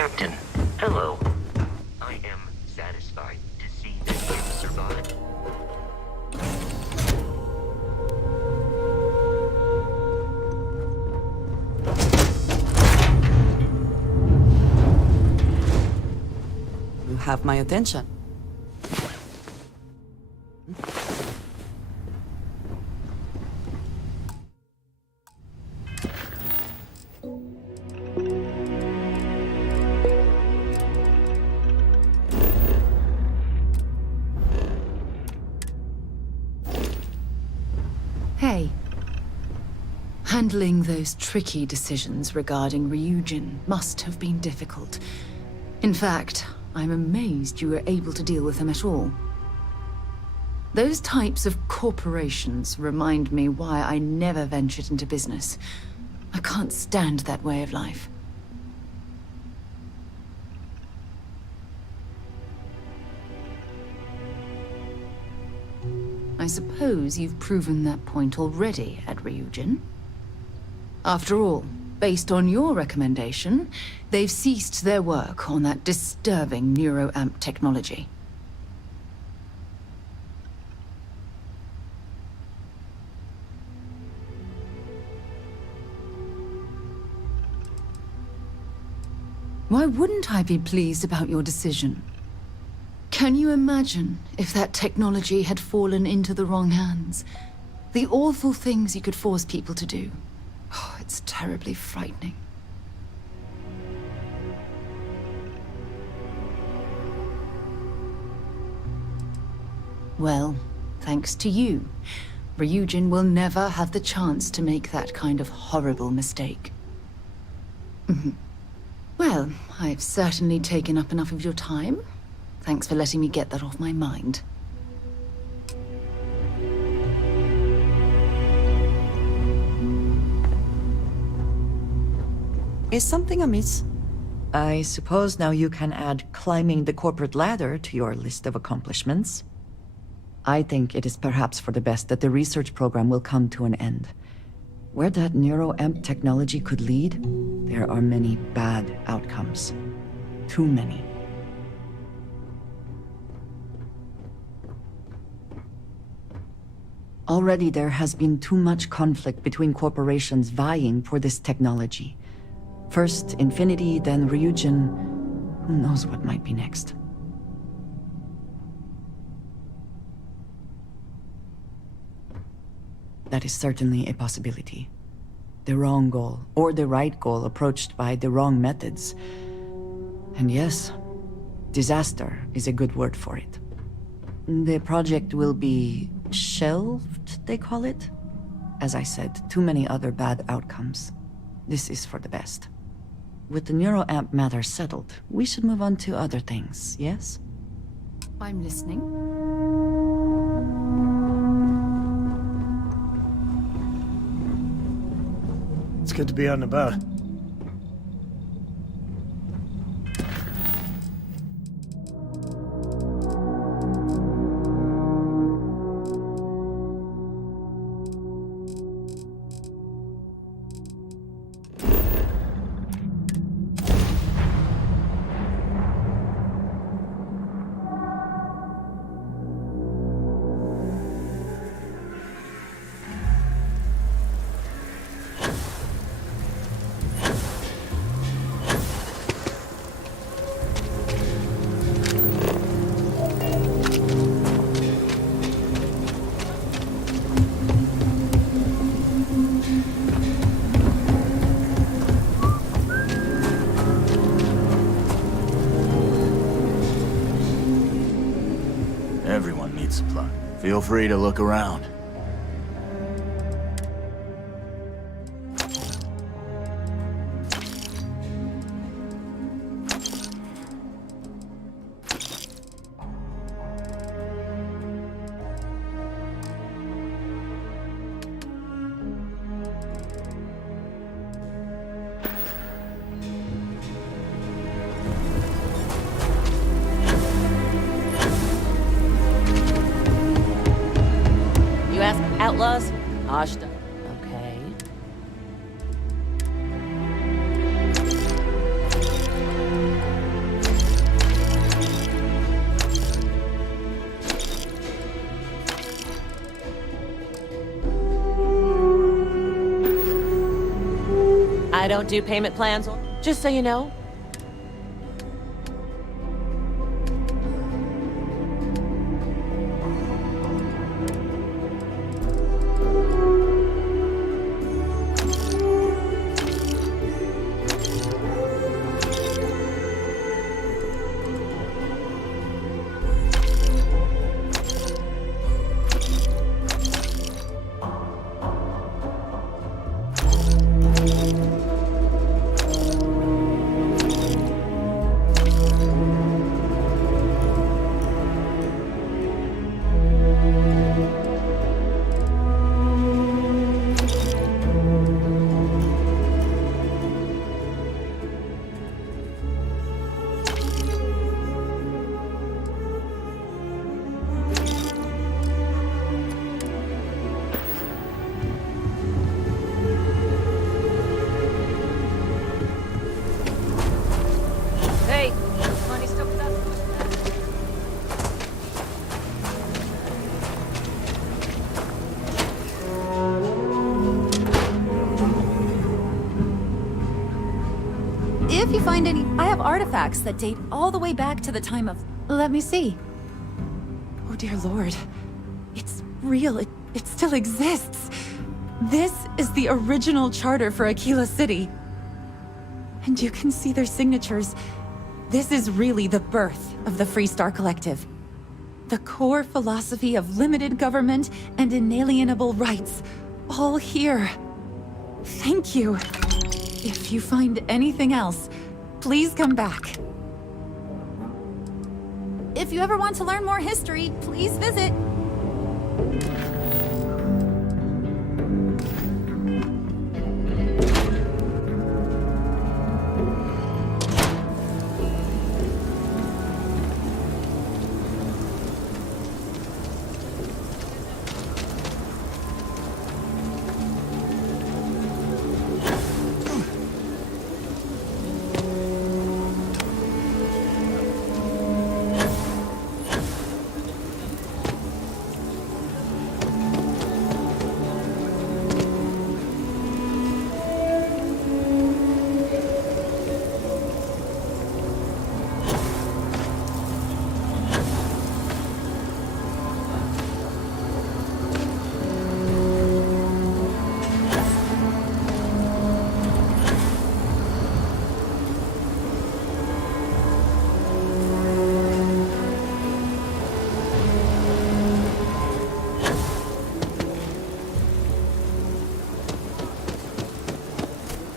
Captain, hello. I am satisfied to see that you survived. You have my attention. Hey. Handling those tricky decisions regarding Ryujin must have been difficult. In fact, I'm amazed you were able to deal with them at all. Those types of corporations remind me why I never ventured into business. I can't stand that way of life. I suppose you've proven that point already at Ryujin. After all, based on your recommendation, they've ceased their work on that disturbing neuroamp technology. Why wouldn't I be pleased about your decision? Can you imagine if that technology had fallen into the wrong hands? The awful things you could force people to do. Oh, it's terribly frightening. Well, thanks to you, Ryujin will never have the chance to make that kind of horrible mistake. Well, I've certainly taken up enough of your time. Thanks for letting me get that off my mind. Is something amiss? I suppose now you can add climbing the corporate ladder to your list of accomplishments. I think it is perhaps for the best that the research program will come to an end. Where that neuroamp technology could lead, there are many bad outcomes. Too many. Already there has been too much conflict between corporations vying for this technology. First Infinity, then Ryujin. Who knows what might be next? That is certainly a possibility. The wrong goal, or the right goal approached by the wrong methods. And yes, disaster is a good word for it. The project will be shelved, they call it? As I said, too many other bad outcomes. This is for the best. With the neuroamp matter settled, we should move on to other things, yes? I'm listening. It's good to be out and about. Everyone needs supply. Feel free to look around. Outlaws? Ashta. Okay. don't do payment plans, just so you know. Hey, money stuff with us. If you find any, I have artifacts that date all the way back to the time of. Let me see. Oh dear lord. It's real. It still exists. This is the original charter for Aquila City. And you can see their signatures. This is really the birth of the Freestar Collective. The core philosophy of limited government and inalienable rights. All here. Thank you. If you find anything else, please come back. If you ever want to learn more history, please visit.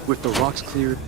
With the rocks cleared,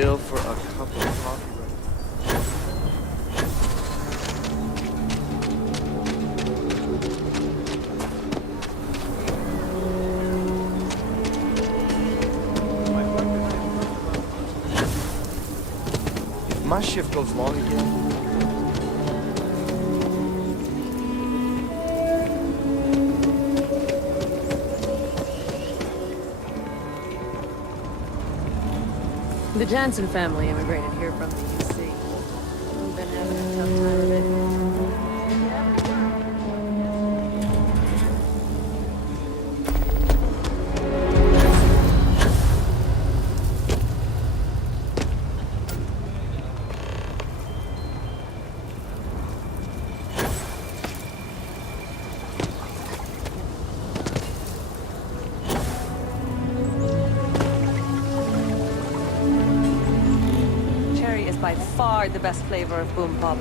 kill for a cup of coffee. If my shift goes long again, The Jansen family immigrated here from the UC. We've been having a tough time of it. Cherry is by far the best flavor of boom pop.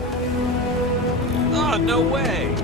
oh, no way!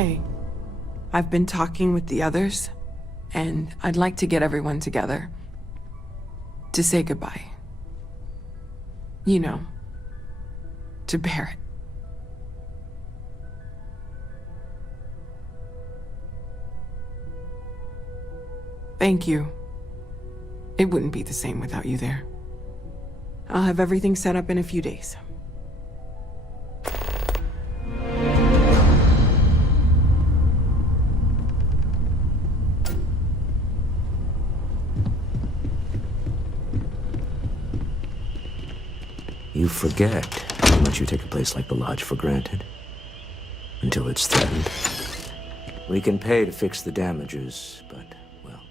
Hey, I've been talking with the others, and I'd like to get everyone together to say goodbye. You know, to Barrett. Thank you. It wouldn't be the same without you there. I'll have everything set up in a few days. You forget how much you take a place like the Lodge for granted. Until it's threatened. We can pay to fix the damages, but, well,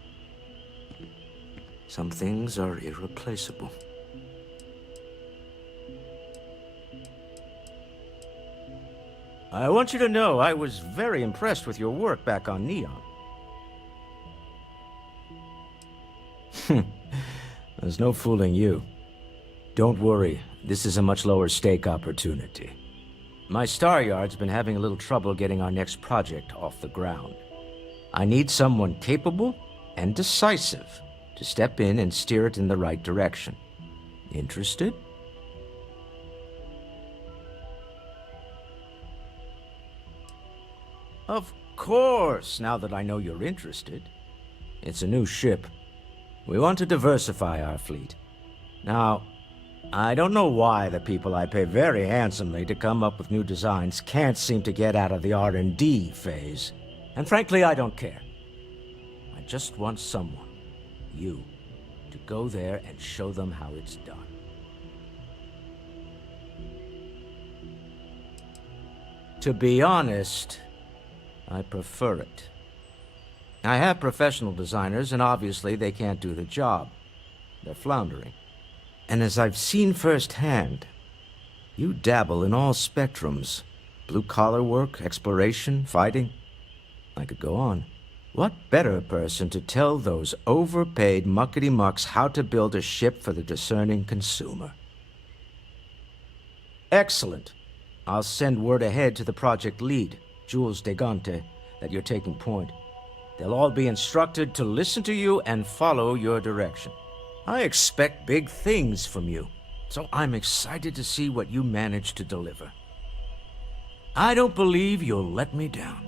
some things are irreplaceable. I want you to know I was very impressed with your work back on Neon. There's no fooling you. Don't worry, this is a much lower stake opportunity. My Star Yard's been having a little trouble getting our next project off the ground. I need someone capable and decisive to step in and steer it in the right direction. Interested? Of course, now that I know you're interested. It's a new ship. We want to diversify our fleet. Now, I don't know why the people I pay very handsomely to come up with new designs can't seem to get out of the R&D phase. And frankly, I don't care. I just want someone, you, to go there and show them how it's done. To be honest, I prefer it. I have professional designers, and obviously they can't do the job. They're floundering. And as I've seen firsthand, you dabble in all spectrums. Blue-collar work, exploration, fighting. I could go on. What better person to tell those overpaid muckety-mucks how to build a ship for the discerning consumer? Excellent. I'll send word ahead to the project lead, Jules Degante, that you're taking point. They'll all be instructed to listen to you and follow your direction. I expect big things from you, so I'm excited to see what you manage to deliver. I don't believe you'll let me down.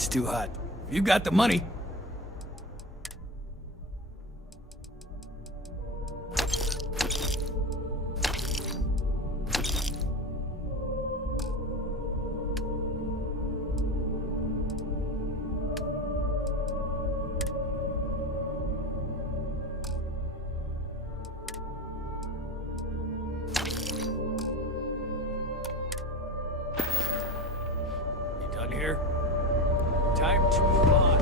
It's too hot. You got the money. Here. Time to move on.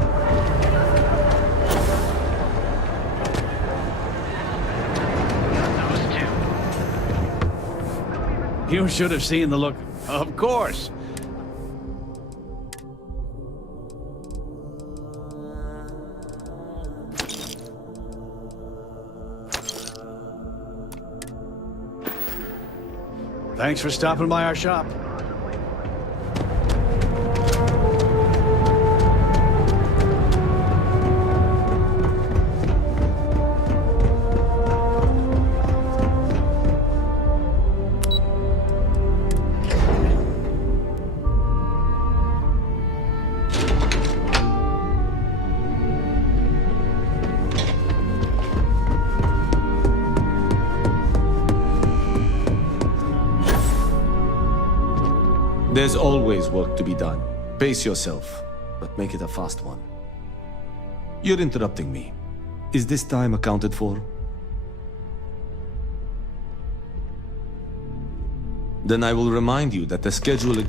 You should have seen the look. Of course. Thanks for stopping by our shop. There's always work to be done. Pace yourself, but make it a fast one. You're interrupting me. Is this time accounted for? Then I will remind you that the schedule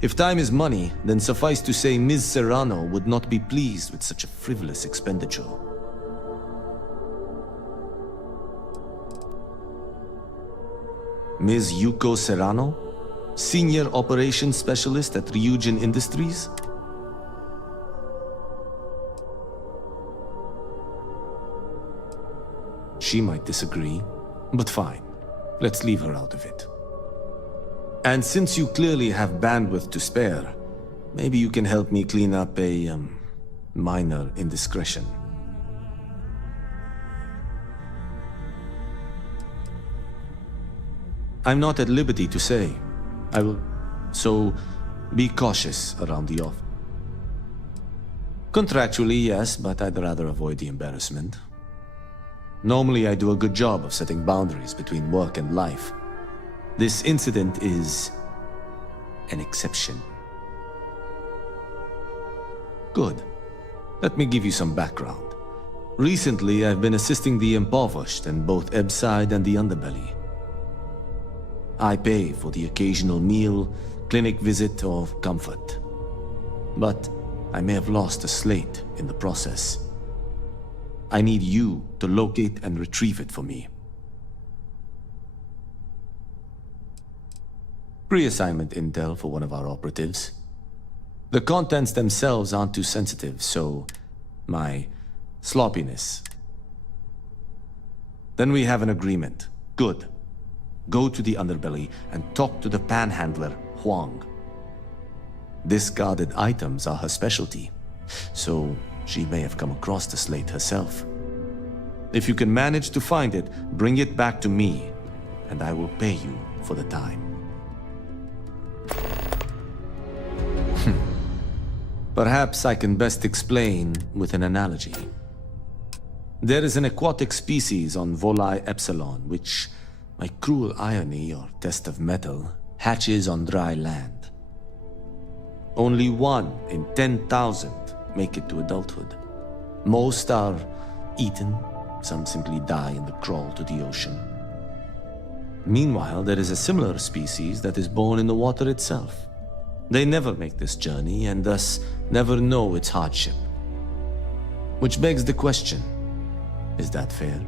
if time is money, then suffice to say Ms. Serrano would not be pleased with such a frivolous expenditure. Ms. Yuko Serrano? Senior Operations Specialist at Ryujin Industries? She might disagree, but fine. Let's leave her out of it. And since you clearly have bandwidth to spare, maybe you can help me clean up a, minor indiscretion. I'm not at liberty to say. So be cautious around the office. Contractually, yes, but I'd rather avoid the embarrassment. Normally, I do a good job of setting boundaries between work and life. This incident is an exception. Good. Let me give you some background. Recently, I've been assisting the impoverished in both Ebbside and the underbelly. I pay for the occasional meal, clinic visit, or comfort. But I may have lost a slate in the process. I need you to locate and retrieve it for me. Pre-assignment intel for one of our operatives. The contents themselves aren't too sensitive, so my sloppiness. Then we have an agreement. Good. Go to the underbelly and talk to the panhandler, Huang. Discarded items are her specialty, so she may have come across the slate herself. If you can manage to find it, bring it back to me, and I will pay you for the time. Perhaps I can best explain with an analogy. There is an aquatic species on Volai Epsilon, which, by cruel irony or test of metal, hatches on dry land. Only 1 in 10,000 make it to adulthood. Most are eaten, some simply die in the crawl to the ocean. Meanwhile, there is a similar species that is born in the water itself. They never make this journey and thus never know its hardship. Which begs the question, is that fair?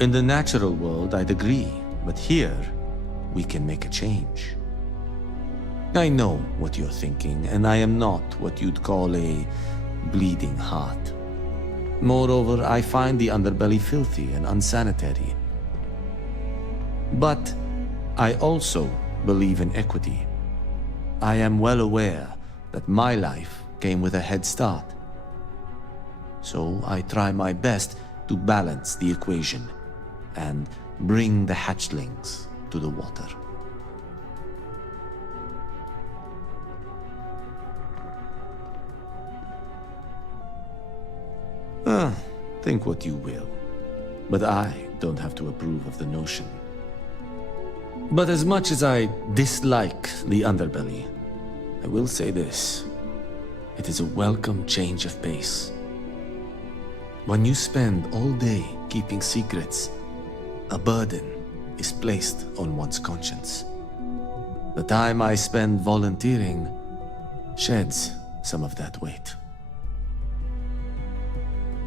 In the natural world, I'd agree, but here, we can make a change. I know what you're thinking, and I am not what you'd call a bleeding heart. Moreover, I find the underbelly filthy and unsanitary. But I also believe in equity. I am well aware that my life came with a head start. So I try my best to balance the equation and bring the hatchlings to the water. Think what you will, but I don't have to approve of the notion. But as much as I dislike the underbelly, I will say this. It is a welcome change of pace. When you spend all day keeping secrets, a burden is placed on one's conscience. The time I spend volunteering sheds some of that weight.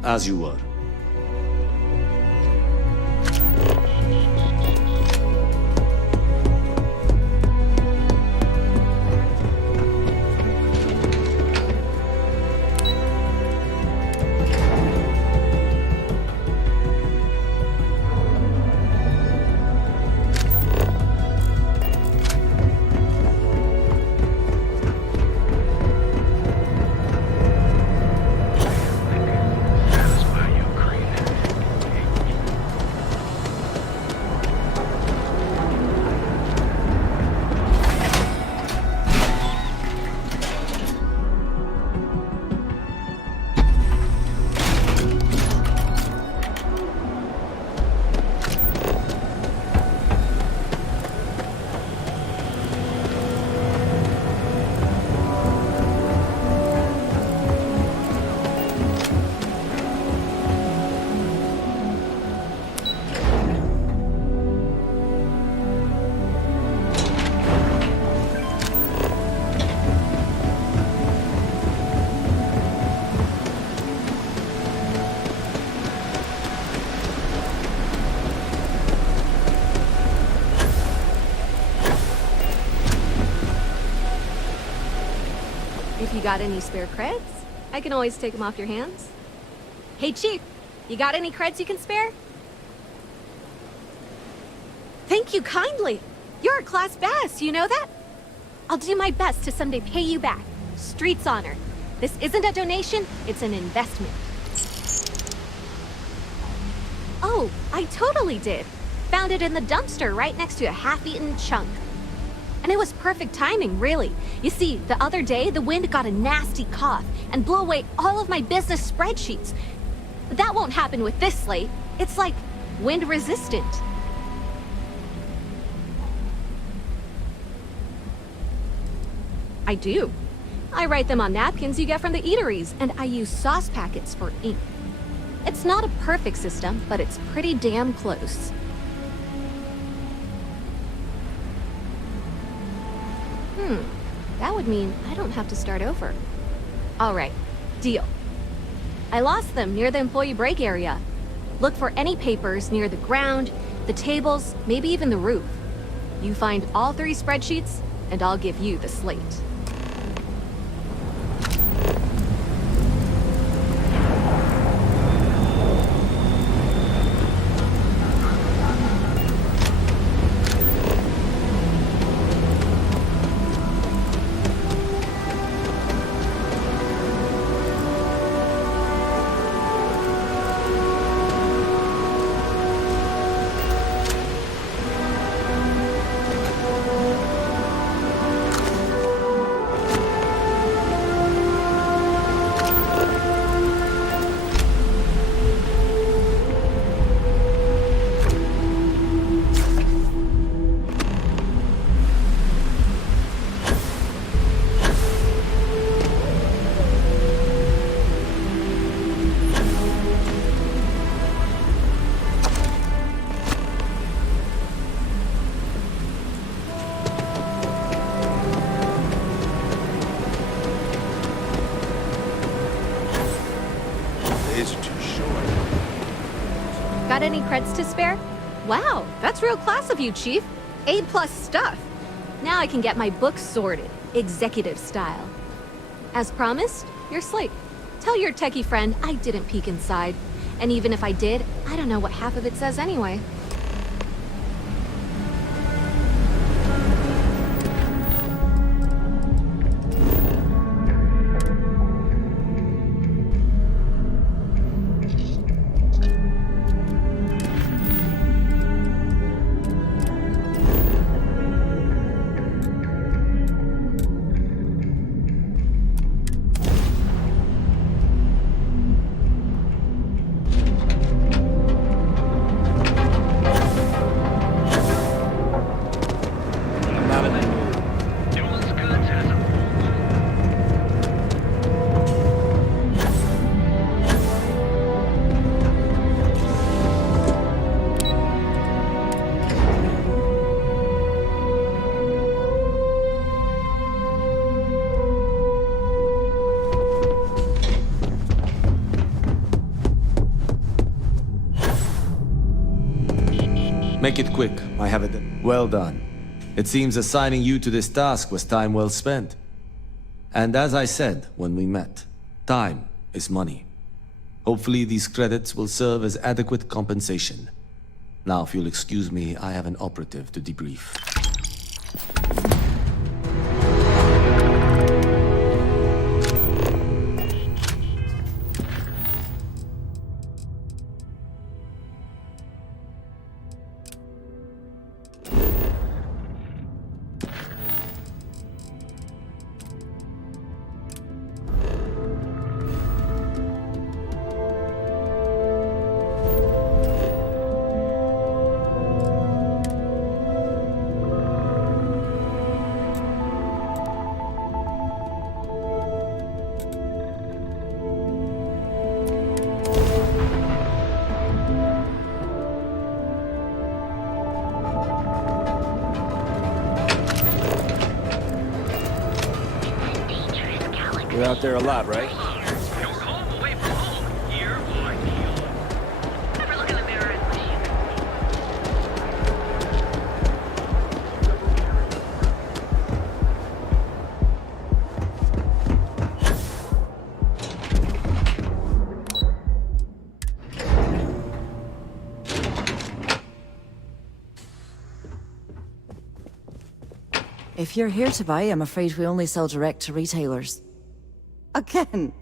As you were. If you got any spare creds, I can always take them off your hands. Hey, Chief, you got any creds you can spare? Thank you kindly. You're a class bass, you know that? I'll do my best to someday pay you back. Street's honor. This isn't a donation, it's an investment. Oh, I totally did. Found it in the dumpster right next to a half-eaten chunk. And it was perfect timing, really. You see, the other day, the wind got a nasty cough and blew away all of my business spreadsheets. But that won't happen with this slate. It's like wind resistant. I do. I write them on napkins you get from the eateries, and I use sauce packets for ink. It's not a perfect system, but it's pretty damn close. That would mean I don't have to start over. All right, deal. I lost them near the employee break area. Look for any papers near the ground, the tables, maybe even the roof. You find all 3 spreadsheets, and I'll give you the slate. Got any creds to spare? Wow, that's real class of you, Chief. A+ stuff. Now I can get my books sorted, executive style. As promised, your slate. Tell your techie friend I didn't peek inside. And even if I did, I don't know what half of it says anyway. Make it quick. I have it. Well done. It seems assigning you to this task was time well spent. And as I said when we met, time is money. Hopefully these credits will serve as adequate compensation. Now, if you'll excuse me, I have an operative to debrief. You're out there a lot, right? If you're here to buy, I'm afraid we only sell direct to retailers. Again!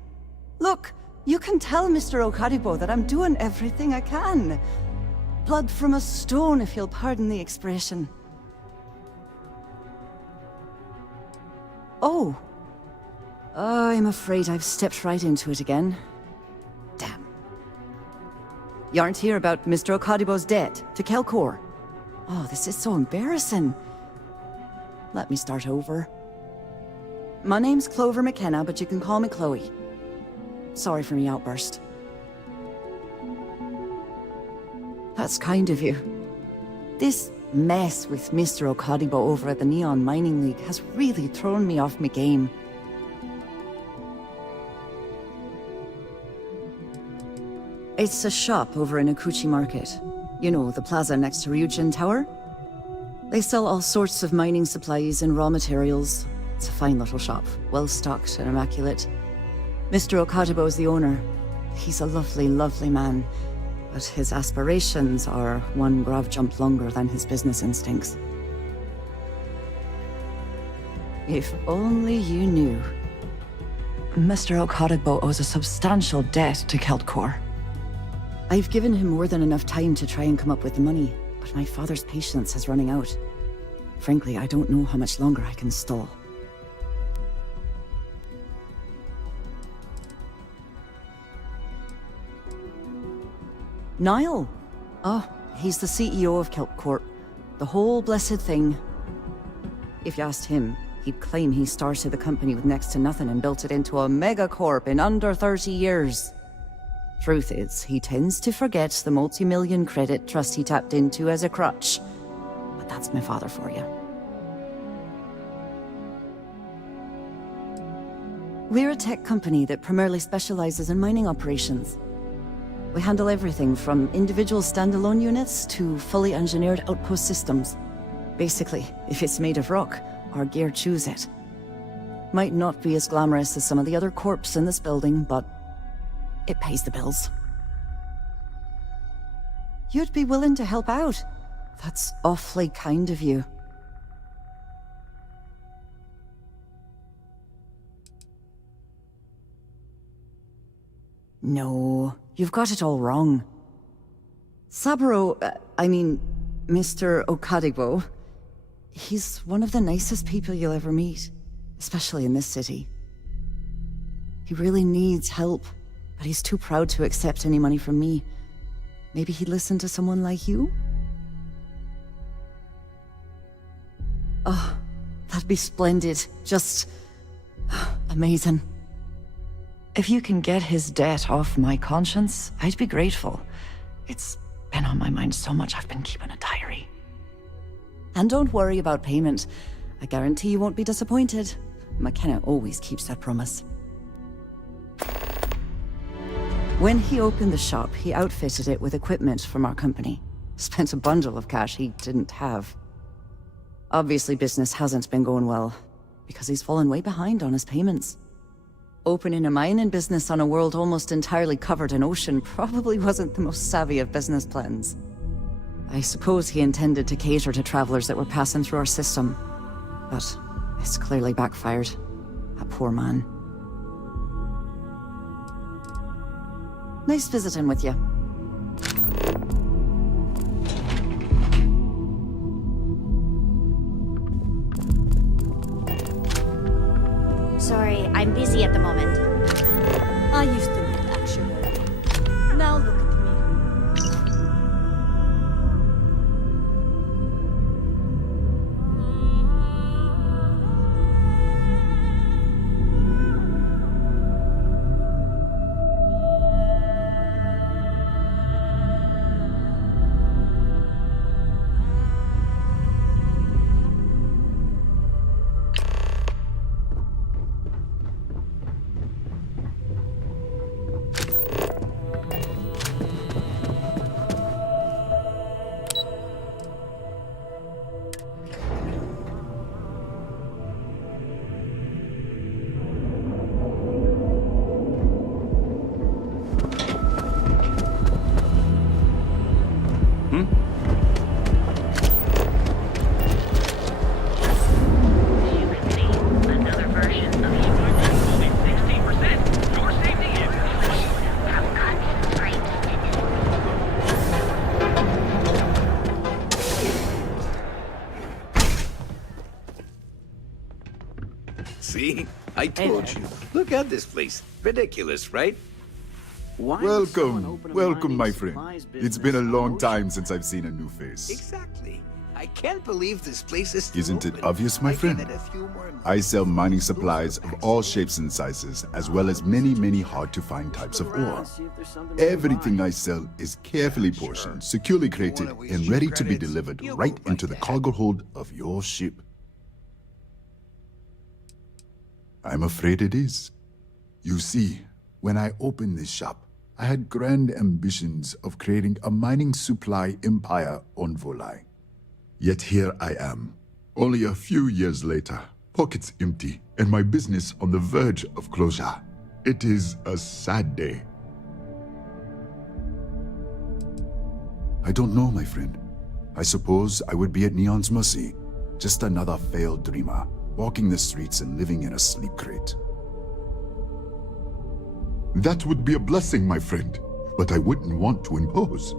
Look, you can tell Mr. Okadibo that I'm doing everything I can. Blood from a stone, if you'll pardon the expression. Oh. I'm afraid I've stepped right into it again. Damn. You aren't here about Mr. Okadibo's debt to Kelkor. Oh, this is so embarrassing. Let me start over. My name's Clover McKenna, but you can call me Chloe. Sorry for my outburst. That's kind of you. This mess with Mr. Okadibo over at the Neon Mining League has really thrown me off my game. It's a shop over in Akuchi Market. You know, the plaza next to Ryujin Tower? They sell all sorts of mining supplies and raw materials. It's a fine little shop, well-stocked and immaculate. Mr. Okadibo is the owner. He's a lovely, lovely man, but his aspirations are one brav jump longer than his business instincts. If only you knew. Mr. Okadibo owes a substantial debt to Keltkor. I've given him more than enough time to try and come up with the money, but my father's patience is running out. Frankly, I don't know how much longer I can stall. Niall? Oh, he's the CEO of Kelp Corp. The whole blessed thing. If you asked him, he'd claim he started the company with next to nothing and built it into a megacorp in under 30 years. Truth is, he tends to forget the multi-million credit trust he tapped into as a crutch. But that's my father for you. We're a tech company that primarily specializes in mining operations. We handle everything from individual standalone units to fully engineered outpost systems. Basically, if it's made of rock, our gear chews it. Might not be as glamorous as some of the other corps in this building, but it pays the bills. You'd be willing to help out. That's awfully kind of you. No, you've got it all wrong. Saburo, Mr. Okadibo, he's one of the nicest people you'll ever meet, especially in this city. He really needs help, but he's too proud to accept any money from me. Maybe he'd listen to someone like you? Oh, that'd be splendid. Just amazing. If you can get his debt off my conscience, I'd be grateful. It's been on my mind so much I've been keeping a diary. And don't worry about payment. I guarantee you won't be disappointed. McKenna always keeps that promise. When he opened the shop, he outfitted it with equipment from our company. Spent a bundle of cash he didn't have. Obviously, business hasn't been going well, because he's fallen way behind on his payments. Opening a mining business on a world almost entirely covered in ocean probably wasn't the most savvy of business plans. I suppose he intended to cater to travelers that were passing through our system, but it's clearly backfired. A poor man. Nice visiting with you. Sorry, I'm busy at the moment. I used to be actually. Now look at me. See? I told you. Look at this place. Ridiculous, right? Welcome, my friend. It's been a long time since I've seen a new face. Exactly. I can't believe this place is still Isn't it open. obvious, my friend? I sell mining supplies of all shapes and sizes, as well as many hard-to-find types of ore. Everything I sell is carefully portioned, securely crated, and ready to be delivered right into the cargo hold of your ship. I'm afraid it is. You see, when I opened this shop, I had grand ambitions of creating a mining supply empire on Volai. Yet here I am, only a few years later, pockets empty, and my business on the verge of closure. It is a sad day. I don't know, my friend. I suppose I would be at Neon's mercy, just another failed dreamer, walking the streets and living in a sleep crate. That would be a blessing, my friend, but I wouldn't want to impose.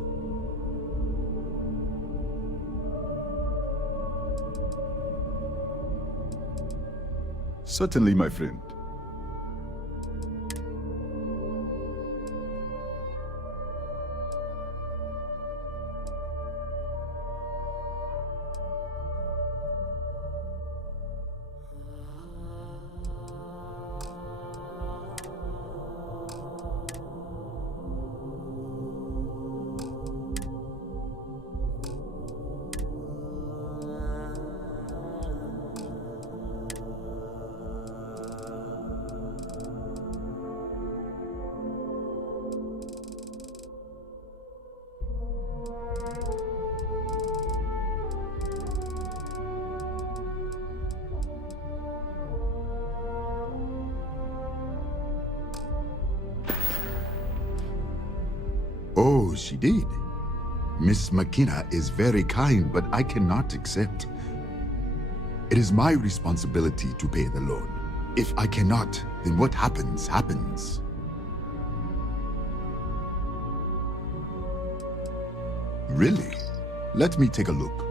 Certainly, my friend. Oh, she did. Miss McKenna is very kind, but I cannot accept. It is my responsibility to pay the loan. If I cannot, then what happens, happens. Really? Let me take a look.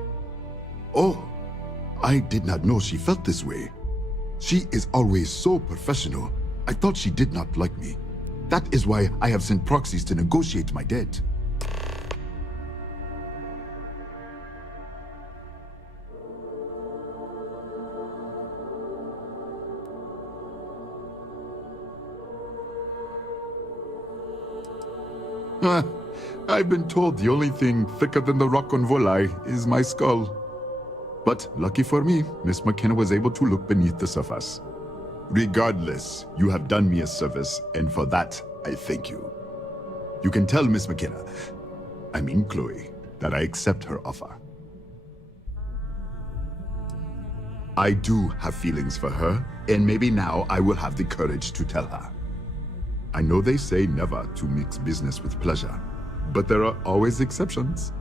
Oh, I did not know she felt this way. She is always so professional. I thought she did not like me. That is why I have sent proxies to negotiate my debt. I've been told the only thing thicker than the rock on Volai is my skull. But lucky for me, Miss McKenna was able to look beneath the surface. Regardless, you have done me a service, and for that, I thank you. You can tell Miss McKenna, I mean Chloe, that I accept her offer. I do have feelings for her, and maybe now I will have the courage to tell her. I know they say never to mix business with pleasure, but there are always exceptions.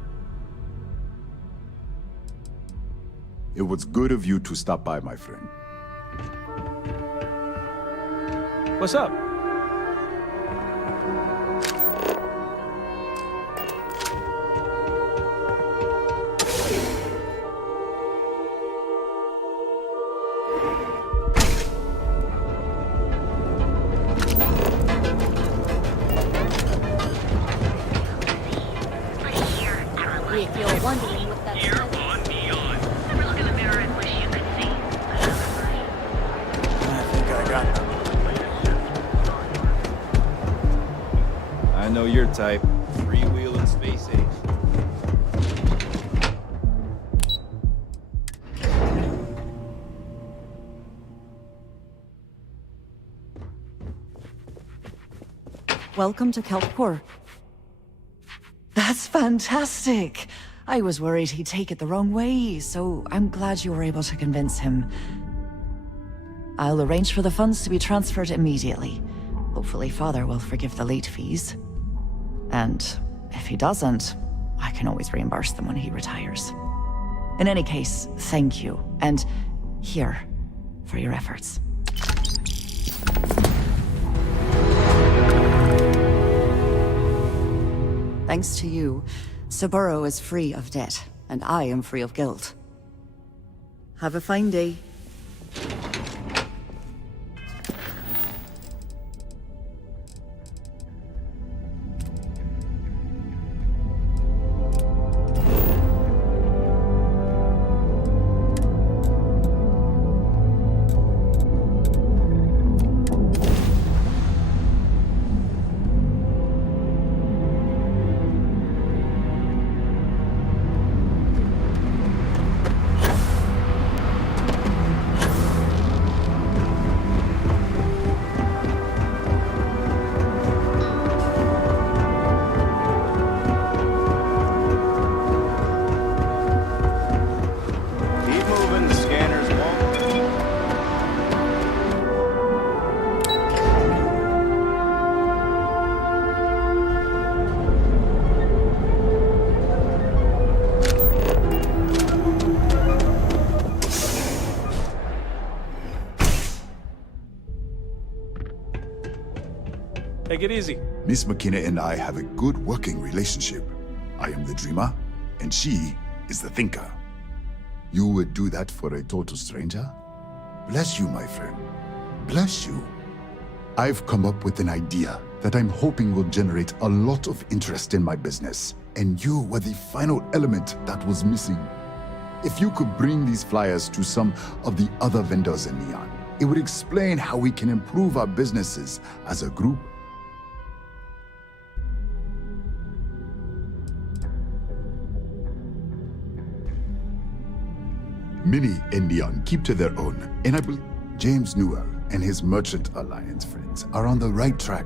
It was good of you to stop by, my friend. What's up? If you're wondering what that says. I think I got them. I know your type. Freewheeling space age. Welcome to Kelpcore. That's fantastic! I was worried he'd take it the wrong way, so I'm glad you were able to convince him. I'll arrange for the funds to be transferred immediately. Hopefully Father will forgive the late fees. And if he doesn't, I can always reimburse them when he retires. In any case, thank you, and here, for your efforts. Thanks to you, Saburo is free of debt, and I am free of guilt. Have a fine day. Take it easy. Miss McKenna and I have a good working relationship. I am the dreamer, and she is the thinker. You would do that for a total stranger? Bless you, my friend. Bless you. I've come up with an idea that I'm hoping will generate a lot of interest in my business, and you were the final element that was missing. If you could bring these flyers to some of the other vendors in Neon, it would explain how we can improve our businesses as a group. Minnie and Neon keep to their own, and I believe James Newell and his Merchant Alliance friends are on the right track.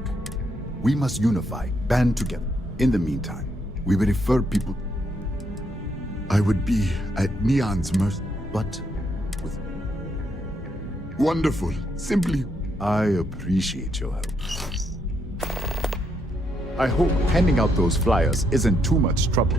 We must unify, band together. In the meantime, we will refer people. I would be at Neon's mercy, but with wonderful, simply. I appreciate your help. I hope handing out those flyers isn't too much trouble.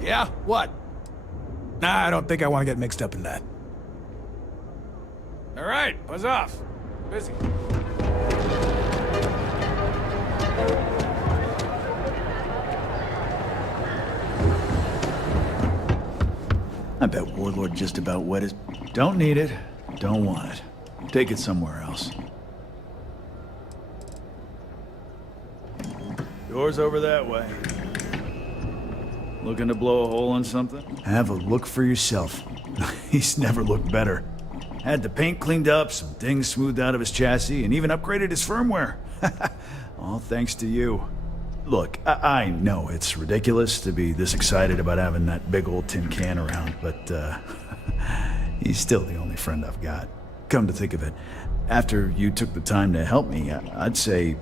Yeah? What? Nah, I don't think I want to get mixed up in that. All right, buzz off. Busy. I bet Warlord just about wet his... Don't need it. Don't want it. Take it somewhere else. Door's over that way. Looking to blow a hole in something? Have a look for yourself. He's never looked better. Had the paint cleaned up, some things smoothed out of his chassis, and even upgraded his firmware. All thanks to you. Look, I know it's ridiculous to be this excited about having that big old tin can around, but, he's still the only friend I've got. Come to think of it, after you took the time to help me, I'd say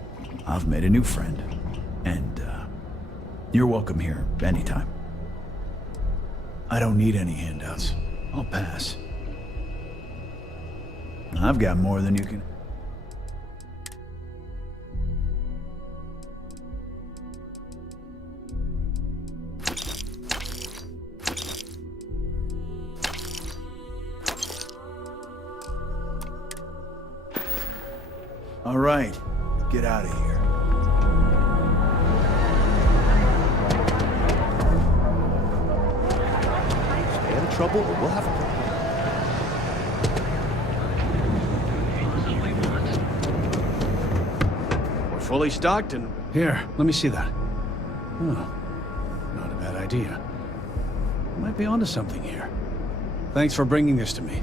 I've made a new friend. And, you're welcome here anytime. I don't need any handouts. I'll pass. I've got more than you can... All right, get out of here. Stay out of trouble or we'll have a problem. We're fully stocked and... Here, let me see that. Oh, not a bad idea. Might be onto something here. Thanks for bringing this to me.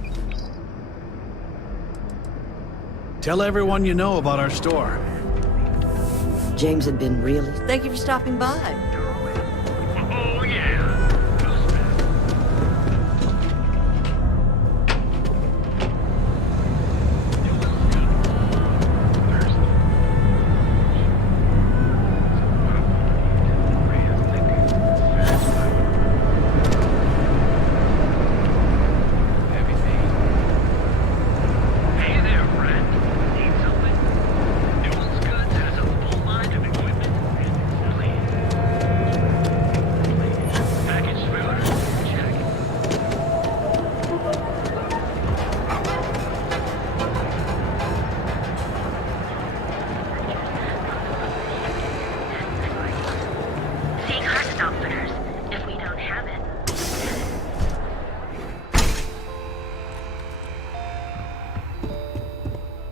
Tell everyone you know about our store. James had been really... Thank you for stopping by. Oh, yeah.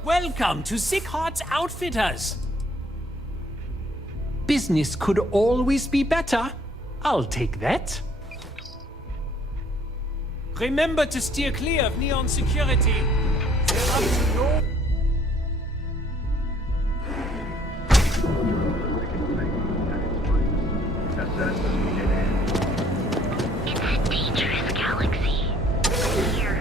Welcome to Sick Heart's Outfitters. Business could always be better. I'll take that. Remember to steer clear of neon security. They're up to no... It's a dangerous galaxy. Here.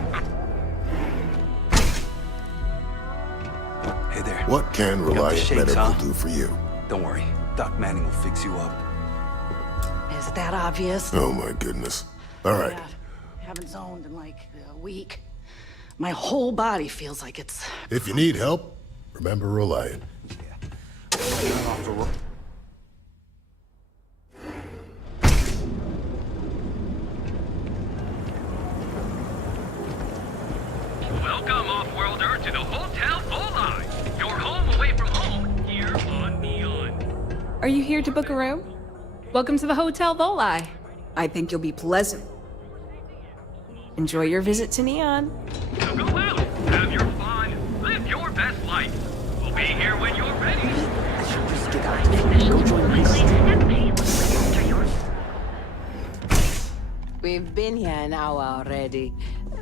Hey there. What can Reliant Medical do for you? Don't worry. Doc Manning will fix you up. Is that obvious? Oh my goodness. All right. Yeah, haven't zoned in like a week. My whole body feels like it's... If you need help, remember Reliant. Welcome, off-worlder, to the Hotel Volai. Your home away from home, here on Neon. Are you here to book a room? Welcome to the Hotel Volai. I think you'll be pleasant. Enjoy your visit to Neon. So go out, have your fun, live your best life. We'll be here when you're ready. I should just get out and go join We've been here an hour already.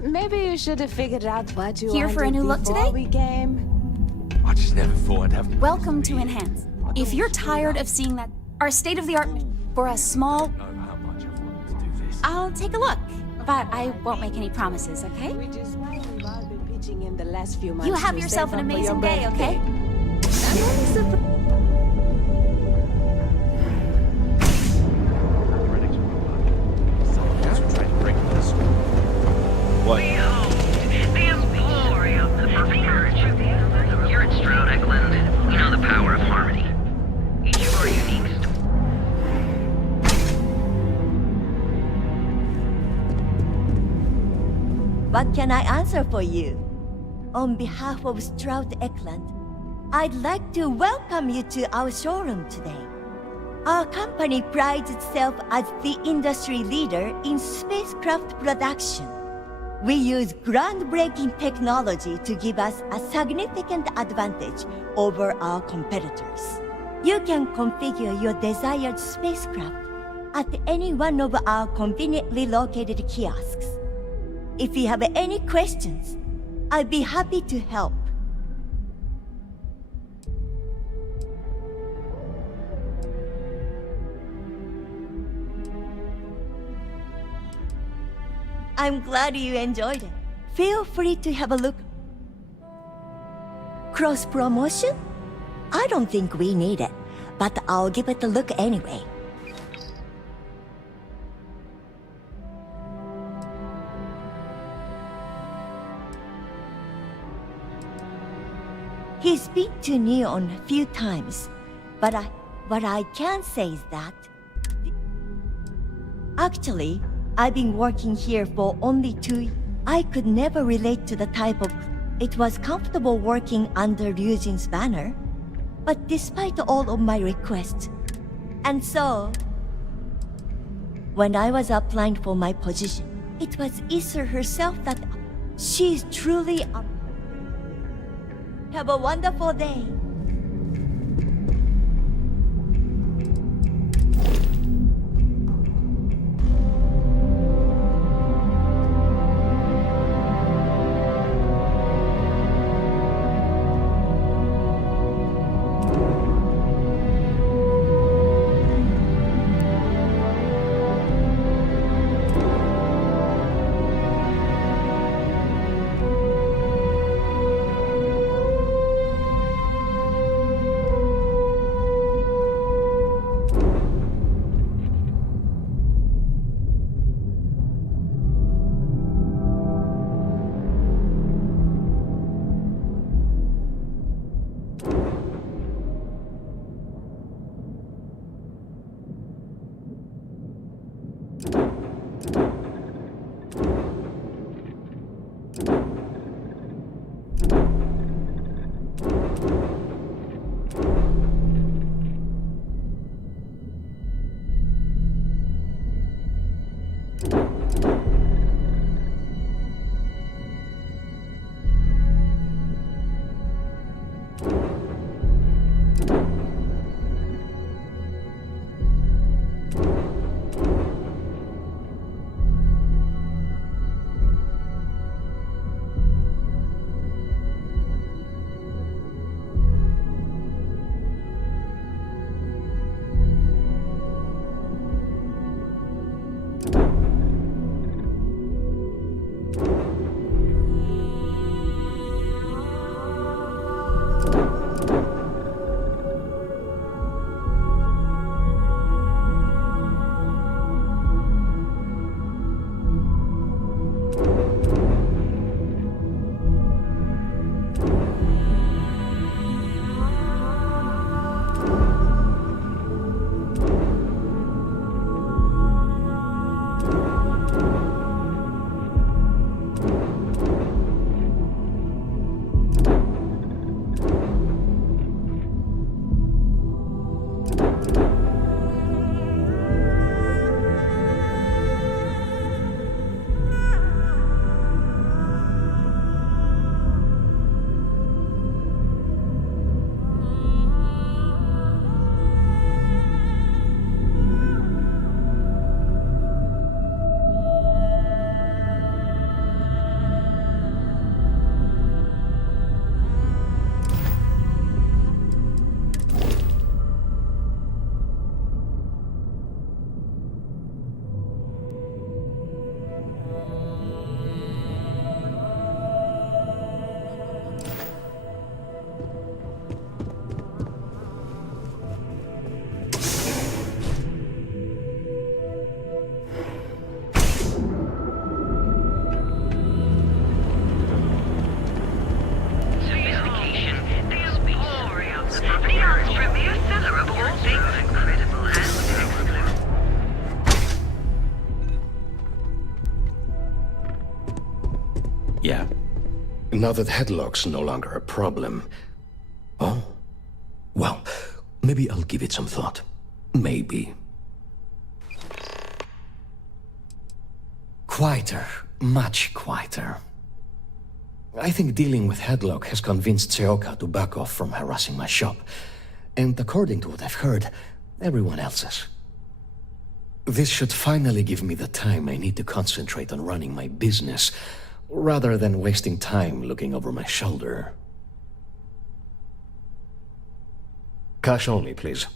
Maybe you should have figured out what you Here for a wanted new look before today? we came. I just never thought I'd have... Welcome to Enhance. If you're tired of seeing that, our state-of-the-art for a small... I'll take a look, but I won't make any promises, okay? Which is why we've all been pitching in the last few months. You have to yourself save an up for your amazing day, birthday. okay? I'm only surprised. What? Behold, the Emporium, the perfect marriage. Here at Stroud Eklund, we know the power of harmony. Each of our unique stories. What can I answer for you? On behalf of Stroud Eklund, I'd like to welcome you to our showroom today. Our company prides itself as the industry leader in spacecraft production. We use groundbreaking technology to give us a significant advantage over our competitors. You can configure your desired spacecraft at any one of our conveniently located kiosks. If you have any questions, I'd be happy to help. I'm glad you enjoyed it. Feel free to have a look. Cross promotion? I don't think we need it, but I'll give it a look anyway. He's been to Neon a few times, but what I can say is that... Actually, I've been working here for only 2 years. I could never relate to the type of... It was comfortable working under Ryujin's banner, but despite all of my requests. And so... When I was applying for my position, it was Issa herself that... She's truly a... Have a wonderful day. Yeah. Now that headlock's no longer a problem. Oh? Well, maybe I'll give it some thought. Maybe. Quieter. Much quieter. I think dealing with headlock has convinced Seoka to back off from harassing my shop. And according to what I've heard, everyone else's. This should finally give me the time I need to concentrate on running my business, rather than wasting time looking over my shoulder. Cash only, please.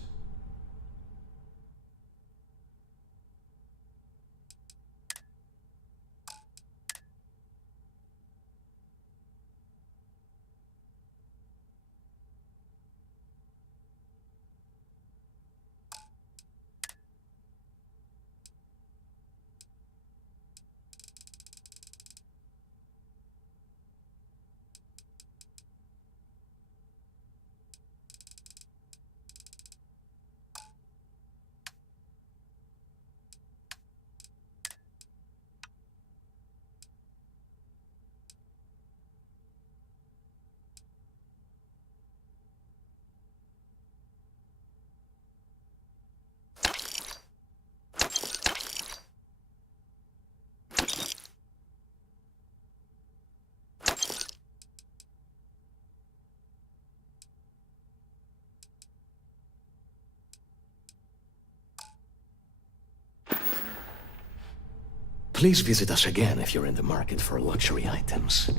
Please visit us again if you're in the market for luxury items.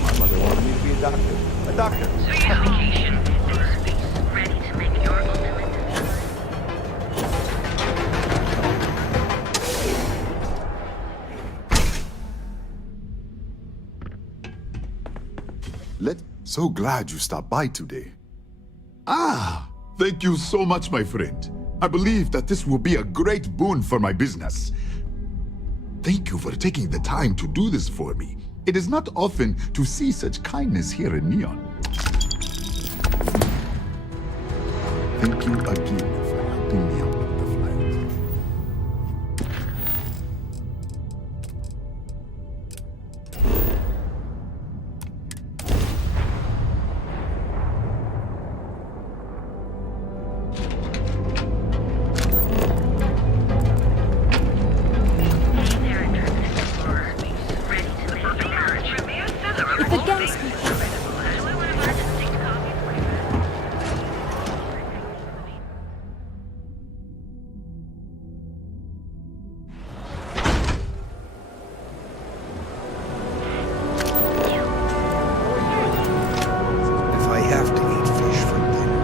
My mother wanted me to be a doctor. A doctor. So your vacation in space, ready to make your ultimate decision. So glad you stopped by today. Ah, thank you so much, my friend. I believe that this will be a great boon for my business. Thank you for taking the time to do this for me. It is not often to see such kindness here in Neon. Thank you again for helping me out with the flight. If the gas can If I have to eat fish for dinner.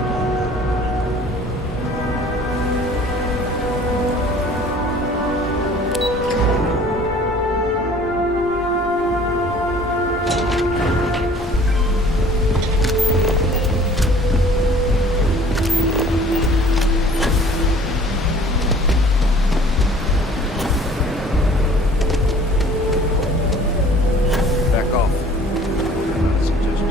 Back off. Not a suggestion.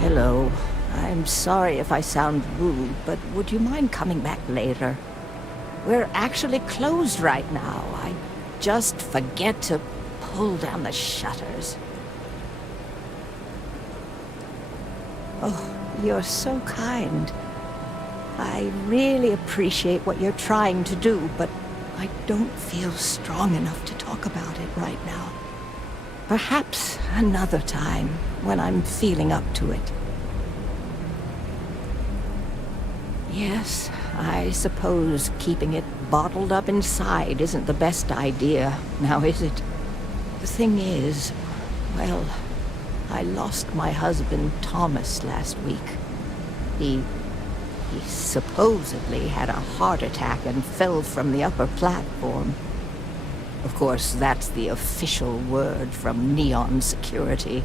Hello. I'm sorry if I sound rude, but would you mind coming back later? We're actually closed right now. I just forget to pull down the shutters. Oh, you're so kind. I really appreciate what you're trying to do, but I don't feel strong enough to talk about it right now. Perhaps another time, when I'm feeling up to it. Yes, I suppose keeping it bottled up inside isn't the best idea, now is it? The thing is, well, I lost my husband Thomas last week. He supposedly had a heart attack and fell from the upper platform. Of course, that's the official word from Neon Security.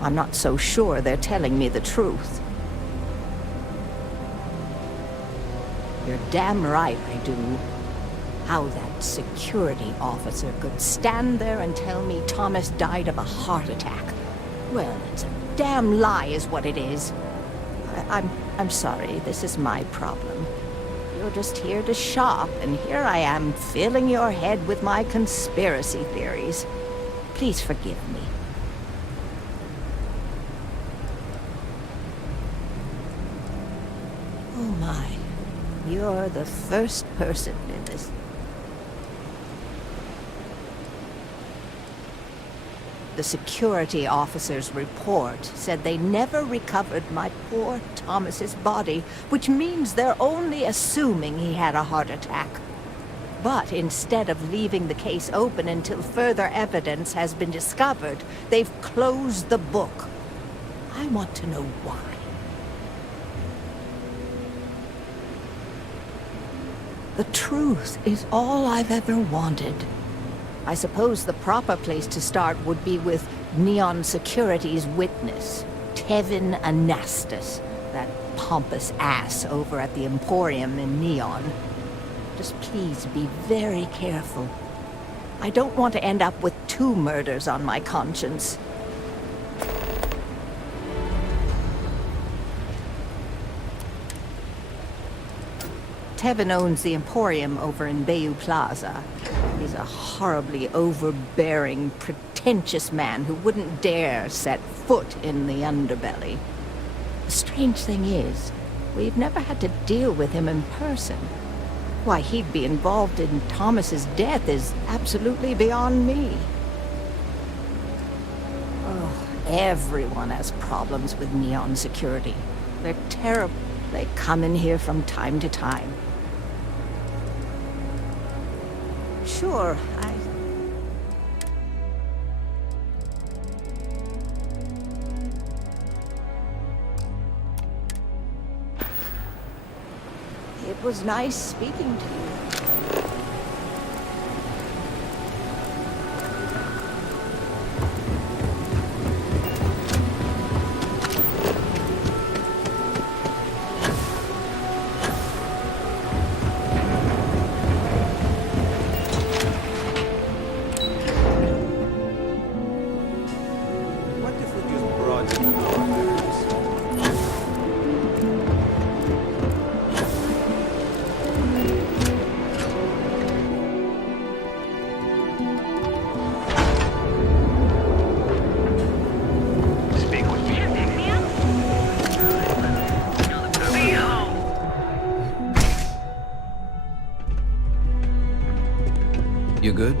I'm not so sure they're telling me the truth. You're damn right I do. How that security officer could stand there and tell me Thomas died of a heart attack. Well, it's a damn lie is what it is. I'm sorry, this is my problem. You're just here to shop, and here I am filling your head with my conspiracy theories. Please forgive me. Oh my, you're the first person in this. The security officer's report said they never recovered my poor Thomas's body, which means they're only assuming he had a heart attack. But instead of leaving the case open until further evidence has been discovered, they've closed the book. I want to know why. The truth is all I've ever wanted. I suppose the proper place to start would be with Neon Security's witness, Tevin Anastas, that pompous ass over at the Emporium in Neon. Just please be very careful. I don't want to end up with 2 murders on my conscience. Tevin owns the Emporium over in Bayou Plaza. He's a horribly overbearing, pretentious man who wouldn't dare set foot in the underbelly. The strange thing is, we've never had to deal with him in person. Why he'd be involved in Thomas's death is absolutely beyond me. Everyone has problems with Neon security. They're terrible. They come in here from time to time. Sure, It was nice speaking to you. What if we just broaden our awareness? Speak with me. You good?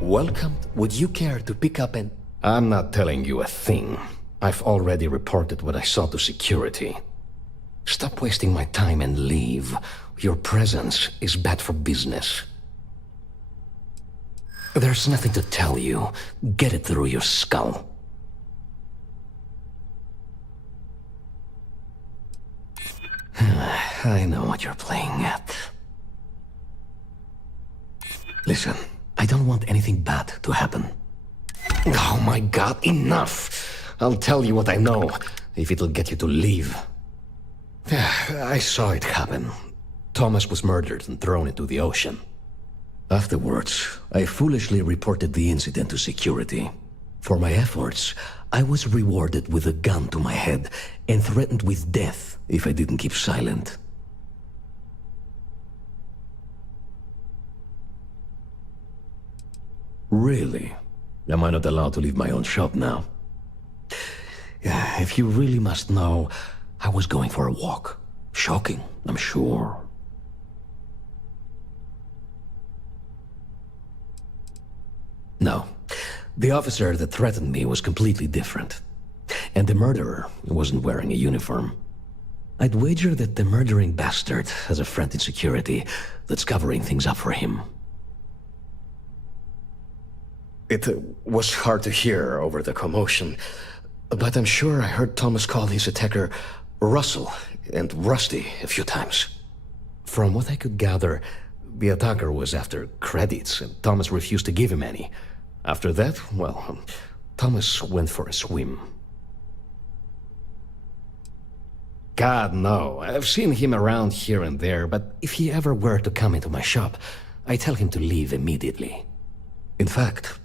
Welcome. Would you care to pick up an... I'm not telling you a thing. I've already reported what I saw to security. Stop wasting my time and leave. Your presence is bad for business. There's nothing to tell you. Get it through your skull. I know what you're playing at. Listen, I don't want anything bad to happen. Oh my god, enough! I'll tell you what I know, if it'll get you to leave. I saw it happen. Thomas was murdered and thrown into the ocean. Afterwards, I foolishly reported the incident to security. For my efforts, I was rewarded with a gun to my head and threatened with death if I didn't keep silent. Really? Am I not allowed to leave my own shop now? If you really must know, I was going for a walk. Shocking, I'm sure. No. The officer that threatened me was completely different. And the murderer wasn't wearing a uniform. I'd wager that the murdering bastard has a friend in security that's covering things up for him. It was hard to hear over the commotion, but I'm sure I heard Thomas call his attacker Russell and Rusty a few times. From what I could gather, the attacker was after credits, and Thomas refused to give him any. After that, well, Thomas went for a swim. God, no. I've seen him around here and there, but if he ever were to come into my shop, I tell him to leave immediately. In fact,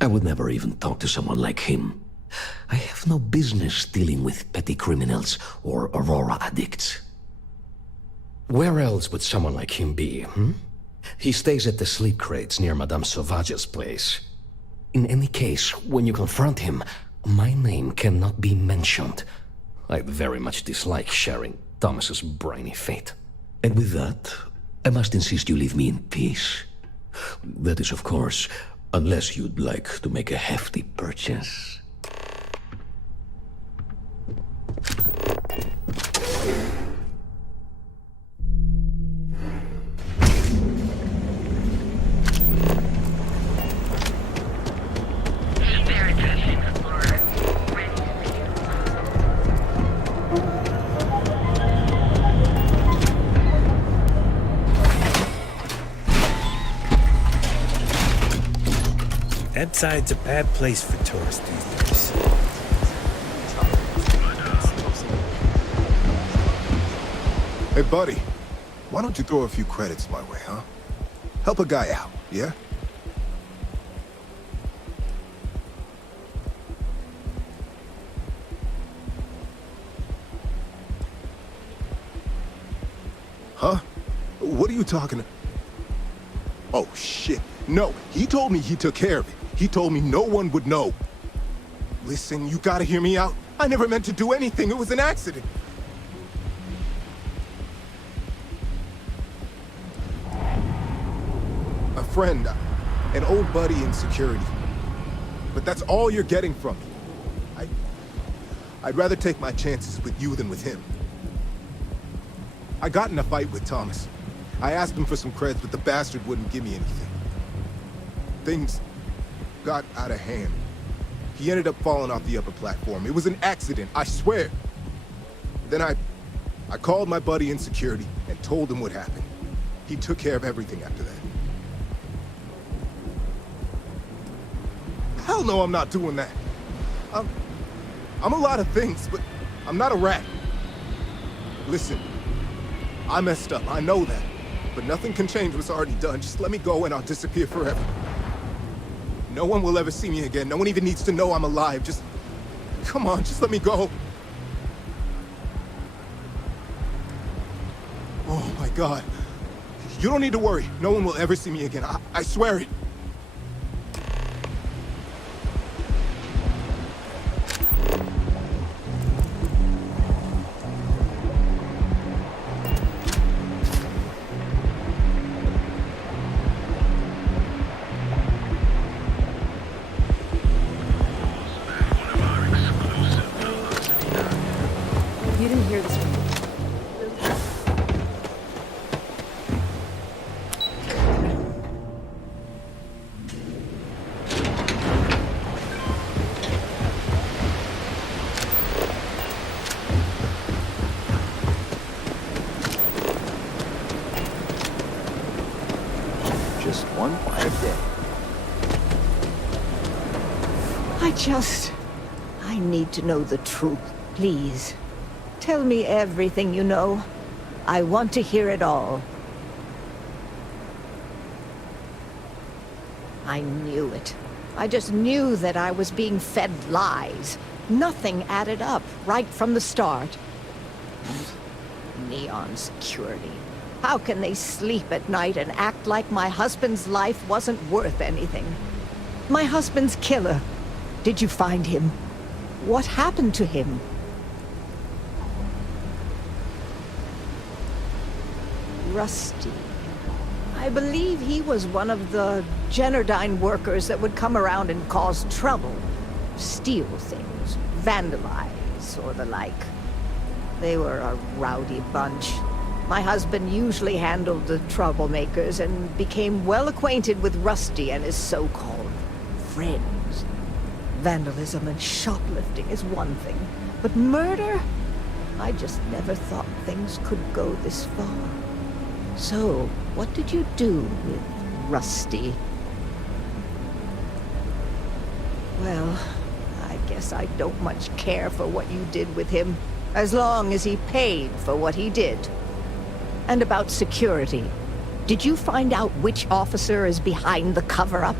I would never even talk to someone like him. I have no business dealing with petty criminals or Aurora addicts. Where else would someone like him be, hmm? He stays at the sleep crates near Madame Sauvage's place. In any case, when you confront him, my name cannot be mentioned. I very much dislike sharing Thomas's briny fate. And with that, I must insist you leave me in peace. That is, of course, unless you'd like to make a hefty purchase. That side's a bad place for tourists these days. Hey, buddy. Why don't you throw a few credits my way, huh? Help a guy out, yeah? Huh? What are you talking about? Oh, shit. No, he told me he took care of it. He told me no one would know. Listen, you gotta hear me out. I never meant to do anything. It was an accident. A friend. an old buddy in security. But that's all you're getting from me. I'd rather take my chances with you than with him. I got in a fight with Thomas. I asked him for some creds, but the bastard wouldn't give me anything. Things got out of hand. He ended up falling off the upper platform. It was an accident, I swear. Then I called my buddy in security and told him what happened. He took care of everything after that. Hell no, I'm not doing that. I'm a lot of things, but I'm not a rat. Listen, I messed up, I know that. But nothing can change what's already done. Just let me go and I'll disappear forever. No one will ever see me again. No one even needs to know I'm alive. Just, come on, just let me go. Oh my God. You don't need to worry. No one will ever see me again. I swear it. You didn't hear this from me. Just one quiet day. I need to know the truth, please. Tell me everything you know. I want to hear it all. I knew it. I just knew that I was being fed lies. Nothing added up right from the start. Neon security. How can they sleep at night and act like my husband's life wasn't worth anything? My husband's killer. Did you find him? What happened to him? Rusty. I believe he was one of the Generdyne workers that would come around and cause trouble. Steal things, vandalize, or the like. They were a rowdy bunch. My husband usually handled the troublemakers and became well acquainted with Rusty and his so-called friends. Vandalism and shoplifting is one thing, but murder? I just never thought things could go this far. So, what did you do with Rusty? Well, I guess I don't much care for what you did with him, as long as he paid for what he did. And about security, did you find out which officer is behind the cover-up?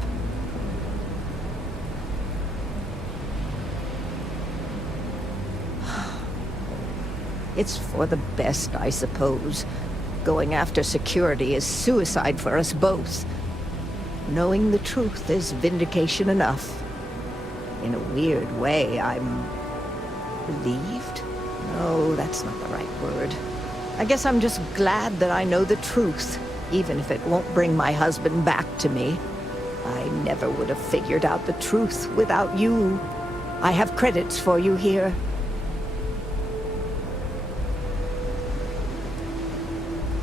It's for the best, I suppose. Going after security is suicide for us both. Knowing the truth is vindication enough. In a weird way, I'm relieved? No, that's not the right word. I guess I'm just glad that I know the truth, even if it won't bring my husband back to me. I never would have figured out the truth without you. I have credits for you here.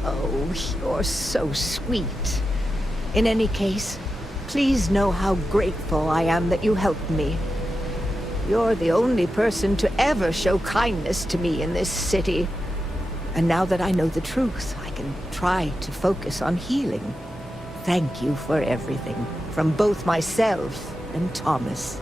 Oh, you're so sweet. In any case, please know how grateful I am that you helped me. You're the only person to ever show kindness to me in this city. And now that I know the truth, I can try to focus on healing. Thank you for everything, from both myself and Thomas.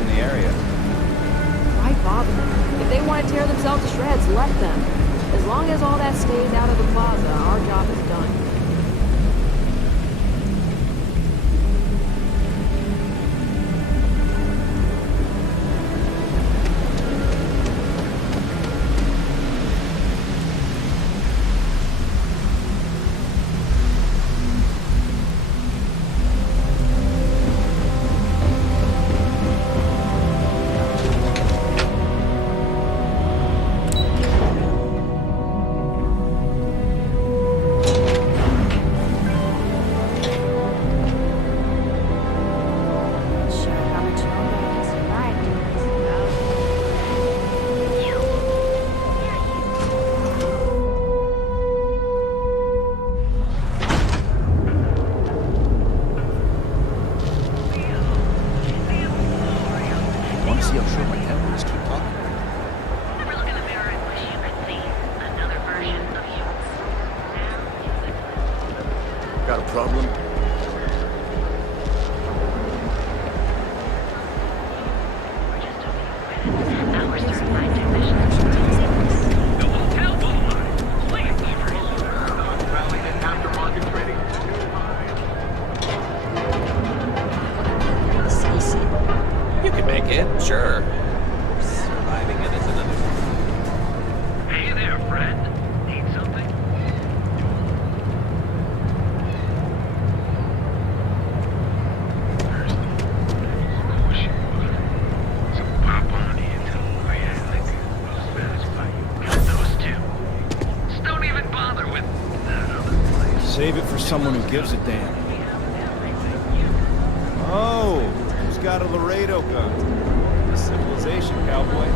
In the area. Why bother? If they want to tear themselves to shreds, let them. As long as all that stays out of the plaza, Got a problem? You can make it, sure. Surviving it is another thing. Hey there, friend. Need something? Those two. Just don't even bother with that other place. Save it for someone who gives a damn. Oh, who's got a Laredo gun? The civilization, cowboy.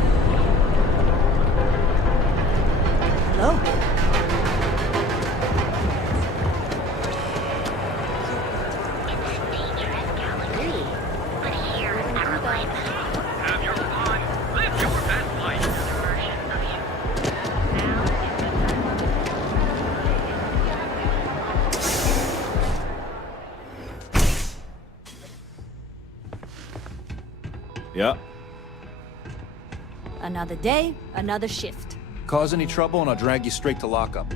Hello? Have your fun. Live your best life. Yeah. Another day, another shift. Cause any trouble and I'll drag you straight to lockup.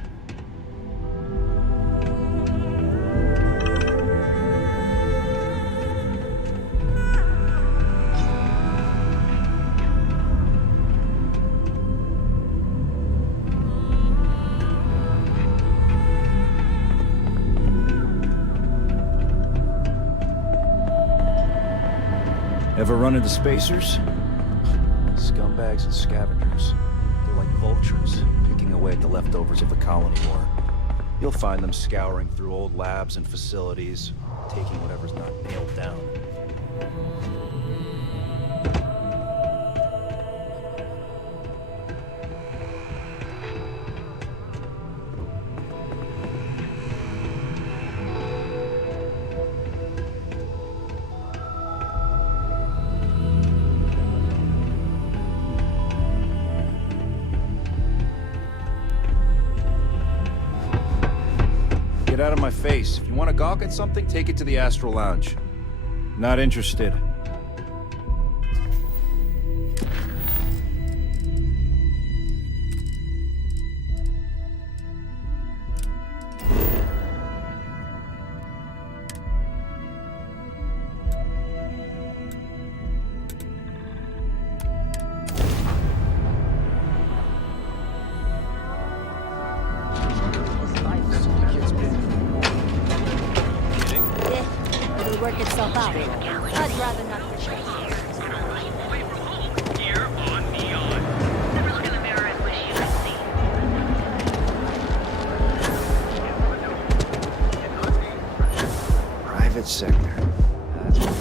Ever run into spacers? Scumbags and scavengers. They're like vultures, picking away at the leftovers of the colony war. You'll find them scouring through old labs and facilities, taking whatever's not nailed down. Get out of my face. If you want to gawk at something, take it to the Astral Lounge. Not interested. It'll work itself out. I'd rather not push it. Here on Neon. Never look in the mirror and wish you could see. Private sector. That's what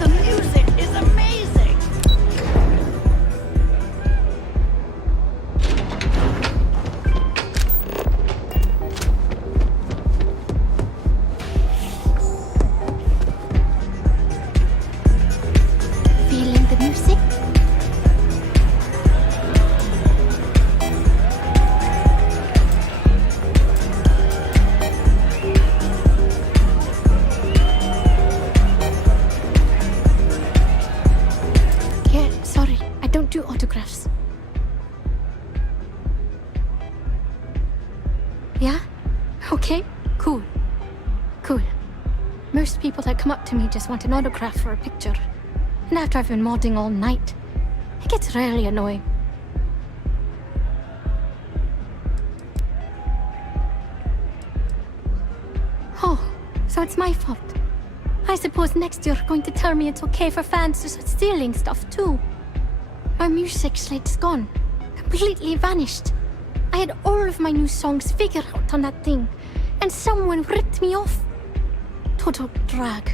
The music is amazing! Feeling the music? Yeah, sorry, I don't do autographs. Yeah? Okay, cool. Cool. Most people that come up to me just want an autograph or a picture. And after I've been modding all night, it gets really annoying. Oh, so it's my fault. I suppose next you're going to tell me it's okay for fans to start stealing stuff too. My music slate's gone. Completely vanished. I had all of my new songs figured out on that thing, and someone ripped me off. Total drag.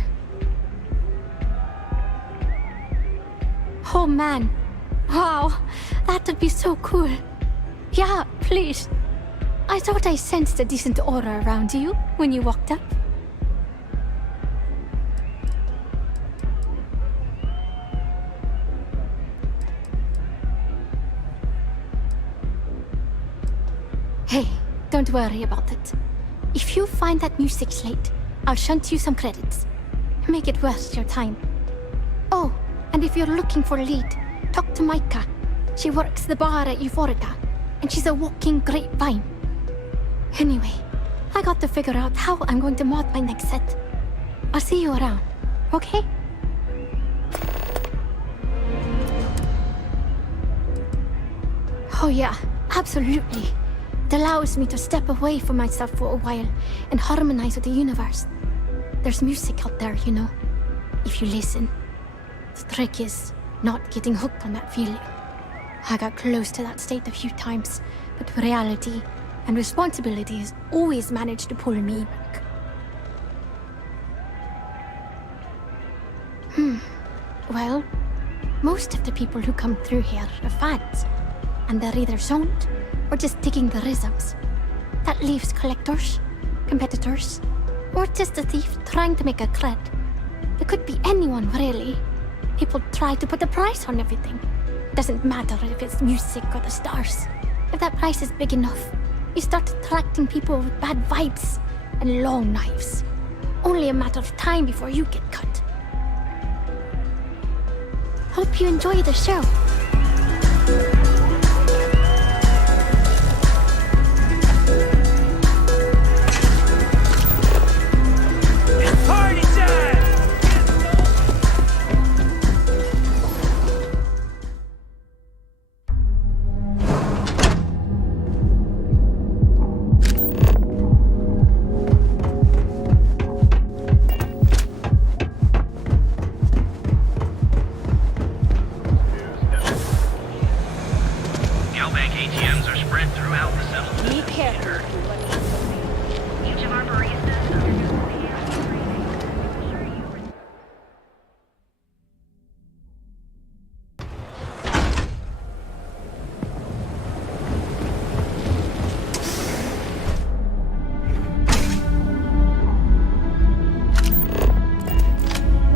Oh man. Wow, that would be so cool. Yeah, please. I thought I sensed a decent aura around you when you walked up. Don't worry about it. If you find that music slate, I'll shunt you some credits. Make it worth your time. Oh, and if you're looking for a lead, talk to Micah. She works the bar at Euphorica, and she's a walking grapevine. Anyway, I got to figure out how I'm going to mod my next set. I'll see you around, okay? Oh yeah, absolutely. It allows me to step away from myself for a while and harmonize with the universe. There's music out there, you know, if you listen. The trick is not getting hooked on that feeling. I got close to that state a few times, but reality and responsibility has always managed to pull me back. Well, most of the people who come through here are fans, and they're either zoned or just digging the rhythms. That leaves collectors, competitors, or just a thief trying to make a cred. It could be anyone, really. People try to put a price on everything. Doesn't matter if it's music or the stars. If that price is big enough, you start attracting people with bad vibes and long knives. Only a matter of time before you get cut. Hope you enjoy the show. It's party time! Galbank ATMs are spread throughout the settlement. Be careful. Each of our baristas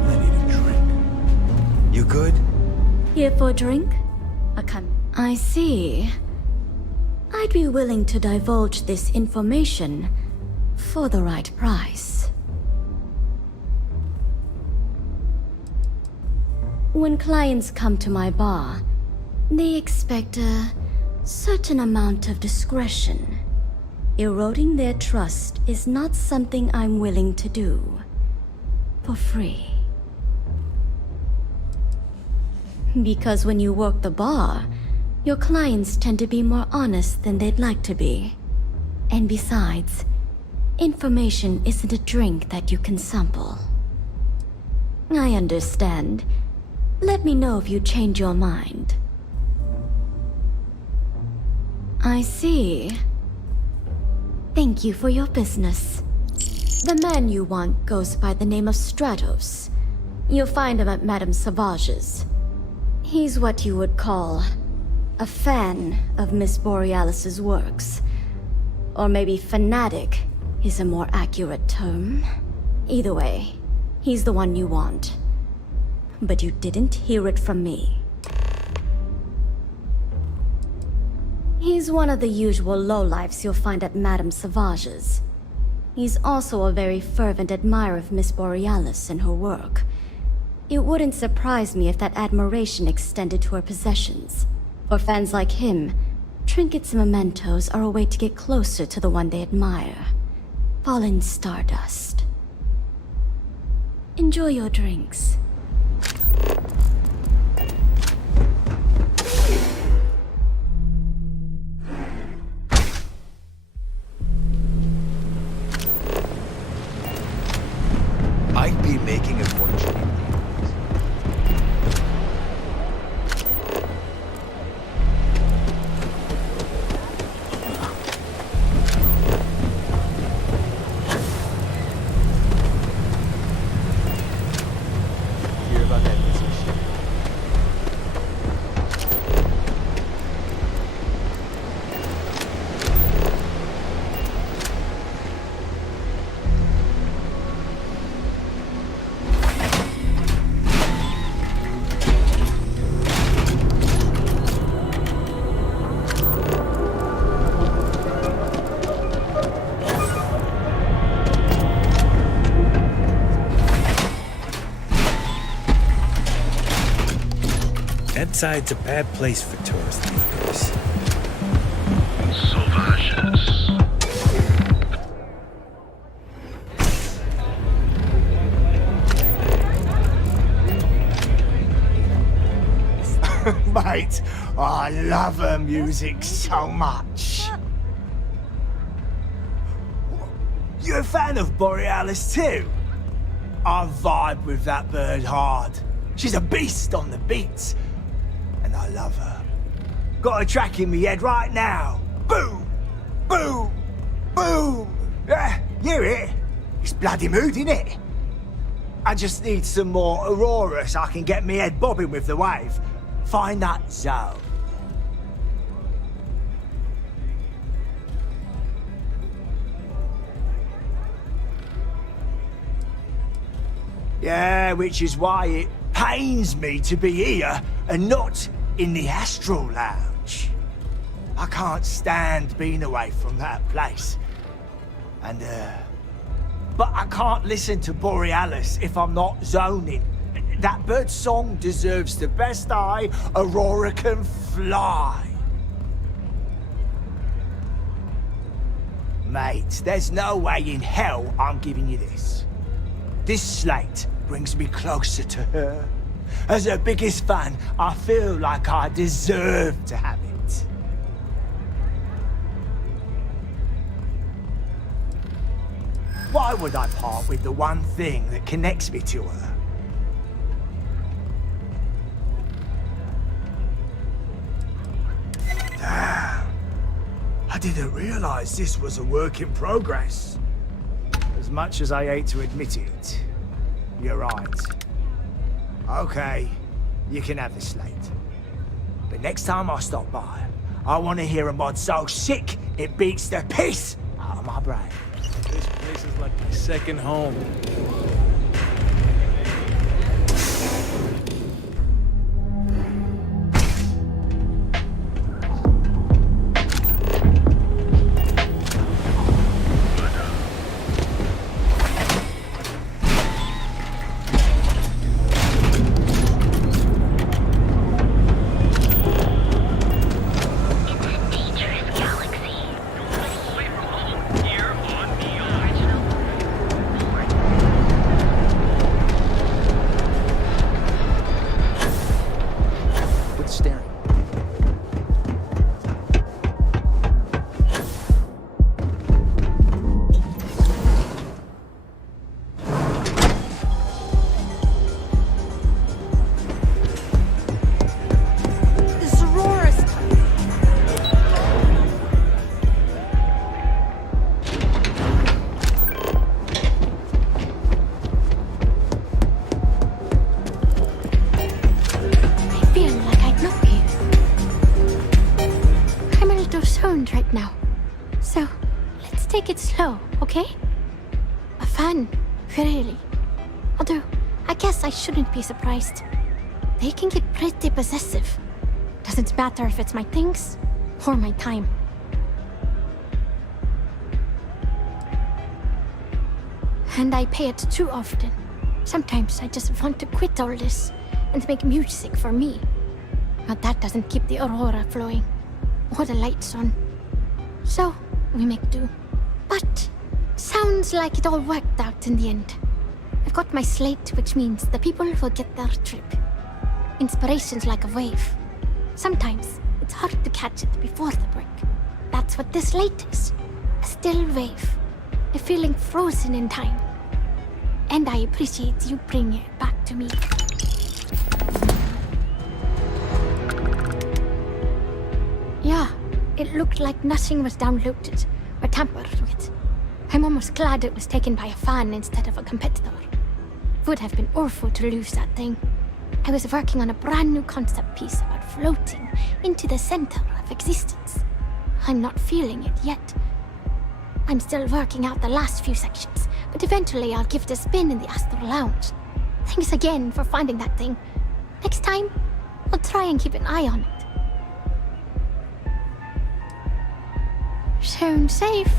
I need a drink. You good? Here for a drink? I see. I'd be willing to divulge this information for the right price. When clients come to my bar, they expect a certain amount of discretion. Eroding their trust is not something I'm willing to do for free. Because when you work the bar, your clients tend to be more honest than they'd like to be. And besides, information isn't a drink that you can sample. I understand. Let me know if you change your mind. I see. Thank you for your business. The man you want goes by the name of Stratos. You'll find him at Madame Savage's. He's what you would call a fan of Miss Borealis's works. Or maybe fanatic is a more accurate term. Either way, he's the one you want. But you didn't hear it from me. He's one of the usual lowlifes you'll find at Madame Savage's. He's also a very fervent admirer of Miss Borealis and her work. It wouldn't surprise me if that admiration extended to her possessions. For fans like him, trinkets and mementos are a way to get closer to the one they admire. Fallen stardust. Enjoy your drinks. I'd be making a fortune. Hear about that missing ship? Outside's a bad place for tourists these days. Sauvages. Mate, I love her music so much. You a fan of Borealis too? I vibe with that bird hard. She's a beast on the beats, and I love her. Got a track in me head right now. Boom! Boom! Boom! Yeah, hear it? It's bloody mood, innit? I just need some more Aurora so I can get me head bobbing with the wave. Find that zone. Yeah, which is why it pains me to be here and not in the Astral Lounge. I can't stand being away from that place. And, but I can't listen to Borealis if I'm not zoning. That bird's song deserves the best eye Aurora can fly. Mate, there's no way in hell I'm giving you this. This slate brings me closer to her. As her biggest fan, I feel like I deserve to have it. Why would I part with the one thing that connects me to her? Damn. I didn't realize this was a work in progress. As much as I hate to admit it, you're right. Okay, you can have the slate. But next time I stop by, I want to hear a mod so sick it beats the piss out of my brain. This place is like my second home. Right now. So, let's take it slow, okay? A fan, really. Although, I guess I shouldn't be surprised. They can get pretty possessive. Doesn't matter if it's my things or my time. And I pay it too often. Sometimes I just want to quit all this and make music for me. But that doesn't keep the aurora flowing or the lights on. So, we make do. But, sounds like it all worked out in the end. I've got my slate, which means the people will get their trip. Inspiration's like a wave. Sometimes, it's hard to catch it before the break. That's what this slate is. A still wave. A feeling frozen in time. And I appreciate you bringing it back to me. Yeah. It looked like nothing was downloaded or tampered with. I'm almost glad it was taken by a fan instead of a competitor. It would have been awful to lose that thing. I was working on a brand new concept piece about floating into the center of existence. I'm not feeling it yet. I'm still working out the last few sections, but eventually I'll give it a spin in the Astral Lounge. Thanks again for finding that thing. Next time, I'll try and keep an eye on it. Sound safe.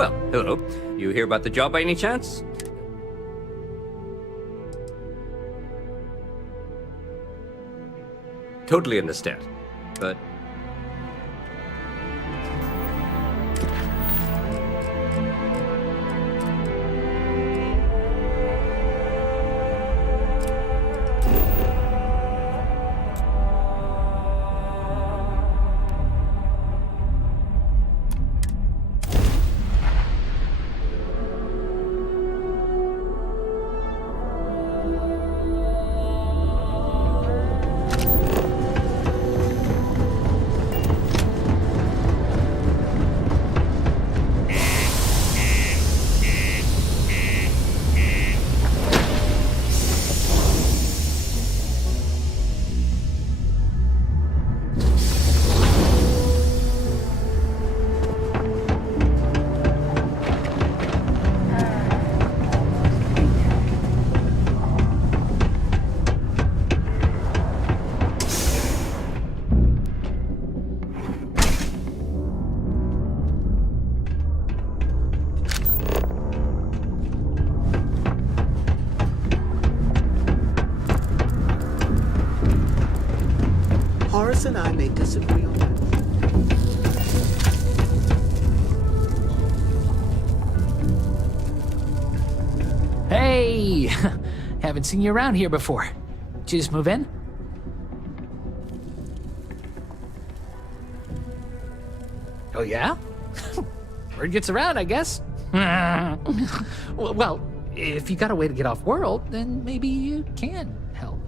Well, hello. You hear about the job by any chance? Totally understand. But Horace and I may disagree on that. Hey! Haven't seen you around here before. Did you just move in? Oh, yeah? Word gets around, I guess. Well, if you got a way to get off world, then maybe you can help.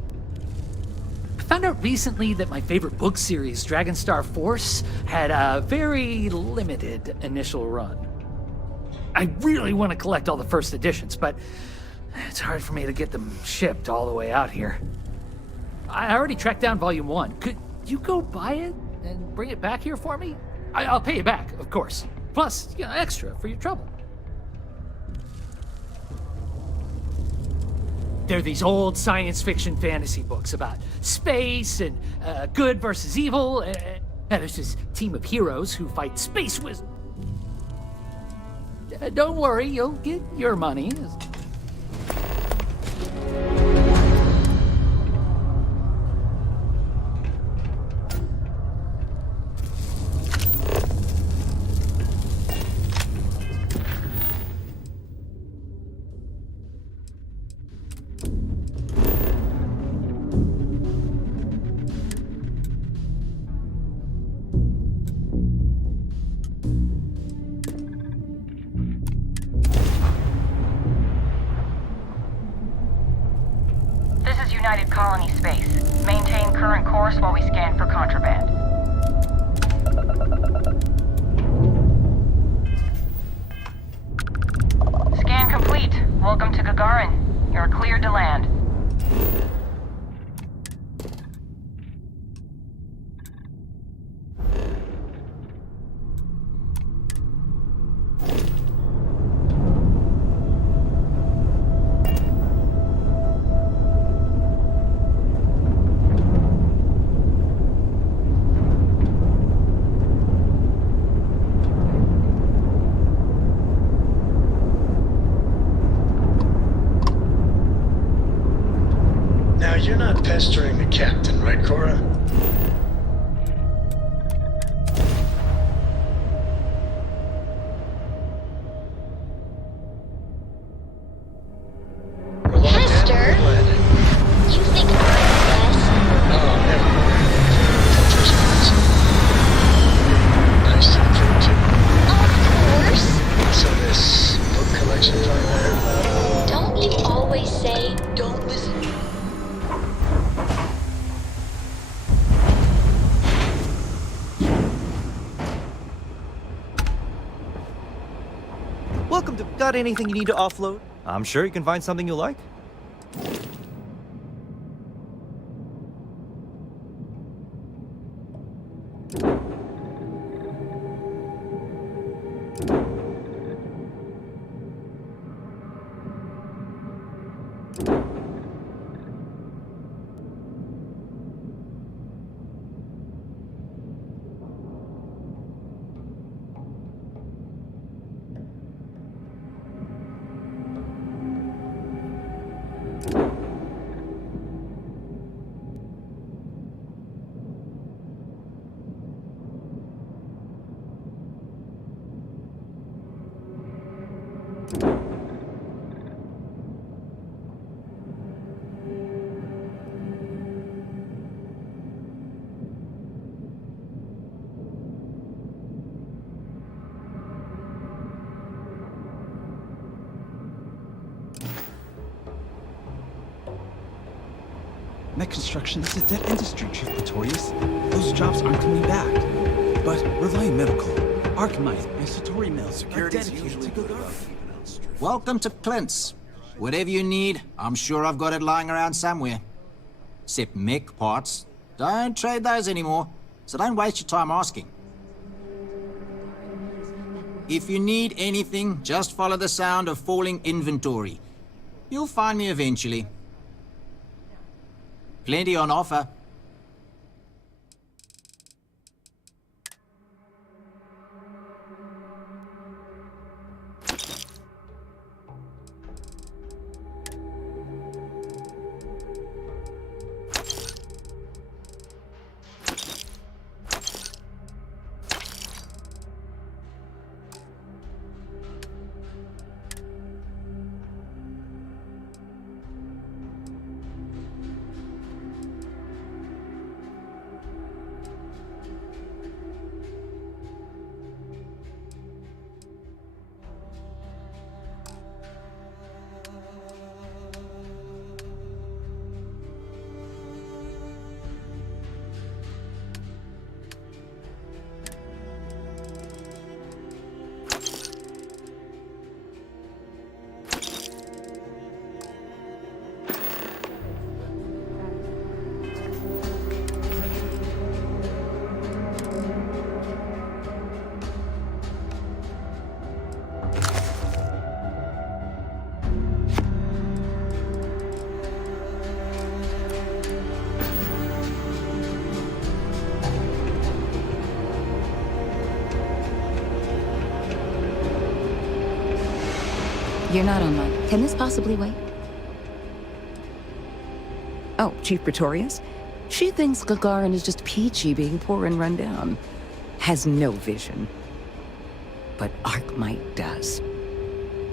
I found out recently that my favorite book series, Dragonstar Force, had a very limited initial run. I really want to collect all the first editions, but it's hard for me to get them shipped all the way out here. I already tracked down Volume 1. Could you go buy it and bring it back here for me? I'll pay you back, of course. Plus, extra for your trouble. They're these old science fiction fantasy books about space and good versus evil. And there's this team of heroes who fight space wizards. Don't worry, you'll get your money. United Colony space. Maintain current course while we scan for contraband. Scan complete. Welcome to Gagarin. You're cleared to land. Now, you're not pestering the captain, right, Cora? Hester? You think I'm best? Oh, never mind. First class. Nice to meet you. Of course. So this book collection thing I heard about... Don't you always say, don't listen? Welcome to... Got anything you need to offload? I'm sure you can find something you like. Mech construction is a dead industry, Chief Pretorius. Those jobs aren't coming back. But Reliant Medical, Archmite, and Satori Mills are dedicated to Gagarin. Welcome to Clint's. Whatever you need, I'm sure I've got it lying around somewhere. Except mech parts. Don't trade those anymore, so don't waste your time asking. If you need anything, just follow the sound of falling inventory. You'll find me eventually. Plenty on offer. You're not online. Can this possibly wait? Oh, Chief Pretorius? She thinks Gagarin is just peachy being poor and run down. Has no vision. But Archmite does.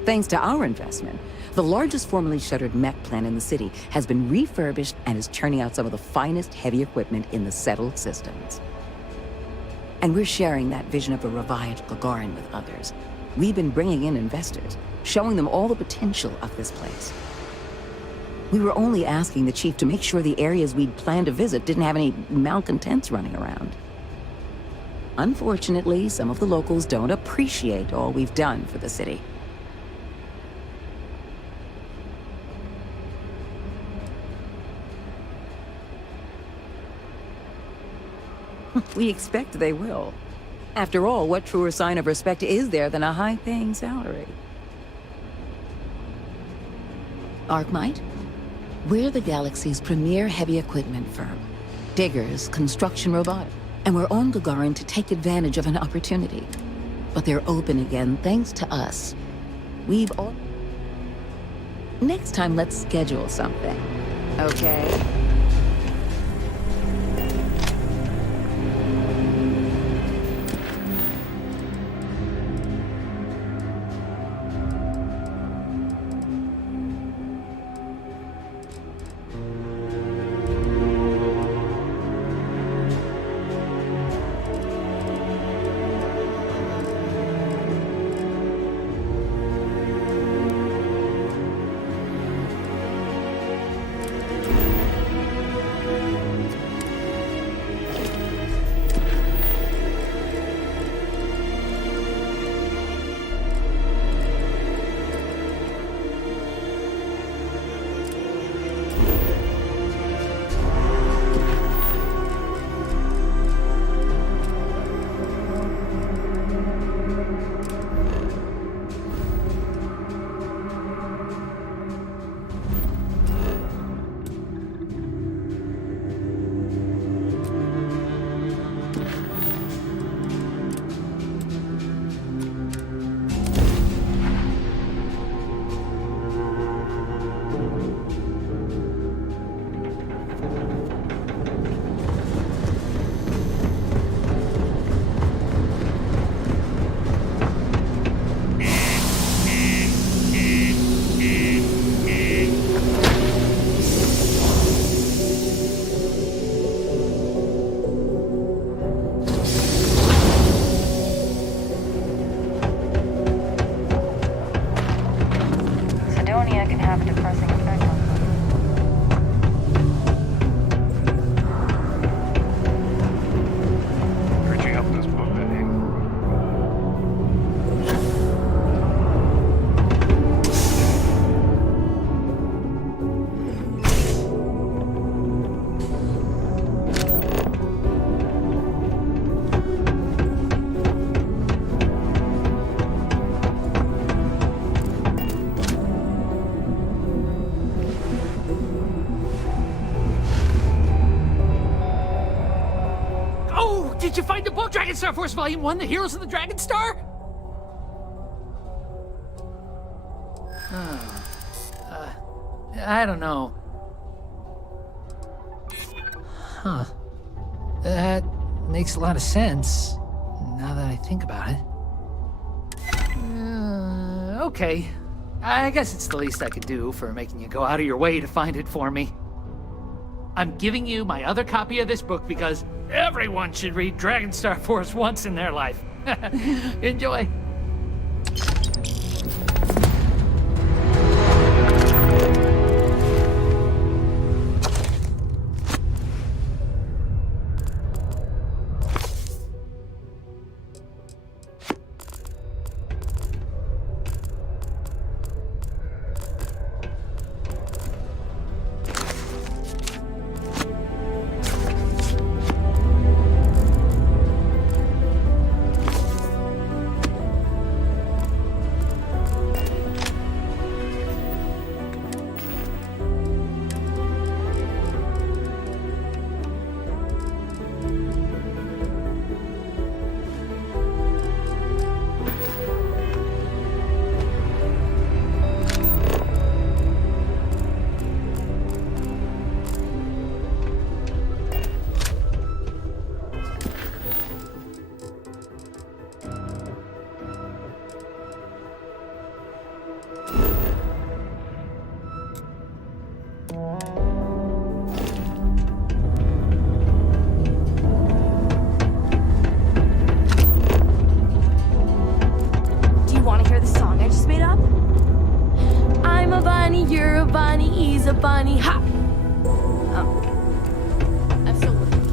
Thanks to our investment, the largest formerly shuttered mech plant in the city has been refurbished and is churning out some of the finest heavy equipment in the settled systems. And we're sharing that vision of a revived Gagarin with others. We've been bringing in investors, showing them all the potential of this place. We were only asking the chief to make sure the areas we'd planned to visit didn't have any malcontents running around. Unfortunately, some of the locals don't appreciate all we've done for the city. We expect they will. After all, what truer sign of respect is there than a high-paying salary? Archmite? We're the galaxy's premier heavy equipment firm. Diggers, construction robotics. And we're on Gagarin to take advantage of an opportunity. But they're open again thanks to us. We've all... Next time, let's schedule something. Okay? have a depressing effect on them. Reaching up this book, Oh, did you find the book, Dragon Star Force Volume 1, The Heroes of the Dragon Star? I don't know. Huh. That makes a lot of sense, now that I think about it. Okay. I guess it's the least I could do for making you go out of your way to find it for me. I'm giving you my other copy of this book because everyone should read Dragon Star Force once in their life. Enjoy. Do you want to hear the song I just made up? I'm a bunny, you're a bunny, he's a bunny, ha! Oh. I'm still looking.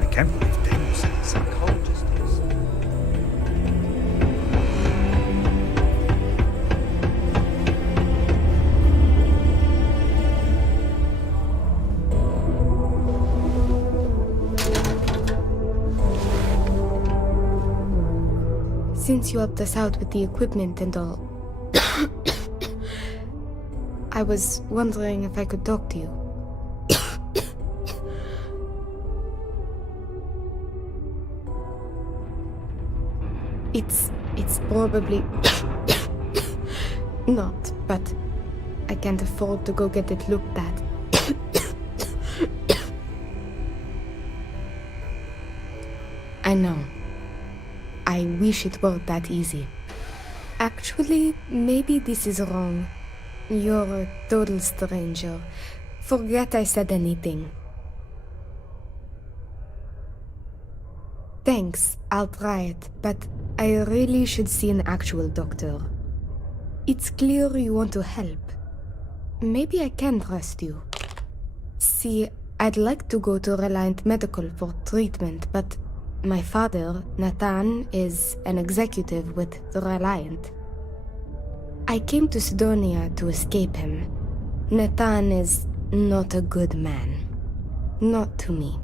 I can't believe Daniel's a psychologist. Since you helped us out with the equipment and all, I was wondering if I could talk to you. It's probably not, but I can't afford to go get it looked at. I know. I wish it were that easy. Actually, maybe this is wrong. You're a total stranger. Forget I said anything. Thanks, I'll try it, but I really should see an actual doctor. It's clear you want to help. Maybe I can trust you. See, I'd like to go to Reliant Medical for treatment, but my father, Nathan, is an executive with the Reliant. I came to Sidonia to escape him. Nathan is not a good man. Not to me.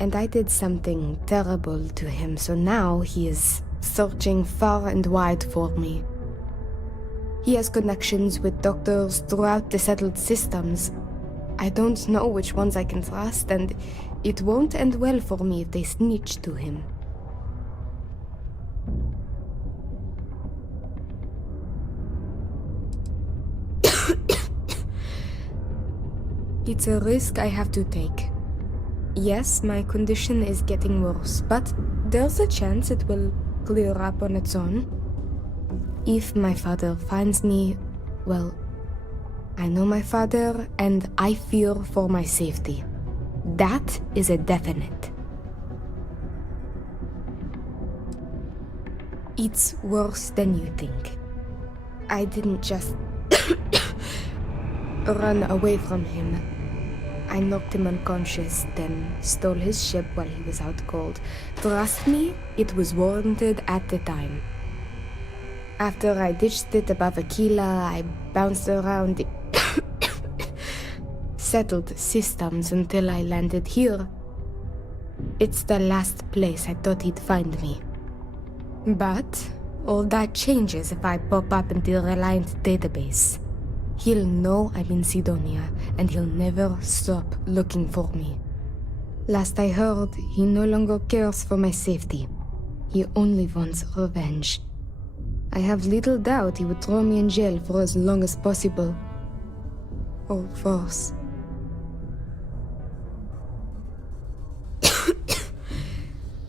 And I did something terrible to him, so now he is searching far and wide for me. He has connections with doctors throughout the settled systems. I don't know which ones I can trust, and it won't end well for me if they snitch to him. It's a risk I have to take. Yes, my condition is getting worse, but there's a chance it will clear up on its own. If my father finds me, well, I know my father and I fear for my safety. That is a definite. It's worse than you think. I didn't just run away from him. I knocked him unconscious, then stole his ship while he was out cold. Trust me, it was warranted at the time. After I ditched it above Aquila, I bounced around settled systems until I landed here. It's the last place I thought he'd find me. But all that changes if I pop up in the Reliant database. He'll know I'm in Sidonia, and he'll never stop looking for me. Last I heard, he no longer cares for my safety. He only wants revenge. I have little doubt he would throw me in jail for as long as possible. Or worse.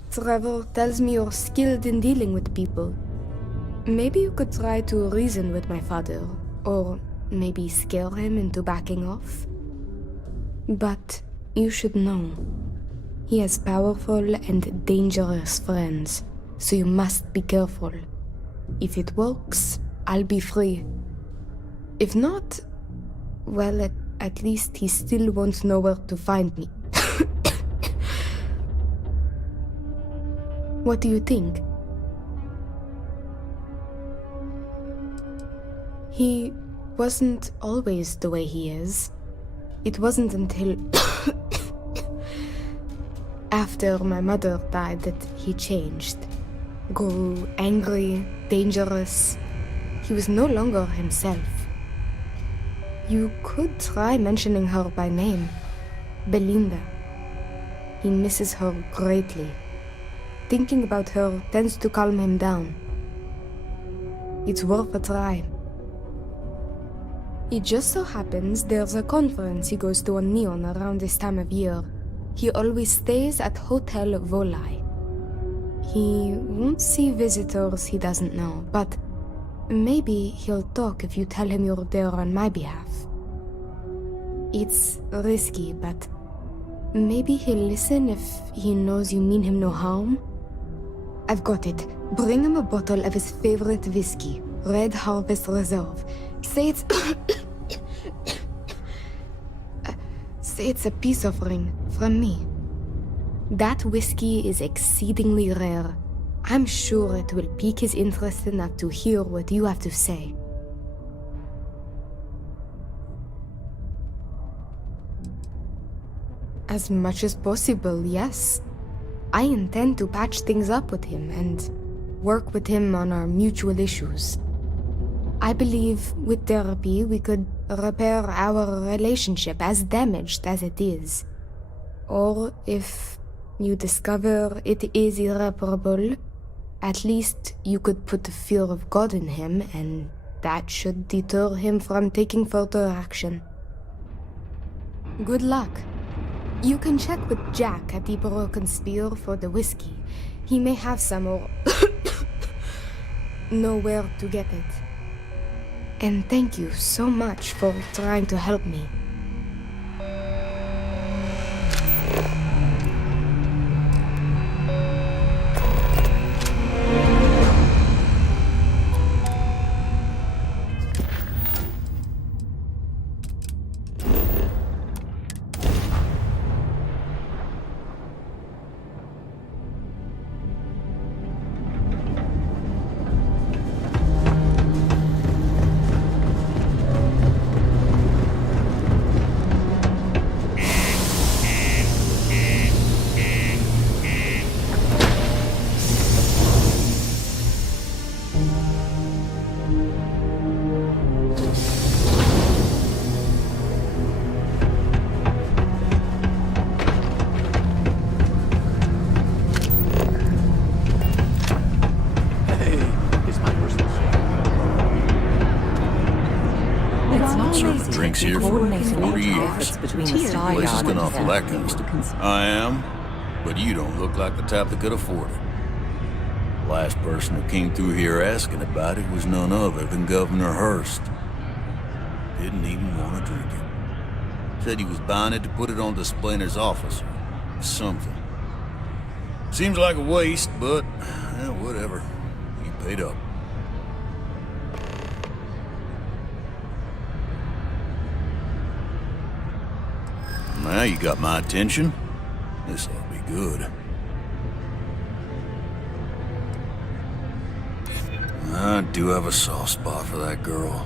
Trevor tells me you're skilled in dealing with people. Maybe you could try to reason with my father, or maybe scare him into backing off. But you should know, he has powerful and dangerous friends, so you must be careful. If it works, I'll be free. If not, well, at least he still won't know where to find me. What do you think? He wasn't always the way he is. It wasn't until after my mother died that he changed. Grew angry, dangerous. He was no longer himself. You could try mentioning her by name. Belinda. He misses her greatly. Thinking about her tends to calm him down. It's worth a try. It just so happens there's a conference he goes to on Neon around this time of year. He always stays at Hotel Volai. He won't see visitors he doesn't know, but maybe he'll talk if you tell him you're there on my behalf. It's risky, but maybe he'll listen if he knows you mean him no harm. I've got it. Bring him a bottle of his favorite whiskey, Red Harvest Reserve. Say it's... Say it's a peace offering from me. That whiskey is exceedingly rare. I'm sure it will pique his interest enough to hear what you have to say. As much as possible, yes. I intend to patch things up with him and work with him on our mutual issues. I believe with therapy we could repair our relationship, as damaged as it is. Or if you discover it is irreparable, at least you could put the fear of God in him, and that should deter him from taking further action. Good luck. You can check with Jack at the Broken Spear for the whiskey. He may have some or know where to get it. And thank you so much for trying to help me. Drinks here for 40 years. Place has gone off that kind of stuff. I am, but you don't look like the type that could afford it. The last person who came through here asking about it was none other than Governor Hurst. Didn't even want to drink it. Said he was buying it to put it on display in his office or something. Seems like a waste, but whatever. He Paid up. Now you got my attention. This ought to be good. I do have a soft spot for that girl.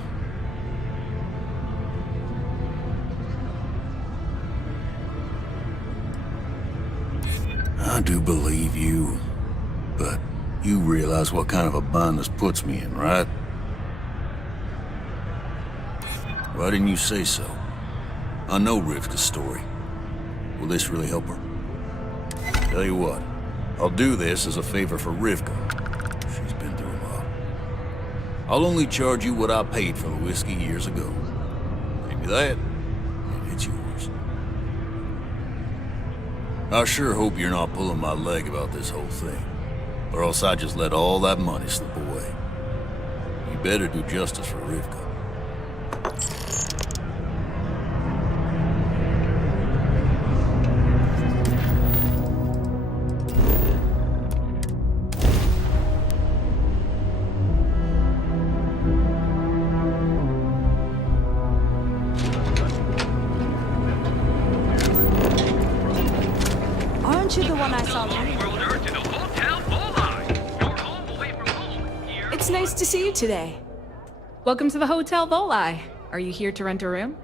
I do believe you, but you realize what kind of a bind this puts me in, right? Why didn't you say so? I know Rivka's story. Will this really help her? Tell you what, I'll do this as a favor for Rivka. She's been through a lot. I'll only charge you what I paid for the whiskey years ago. Pay me that, and it's yours. I sure hope you're not pulling my leg about this whole thing, or else I just let all that money slip away. You better do justice for Rivka. Aren't you the one I saw running? It's nice to see you today. Welcome to the Hotel Volai. Are you here to rent a room?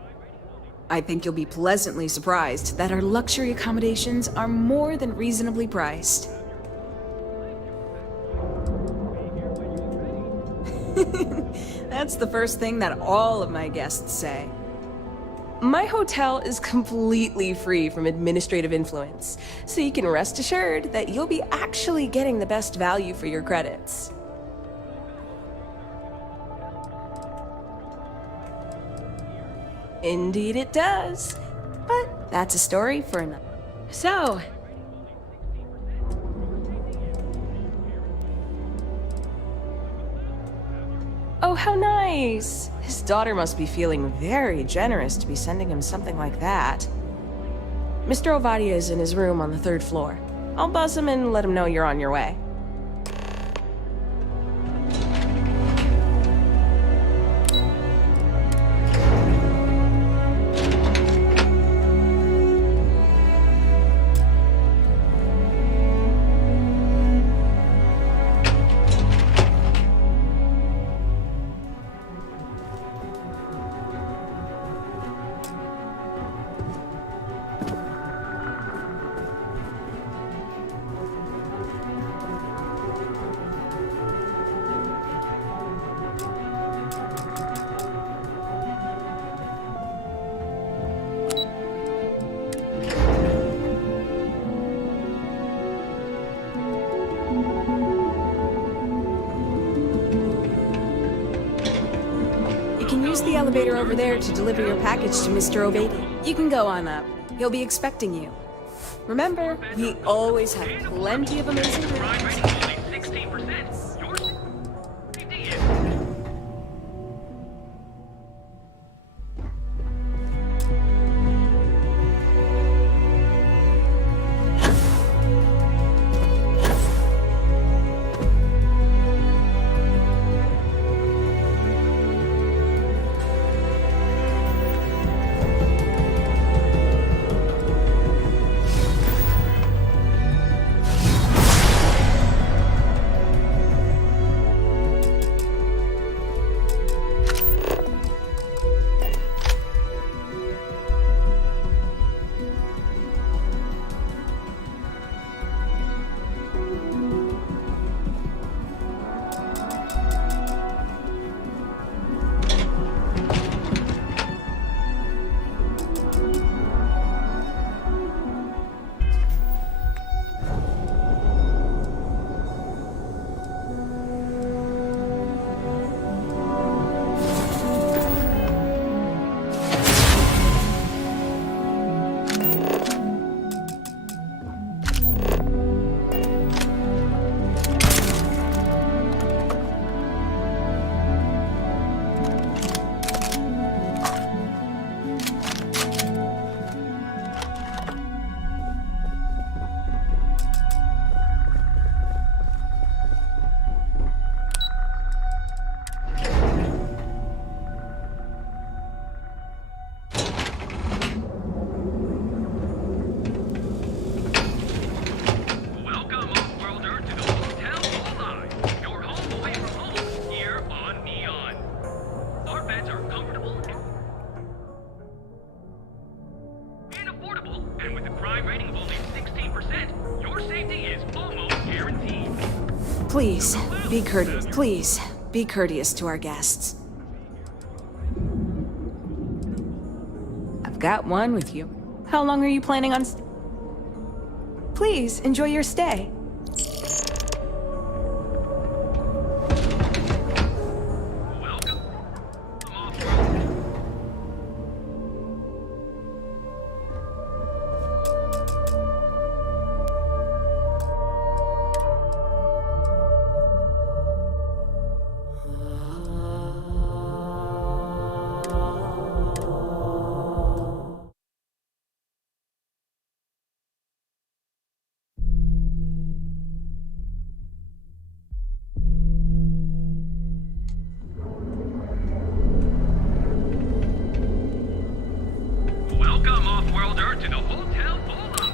I think you'll be pleasantly surprised that our luxury accommodations are more than reasonably priced. That's the first thing that all of my guests say. My hotel is completely free from administrative influence, so you can rest assured that you'll be actually getting the best value for your credits. Indeed it does. But that's a story for another. So... Oh, how nice! His daughter must be feeling very generous to be sending him something like that. Mr. Ovadia is in his room on the 3rd floor. I'll buzz him and let him know you're on your way. Use the elevator over there to deliver your package to Mr. Ovadi. You can go on up. He'll be expecting you. Remember, we always have plenty of amazing rooms. Please, be courteous. Please, be courteous to our guests. I've got one with you. How long are you planning on Please, enjoy your stay. Welcome, off-worlder, to the Hotel Vola.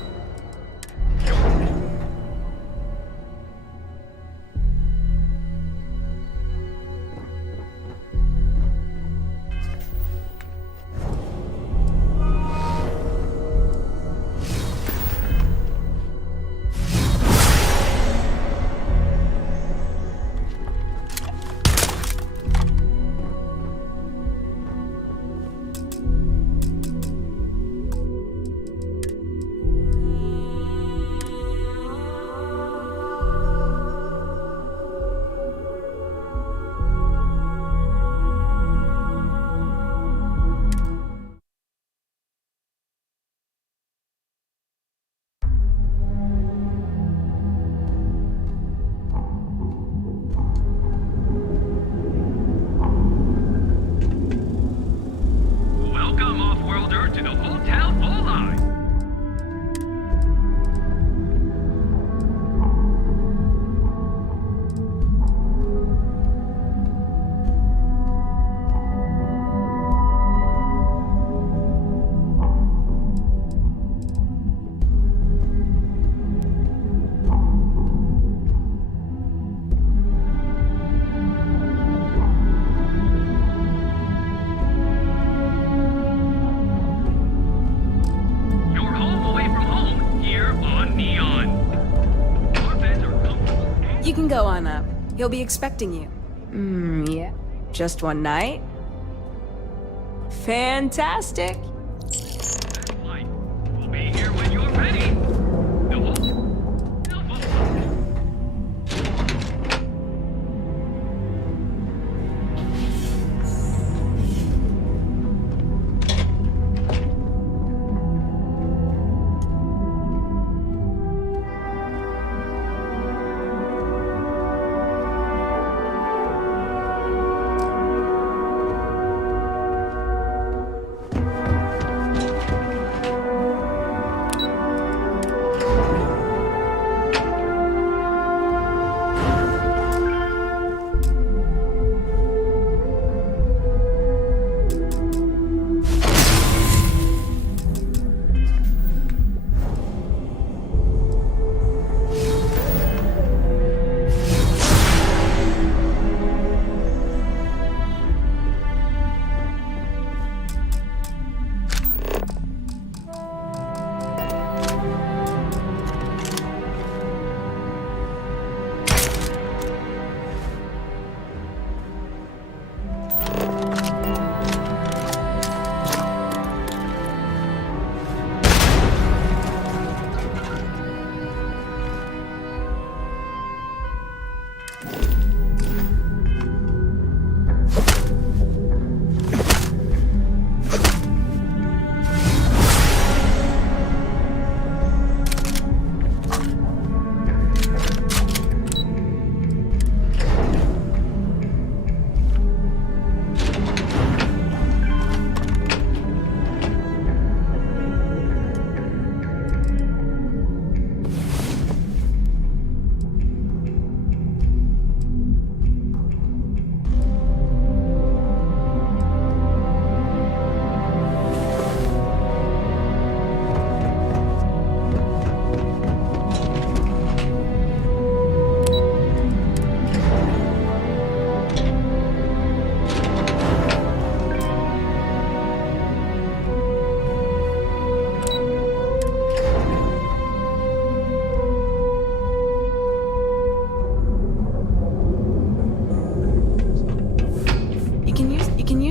Welcome, off-worlder, to the Hotel Vola. You're home away from home, here on Neon. Your beds are comfortable. You can go on up. He'll be expecting you. Yeah. Just one night? Fantastic. We'll be here when you're ready. The Hotel Vola.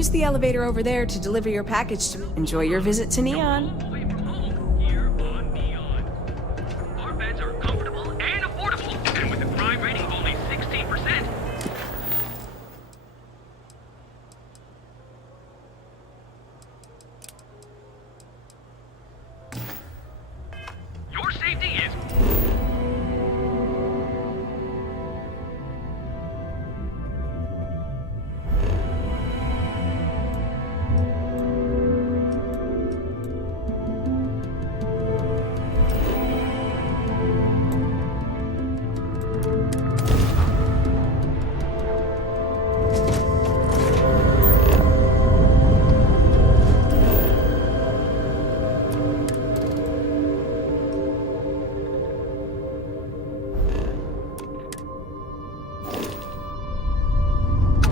use the elevator over there to deliver your package to me. Enjoy your visit to Neon. Our beds are comfortable and affordable, and with a crime rating of only 16%. Your safety is...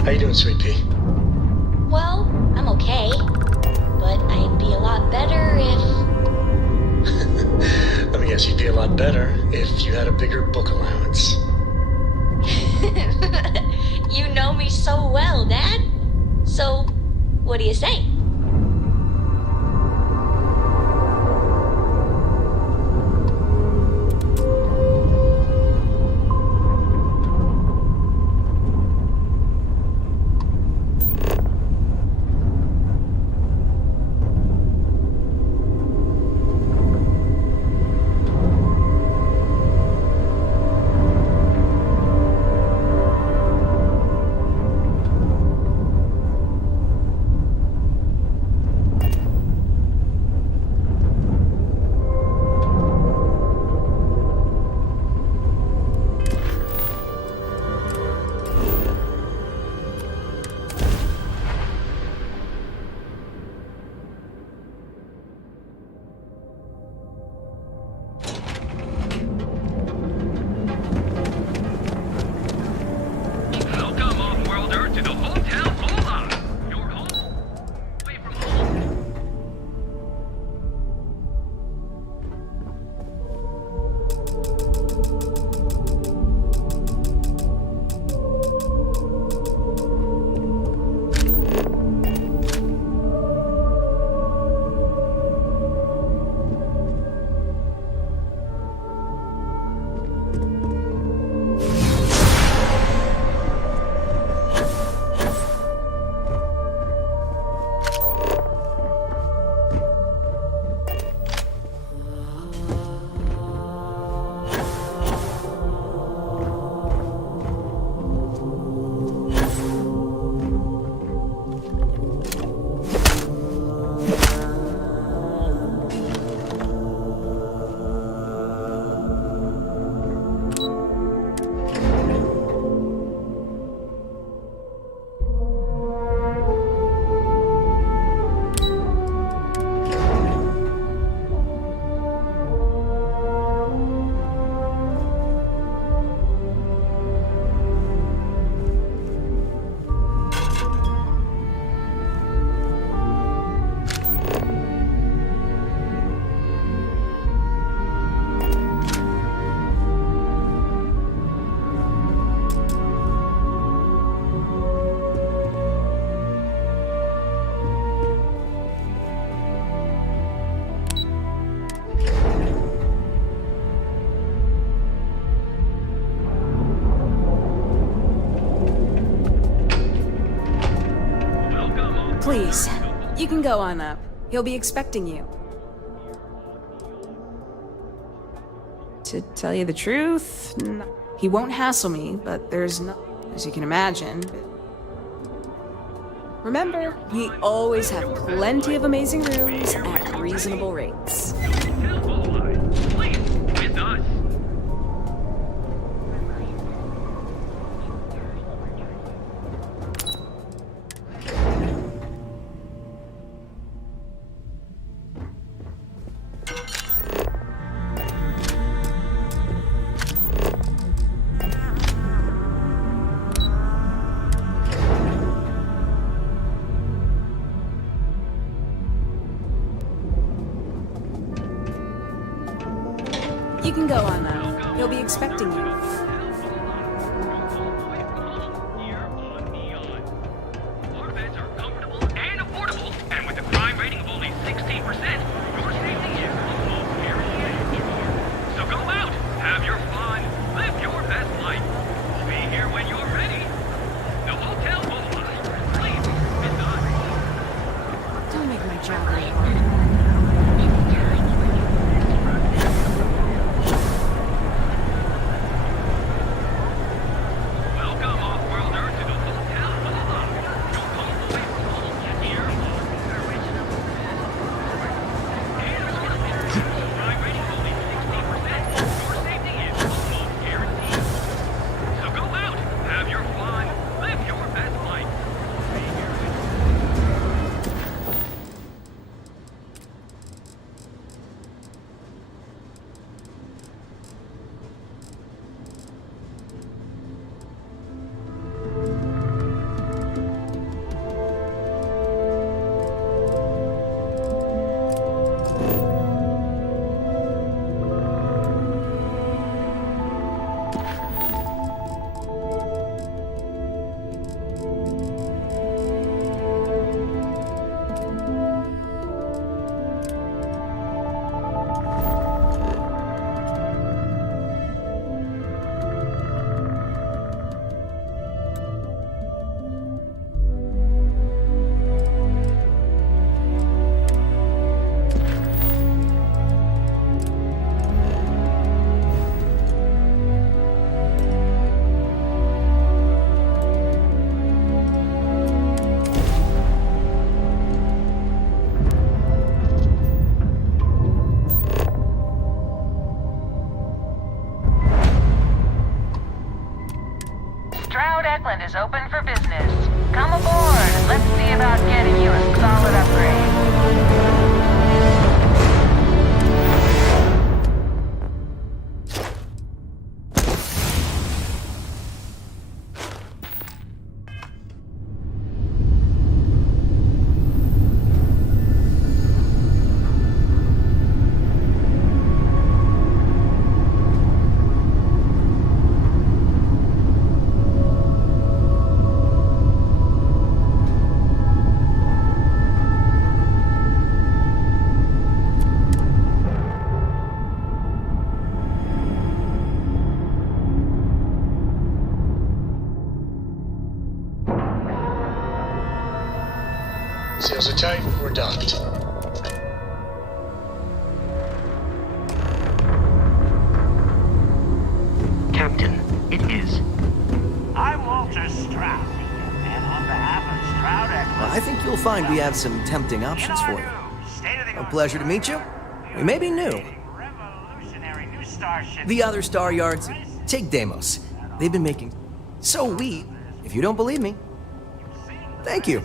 How you doing, Sweet Pea? Well, I'm okay. But I'd be a lot better if... Let me guess, you'd be a lot better if you had a bigger book allowance. You know me so well, Dad. So, what do you say? Welcome, off-worlder, to the Hotel Lola. Your home, away from home. Please, you can go on up. He'll be expecting you. To tell you the truth, he won't hassle me, but there's no, as you can imagine. Remember, we always have plenty of amazing rooms at reasonable rates. Please, with us. You can go on now. He'll be expecting you. Our beds are comfortable Eklund is open for business. Come aboard and let's see about getting you a solid upgrade. Seals are tight, we're docked. Captain, it is. I'm Walter Stroud, and on behalf of Stroud Eklund... I think you'll find we have some tempting options for you. A pleasure to meet you. We may be new. The other Star Yards, take Deimos. They've been making... So if you don't believe me, thank you.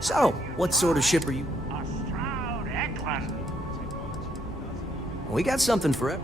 So, what sort of ship are you? Stroud Eklund. We got something for it.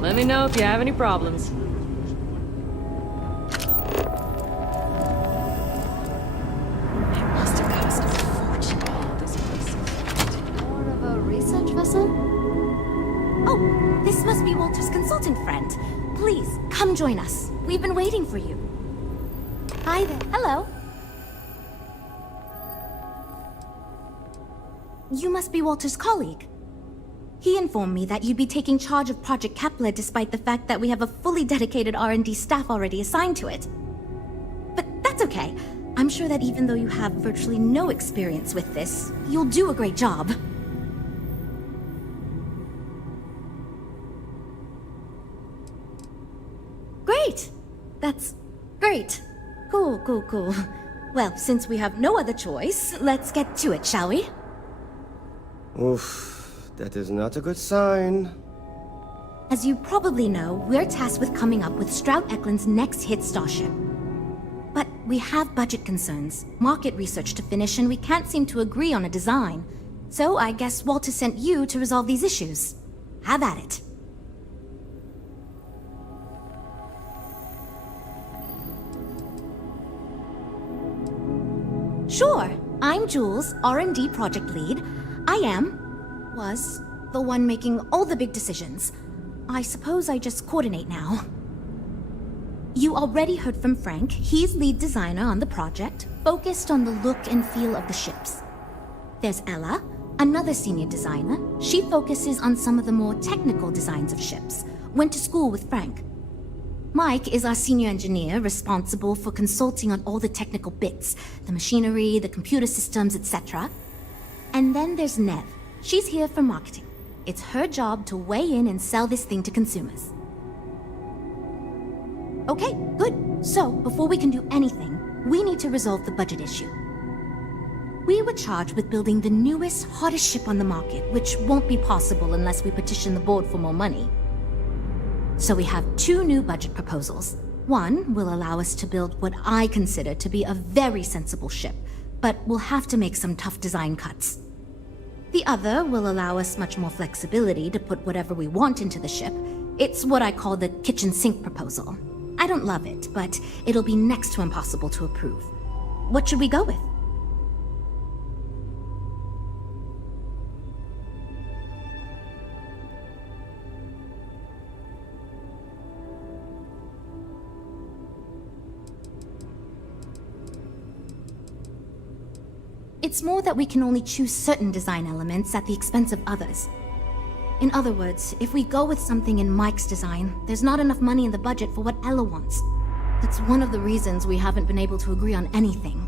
Let me know if you have any problems. It must have cost a fortune. This place is more of a research vessel? Oh, this must be Walter's consultant friend. Please, come join us. We've been waiting for you. Hi there. Hello. You must be Walter's colleague. He informed me that you'd be taking charge of Project Kepler despite the fact that we have a fully dedicated R&D staff already assigned to it. But that's okay. I'm sure that even though you have virtually no experience with this, you'll do a great job. Great! That's great. Cool. Well, since we have no other choice, let's get to it, shall we? Oof. That is not a good sign. As you probably know, we're tasked with coming up with Stroud Eklund's next hit starship. But we have budget concerns, market research to finish, and we can't seem to agree on a design. So I guess Walter sent you to resolve these issues. Have at it. Sure, I'm Jules, R&D project lead. Was the one making all the big decisions. I suppose I just coordinate now. You already heard from Frank. He's lead designer on the project, focused on the look and feel of the ships. There's Ella, another senior designer. She focuses on some of the more technical designs of ships. Went to school with Frank. Mike is our senior engineer responsible for consulting on all the technical bits, the machinery, the computer systems, etc. And then there's Nev. She's here for marketing. It's her job to weigh in and sell this thing to consumers. Okay, good. So, before we can do anything, we need to resolve the budget issue. We were charged with building the newest, hottest ship on the market, which won't be possible unless we petition the board for more money. So we have 2 new budget proposals. One will allow us to build what I consider to be a very sensible ship, but we'll have to make some tough design cuts. The other will allow us much more flexibility to put whatever we want into the ship. It's what I call the kitchen sink proposal. I don't love it, but it'll be next to impossible to approve. What should we go with? It's more that we can only choose certain design elements at the expense of others. In other words, if we go with something in Mike's design, there's not enough money in the budget for what Ella wants. That's one of the reasons we haven't been able to agree on anything.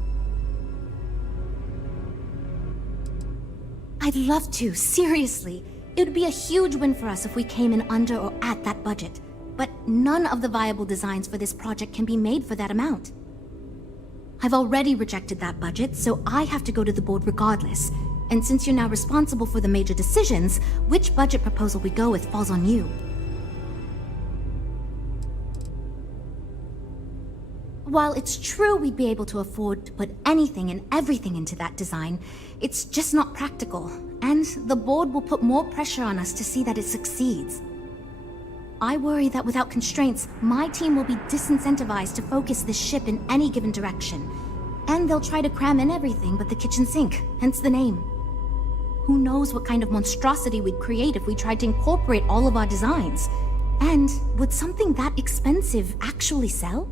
I'd love to, seriously. It would be a huge win for us if we came in under or at that budget. But none of the viable designs for this project can be made for that amount. I've already rejected that budget, so I have to go to the board regardless. And since you're now responsible for the major decisions, which budget proposal we go with falls on you. While it's true we'd be able to afford to put anything and everything into that design, it's just not practical, and the board will put more pressure on us to see that it succeeds. I worry that without constraints, my team will be disincentivized to focus this ship in any given direction. And they'll try to cram in everything but the kitchen sink, hence the name. Who knows what kind of monstrosity we'd create if we tried to incorporate all of our designs? And would something that expensive actually sell?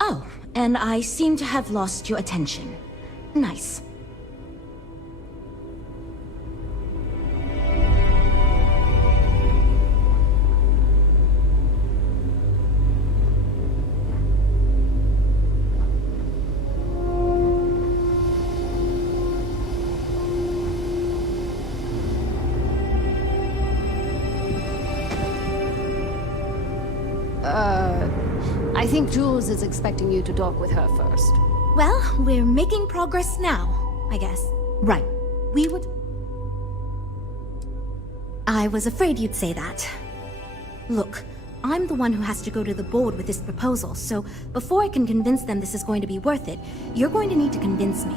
Oh, and I seem to have lost your attention. Nice. I think Jules is expecting you to talk with her first. Well, we're making progress now, I guess. Right. We would... I was afraid you'd say that. Look, I'm the one who has to go to the board with this proposal, so before I can convince them this is going to be worth it, you're going to need to convince me.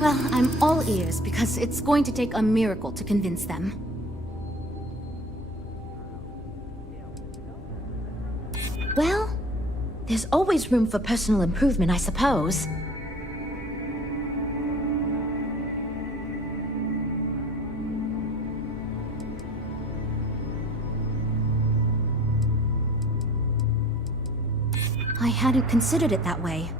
Well, I'm all ears because it's going to take a miracle to convince them. Well, there's always room for personal improvement, I suppose. I hadn't considered it that way.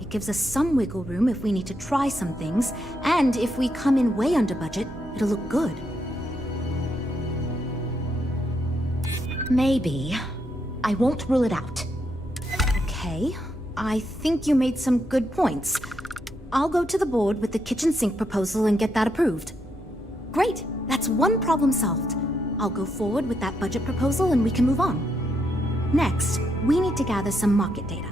It gives us some wiggle room if we need to try some things, and if we come in way under budget, it'll look good. Maybe. I won't rule it out. Okay, I think you made some good points. I'll go to the board with the kitchen sink proposal and get that approved. Great, that's one problem solved. I'll go forward with that budget proposal and we can move on. Next, we need to gather some market data.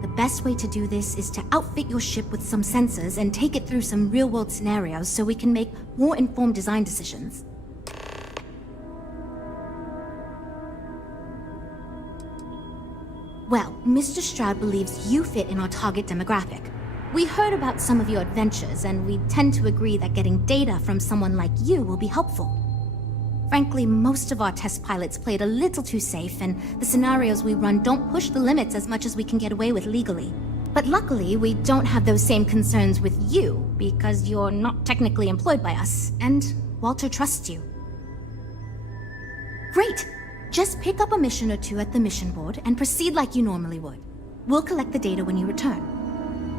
The best way to do this is to outfit your ship with some sensors and take it through some real-world scenarios so we can make more informed design decisions. Well, Mr. Stroud believes you fit in our target demographic. We heard about some of your adventures, and we tend to agree that getting data from someone like you will be helpful. Frankly, most of our test pilots played a little too safe, and the scenarios we run don't push the limits as much as we can get away with legally. But luckily, we don't have those same concerns with you, because you're not technically employed by us, and Walter trusts you. Great! Just pick up a mission or two at the mission board and proceed like you normally would. We'll collect the data when you return.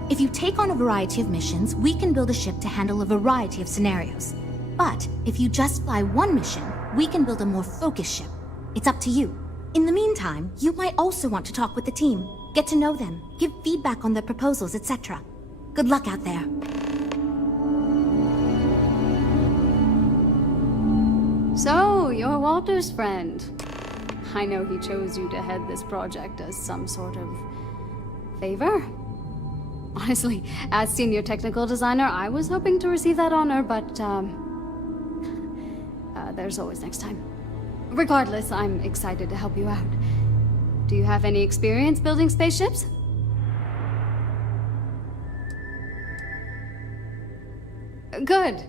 If you take on a variety of missions, we can build a ship to handle a variety of scenarios. But if you just fly one mission, we can build a more focused ship. It's up to you. In the meantime, you might also want to talk with the team, get to know them, give feedback on their proposals, etc. Good luck out there. So, you're Walter's friend. I know he chose you to head this project as some sort of favor. Honestly, as senior technical designer, I was hoping to receive that honor, but there's always next time. Regardless, I'm excited to help you out. Do you have any experience building spaceships? Good.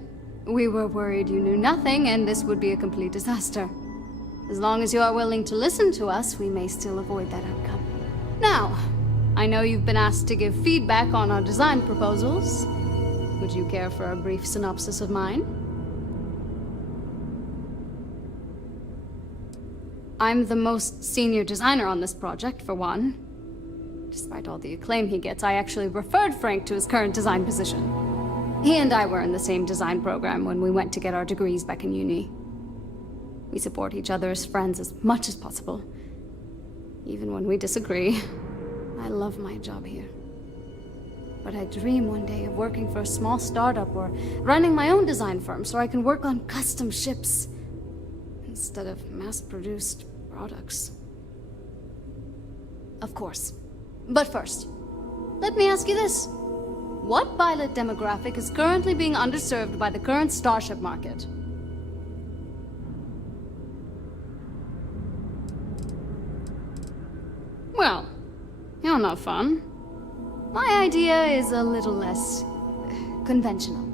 We were worried you knew nothing, and this would be a complete disaster. As long as you are willing to listen to us, we may still avoid that outcome. Now, I know you've been asked to give feedback on our design proposals. Would you care for a brief synopsis of mine? I'm the most senior designer on this project, for one. Despite all the acclaim he gets, I actually referred Frank to his current design position. He and I were in the same design program when we went to get our degrees back in uni. We support each other as friends as much as possible. Even when we disagree. I love my job here. But I dream one day of working for a small startup or running my own design firm so I can work on custom ships instead of mass-produced products. Of course. But first, let me ask you this. What pilot demographic is currently being underserved by the current starship market? Well, you're not fun. My idea is a little less conventional.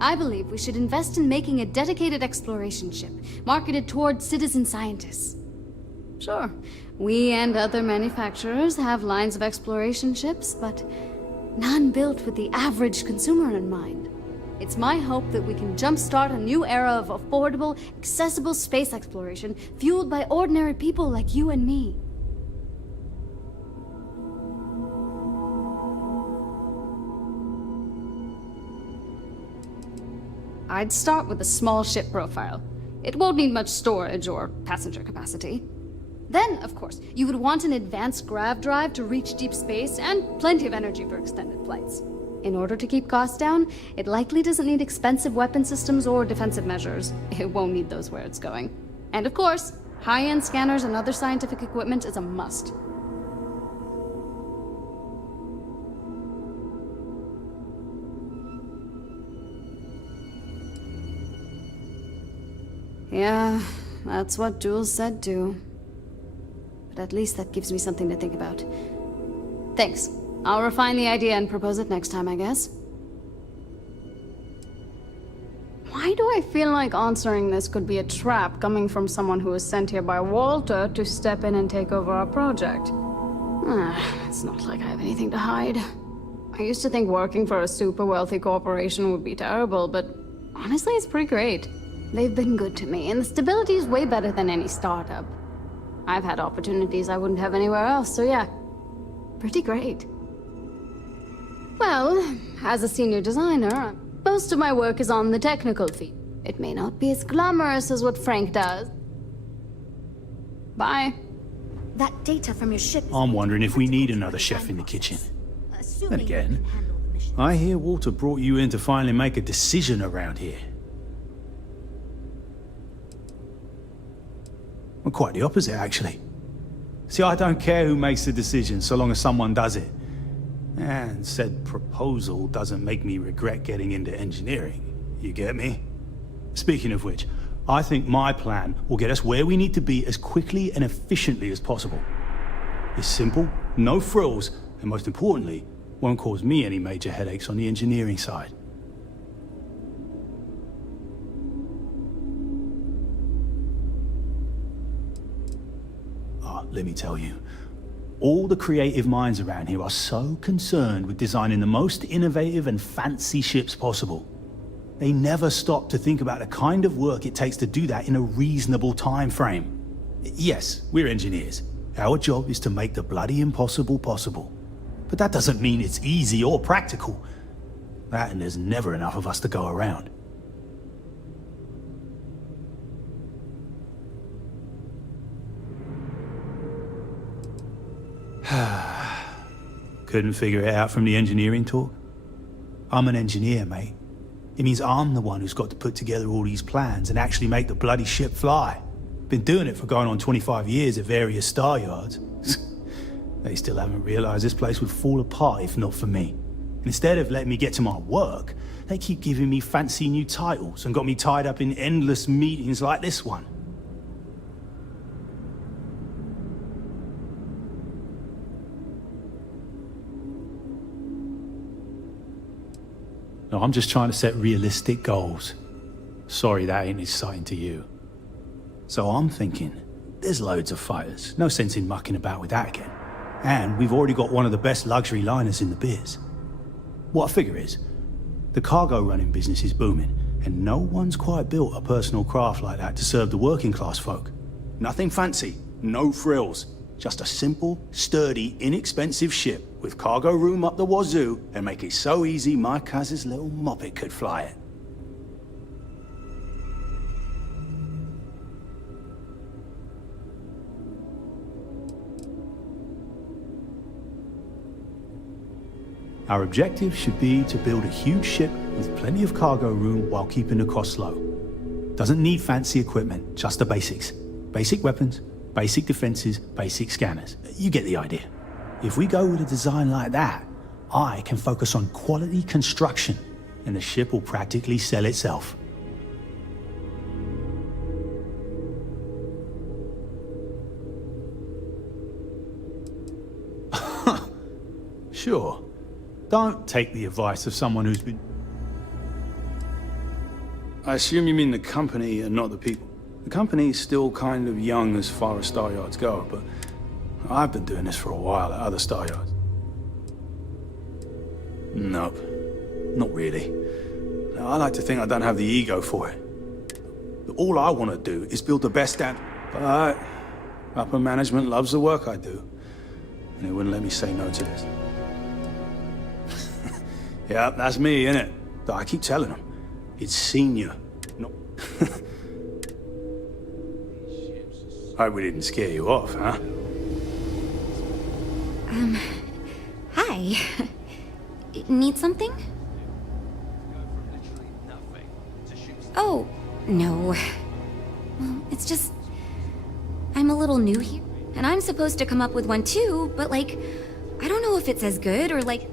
I believe we should invest in making a dedicated exploration ship, marketed towards citizen scientists. Sure, we and other manufacturers have lines of exploration ships, but none built with the average consumer in mind. It's my hope that we can jumpstart a new era of affordable, accessible space exploration, fueled by ordinary people like you and me. I'd start with a small ship profile. It won't need much storage or passenger capacity. Then, of course, you would want an advanced grav drive to reach deep space and plenty of energy for extended flights. In order to keep costs down, it likely doesn't need expensive weapon systems or defensive measures. It won't need those where it's going. And of course, high-end scanners and other scientific equipment is a must. Yeah, that's what Jules said too. But at least that gives me something to think about. Thanks. I'll refine the idea and propose it next time, I guess. Why do I feel like answering this could be a trap coming from someone who was sent here by Walter to step in and take over our project? It's not like I have anything to hide. I used to think working for a super wealthy corporation would be terrible, but honestly, it's pretty great. They've been good to me, and the stability is way better than any startup. I've had opportunities I wouldn't have anywhere else, so yeah, pretty great. Well, as a senior designer, most of my work is on the technical field. It may not be as glamorous as what Frank does. Bye. That data from your ship is... I'm wondering if we need another chef in the kitchen. Then again, I hear Walter brought you in to finally make a decision around here. Well, quite the opposite, actually. See, I don't care who makes the decision, so long as someone does it. And said proposal doesn't make me regret getting into engineering. You get me? Speaking of which, I think my plan will get us where we need to be as quickly and efficiently as possible. It's simple, no frills, and most importantly, won't cause me any major headaches on the engineering side. Let me tell you, all the creative minds around here are so concerned with designing the most innovative and fancy ships possible. They never stop to think about the kind of work it takes to do that in a reasonable time frame. Yes, we're engineers. Our job is to make the bloody impossible possible. But that doesn't mean it's easy or practical. That and there's never enough of us to go around. Couldn't figure it out from the engineering talk? I'm an engineer, mate. It means I'm the one who's got to put together all these plans and actually make the bloody ship fly. Been doing it for going on 25 years at various star yards. They still haven't realized this place would fall apart if not for me. Instead of letting me get to my work, they keep giving me fancy new titles and got me tied up in endless meetings like this one. No, I'm just trying to set realistic goals. Sorry that ain't exciting to you. So I'm thinking, there's loads of fighters. No sense in mucking about with that again. And we've already got one of the best luxury liners in the biz. What I figure is, the cargo running business is booming, and no one's quite built a personal craft like that to serve the working class folk. Nothing fancy, no frills, just a simple, sturdy, inexpensive ship with cargo room up the wazoo and make it so easy my cousin's little moppet could fly it. Our objective should be to build a huge ship with plenty of cargo room while keeping the costs low. Doesn't need fancy equipment, just the basics. Basic weapons, basic defenses, basic scanners. You get the idea. If we go with a design like that, I can focus on quality construction, and the ship will practically sell itself. Sure. Don't take the advice of someone who's been... I assume you mean the company and not the people. The company is still kind of young as far as star yards go, but I've been doing this for a while at other star yards. Nope, not really. I like to think I don't have the ego for it. All I want to do is build the best damn... But upper management loves the work I do, and they wouldn't let me say no to this. Yeah, that's me, innit? But I keep telling them, it's senior, not... Hope we didn't scare you off, huh? Hi. Need something? Oh, no. Well, it's just... I'm a little new here, and I'm supposed to come up with one too, but like, I don't know if it's as good or like...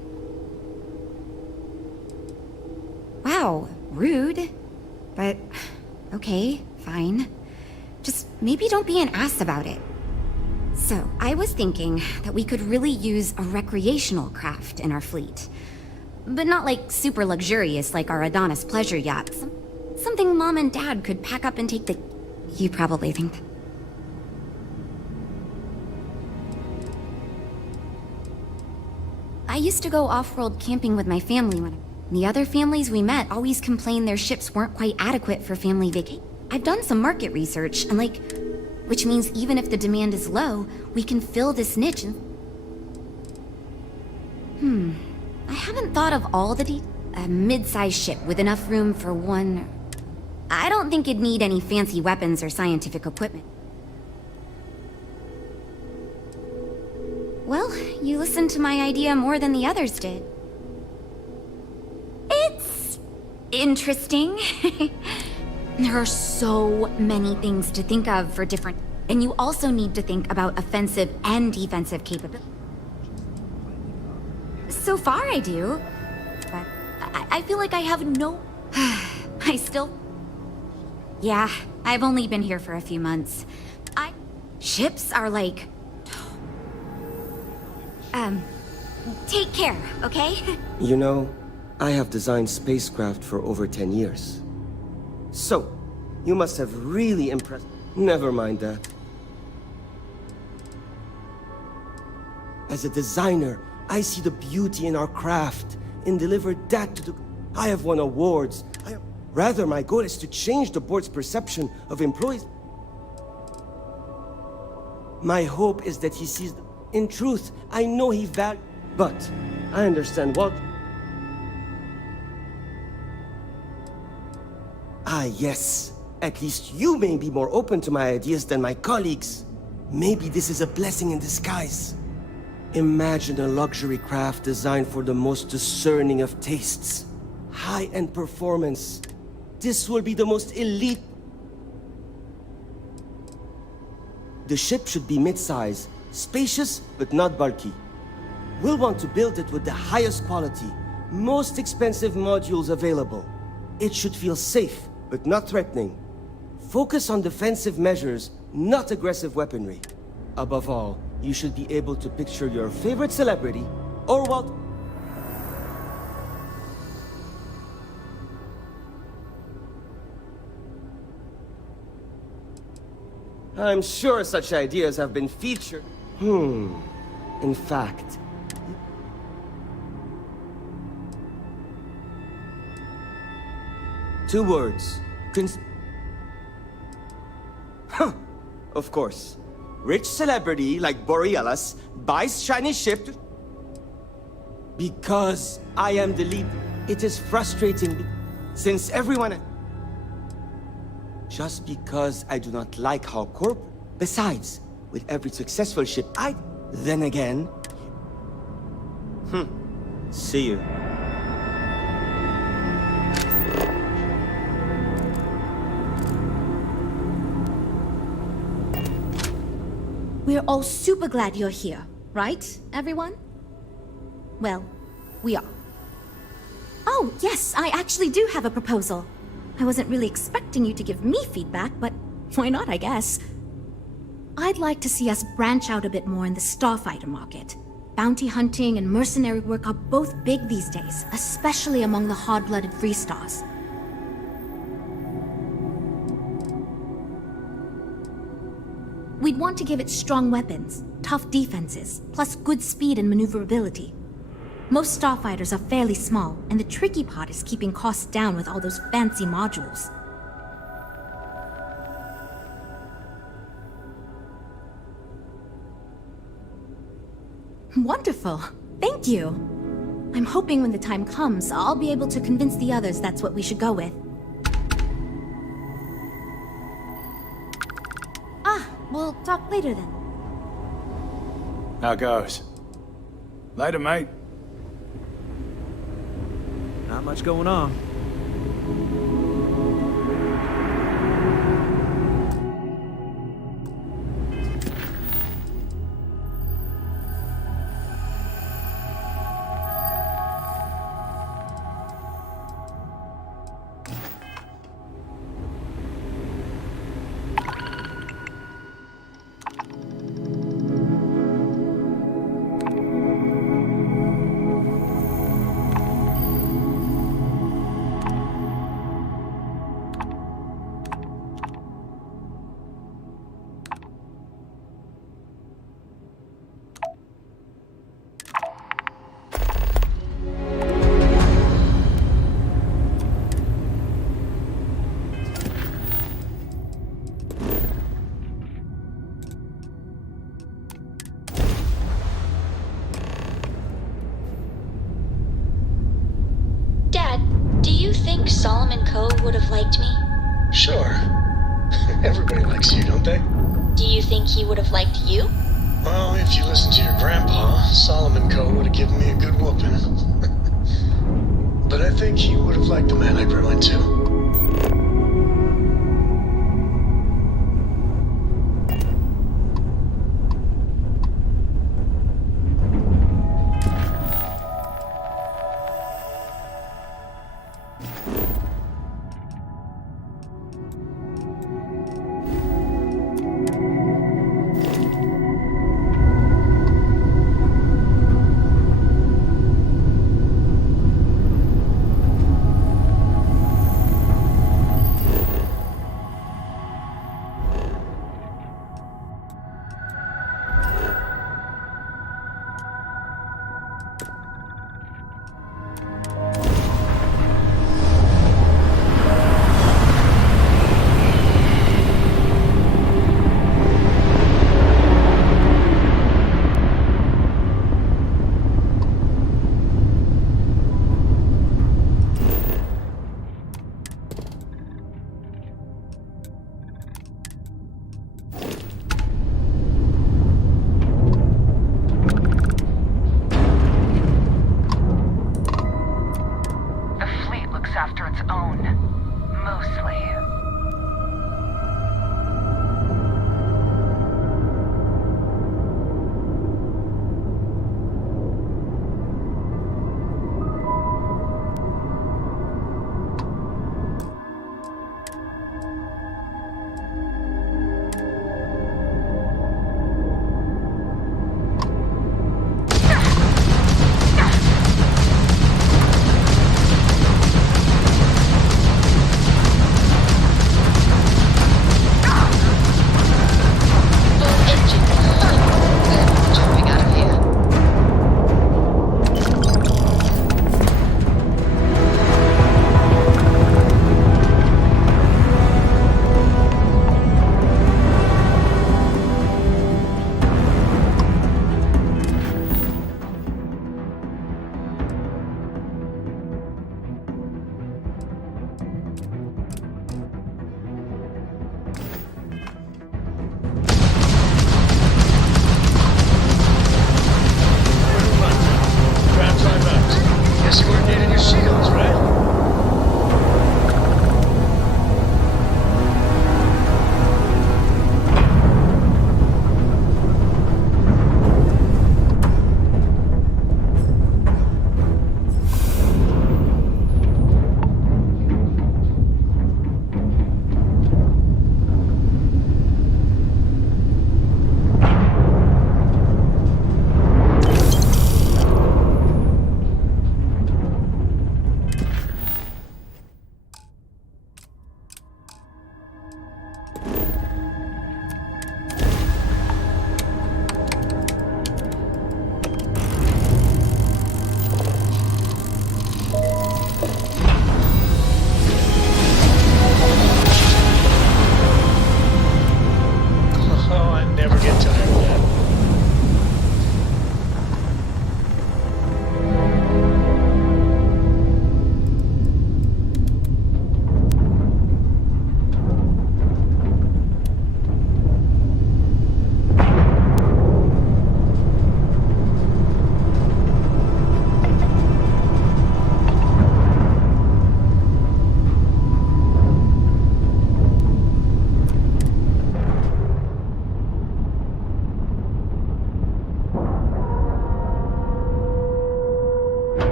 Wow, rude. But, okay, fine. Just maybe don't be an ass about it. So, I was thinking that we could really use a recreational craft in our fleet. But not like super luxurious like our Adonis pleasure yacht. Something Mom and Dad could pack up and take the... You probably think that. I used to go off-world camping with my family when the other families we met always complained their ships weren't quite adequate for family vacation. I've done some market research, and like, which means even if the demand is low, we can fill this niche and... I haven't thought of all the a mid-sized ship with enough room for one... I don't think it'd need any fancy weapons or scientific equipment. Well, you listened to my idea more than the others did. It's interesting. There are so many things to think of for different... And you also need to think about offensive and defensive capability. So far I do, but I feel like I have no... I still... Yeah, I've only been here for a few months. Ships are like... Take care, okay? You know, I have designed spacecraft for over 10 years. So, you must have really impressed... Never mind that. As a designer, I see the beauty in our craft and deliver that to the... I have won awards. Rather, my goal is to change the board's perception of employees. My hope is that he sees... In truth, I know he values... But, I understand what... Ah, yes. At least you may be more open to my ideas than my colleagues. Maybe this is a blessing in disguise. Imagine a luxury craft designed for the most discerning of tastes. High-end performance. This will be the most elite. The ship should be mid-size, spacious but not bulky. We'll want to build it with the highest quality, most expensive modules available. It should feel safe but not threatening. Focus on defensive measures, not aggressive weaponry. Above all, you should be able to picture your favorite celebrity, or what... I'm sure such ideas have been featured. In fact... Two words. Huh. Of course. Rich celebrity like Borealis buys shiny ship because I am the lead. It is frustrating since everyone... Just because I do not like how Besides, with every successful ship Then again... See you. We're all super glad you're here, right, everyone? Well, we are. Oh, yes, I actually do have a proposal. I wasn't really expecting you to give me feedback, but why not, I guess? I'd like to see us branch out a bit more in the starfighter market. Bounty hunting and mercenary work are both big these days, especially among the hard-blooded free stars. We'd want to give it strong weapons, tough defenses, plus good speed and maneuverability. Most starfighters are fairly small, and the tricky part is keeping costs down with all those fancy modules. Wonderful. Thank you. I'm hoping when the time comes, I'll be able to convince the others that's what we should go with. We'll talk later then. How goes? Later, mate. Not much going on. Solomon Coe would have liked me? Sure. Everybody likes you, don't they? Do you think he would have liked you? Well, if you listen to your grandpa, Solomon Coe would have given me a good whooping. But I think he would have liked the man I grew into.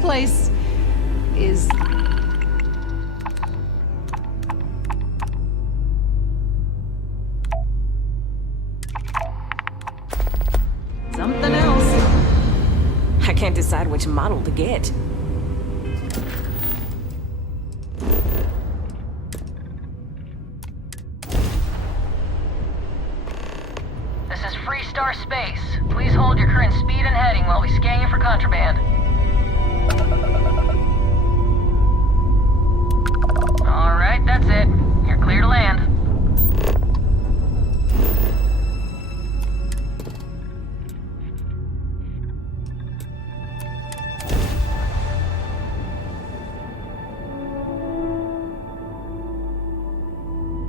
place is... something else. I can't decide which model to get. This is Freestar Space. Please hold your current speed and heading while we scan you for contraband. Alright, that's it. You're clear to land.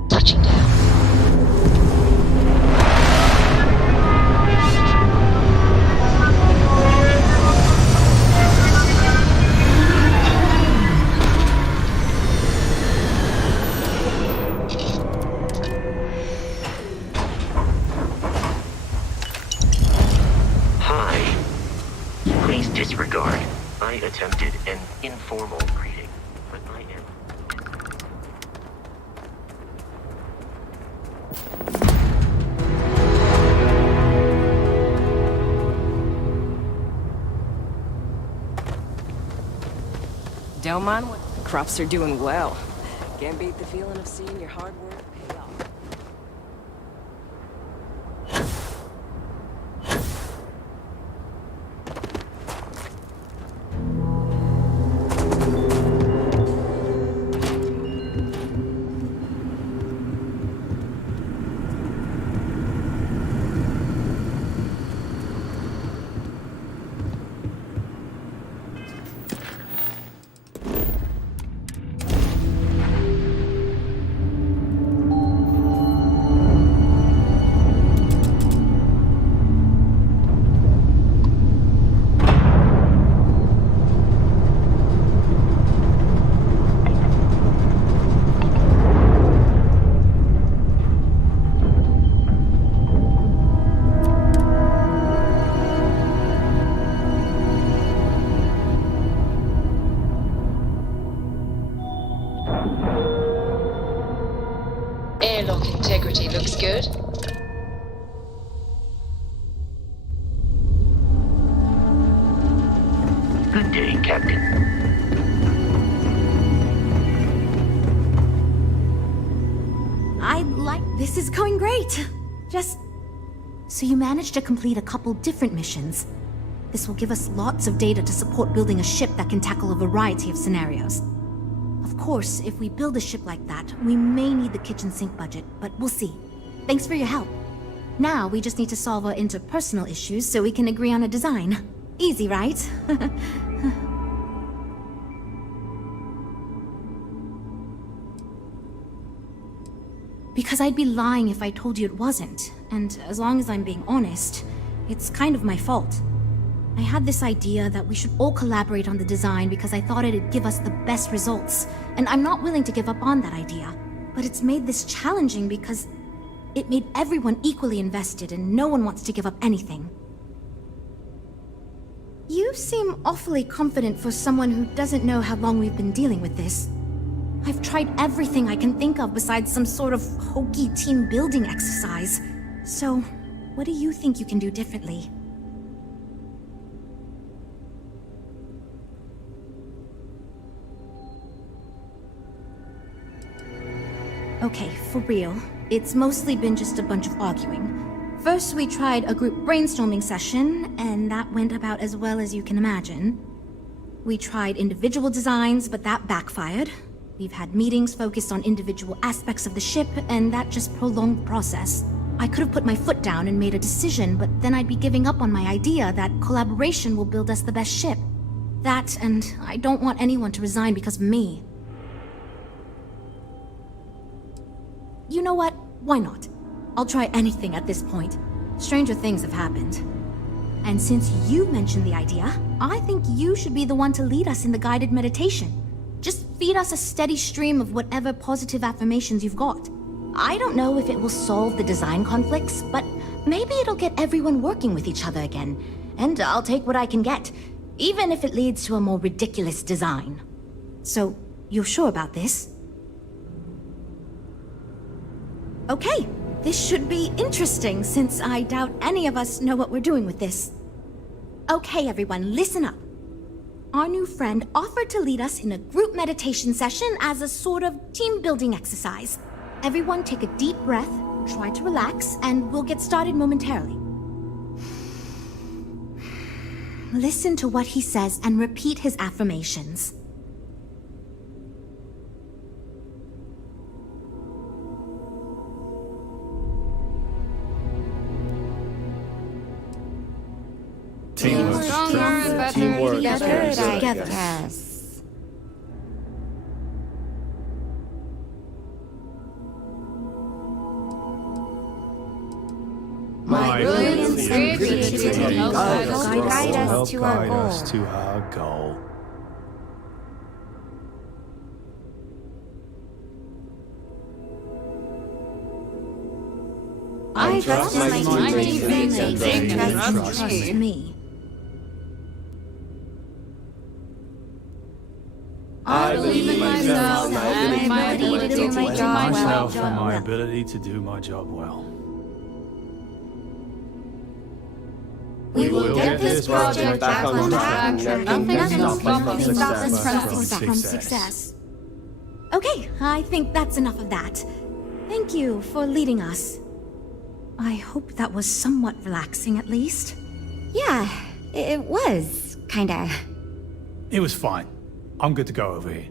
Touching down. Hi. Please disregard. I attempted an informal greeting, but I am... Don't mind what crops are doing well. Can't beat the feeling of seeing your hard work pay off. Airlock integrity looks good. Good day, Captain. This is going great. So you managed to complete a couple different missions. This will give us lots of data to support building a ship that can tackle a variety of scenarios. Of course, if we build a ship like that, we may need the kitchen sink budget, but we'll see. Thanks for your help. Now we just need to solve our interpersonal issues so we can agree on a design. Easy, right? Because I'd be lying if I told you it wasn't. And as long as I'm being honest, it's kind of my fault. I had this idea that we should all collaborate on the design because I thought it'd give us the best results. And I'm not willing to give up on that idea. But it's made this challenging because it made everyone equally invested and no one wants to give up anything. You seem awfully confident for someone who doesn't know how long we've been dealing with this. I've tried everything I can think of besides some sort of hokey team building exercise. So, what do you think you can do differently? Okay, for real. It's mostly been just a bunch of arguing. First, we tried a group brainstorming session, and that went about as well as you can imagine. We tried individual designs, but that backfired. We've had meetings focused on individual aspects of the ship, and that just prolonged the process. I could have put my foot down and made a decision, but then I'd be giving up on my idea that collaboration will build us the best ship. That, and I don't want anyone to resign because of me. You know what? Why not? I'll try anything at this point. Stranger things have happened. And since you mentioned the idea, I think you should be the one to lead us in the guided meditation. Just feed us a steady stream of whatever positive affirmations you've got. I don't know if it will solve the design conflicts, but maybe it'll get everyone working with each other again. And I'll take what I can get. even if it leads to a more ridiculous design. So, you're sure about this? Okay, this should be interesting since I doubt any of us know what we're doing with this. Okay, everyone, listen up. Our new friend offered to lead us in a group meditation session as a sort of team-building exercise. Everyone take a deep breath, try to relax, and we'll get started momentarily. Listen to what he says and repeat his affirmations. Teamwork, strength, teamwork, Together. Yes. My brilliance and creativity help guide us to our goal. to our goal. I trust my teammates and they trust me. I believe in myself and my ability to do my job Myself and my well. ability to do my job well. We will get this project back on track. Nothing can stop us from success. Okay, I think that's enough of that. Thank you for leading us. I hope that was somewhat relaxing, at least. Yeah, it was, kinda. It was fine. I'm good to go over here.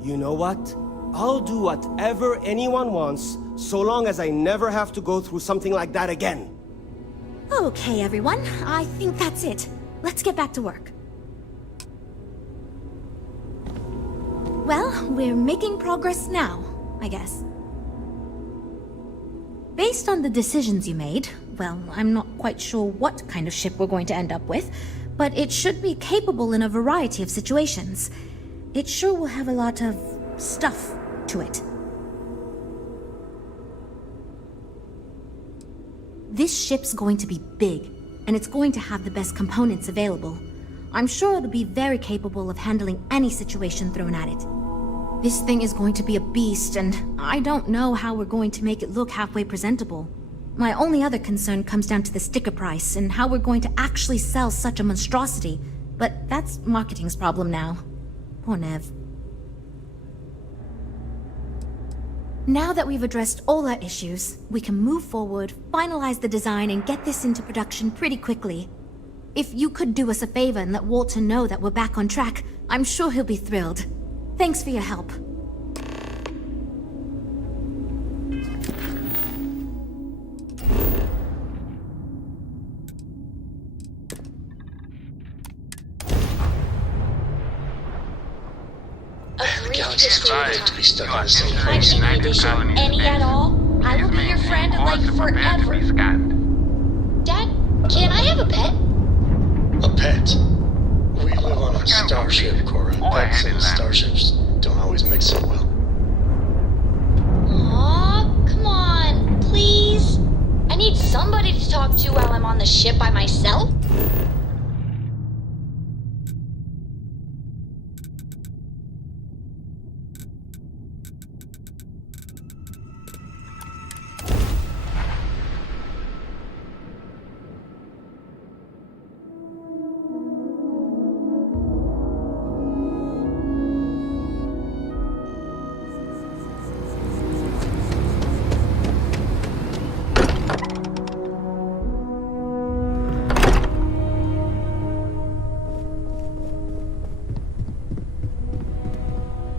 You know what? I'll do whatever anyone wants, so long as I never have to go through something like that again. Okay, everyone. I think that's it. Let's get back to work. Well, we're making progress now, I guess. Based on the decisions you made, well, I'm not quite sure what kind of ship we're going to end up with, but it should be capable in a variety of situations. It sure will have a lot of stuff to it. This ship's going to be big, and it's going to have the best components available. I'm sure it'll be very capable of handling any situation thrown at it. This thing is going to be a beast, and I don't know how we're going to make it look halfway presentable. My only other concern comes down to the sticker price and how we're going to actually sell such a monstrosity. But that's marketing's problem now. Poor Nev. Now that we've addressed all our issues, we can move forward, finalize the design, and get this into production pretty quickly. If you could do us a favor and let Walter know that we're back on track, I'm sure he'll be thrilled. Thanks for your help. To be stuck in the same If I place. need addition any at all, I will be your friend like forever. Dad, can I have a pet? A pet? We live on a starship, Cora. Pets and starships don't always mix so well. Aw, come on, please. I need somebody to talk to while I'm on the ship by myself.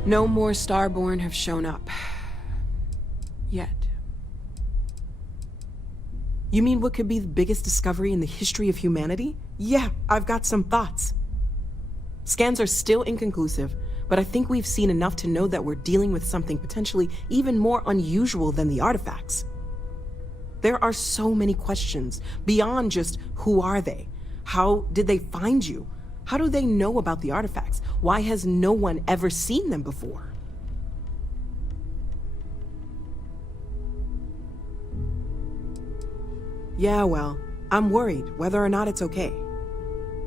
No more Starborn have shown up. Yet. You mean what could be the biggest discovery in the history of humanity? Yeah, I've got some thoughts. Scans are still inconclusive, but I think we've seen enough to know that we're dealing with something potentially even more unusual than the artifacts. There are so many questions, beyond just who are they? How did they find you? How do they know about the artifacts? Why has no one ever seen them before? Yeah, well, I'm worried whether or not it's okay.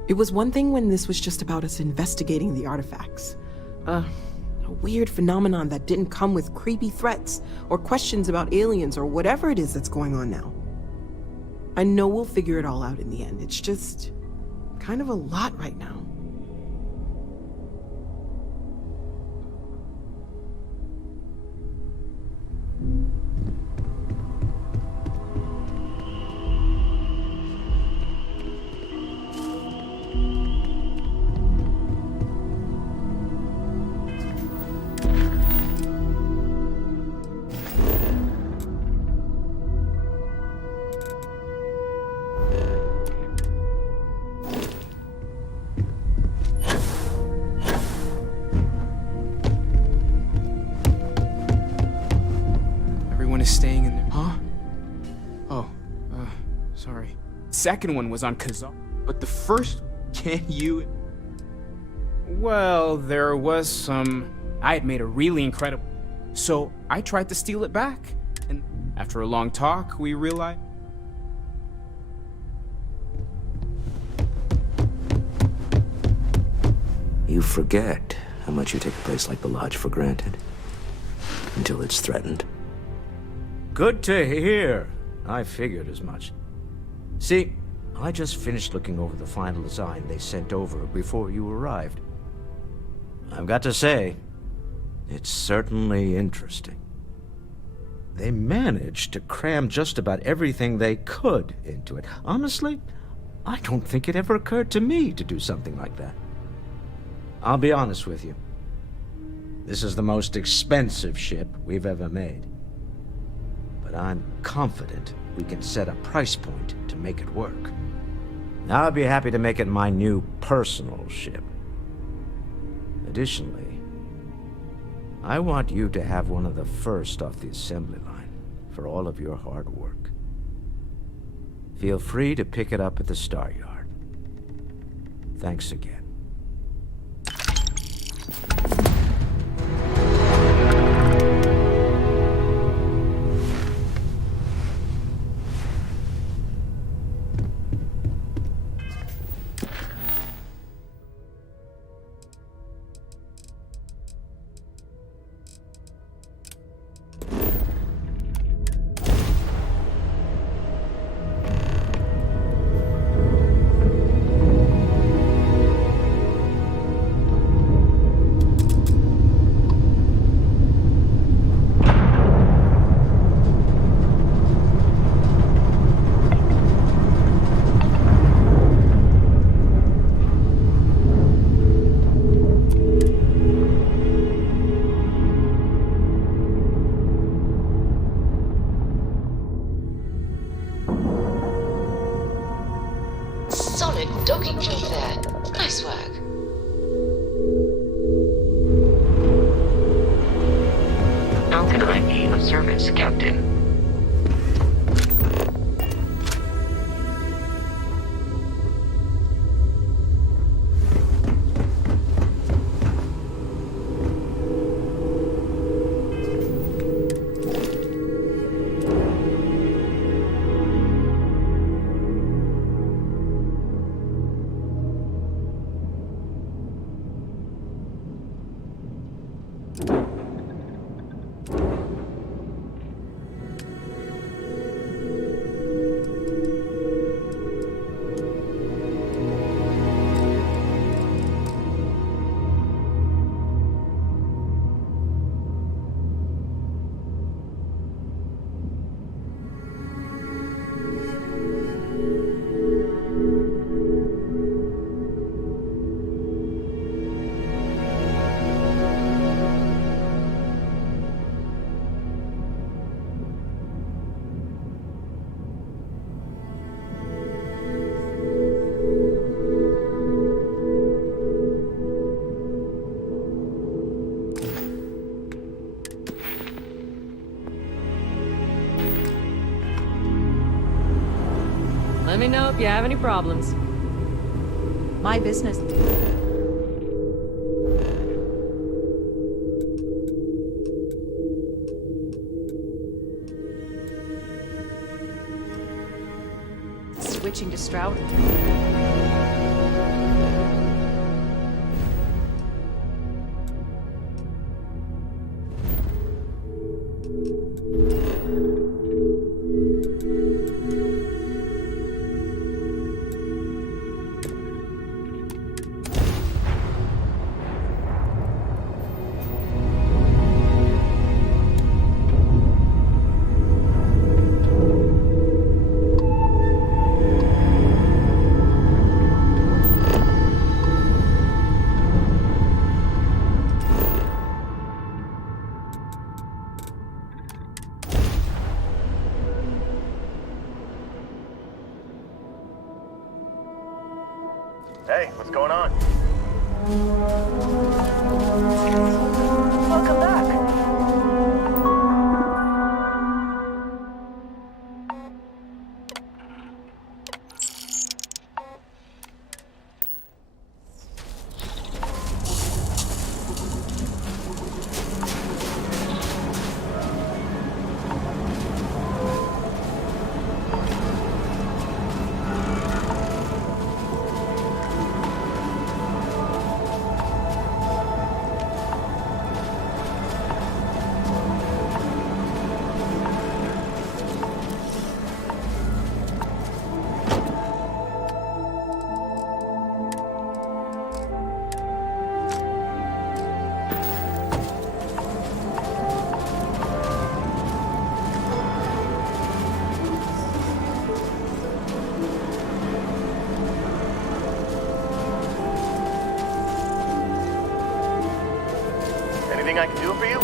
It was one thing when this was just about us investigating the artifacts. A weird phenomenon that didn't come with creepy threats or questions about aliens or whatever it is that's going on now. I know we'll figure it all out in the end. It's just kind of a lot right now. Staying in there. Huh? Oh, sorry. Second one was on Kazar, but the first, can you? Well, there was some. I had made a really incredible. So I tried to steal it back. And after a long talk, we realized. You forget how much you take a place like the Lodge for granted. Until it's threatened. Good to hear. I figured as much. See, I just finished looking over the final design they sent over before you arrived. I've got to say, it's certainly interesting. They managed to cram just about everything they could into it. Honestly, I don't think it ever occurred to me to do something like that. I'll be honest with you. This is the most expensive ship we've ever made. But I'm confident we can set a price point to make it work. I'd be happy to make it my new personal ship. Additionally, I want you to have one of the first off the assembly line for all of your hard work. Feel free to pick it up at the Star Yard. Thanks again. Solid docking job there. Nice work. How can I be of service, Captain? Let me know if you have any problems. My business. Switching to Stroud. Hey, what's going on? Welcome back. Anything I can do for you?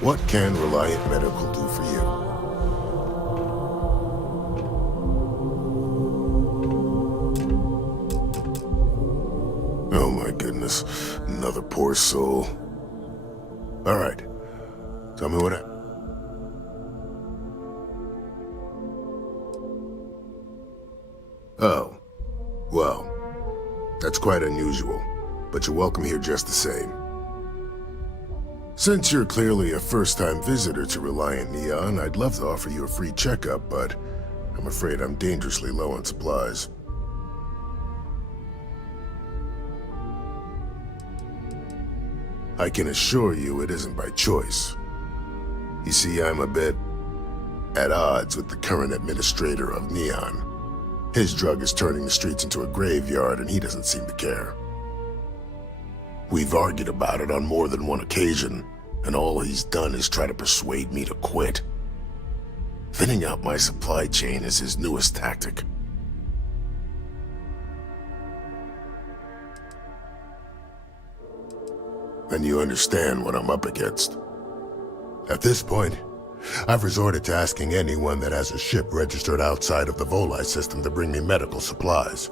What can Reliant Medical do for you? Oh my goodness, another poor soul. All right, tell me what happened. Oh, well, that's quite unusual, but you're welcome here just the same. Since you're clearly a first-time visitor to Reliant Neon, I'd love to offer you a free checkup, but I'm afraid I'm dangerously low on supplies. I can assure you it isn't by choice. You see, I'm a bit at odds with the current administrator of Neon. His drug is turning the streets into a graveyard, and he doesn't seem to care. We've argued about it on more than one occasion, and all he's done is try to persuade me to quit. Thinning out my supply chain is his newest tactic. Then you understand what I'm up against. At this point, I've resorted to asking anyone that has a ship registered outside of the Volii system to bring me medical supplies.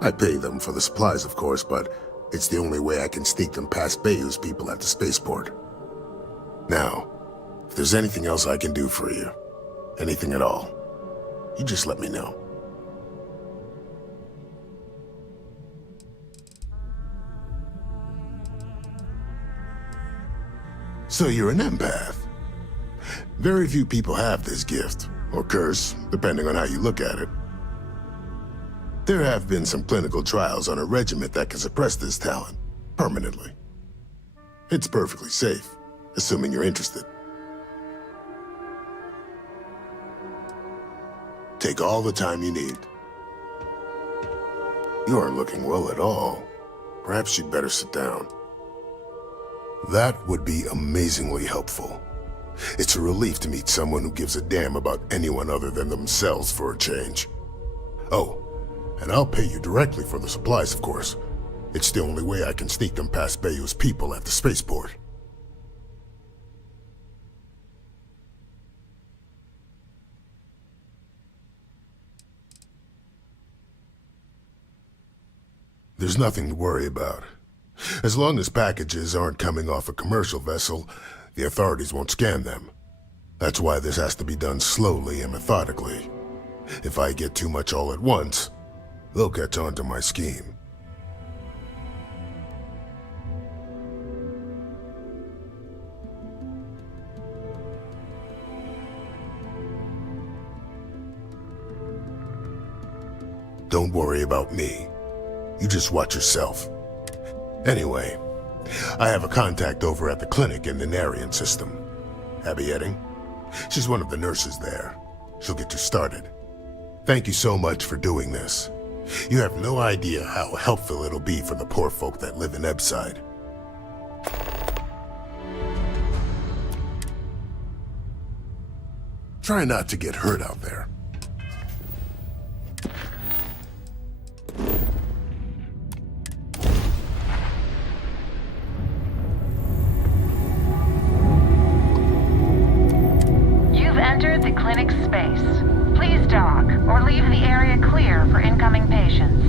I pay them for the supplies, of course, but it's the only way I can sneak them past Bayou's people at the spaceport. Now, if there's anything else I can do for you, anything at all, you just let me know. So you're an empath. Very few people have this gift, or curse, depending on how you look at it. There have been some clinical trials on a regiment that can suppress this talent, permanently. It's perfectly safe, assuming you're interested. Take all the time you need. You aren't looking well at all. Perhaps you'd better sit down. That would be amazingly helpful. It's a relief to meet someone who gives a damn about anyone other than themselves for a change. Oh, and I'll pay you directly for the supplies, of course. It's the only way I can sneak them past Bayou's people at the spaceport. There's nothing to worry about. As long as packages aren't coming off a commercial vessel, the authorities won't scan them. That's why this has to be done slowly and methodically. If I get too much all at once, they'll catch on to my scheme. Don't worry about me. You just watch yourself. Anyway, I have a contact over at the clinic in the Narian system. Abby Edding. She's one of the nurses there. She'll get you started. Thank you so much for doing this. You have no idea how helpful it'll be for the poor folk that live in Ebside. Try not to get hurt out there. Entered the clinic's space. Please dock, or leave the area clear for incoming patients.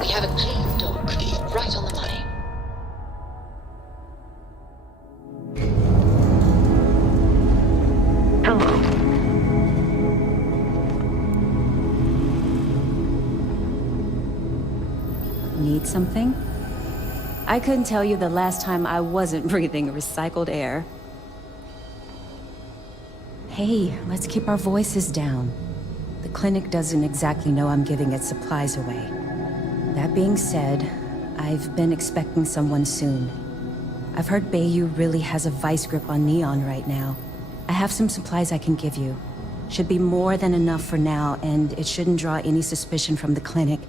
We have a clean dock, right on the money. Hello. Need something? I couldn't tell you the last time I wasn't breathing recycled air. Hey, let's keep our voices down. The clinic doesn't exactly know I'm giving its supplies away. That being said, I've been expecting someone soon. I've heard Bayou really has a vice grip on Neon right now. I have some supplies I can give you. Should be more than enough for now, and it shouldn't draw any suspicion from the clinic.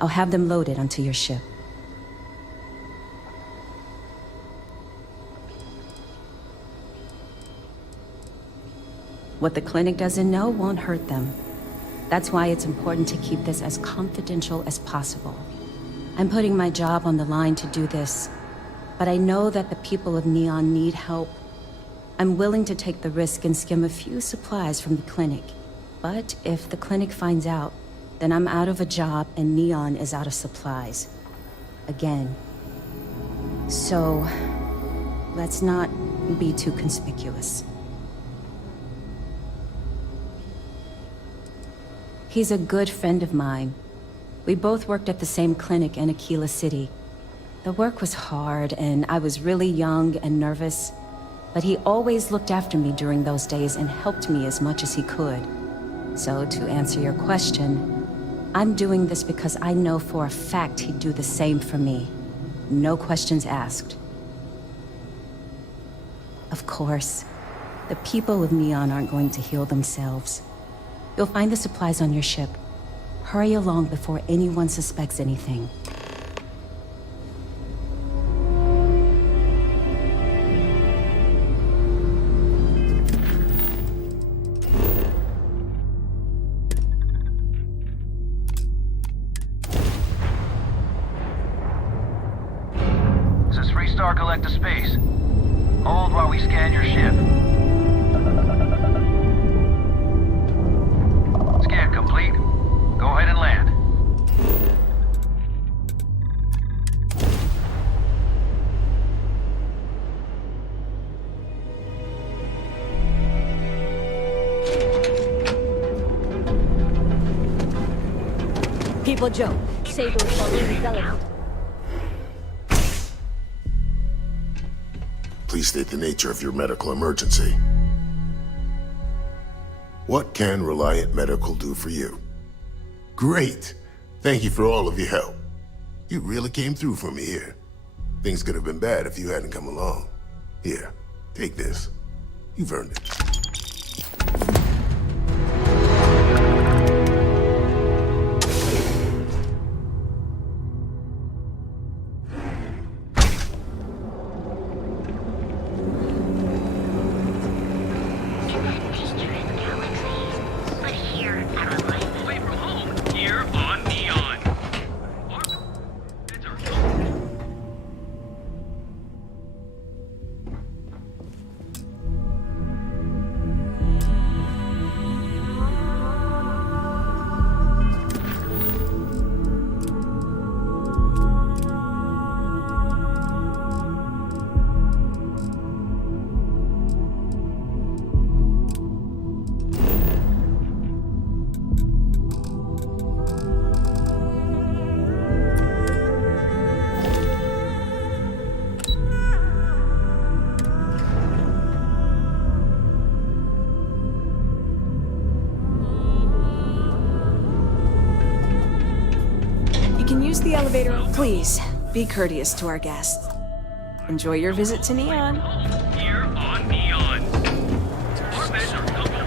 I'll have them loaded onto your ship. What the clinic doesn't know won't hurt them. That's why it's important to keep this as confidential as possible. I'm putting my job on the line to do this, but I know that the people of Neon need help. I'm willing to take the risk and skim a few supplies from the clinic. But if the clinic finds out, then I'm out of a job and Neon is out of supplies. Again. So, let's not be too conspicuous. He's a good friend of mine. We both worked at the same clinic in Aquila City. The work was hard, and I was really young and nervous. But he always looked after me during those days and helped me as much as he could. So, to answer your question, I'm doing this because I know for a fact he'd do the same for me. No questions asked. Of course, the people of Neon aren't going to heal themselves. You'll find the supplies on your ship. Hurry along before anyone suspects anything. This is Freestar Collective Space. Hold while we scan your ship. Scan complete. Go ahead and land. People Joe, Saber following delegate. Please state the nature of your medical emergency. What can Reliant Medical do for you? Great! Thank you for all of your help. You really came through for me here. Things could have been bad if you hadn't come along. Here, take this. You've earned it. Use the elevator. Please, be courteous to our guests. Enjoy your visit to Neon. Here on Neon. Our beds are comfortable.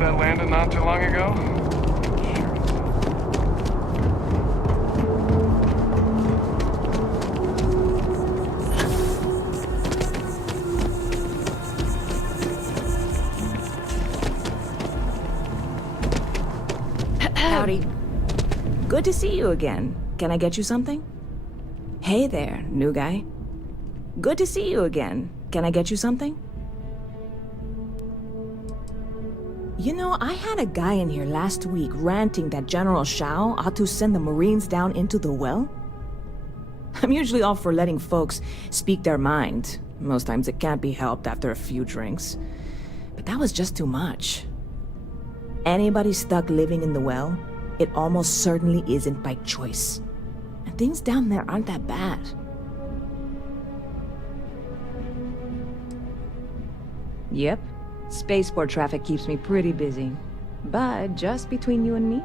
That landed not too long ago? Howdy. Good to see you again. Can I get you something? Hey there, new guy. Good to see you again. Can I get you something? You know, I had a guy in here last week ranting that General Shao ought to send the Marines down into the well. I'm usually all for letting folks speak their mind. Most times it can't be helped after a few drinks. But that was just too much. Anybody stuck living in the well, it almost certainly isn't by choice. And things down there aren't that bad. Yep, Spaceport traffic keeps me pretty busy. But just between you and me,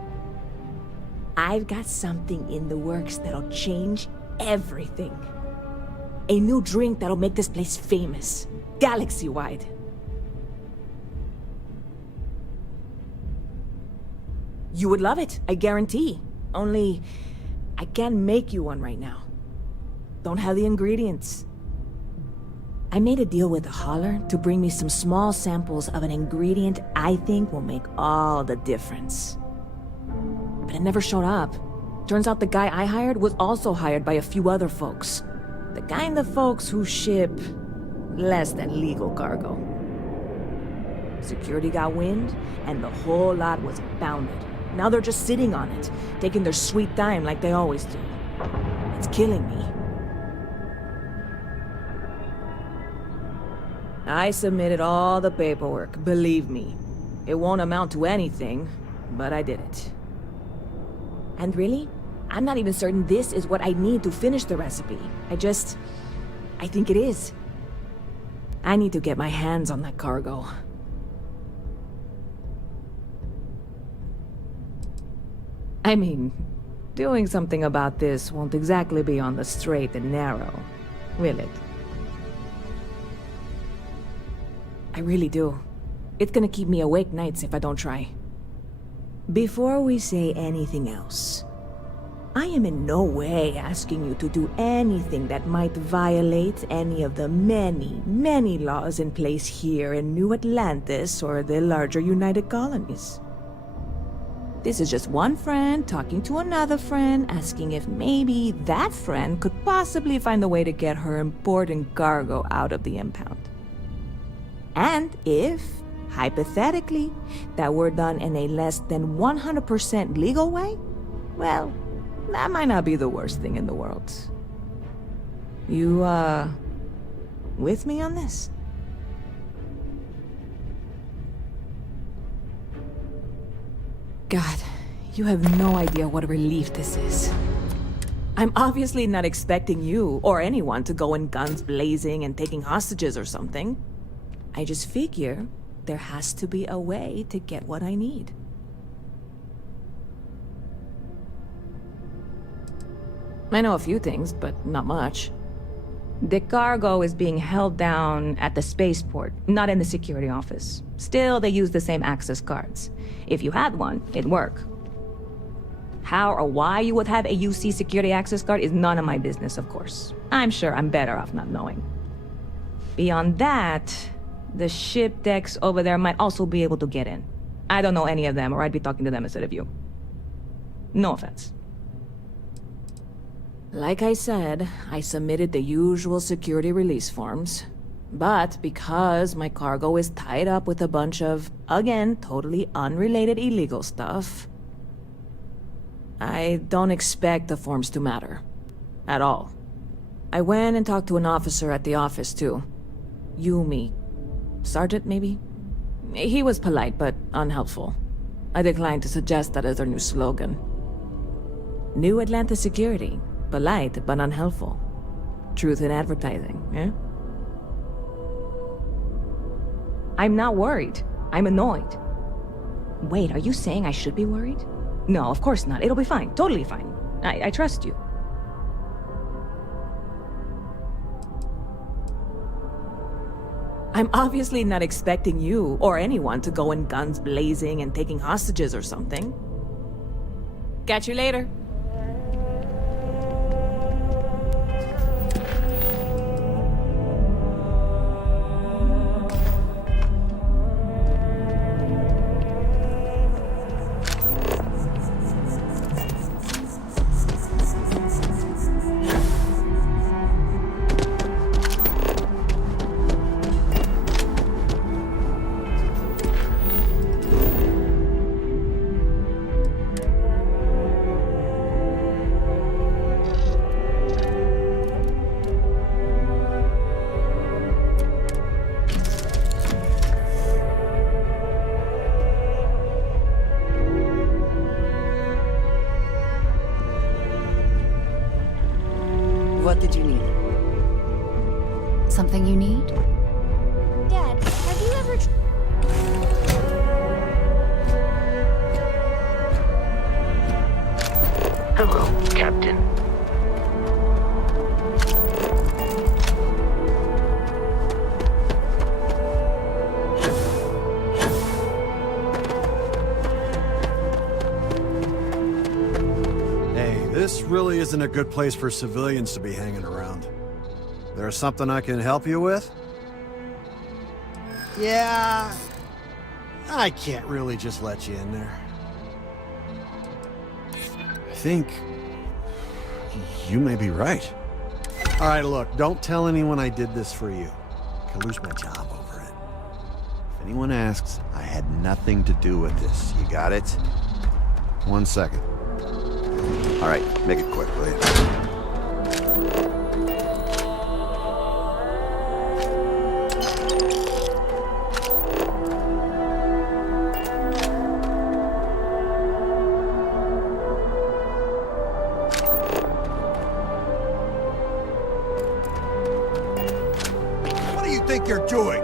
I've got something in the works that'll change everything. A new drink that'll make this place famous, galaxy-wide. You would love it, I guarantee. Only, I can't make you one right now. Don't have the ingredients. I made a deal with the hauler to bring me some small samples of an ingredient I think will make all the difference. But it never showed up. Turns out the guy I hired was also hired by a few other folks. The kind of folks who ship less than legal cargo. Security got wind, and the whole lot was bounded. Now they're just sitting on it, taking their sweet time like they always do. It's killing me. I submitted all the paperwork, believe me. It won't amount to anything, but I did it. And really, I'm not even certain this is what I need to finish the recipe. I think it is. I need to get my hands on that cargo. I mean, doing something about this won't exactly be on the straight and narrow, will it? I really do. It's gonna keep me awake nights if I don't try. Before we say anything else, I am in no way asking you to do anything that might violate any of the many, many laws in place here in New Atlantis or the larger United Colonies. This is just one friend talking to another friend, asking if maybe that friend could possibly find a way to get her important cargo out of the impound. And if, hypothetically, that were done in a less than 100% legal way, well, that might not be the worst thing in the world. You, with me on this? God, you have no idea what a relief this is. I'm obviously not expecting you or anyone to go in guns blazing and taking hostages or something. I just figure there has to be a way to get what I need. I know a few things, but not much. The cargo is being held down at the spaceport, not in the security office. Still, they use the same access cards. If you had one, it'd work. How or why you would have a UC security access card is none of my business, of course. I'm sure I'm better off not knowing. Beyond that, the ship decks over there might also be able to get in. I don't know any of them, or I'd be talking to them instead of you. No offense. Like I said, I submitted the usual security release forms. But because my cargo is tied up with a bunch of, again, totally unrelated illegal stuff, I don't expect the forms to matter. At all. I went and talked to an officer at the office, too. Yumi. Sergeant, maybe? He was polite, but unhelpful. I declined to suggest that as their new slogan. New Atlantis Security. Polite, but unhelpful. Truth in advertising, yeah? I'm not worried. I'm annoyed. Wait, are you saying I should be worried? No, of course not. It'll be fine. Totally fine. I trust you. I'm obviously not expecting you or anyone to go in guns blazing and taking hostages or something. Catch you later. What did you need? Something you need? Dad, have you ever... Hello, Captain. Hey, this really isn't a good place for civilians to be hanging around. There's something I can help you with? Yeah, I can't really just let you in there. I think you may be right. All right, look, don't tell anyone I did this for you. I could lose my job over it. If anyone asks, I had nothing to do with this. You got it? 1 second. All right, make it quick, will you? What do you think you're doing?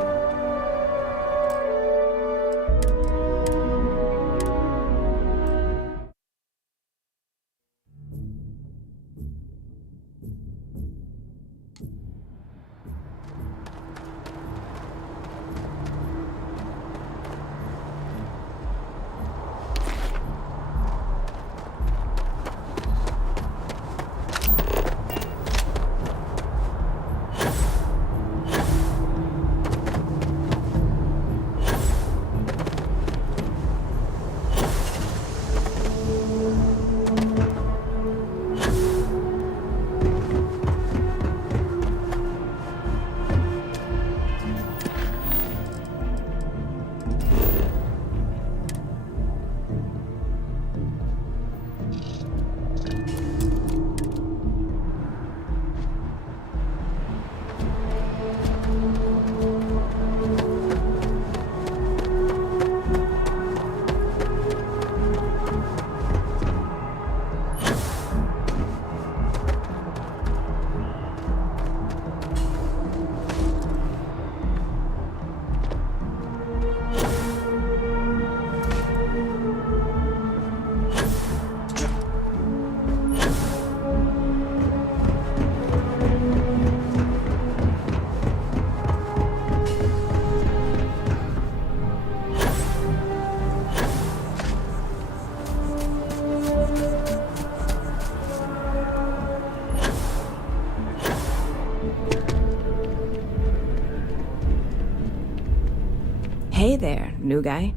Hey there, new guy.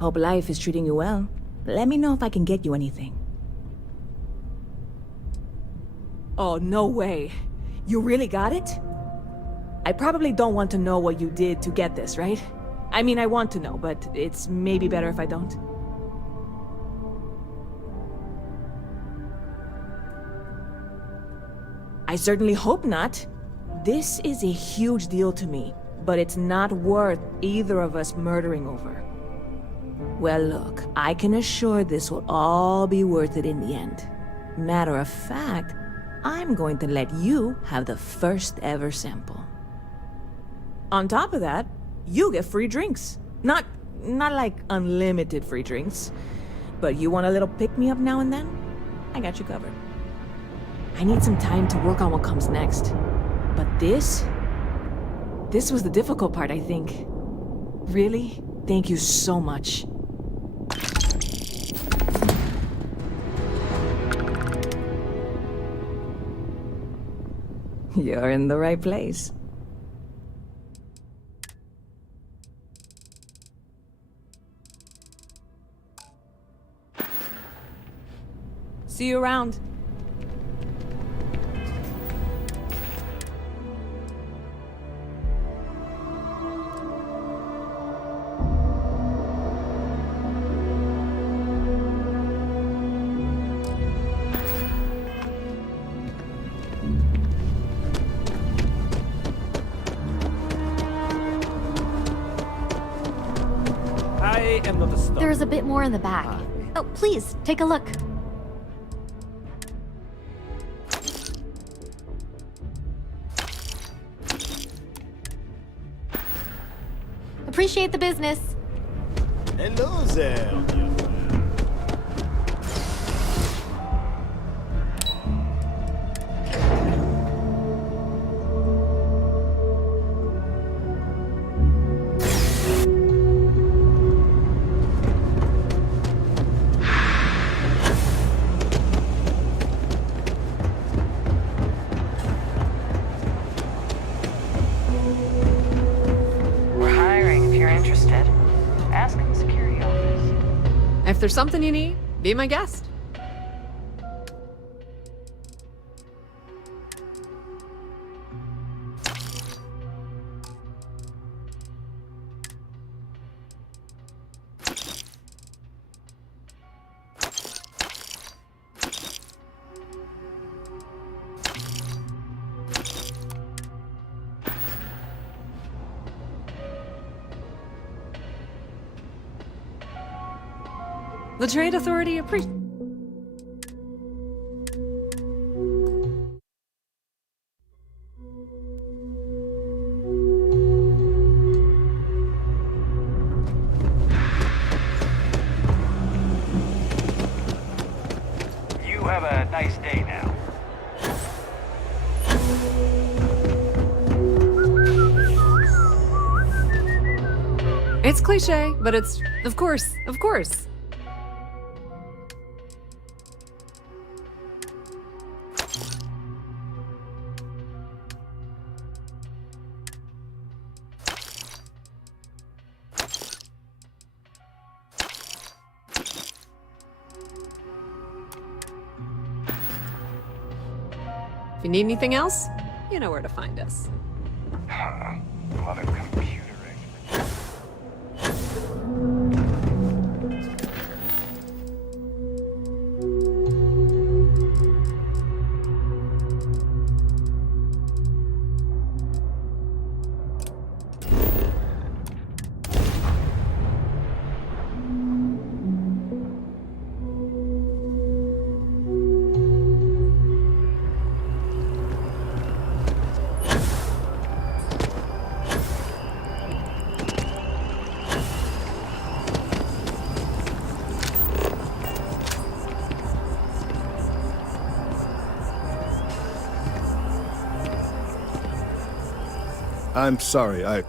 Hope life is treating you well. Let me know if I can get you anything. Oh, no way. You really got it? I probably don't want to know what you did to get this, right? I mean, I want to know, but it's maybe better if I don't. I certainly hope not. This is a huge deal to me, but it's not worth either of us murdering over. Well, look, I can assure this will all be worth it in the end. Matter of fact, I'm going to let you have the first ever sample. On top of that, you get free drinks. Not like unlimited free drinks, but you want a little pick-me-up now and then? I got you covered. I need some time to work on what comes next. But this was the difficult part, I think. Really? Thank you so much. You're in the right place. See you around. There's a bit more in the back. Oh, please, take a look. Appreciate the business. Hello there. If there's something you need, be my guest. The Trade Authority appreciates. You have a nice day now. It's cliche, but it's, of course. If you need anything else, you know where to find us. A lot of computer experts. I'm sorry, I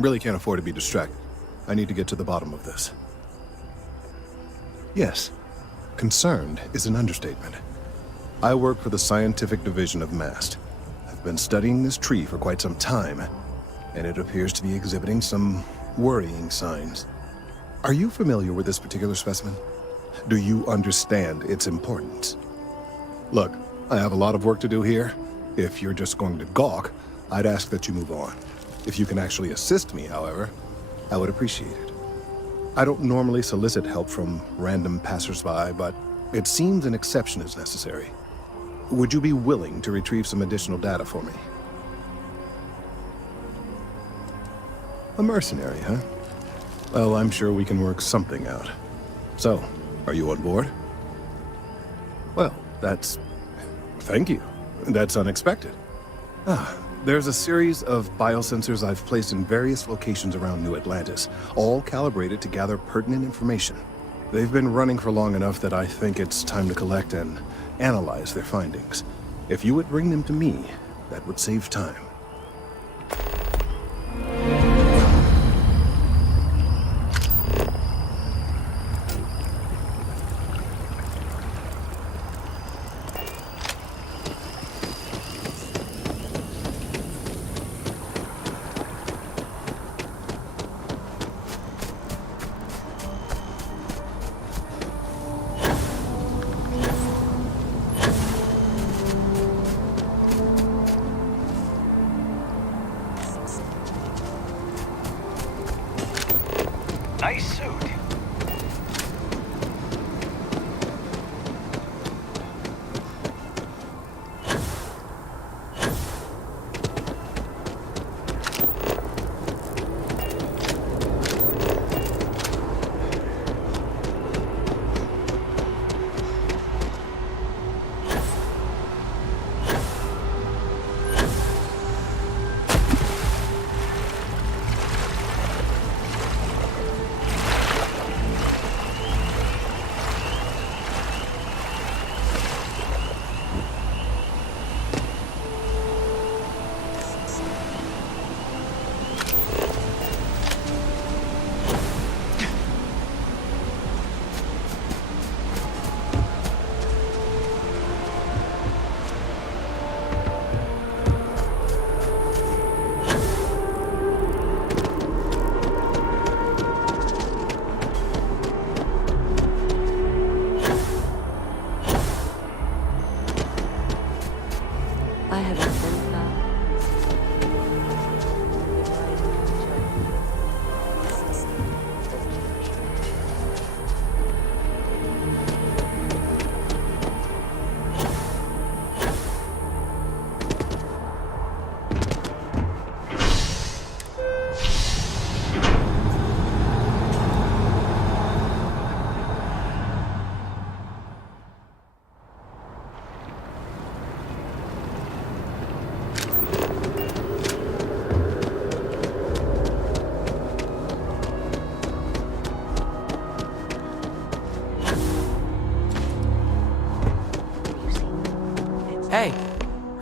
really can't afford to be distracted. I need to get to the bottom of this. Yes, concerned is an understatement. I work for the scientific division of MAST. I've been studying this tree for quite some time, and it appears to be exhibiting some worrying signs. Are you familiar with this particular specimen? Do you understand its importance? Look, I have a lot of work to do here. If you're just going to gawk, I'd ask that you move on. If you can actually assist me, however, I would appreciate it. I don't normally solicit help from random passersby, but it seems an exception is necessary. Would you be willing to retrieve some additional data for me? A mercenary, huh? Well, I'm sure we can work something out. So, are you on board? Well, thank you. That's unexpected. There's a series of biosensors I've placed in various locations around New Atlantis, all calibrated to gather pertinent information. They've been running for long enough that I think it's time to collect and analyze their findings. If you would bring them to me, that would save time. Nice suit.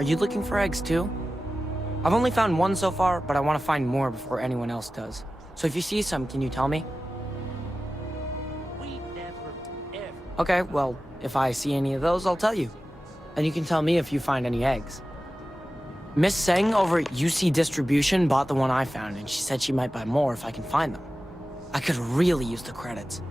you looking for eggs too? I've only found one so far, but I want to find more before anyone else does. So if you see some, can you tell me? We never, ever. Okay, well, if I see any of those, I'll tell you. And you can tell me if you find any eggs. Miss Seng over at UC Distribution bought the one I found, and she said she might buy more if I can find them. I could really use the credits.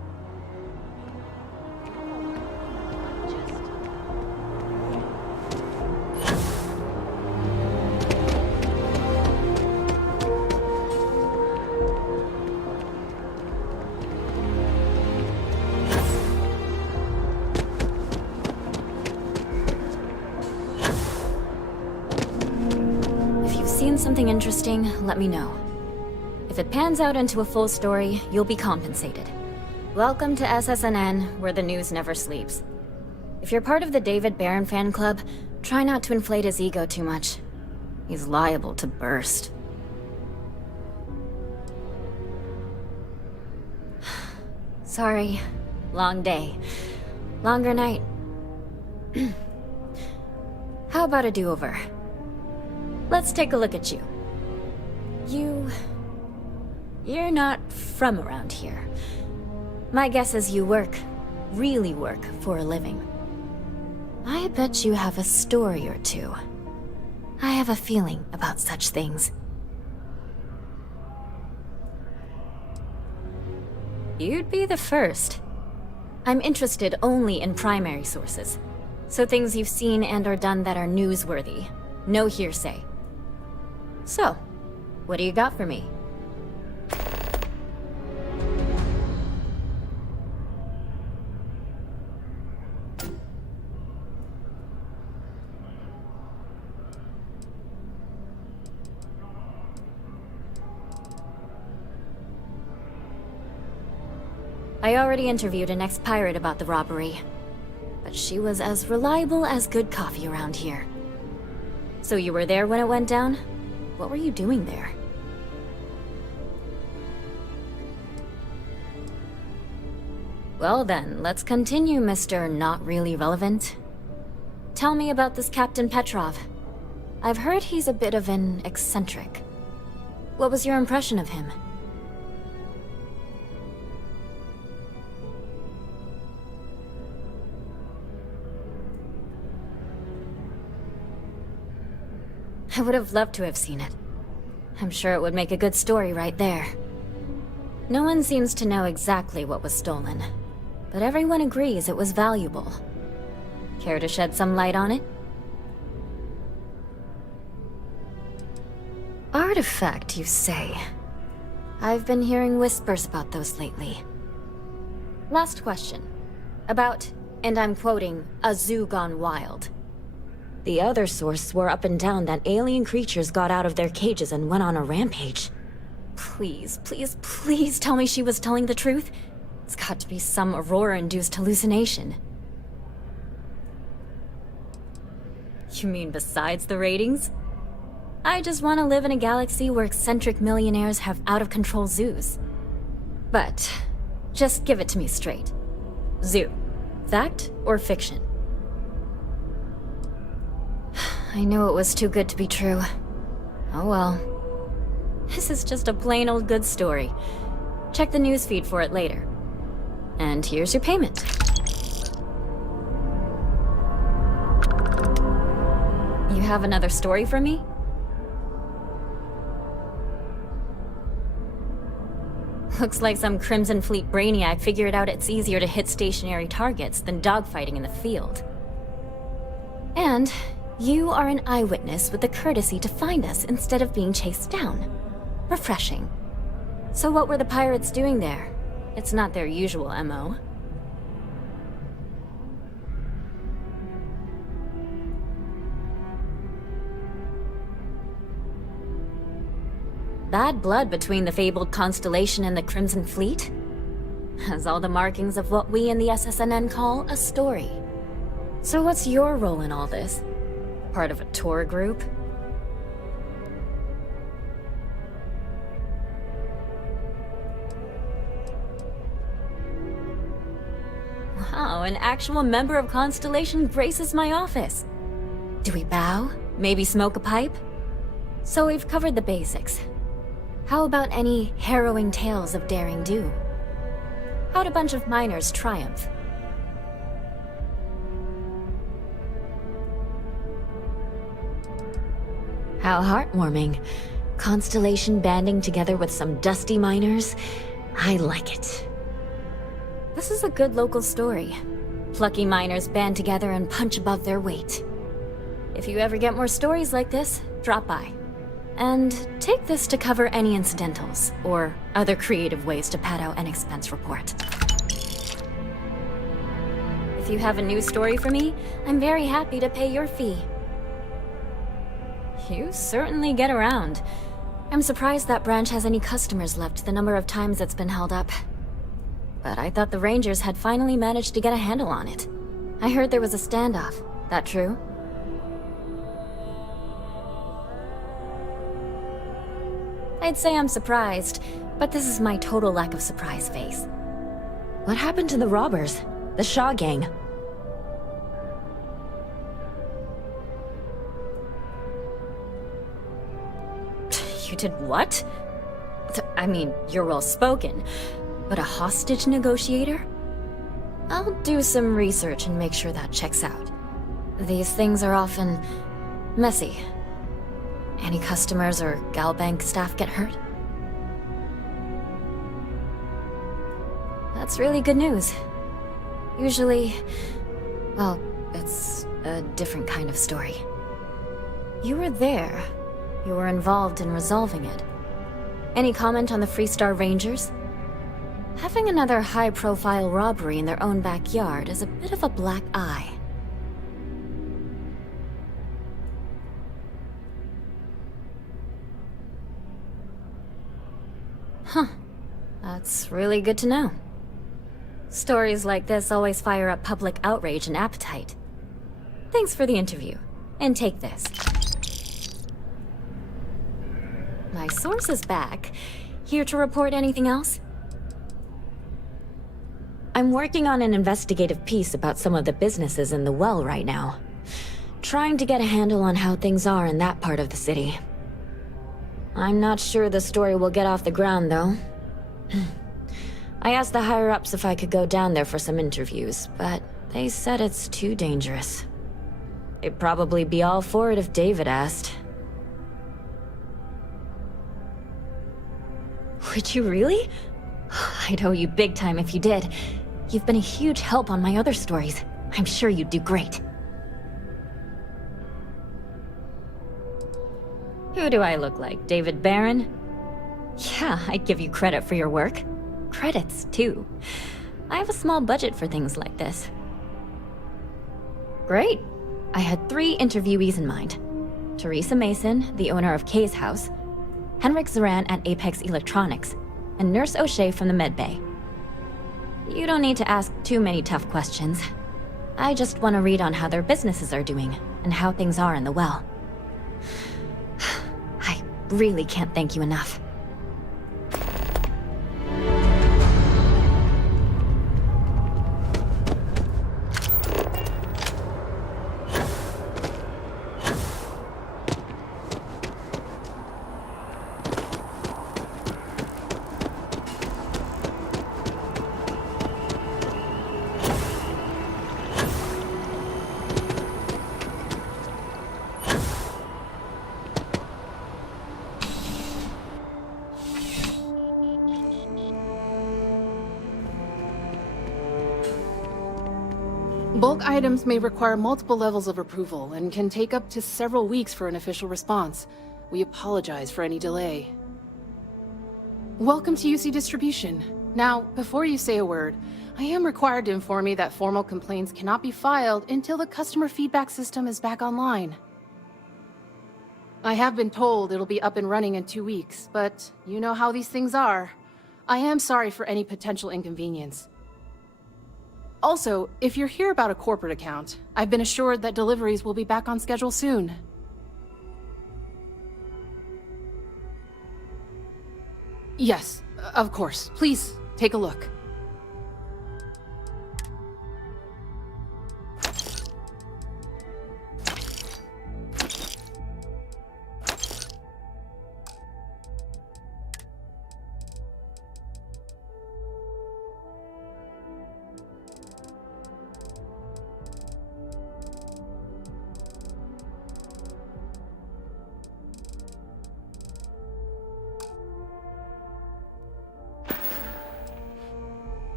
Something interesting, let me know. If it pans out into a full story, you'll be compensated. Welcome to SSNN, where the news never sleeps. If you're part of the David Barron fan club, try not to inflate his ego too much. He's liable to burst. Sorry. Long day. Longer night. How about a do-over? Let's take a look at you. You're not from around here. My guess is you really work for a living. I bet you have a story or two. I have a feeling about such things. You'd be the first. I'm interested only in primary sources. So things you've seen and or done that are newsworthy. No hearsay. So, what do you got for me? I already interviewed an ex-pirate about the robbery, but she was as reliable as good coffee around here. So you were there when it went down? What were you doing there? Well then, let's continue, Mr. Not Really Relevant. Tell me about this Captain Petrov. I've heard he's a bit of an eccentric. What was your impression of him? I would have loved to have seen it. I'm sure it would make a good story right there. No one seems to know exactly what was stolen, but everyone agrees it was valuable. Care to shed some light on it? Artifact, you say? I've been hearing whispers about those lately. Last question. About, and I'm quoting, a zoo gone wild. The other source swore up and down that alien creatures got out of their cages and went on a rampage. Please, please, please tell me she was telling the truth. It's got to be some Aurora-induced hallucination. You mean besides the ratings? I just want to live in a galaxy where eccentric millionaires have out-of-control zoos. But, just give it to me straight. Zoo. Fact or fiction? I knew it was too good to be true. Oh well. This is just a plain old good story. Check the newsfeed for it later. And here's your payment. You have another story for me? Looks like some Crimson Fleet brainiac figured out it's easier to hit stationary targets than dogfighting in the field. And you are an eyewitness with the courtesy to find us instead of being chased down. Refreshing. So what were the pirates doing there? It's not their usual MO. Bad blood between the fabled Constellation and the Crimson Fleet? Has all the markings of what we in the SSNN call a story. So what's your role in all this? Part of a tour group? Wow, an actual member of Constellation graces my office. Do we bow? Maybe smoke a pipe? So we've covered the basics. How about any harrowing tales of daring do? How'd a bunch of miners triumph? How heartwarming. Constellation banding together with some dusty miners? I like it. This is a good local story. Plucky miners band together and punch above their weight. If you ever get more stories like this, drop by. And take this to cover any incidentals, or other creative ways to pad out an expense report. If you have a new story for me, I'm very happy to pay your fee. You certainly get around. I'm surprised that branch has any customers left the number of times it's been held up. But I thought the Rangers had finally managed to get a handle on it. I heard there was a standoff. That true? I'd say I'm surprised, but this is my total lack of surprise face. What happened to the robbers? The Shaw gang? You did what? I mean, you're well spoken, but a hostage negotiator? I'll do some research and make sure that checks out. These things are often messy. Any customers or Galbank staff get hurt? That's really good news. Usually, well, it's a different kind of story. You were there. You were involved in resolving it. Any comment on the Freestar Rangers? Having another high-profile robbery in their own backyard is a bit of a black eye. Huh. That's really good to know. Stories like this always fire up public outrage and appetite. Thanks for the interview. And take this. My source is back. Here to report anything else? I'm working on an investigative piece about some of the businesses in the well right now. Trying to get a handle on how things are in that part of the city. I'm not sure the story will get off the ground, though. I asked the higher-ups if I could go down there for some interviews, but they said it's too dangerous. They'd probably be all for it if David asked. Would you really? I'd owe you big time if you did. You've been a huge help on my other stories. I'm sure you'd do great. Who do I look like, David Barron? Yeah, I'd give you credit for your work. Credits, too. I have a small budget for things like this. Great. I had 3 interviewees in mind. Teresa Mason, the owner of Kay's House, Henrik Zoran at Apex Electronics, and Nurse O'Shea from the Med Bay. You don't need to ask too many tough questions. I just want to read on how their businesses are doing, and how things are in the well. I really can't thank you enough. Bulk items may require multiple levels of approval and can take up to several weeks for an official response. We apologize for any delay. Welcome to UC Distribution. Now, before you say a word, I am required to inform you that formal complaints cannot be filed until the customer feedback system is back online. I have been told it'll be up and running in 2 weeks, but you know how these things are. I am sorry for any potential inconvenience. Also, if you're here about a corporate account, I've been assured that deliveries will be back on schedule soon. Yes, of course. Please, take a look.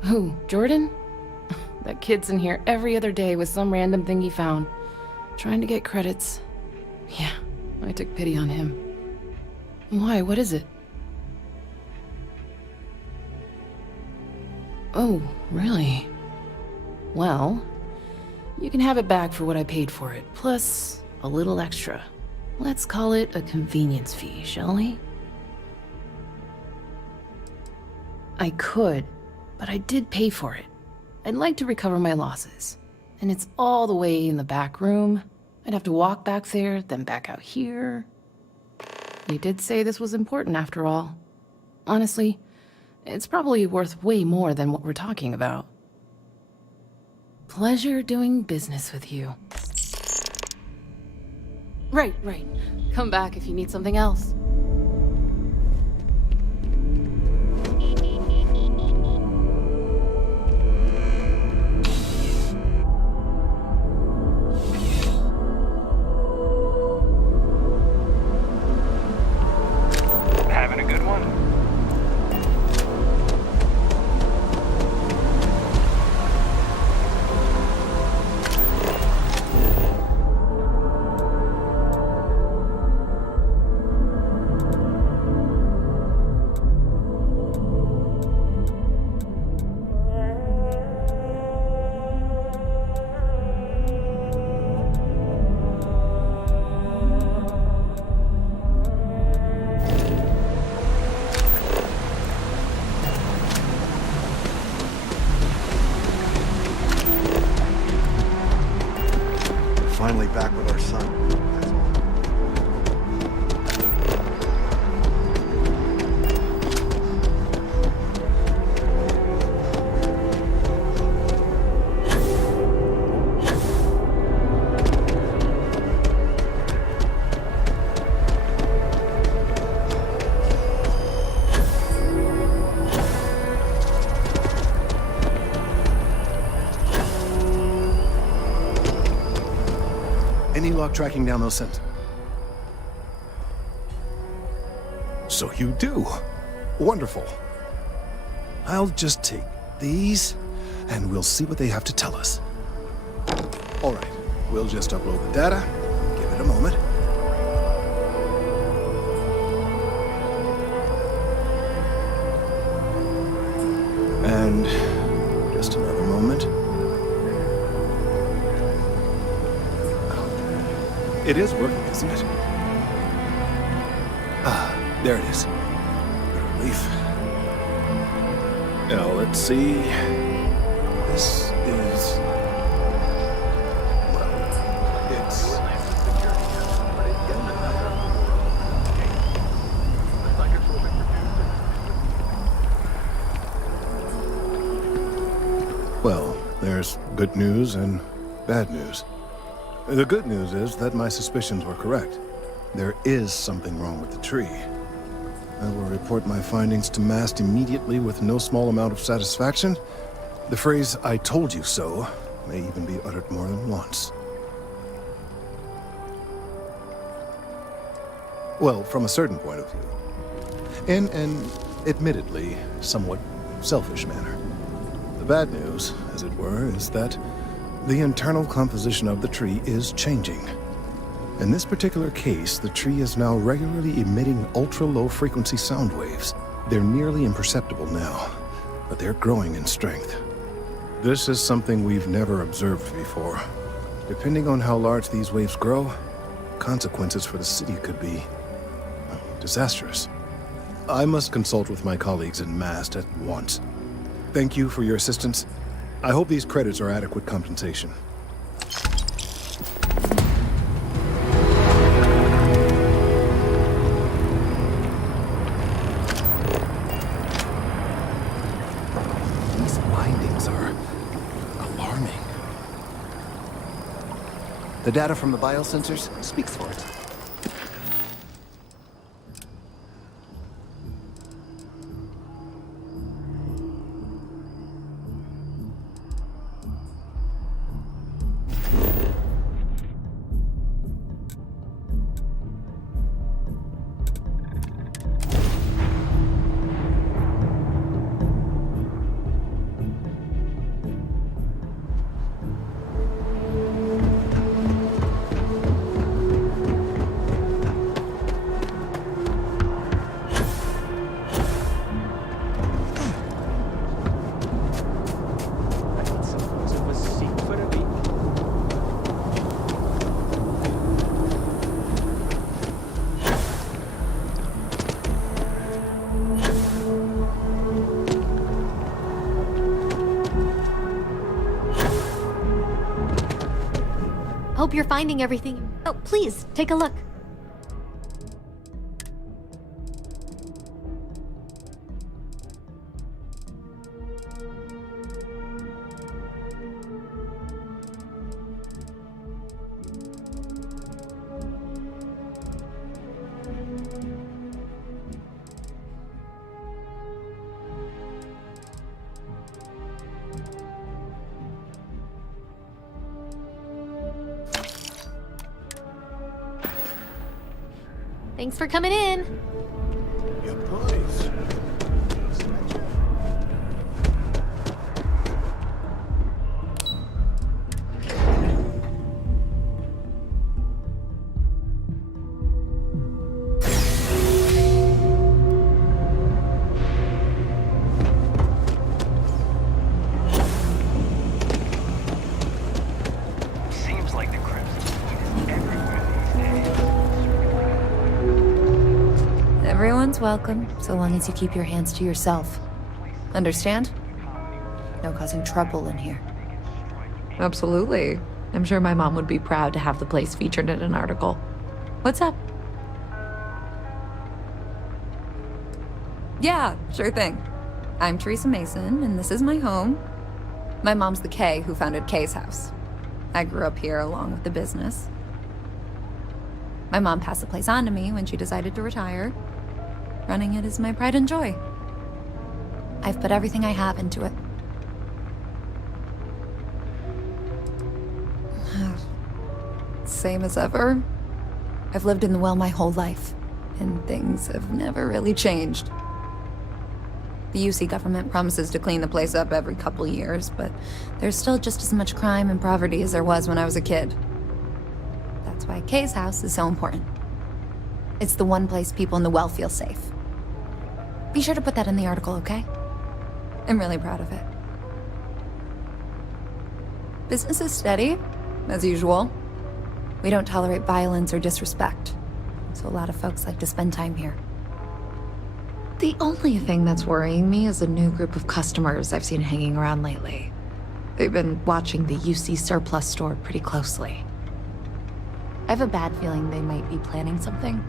Who, Jordan? That kid's in here every other day with some random thing he found, trying to get credits. Yeah, I took pity on him. Why, what is it? Oh, really? Well, you can have it back for what I paid for it, plus a little extra. Let's call it a convenience fee, shall we? I could, but I did pay for it. I'd like to recover my losses. And it's all the way in the back room. I'd have to walk back there, then back out here. You did say this was important after all. Honestly, it's probably worth way more than what we're talking about. Pleasure doing business with you. Right. Come back if you need something else. Having a good one? Finally back with our son. That's all. Any luck tracking down those scents? So you do. Wonderful. I'll just take these, and we'll see what they have to tell us. All right, we'll just upload the data. Give it a moment. And just another moment. It is working, isn't it? Ah, there it is. Good relief. Now, let's see. This is... well, it's... well, there's good news and bad news. The good news is that my suspicions were correct. There is something wrong with the tree. I will report my findings to MAST immediately with no small amount of satisfaction. The phrase, "I told you so," may even be uttered more than once. Well, from a certain point of view. In an, admittedly, somewhat selfish manner. The bad news, as it were, is that the internal composition of the tree is changing. In this particular case, the tree is now regularly emitting ultra-low frequency sound waves. They're nearly imperceptible now, but they're growing in strength. This is something we've never observed before. Depending on how large these waves grow, consequences for the city could be disastrous. I must consult with my colleagues in MAST at once. Thank you for your assistance. I hope these credits are adequate compensation. These findings are alarming. The data from the biosensors speaks for it. hope you're finding everything. Oh, please, take a look. Thanks for coming in. Yeah, please. Seems like the Crimson Fleet is everywhere these days. Everyone's welcome, so long as you keep your hands to yourself. Understand? No causing trouble in here. Absolutely. I'm sure my mom would be proud to have the place featured in an article. What's up? Yeah, sure thing. I'm Teresa Mason, and this is my home. My mom's the Kay who founded Kay's house. I grew up here along with the business. My mom passed the place on to me when she decided to retire. Running it is my pride and joy. I've put everything I have into it. Same as ever. I've lived in the well my whole life, and things have never really changed. The UC government promises to clean the place up every couple years, but there's still just as much crime and poverty as there was when I was a kid. That's why Kay's house is so important. It's the one place people in the well feel safe. Be sure to put that in the article, okay? I'm really proud of it. Business is steady, as usual. We don't tolerate violence or disrespect, so a lot of folks like to spend time here. The only thing that's worrying me is a new group of customers I've seen hanging around lately. They've been watching the UC surplus store pretty closely. I have a bad feeling they might be planning something.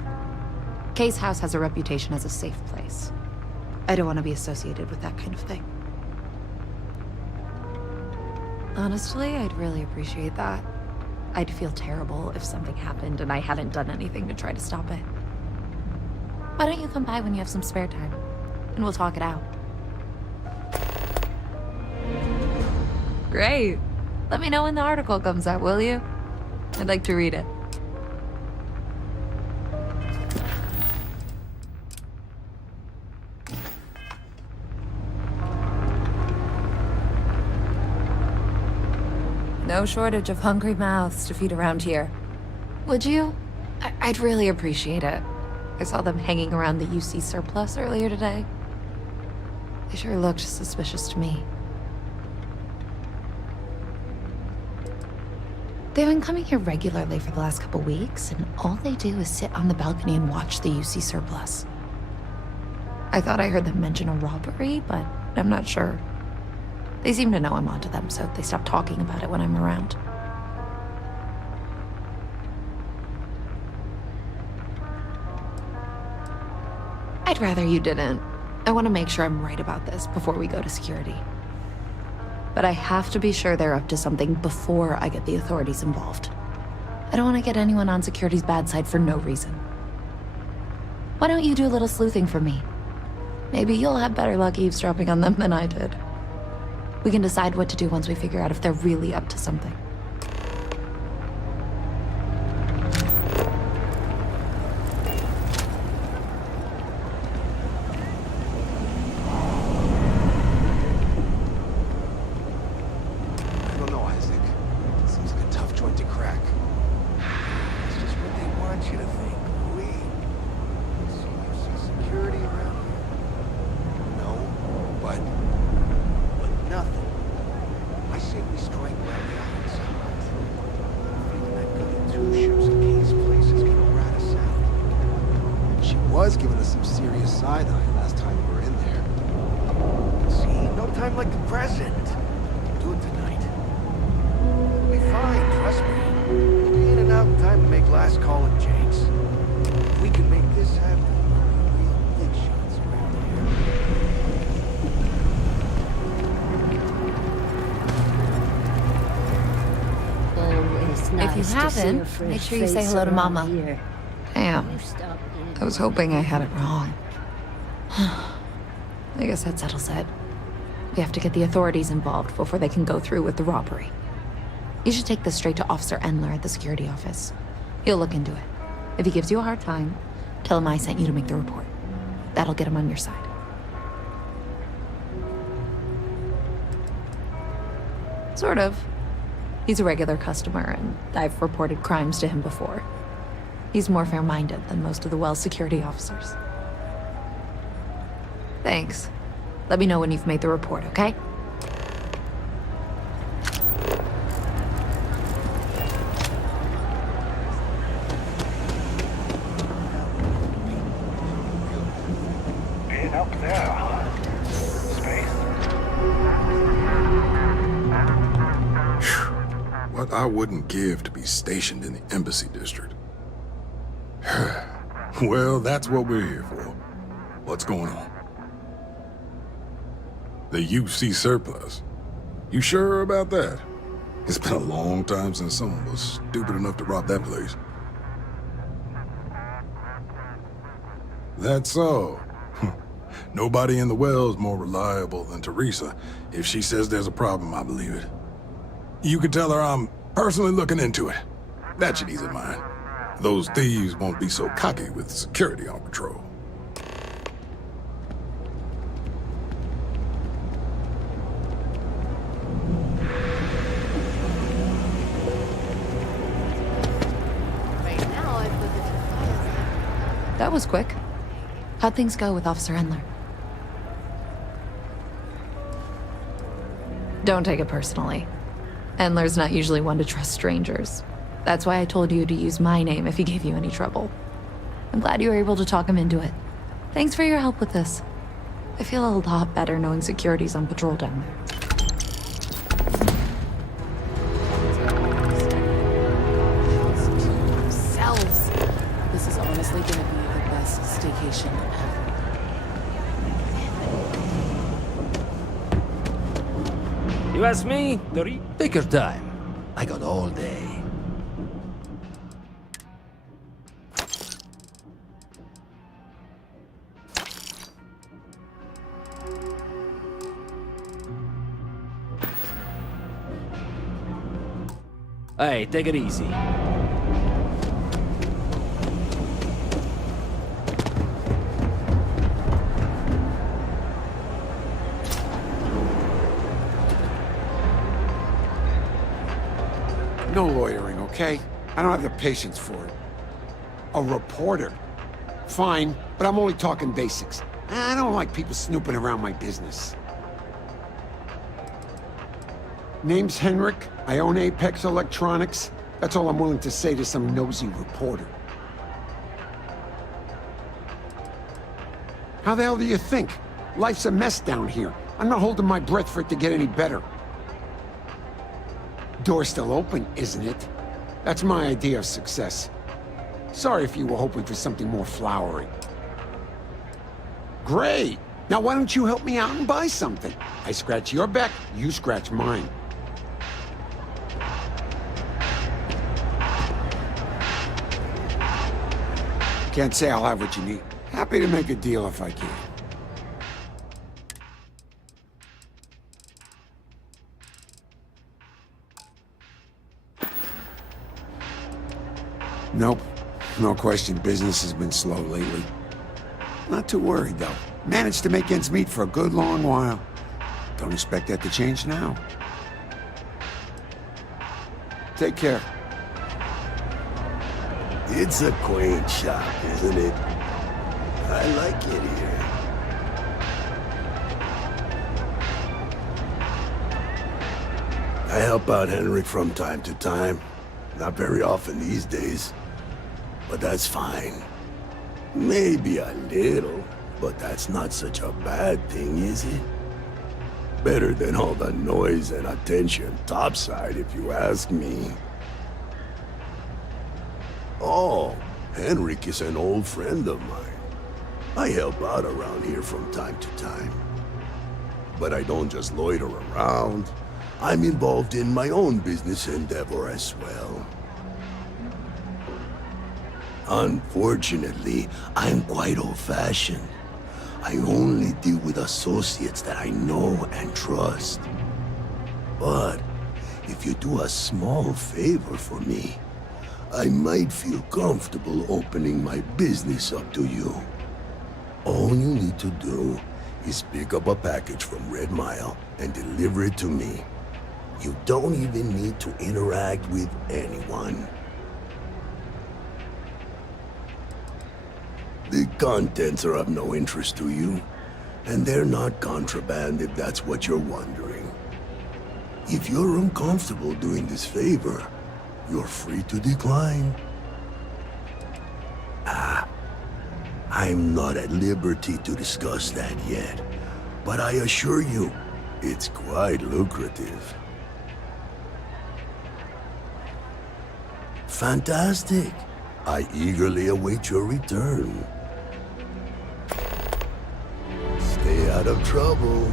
Kay's house has a reputation as a safe place. I don't want to be associated with that kind of thing. Honestly, I'd really appreciate that. I'd feel terrible if something happened and I hadn't done anything to try to stop it. Why don't you come by when you have some spare time, and we'll talk it out. Great. Let me know when the article comes out, will you? I'd like to read it. No shortage of hungry mouths to feed around here. Would you? I'd really appreciate it. I saw them hanging around the UC surplus earlier today. They sure looked suspicious to me. They've been coming here regularly for the last couple weeks, and all they do is sit on the balcony and watch the UC surplus. I thought I heard them mention a robbery, but I'm not sure. They seem to know I'm onto them, so they stop talking about it when I'm around. I'd rather you didn't. I want to make sure I'm right about this before we go to security. But I have to be sure they're up to something before I get the authorities involved. I don't want to get anyone on security's bad side for no reason. Why don't you do a little sleuthing for me? Maybe you'll have better luck eavesdropping on them than I did. We can decide what to do once we figure out if they're really up to something. I don't know, Isaac. Seems like a tough joint to crack. It's just what they want you to think. We see security around here. No, but nothing. I say we strike while the iron's hot. Feeling that good in two shoes in case places gonna rat us out. She was giving us some serious side-eye last time we were in there. See, no time like the present. Do it tonight. We'll be fine, trust me. We'll be in and out in time to make last call at Jake's. If we can make this happen, we'll be real big shots around If you haven't, make sure you say hello to Mama. Damn. I was hoping I had it wrong. I guess that settles it. We have to get the authorities involved before they can go through with the robbery. You should take this straight to Officer Endler at the security office. He'll look into it. If he gives you a hard time, tell him I sent you to make the report. That'll get him on your side. Sort of. He's a regular customer, and I've reported crimes to him before. He's more fair-minded than most of the Wells security officers. Thanks. Let me know when you've made the report, okay? Been up there, huh? Space. What I wouldn't give to be stationed in the Embassy District. Well, that's what we're here for. What's going on? The UC surplus. You sure about that? It's been a long time since someone was stupid enough to rob that place. That's so. Nobody in the Well's more reliable than Teresa. If she says there's a problem, I believe it. You can tell her I'm personally looking into it. That should ease her mind. Those thieves won't be so cocky with security on patrol. That was quick. How'd things go with Officer Endler? Don't take it personally. Endler's not usually one to trust strangers. That's why I told you to use my name if he gave you any trouble. I'm glad you were able to talk him into it. Thanks for your help with this. I feel a lot better knowing security's on patrol down there. Selves. This is honestly gonna be the best staycation ever. You ask me, take your time. I got all day. Hey, take it easy. No loitering, okay? I don't have the patience for it. A reporter? Fine, but I'm only talking basics. I don't like people snooping around my business. Name's Henrik. I own Apex Electronics. That's all I'm willing to say to some nosy reporter. How the hell do you think? Life's a mess down here. I'm not holding my breath for it to get any better. Door's still open, isn't it? That's my idea of success. Sorry if you were hoping for something more flowery. Great! Now why don't you help me out and buy something? I scratch your back, you scratch mine. Can't say I'll have what you need. Happy to make a deal if I can. Nope. No question, business has been slow lately. Not too worried, though. Managed to make ends meet for a good long while. Don't expect that to change now. Take care. It's a quaint shop, isn't it? I like it here. I help out Henrik from time to time. Not very often these days. But that's fine. Maybe a little, but that's not such a bad thing, is it? Better than all the noise and attention topside, if you ask me. Oh, Henrik is an old friend of mine. I help out around here from time to time. But I don't just loiter around. I'm involved in my own business endeavor as well. Unfortunately, I'm quite old-fashioned. I only deal with associates that I know and trust. But if you do a small favor for me, I might feel comfortable opening my business up to you. All you need to do is pick up a package from Red Mile and deliver it to me. You don't even need to interact with anyone. The contents are of no interest to you, and they're not contraband if that's what you're wondering. If you're uncomfortable doing this favor, you're free to decline. I'm not at liberty to discuss that yet, but I assure you, it's quite lucrative. Fantastic. I eagerly await your return. Stay out of trouble.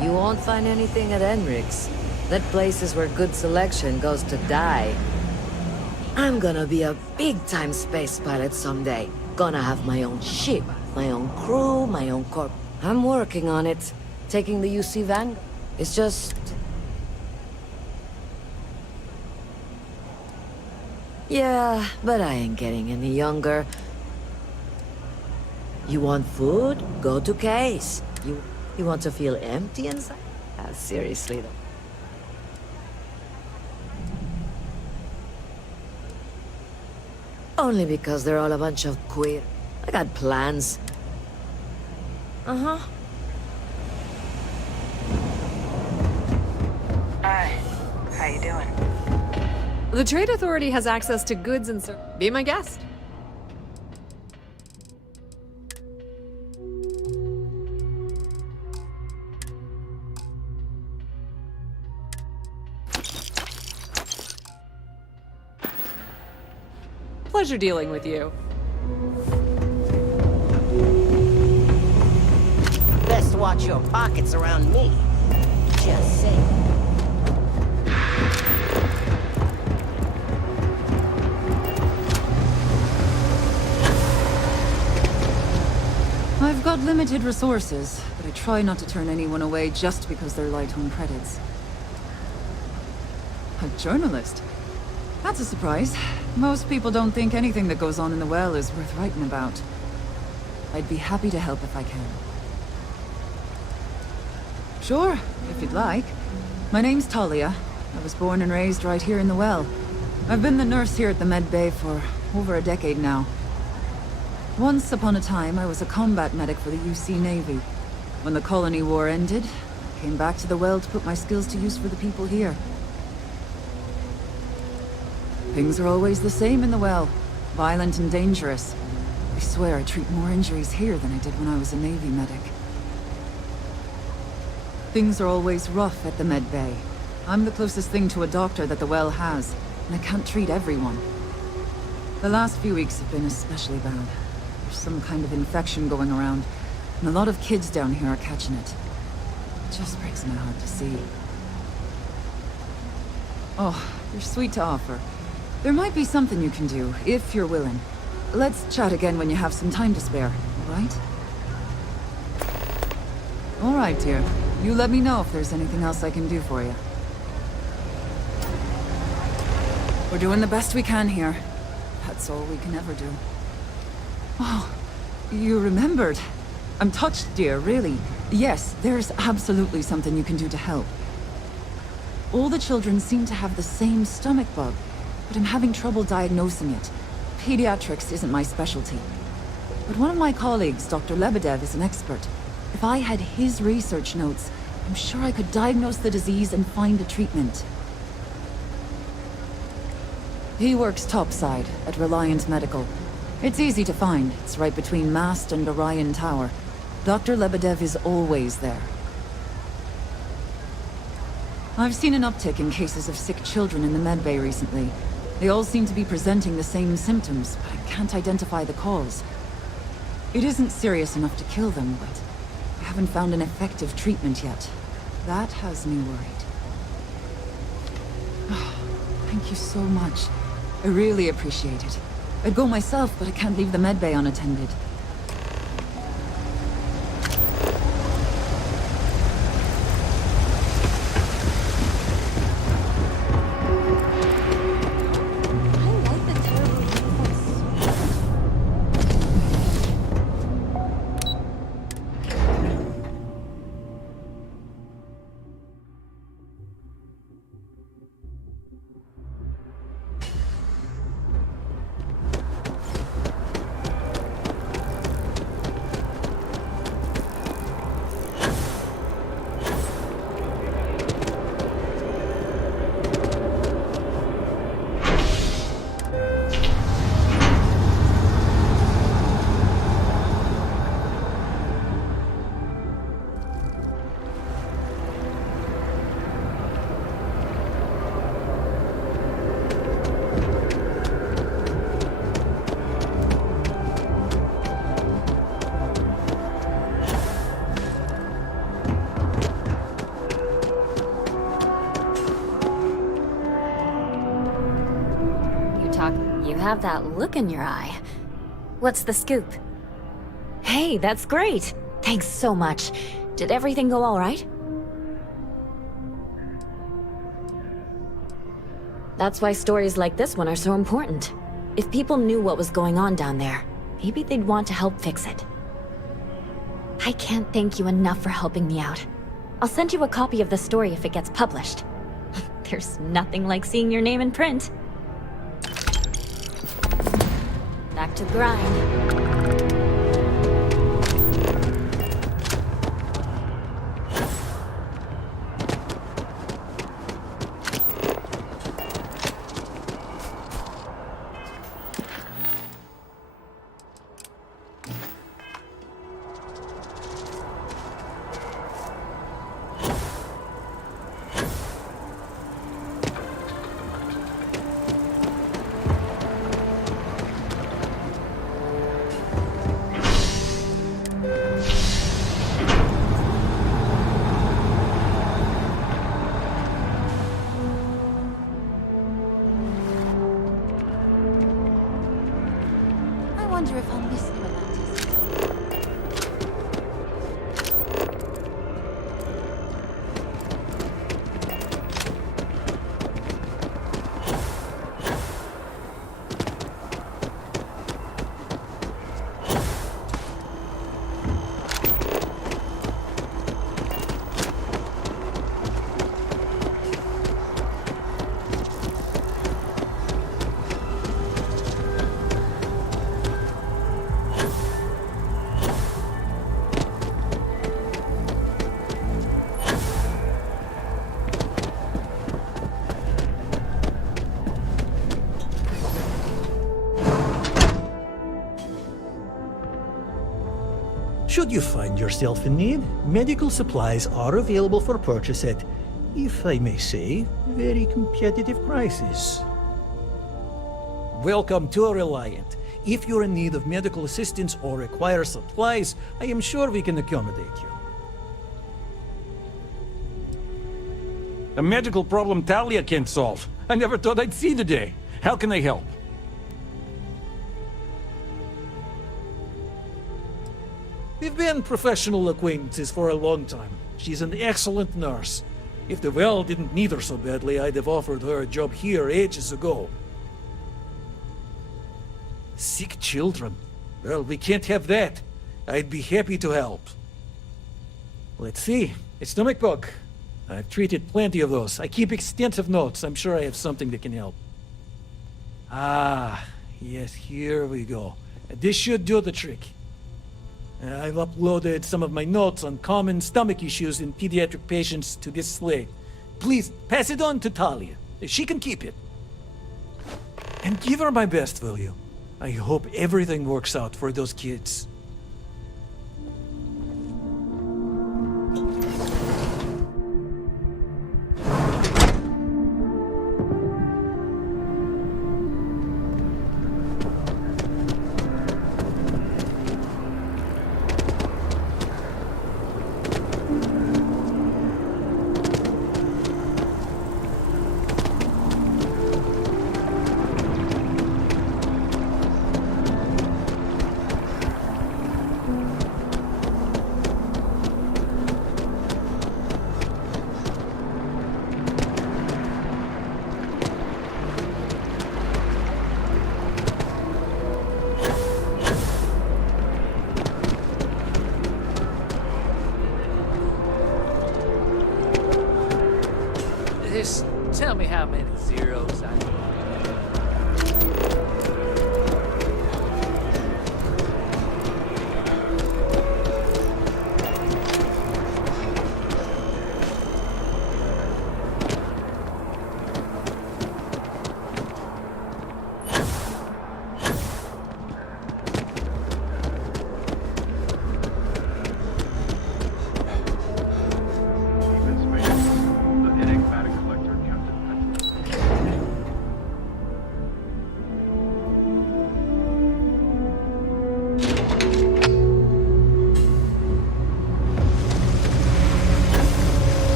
You won't find anything at Henrik's. That place is where good selection goes to die. I'm gonna be a big-time space pilot someday. Gonna have my own ship, my own crew, my own corp. I'm working on it. Taking the UC Vanguard. It's just... Yeah, but I ain't getting any younger. You want food? Go to Case. You want to feel empty inside? Seriously though. Only because they're all a bunch of queer. I got plans. Hi. How you doing? The Trade Authority has access to goods and services. Be my guest. Pleasure dealing with you. Best watch your pockets around me. Just saying. I've got limited resources, but I try not to turn anyone away just because they're light on credits. A journalist? That's a surprise. Most people don't think anything that goes on in the well is worth writing about. I'd be happy to help if I can. Sure, if you'd like. My name's Talia. I was born and raised right here in the well. I've been the nurse here at the Med Bay for over a decade now. Once upon a time, I was a combat medic for the UC Navy. When the Colony War ended, I came back to the well to put my skills to use for the people here. Things are always the same in the well. Violent and dangerous. I swear I treat more injuries here than I did when I was a Navy medic. Things are always rough at the Med Bay. I'm the closest thing to a doctor that the well has, and I can't treat everyone. The last few weeks have been especially bad. There's some kind of infection going around, and a lot of kids down here are catching it. It just breaks my heart to see. Oh, you're sweet to offer. There might be something you can do, if you're willing. Let's chat again when you have some time to spare, all right? All right, dear. You let me know if there's anything else I can do for you. We're doing the best we can here. That's all we can ever do. Oh, you remembered. I'm touched, dear, really. Yes, there's absolutely something you can do to help. All the children seem to have the same stomach bug, but I'm having trouble diagnosing it. Pediatrics isn't my specialty. But one of my colleagues, Dr. Lebedev, is an expert. If I had his research notes, I'm sure I could diagnose the disease and find a treatment. He works topside at Reliant Medical. It's easy to find. It's right between Mast and Orion Tower. Dr. Lebedev is always there. I've seen an uptick in cases of sick children in the medbay recently. They all seem to be presenting the same symptoms, but I can't identify the cause. It isn't serious enough to kill them, but I haven't found an effective treatment yet. That has me worried. Thank you so much. I really appreciate it. I'd go myself, but I can't leave the medbay unattended. You have that look in your eye. What's the scoop? Hey, that's great. Thanks so much. Did everything go all right? That's why stories like this one are so important. If people knew what was going on down there, maybe they'd want to help fix it. I can't thank you enough for helping me out. I'll send you a copy of the story if it gets published. There's nothing like seeing your name in print. Back to the grind. I wonder if I'll miss him about this. Should you find yourself in need, medical supplies are available for purchase at, if I may say, very competitive prices. Welcome to Reliant. If you're in need of medical assistance or require supplies, I am sure we can accommodate you. A medical problem Talia can't solve. I never thought I'd see the day. How can I help? We've been professional acquaintances for a long time. She's an excellent nurse. If the well didn't need her so badly, I'd have offered her a job here ages ago. Sick children. Well, we can't have that. I'd be happy to help. Let's see. A stomach bug. I've treated plenty of those. I keep extensive notes. I'm sure I have something that can help. Ah, yes, here we go. This should do the trick. I've uploaded some of my notes on common stomach issues in pediatric patients to this slate. Please, pass it on to Talia. She can keep it. And give her my best, will you? I hope everything works out for those kids. Just tell me how many zeros I need.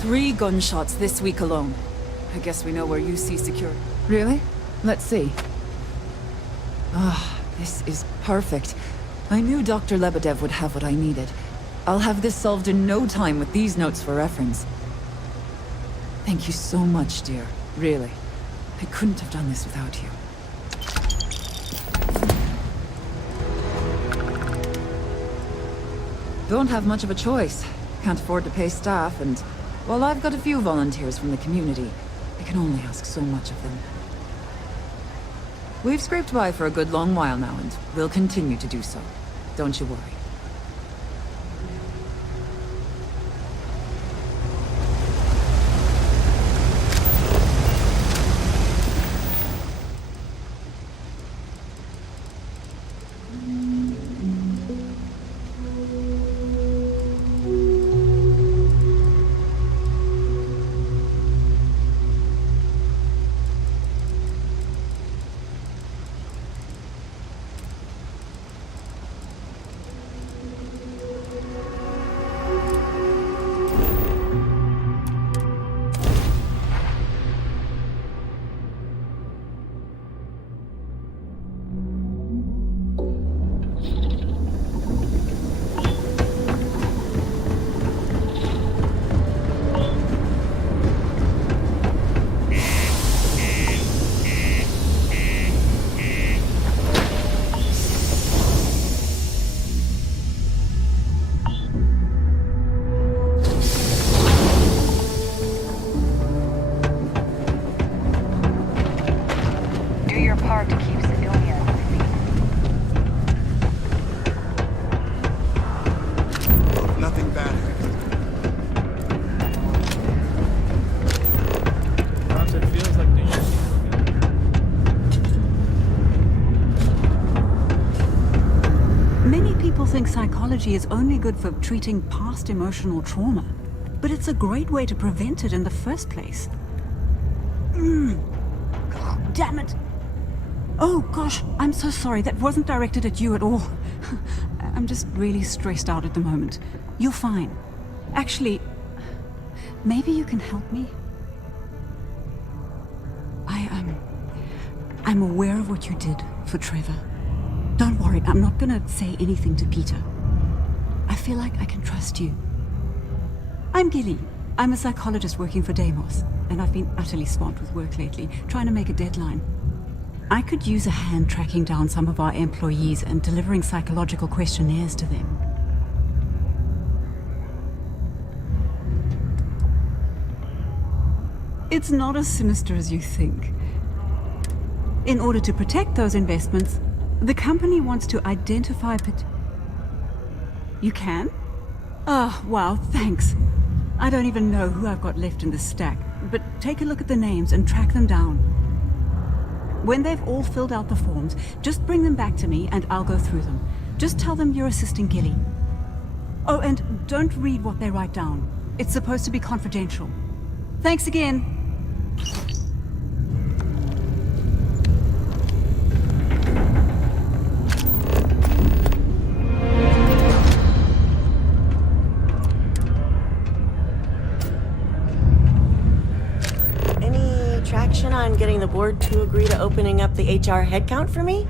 Three gunshots this week alone. I guess we know where UC secure. Really? Let's see. Ah, this is perfect. I knew Dr. Lebedev would have what I needed. I'll have this solved in no time with these notes for reference. Thank you so much, dear. Really. I couldn't have done this without you. Don't have much of a choice. Can't afford to pay staff, and while I've got a few volunteers from the community, I can only ask so much of them. We've scraped by for a good long while now, and we'll continue to do so. Don't you worry. Do your part to keep civilians on their feet. Nothing bad. Perhaps it feels like the Many people think psychology is only good for treating past emotional trauma, but it's a great way to prevent it in the first place. God damn it! Oh gosh, I'm so sorry. That wasn't directed at you at all. I'm just really stressed out at the moment. You're fine. Actually, maybe you can help me? I'm aware of what you did for Trevor. Don't worry, I'm not gonna say anything to Peter. I feel like I can trust you. I'm Gilly. I'm a psychologist working for Deimos, and I've been utterly swamped with work lately, trying to make a deadline. I could use a hand tracking down some of our employees and delivering psychological questionnaires to them. It's not as sinister as you think. In order to protect those investments, the company wants to identify You can? Oh, wow, thanks. I don't even know who I've got left in this stack, but take a look at the names and track them down. When they've all filled out the forms, just bring them back to me and I'll go through them. Just tell them you're assisting Gilly. Oh, and don't read what they write down. It's supposed to be confidential. Thanks again. Any traction on getting the board to agree to opening up the HR headcount for me?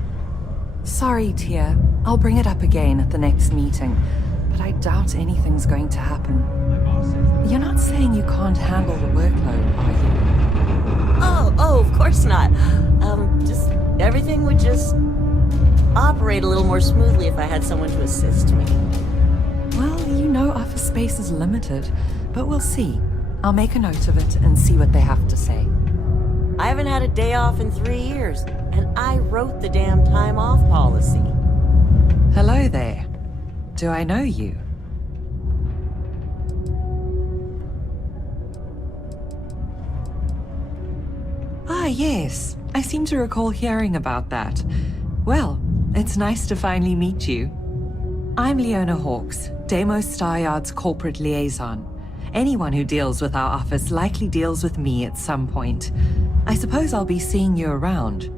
Sorry, Tia. I'll bring it up again at the next meeting, but I doubt anything's going to happen. You're not saying you can't handle the workload, are you? Oh, of course not. Just everything would just operate a little more smoothly if I had someone to assist me. Well, you know office space is limited, but we'll see. I'll make a note of it and see what they have to say. I haven't had a day off in 3 years, and I wrote the damn time off policy. Hello there. Do I know you? Ah, yes. I seem to recall hearing about that. Well, it's nice to finally meet you. I'm Leona Hawkes, Deimos Staryard's corporate liaison. Anyone who deals with our office likely deals with me at some point. I suppose I'll be seeing you around.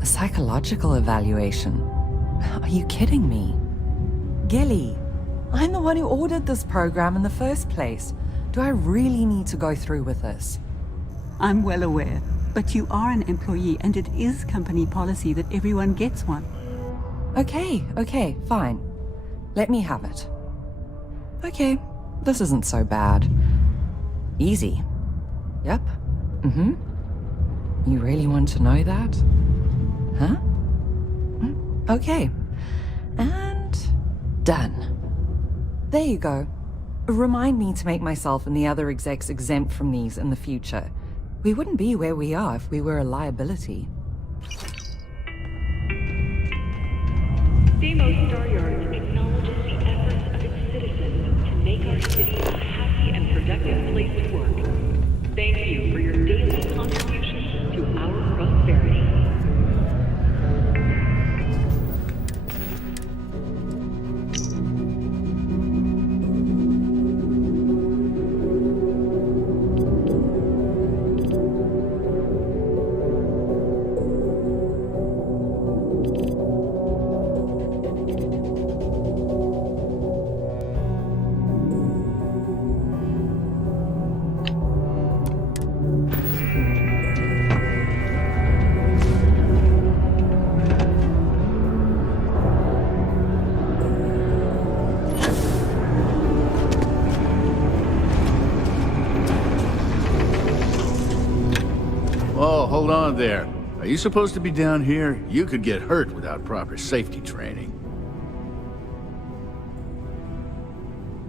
A psychological evaluation? Are you kidding me? Gilly, I'm the one who ordered this program in the first place. Do I really need to go through with this? I'm well aware, but you are an employee and it is company policy that everyone gets one. Okay, fine. Let me have it. Okay, this isn't so bad. Easy. Yep. Mm-hmm. You really want to know that? Huh? Okay. And done. There you go. Remind me to make myself and the other execs exempt from these in the future. We wouldn't be where we are if we were a liability. Deimos Staryard acknowledges the efforts of its citizens to make our city a happy and productive place to work. Thank you for your daily contributions to our prosperity. Oh, hold on there. Are you supposed to be down here? You could get hurt without proper safety training.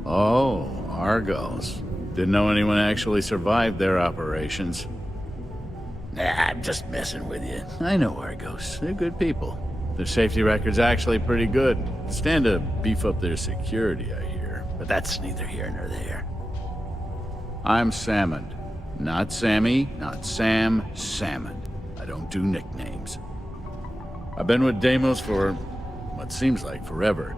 Oh, Argos. Didn't know anyone actually survived their operations. Nah, I'm just messing with you. I know Argos. They're good people. Their safety record's actually pretty good. Stand to beef up their security, I hear. But that's neither here nor there. I'm Salmond. Not Sammy, not Sam, Salmond. I don't do nicknames. I've been with Deimos for what seems like forever.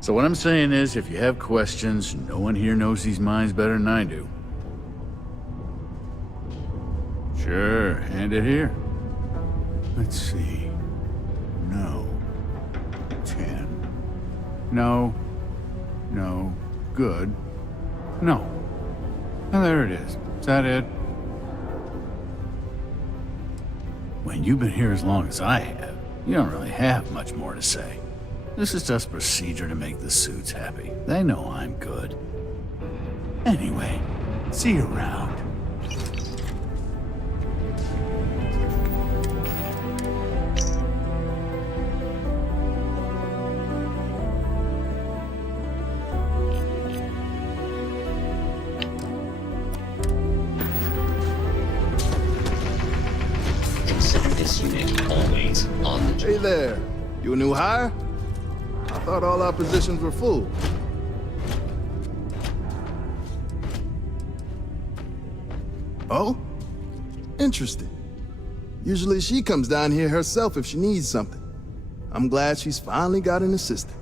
So what I'm saying is, if you have questions, no one here knows these mines better than I do. Sure, hand it here. Let's see. No. 10. No. No. Good. No. Oh, there it is. Is that it? When you've been here as long as I have, you don't really have much more to say. This is just procedure to make the suits happy. They know I'm good. Anyway, see you around. Consider this unit always on the job. Hey there. You a new hire? Thought all our positions were full. Oh? Interesting. Usually she comes down here herself if she needs something. I'm glad she's finally got an assistant.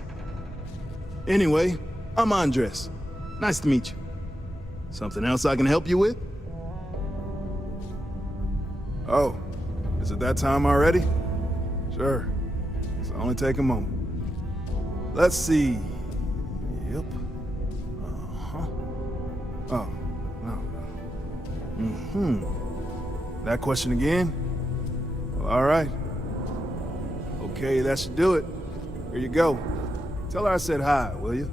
Anyway, I'm Andres. Nice to meet you. Something else I can help you with? Oh, is it that time already? Sure. It'll only take a moment. Let's see. Yep. Uh-huh. Oh, no. Mm-hmm. That question again? Well, all right. Okay, that should do it. Here you go. Tell her I said hi, will you?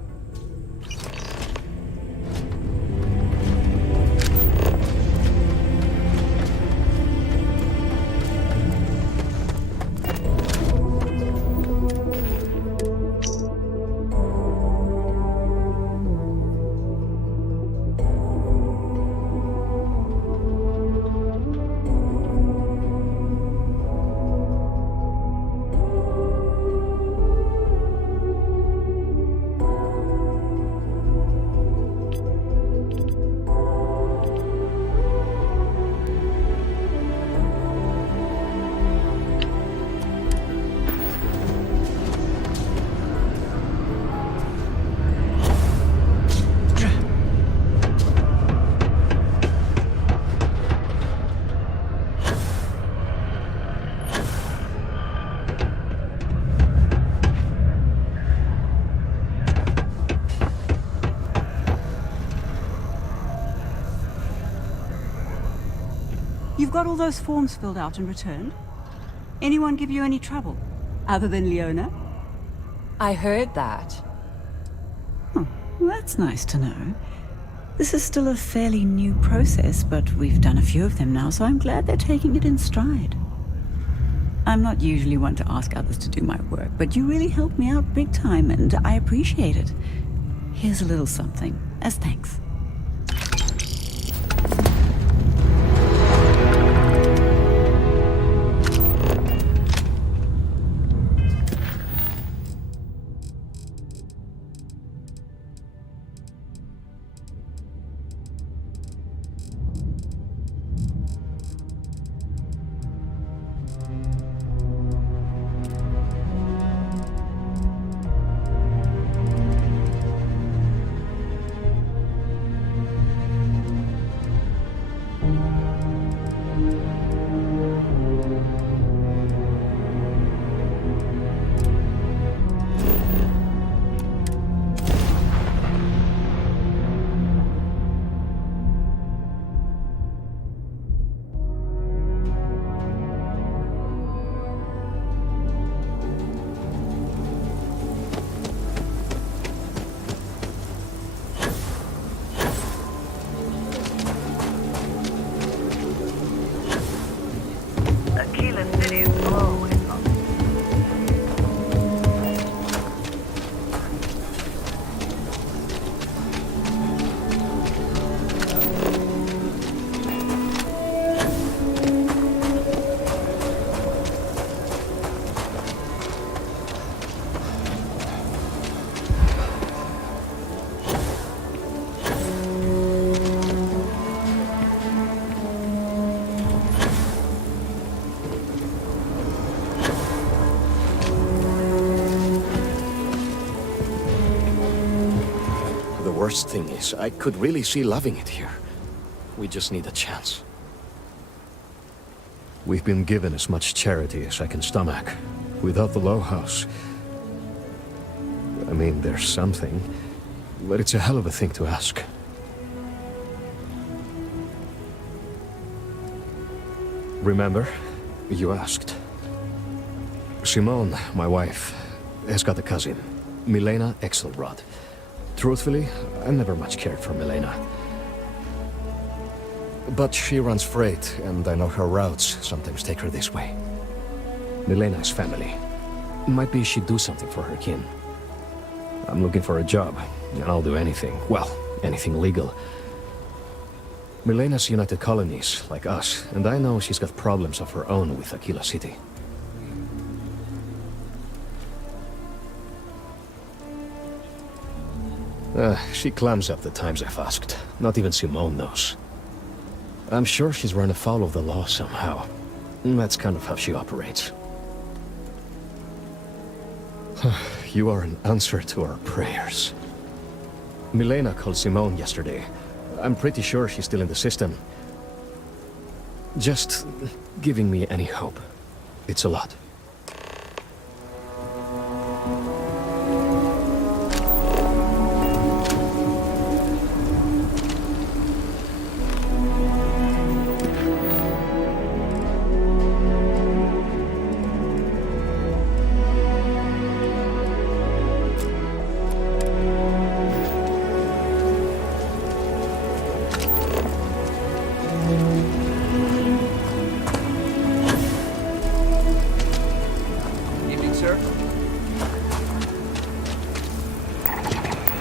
You've got all those forms filled out and returned? Anyone give you any trouble? Other than Leona? I heard that. Oh, well, that's nice to know. This is still a fairly new process, but we've done a few of them now, so I'm glad they're taking it in stride. I'm not usually one to ask others to do my work, but you really helped me out big time, and I appreciate it. Here's a little something, as thanks. The worst thing is, I could really see loving it here. We just need a chance. We've been given as much charity as I can stomach. Without the Low House... I mean, there's something, but it's a hell of a thing to ask. Remember? You asked. Simone, my wife, has got a cousin, Milena Exelrod. Truthfully, I never much cared for Milena. But she runs freight, and I know her routes sometimes take her this way. Milena is family. Might be she'd do something for her kin. I'm looking for a job, and I'll do anything. Well, anything legal. Milena's United Colonies, like us, and I know she's got problems of her own with Aquila City. She clams up the times I've asked. Not even Simone knows. I'm sure she's run afoul of the law somehow. That's kind of how she operates. You are an answer to our prayers. Milena called Simone yesterday. I'm pretty sure she's still in the system. Just giving me any hope. It's a lot.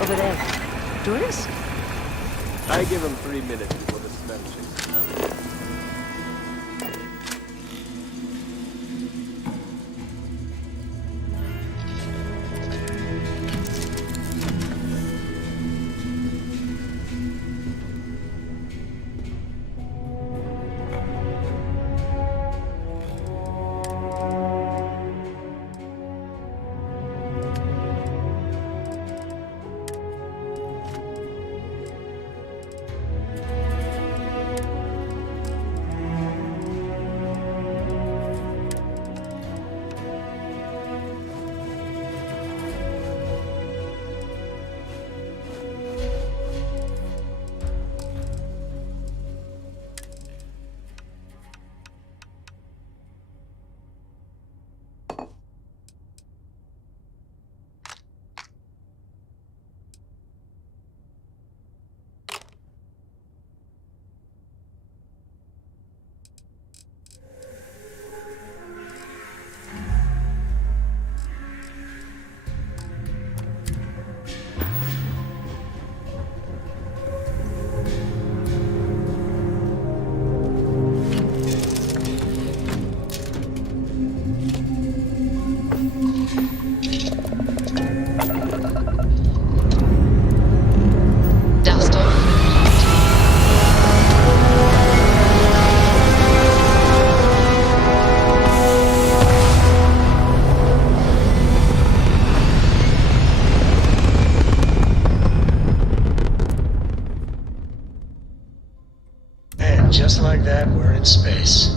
Over there. Tourists? I give him 3 minutes before the smell shakes him out. Just like that, we're in space.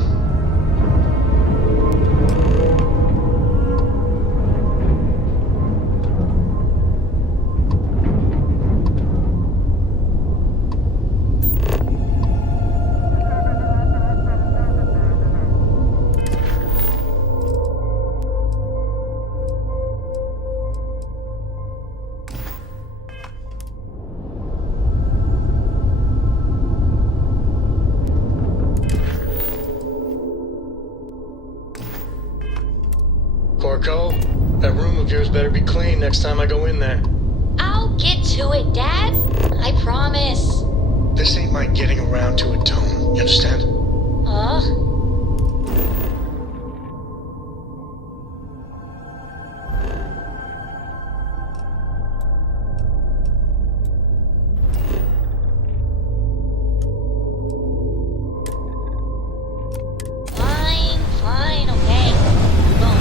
Corco, that room of yours better be clean next time I go in there. I'll get to it, Dad. I promise. This ain't my getting around to it, Tone. You understand? Fine, okay. Move on.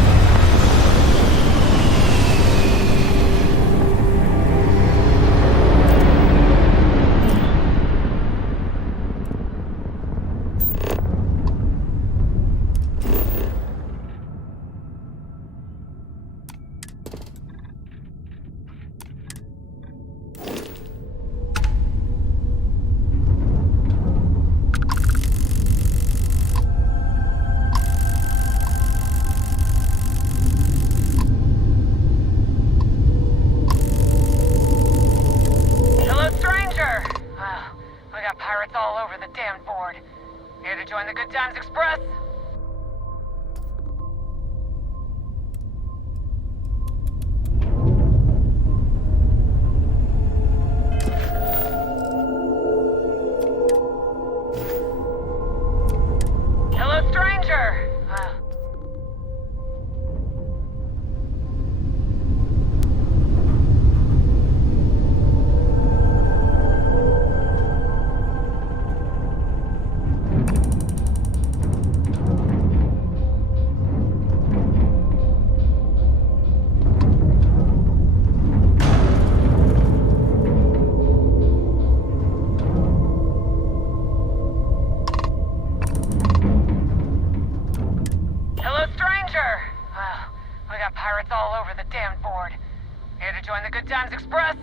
Hello, stranger! We got pirates all over the damn board. Here to join the Good Times Express? Hello, stranger! Danford. Here to join the Good Times Express?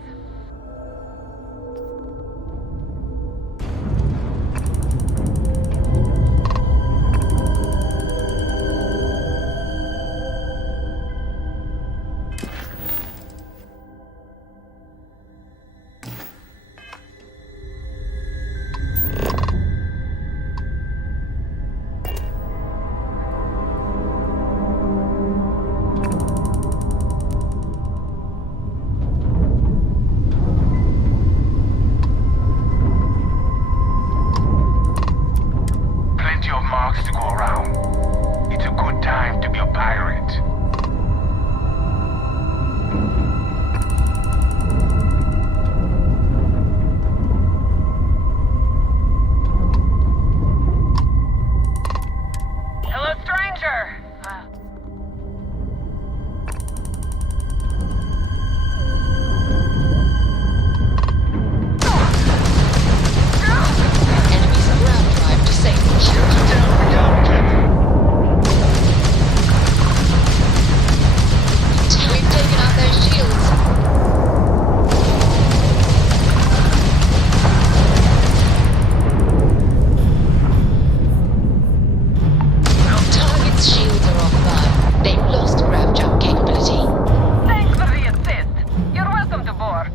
To go around. It's a good time to be a pirate. Hello, stranger. Enemies ground drive to safety. Shields down. We got him, Captain. We've taken out their shields. Target's shields are offline. They've lost grav jump capability. Thanks for the assist. You're welcome to board.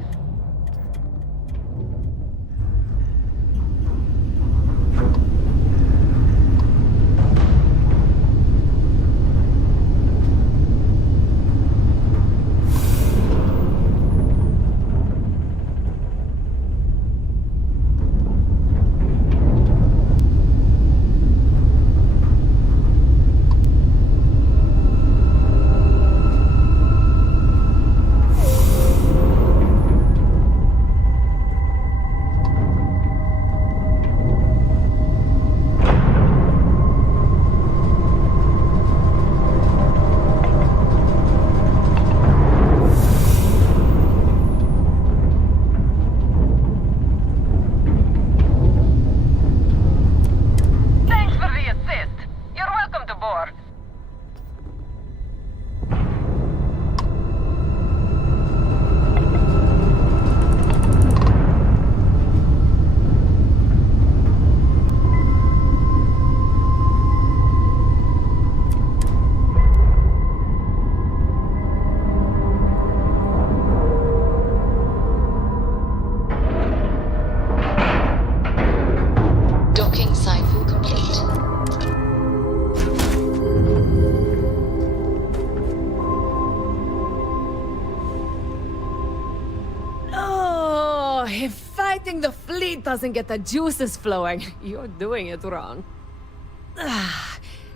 Fighting the fleet doesn't get the juices flowing. You're doing it wrong.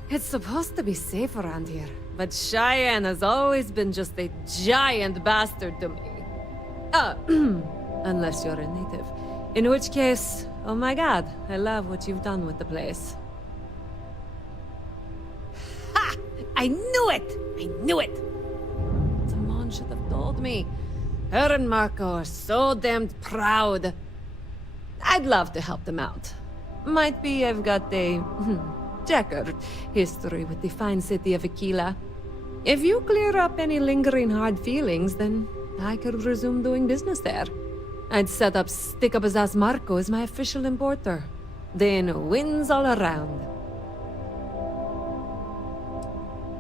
It's supposed to be safe around here, but Cheyenne has always been just a giant bastard to me. Unless you're a native. In which case, oh my god, I love what you've done with the place. Ha! I knew it! I knew it! Someone should have told me. Her and Marco are so damned proud. I'd love to help them out. Might be I've got a checkered history with the fine city of Aquila. If you clear up any lingering hard feelings, then I could resume doing business there. I'd set up stick-up-his-ass Marco as my official importer. Then wins all around.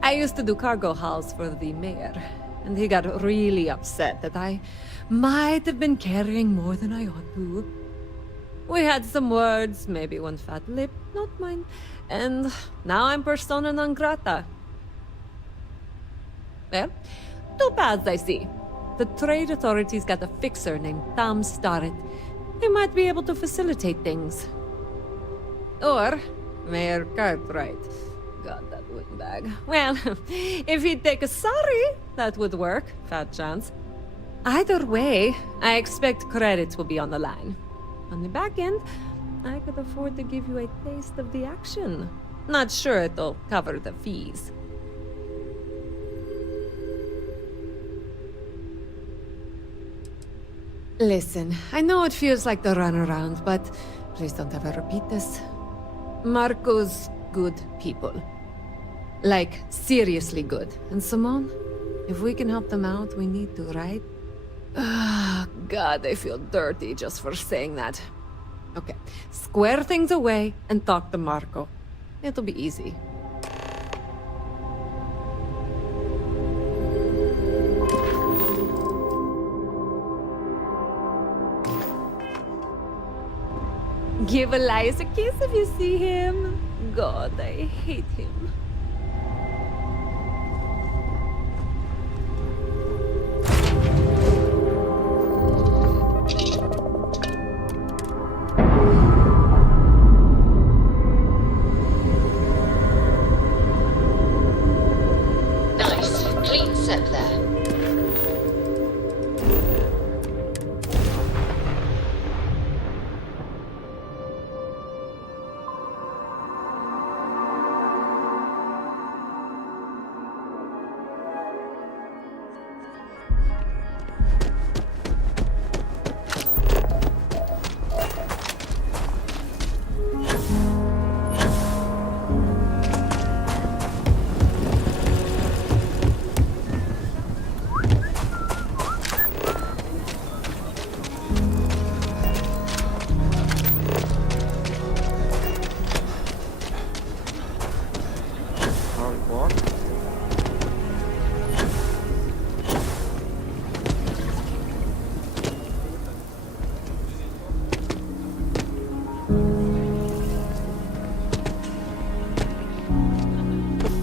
I used to do cargo hauls for the mayor, and he got really upset that I might have been carrying more than I ought to. We had some words, maybe one fat lip, not mine, and now I'm persona non grata. Well, two paths I see. The trade authorities got a fixer named Tom Starrett. He might be able to facilitate things. Or Mayor Cartwright. God, that windbag. Well, if he'd take a sorry, that would work. Fat chance. Either way, I expect credits will be on the line. On the back end, I could afford to give you a taste of the action. Not sure it'll cover the fees. Listen, I know it feels like the runaround, but please don't ever repeat this. Marco's good people. Like, seriously good. And Simone? If we can help them out, we need to, right? Ah, God, I feel dirty just for saying that. Okay, square things away and talk to Marco. It'll be easy. Give Elias a kiss if you see him. God, I hate him. Nice. Clean set there.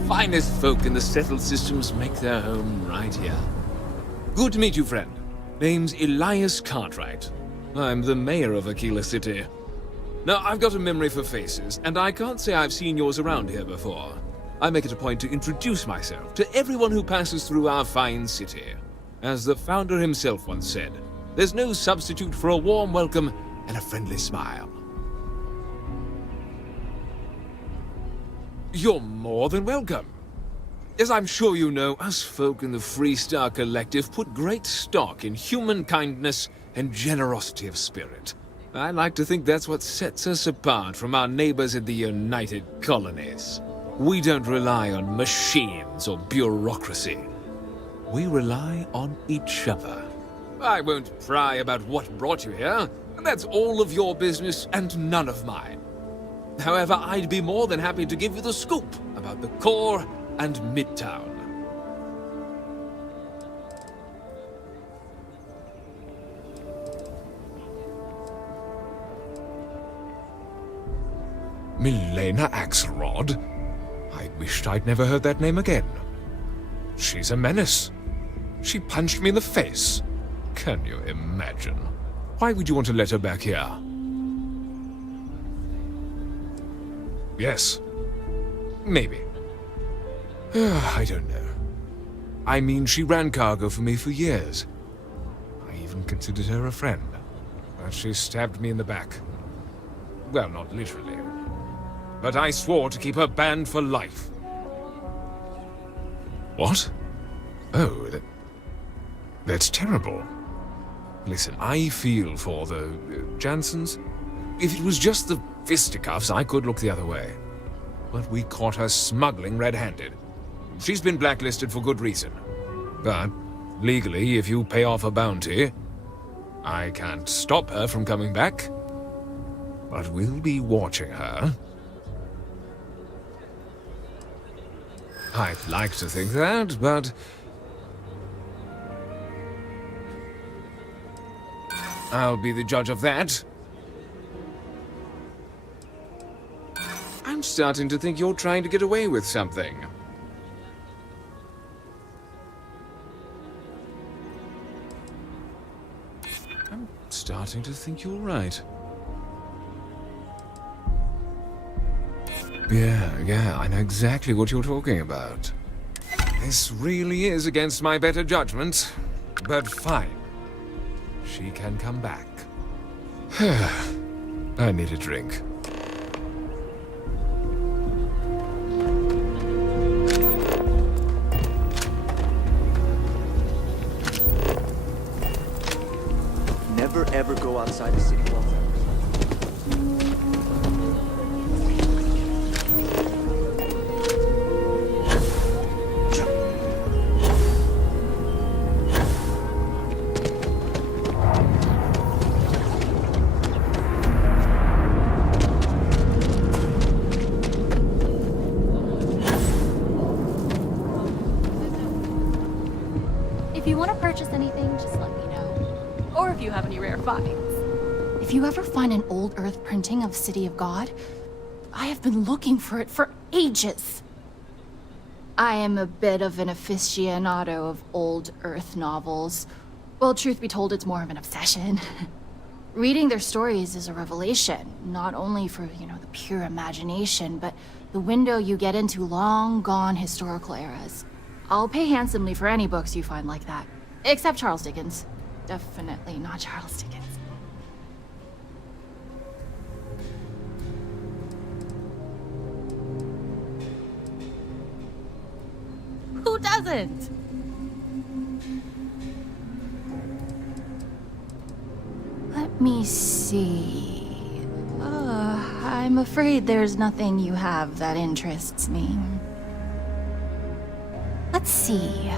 Finest folk in the settled systems make their home right here. Good to meet you, friend. Name's Elias Cartwright. I'm the mayor of Aquila City. Now, I've got a memory for faces, and I can't say I've seen yours around here before. I make it a point to introduce myself to everyone who passes through our fine city. As the founder himself once said, there's no substitute for a warm welcome and a friendly smile. You're more than welcome. As I'm sure you know, us folk in the Freestar Collective put great stock in human kindness and generosity of spirit. I like to think that's what sets us apart from our neighbors in the United Colonies. We don't rely on machines or bureaucracy. We rely on each other. I won't pry about what brought you here. That's all of your business and none of mine. However, I'd be more than happy to give you the scoop about the core and Midtown. Milena Axelrod? I wished I'd never heard that name again. She's a menace. She punched me in the face. Can you imagine? Why would you want to let her back here? Yes. Maybe. I don't know. I mean, she ran cargo for me for years. I even considered her a friend. But she stabbed me in the back. Well, not literally. But I swore to keep her banned for life. What? Oh, that's terrible. Listen, I feel for the Jansons. If it was just the fisticuffs, I could look the other way. But we caught her smuggling red-handed. She's been blacklisted for good reason. But, legally, if you pay off a bounty, I can't stop her from coming back. But we'll be watching her. I'd like to think that, but... I'll be the judge of that. I'm starting to think you're trying to get away with something. I'm starting to think you're right. Yeah, I know exactly what you're talking about. This really is against my better judgment, but fine. She can come back. I need a drink. Never ever go outside the city walls. purchase anything, just let me know. Or if you have any rare finds. If you ever find an old Earth printing of City of God, I have been looking for it for ages. I am a bit of an aficionado of old Earth novels. Well, truth be told, it's more of an obsession. Reading their stories is a revelation, not only for, the pure imagination, but the window you get into long-gone historical eras. I'll pay handsomely for any books you find like that. Except Charles Dickens. Definitely not Charles Dickens. Who doesn't? Let me see. I'm afraid there's nothing you have that interests me. Let's see.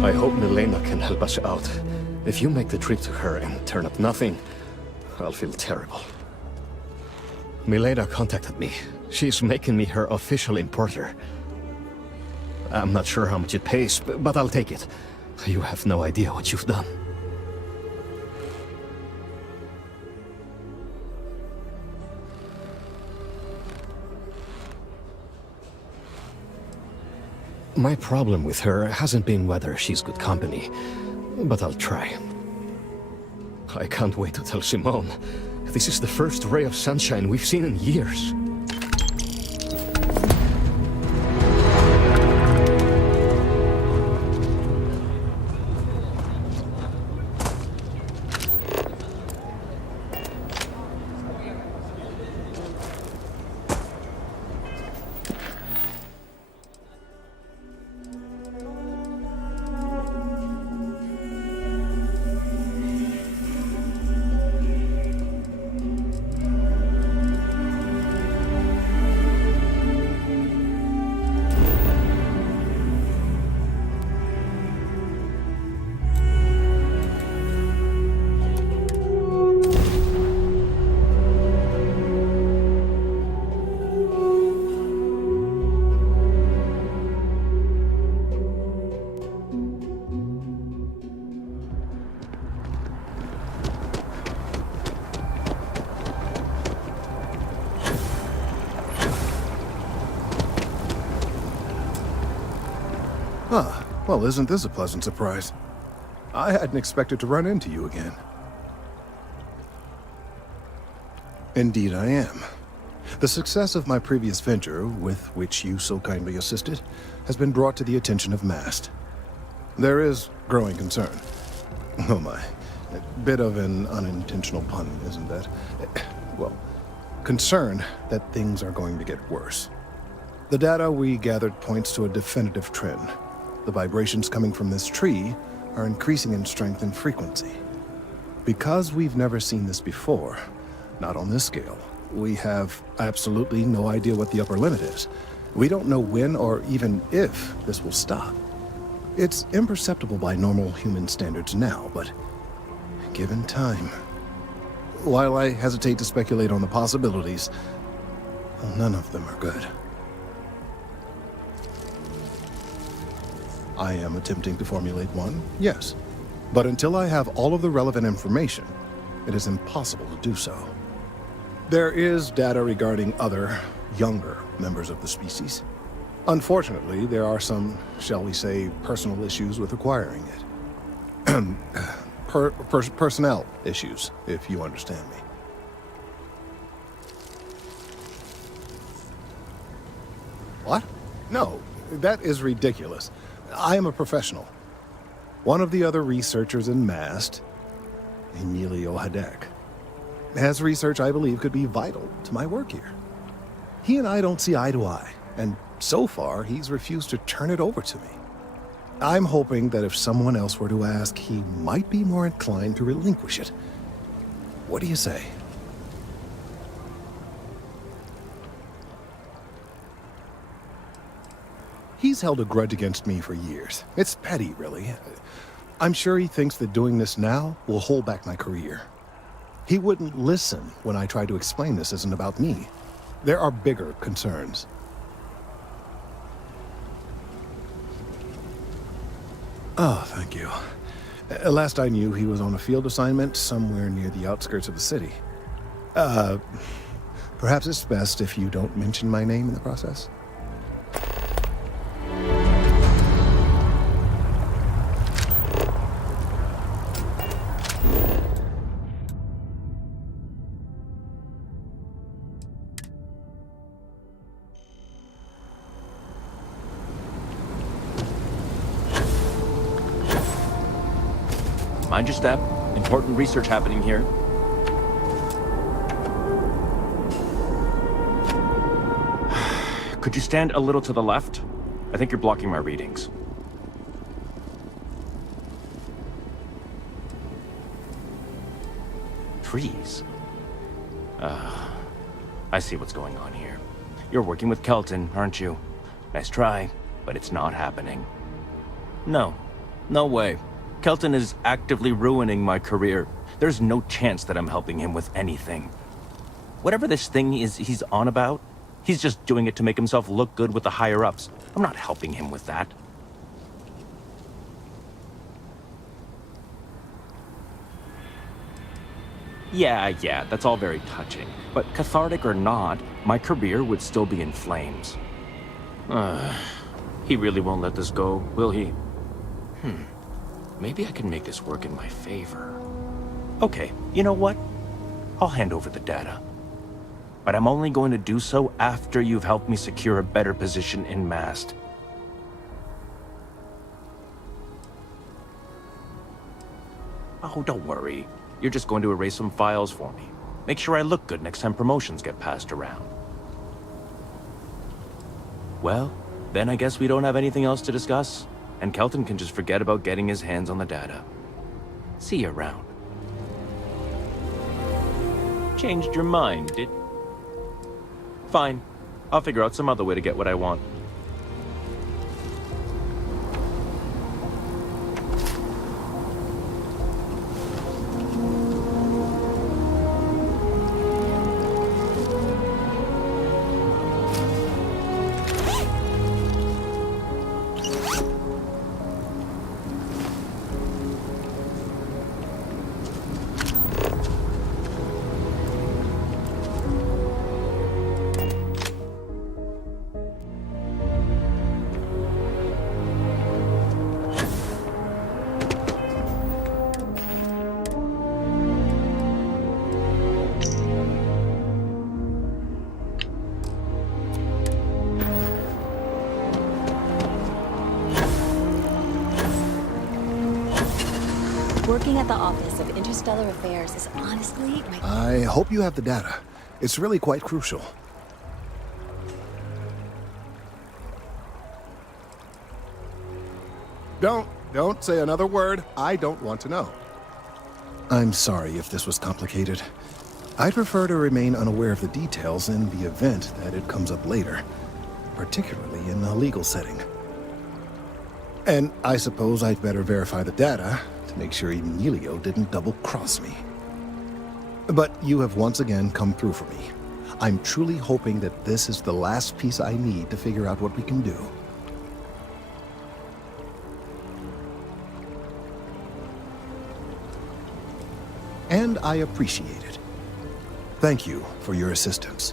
I hope Milena can help us out. If you make the trip to her and turn up nothing, I'll feel terrible. Milena contacted me. She's making me her official importer. I'm not sure how much it pays, but I'll take it. You have no idea what you've done. My problem with her hasn't been whether she's good company, but I'll try. I can't wait to tell Simone. This is the first ray of sunshine we've seen in years. Ah, well, isn't this a pleasant surprise? I hadn't expected to run into you again. Indeed I am. The success of my previous venture, with which you so kindly assisted, has been brought to the attention of Mast. There is growing concern. Oh my. A bit of an unintentional pun, isn't that? Well, concern that things are going to get worse. The data we gathered points to a definitive trend. The vibrations coming from this tree are increasing in strength and frequency. Because we've never seen this before, not on this scale, we have absolutely no idea what the upper limit is. We don't know when or even if this will stop. It's imperceptible by normal human standards now, but given time. While I hesitate to speculate on the possibilities, well, none of them are good. I am attempting to formulate one, yes. But until I have all of the relevant information, it is impossible to do so. There is data regarding other, younger members of the species. Unfortunately, there are some, shall we say, personal issues with acquiring it. Personnel issues, if you understand me. What? No, that is ridiculous. I am a professional. One of the other researchers in MAST, Emilio Hadek, has research I believe could be vital to my work here. He and I don't see eye to eye, and so far he's refused to turn it over to me. I'm hoping that if someone else were to ask, he might be more inclined to relinquish it. What do you say? He's held a grudge against me for years. It's petty, really. I'm sure he thinks that doing this now will hold back my career. He wouldn't listen when I tried to explain this isn't about me. There are bigger concerns. Oh, thank you. Last I knew, he was on a field assignment somewhere near the outskirts of the city. Perhaps it's best if you don't mention my name in the process? Mind your step. Important research happening here. Could you stand a little to the left? I think you're blocking my readings. Trees? I see what's going on here. You're working with Kelton, aren't you? Nice try, but it's not happening. No. No way. Kelton is actively ruining my career. There's no chance that I'm helping him with anything. Whatever this thing is he's on about, he's just doing it to make himself look good with the higher-ups. I'm not helping him with that. Yeah, that's all very touching. But cathartic or not, my career would still be in flames. He really won't let this go, will he? Maybe I can make this work in my favor. Okay, you know what? I'll hand over the data. But I'm only going to do so after you've helped me secure a better position in MAST. Oh, don't worry. You're just going to erase some files for me. Make sure I look good next time promotions get passed around. Well, then I guess we don't have anything else to discuss. And Kelton can just forget about getting his hands on the data. See you around. Changed your mind, did? Fine. I'll figure out some other way to get what I want. Working at the Office of Interstellar Affairs is honestly my... I hope you have the data. It's really quite crucial. Don't say another word. I don't want to know. I'm sorry if this was complicated. I'd prefer to remain unaware of the details in the event that it comes up later, particularly in a legal setting. And I suppose I'd better verify the data to make sure even Elio didn't double-cross me. But you have once again come through for me. I'm truly hoping that this is the last piece I need to figure out what we can do. And I appreciate it. Thank you for your assistance.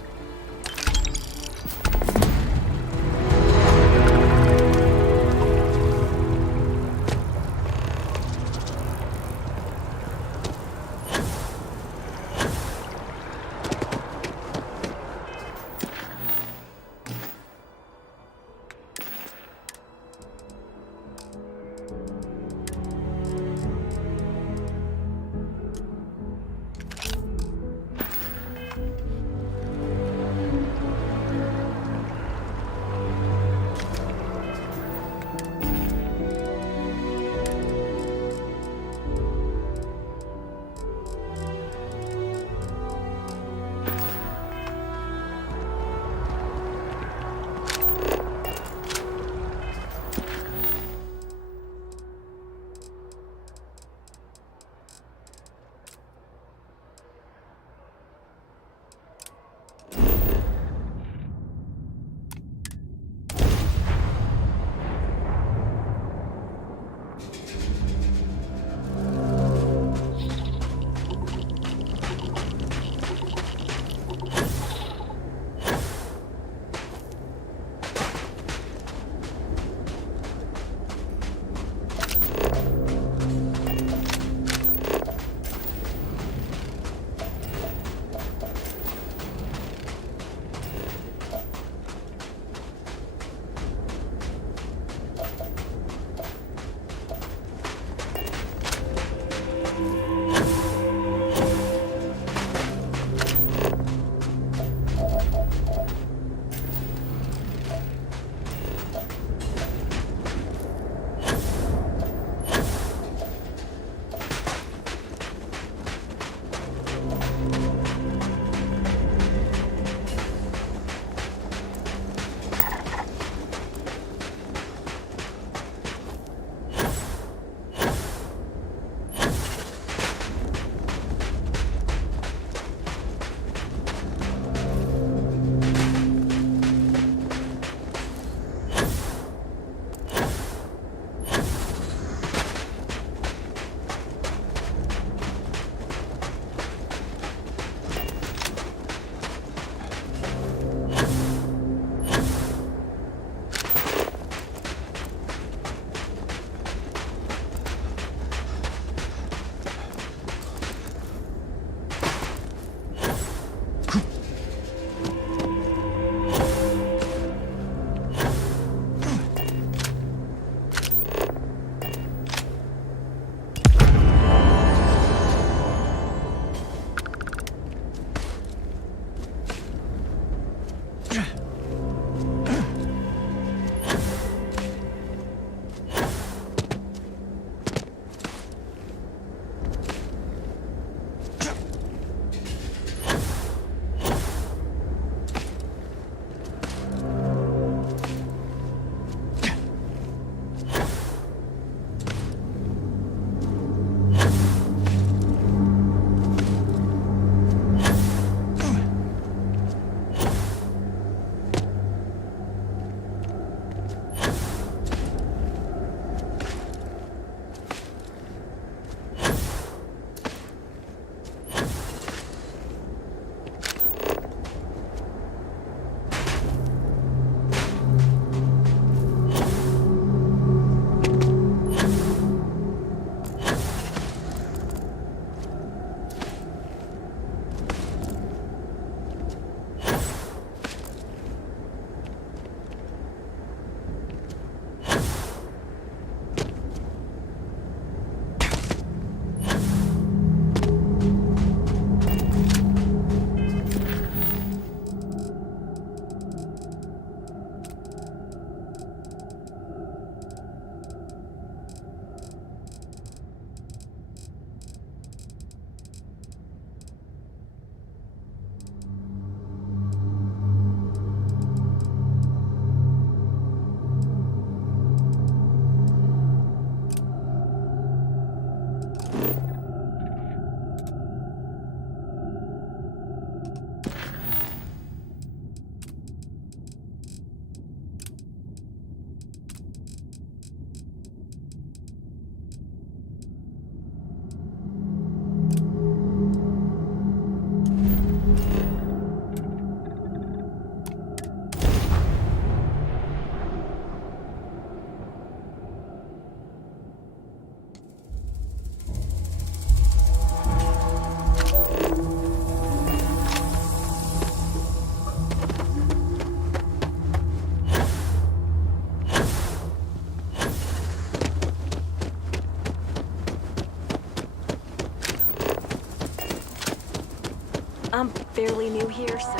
I'm fairly new here, so...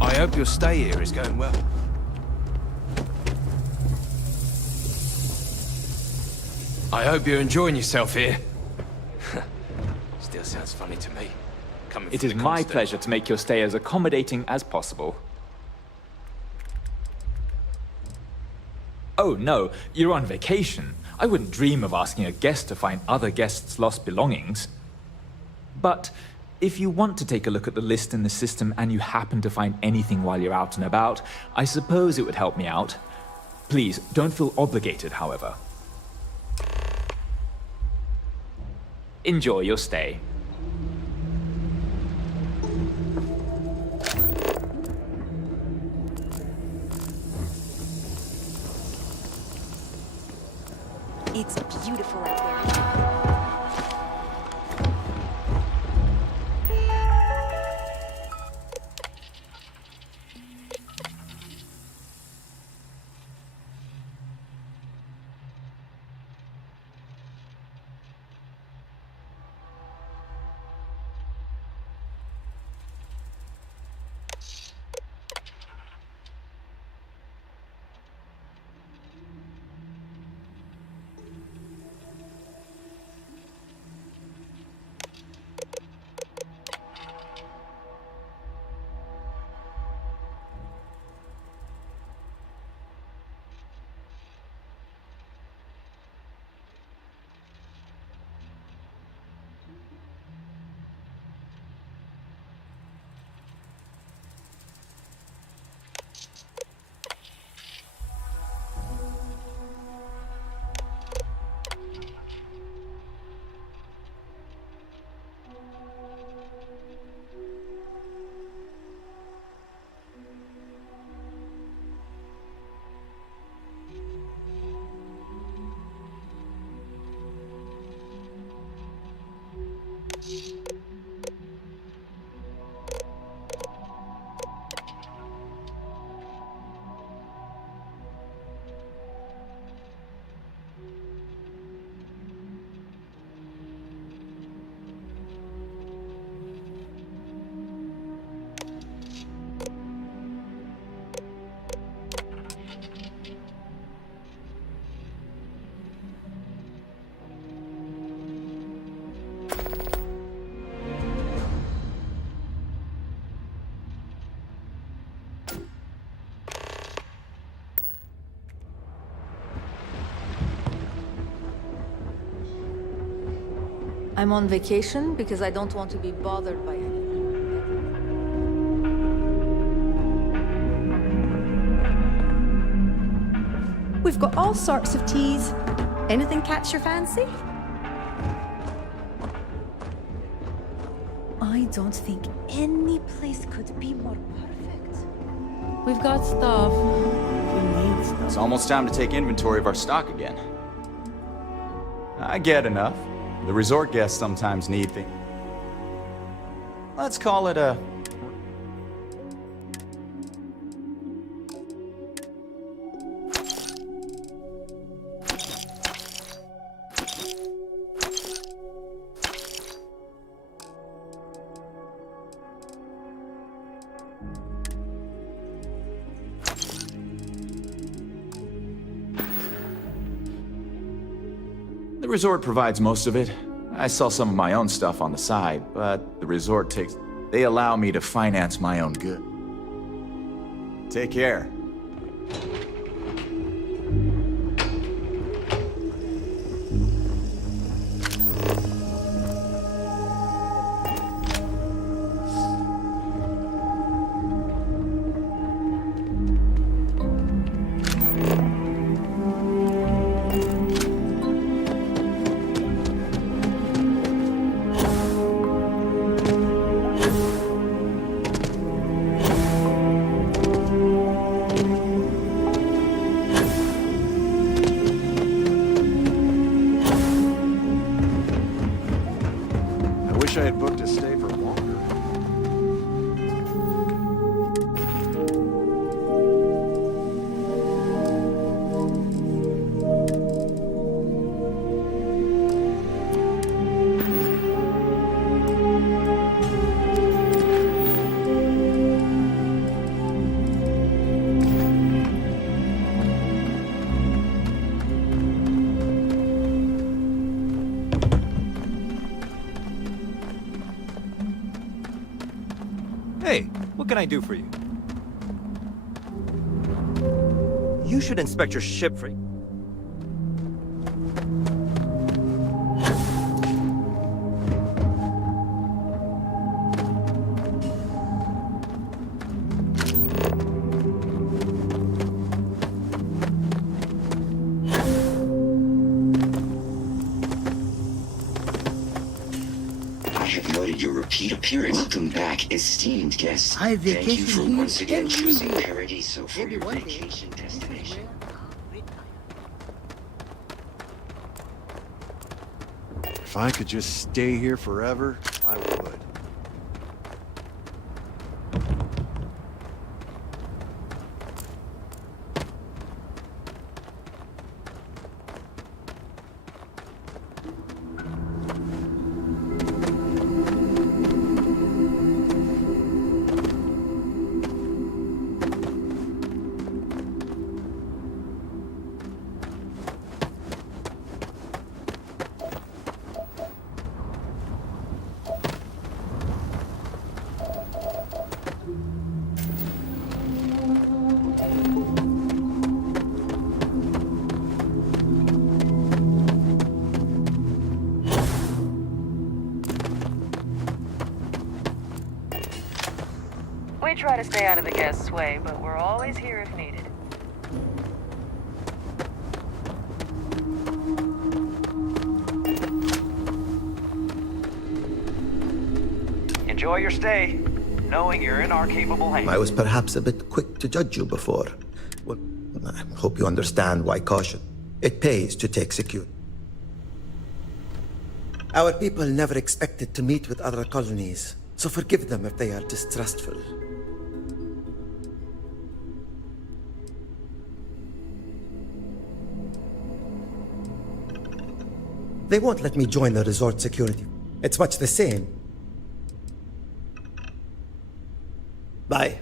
I hope your stay here is going well. I hope you're enjoying yourself here. Still sounds funny to me. It is my pleasure to make your stay as accommodating as possible. Oh, no, you're on vacation. I wouldn't dream of asking a guest to find other guests' lost belongings. But if you want to take a look at the list in the system and you happen to find anything while you're out and about, I suppose it would help me out. Please, don't feel obligated, however. Enjoy your stay. It's beautiful out there. I'm on vacation because I don't want to be bothered by anything. We've got all sorts of teas. Anything catch your fancy? I don't think any place could be more perfect. We've got stuff. It's almost time to take inventory of our stock again. I get enough. The resort guests sometimes need things. Let's call it a... The resort provides most of it. I sell some of my own stuff on the side, but the resort takes... They allow me to finance my own good. Take care. can I do for you? You should inspect your ship for... Your repeat appearance. Welcome back, esteemed guests. I Thank you for vacation once again every choosing year. Paradiso for Maybe your one day. vacation destination. If I could just stay here forever, I would. We try to stay out of the guest's way, but we're always here if needed. Enjoy your stay, knowing you're in our capable hands. I was perhaps a bit quick to judge you before. Well, I hope you understand why caution. It pays to take security. Our people never expected to meet with other colonies, so forgive them if they are distrustful. They won't let me join the resort security. It's much the same. Bye.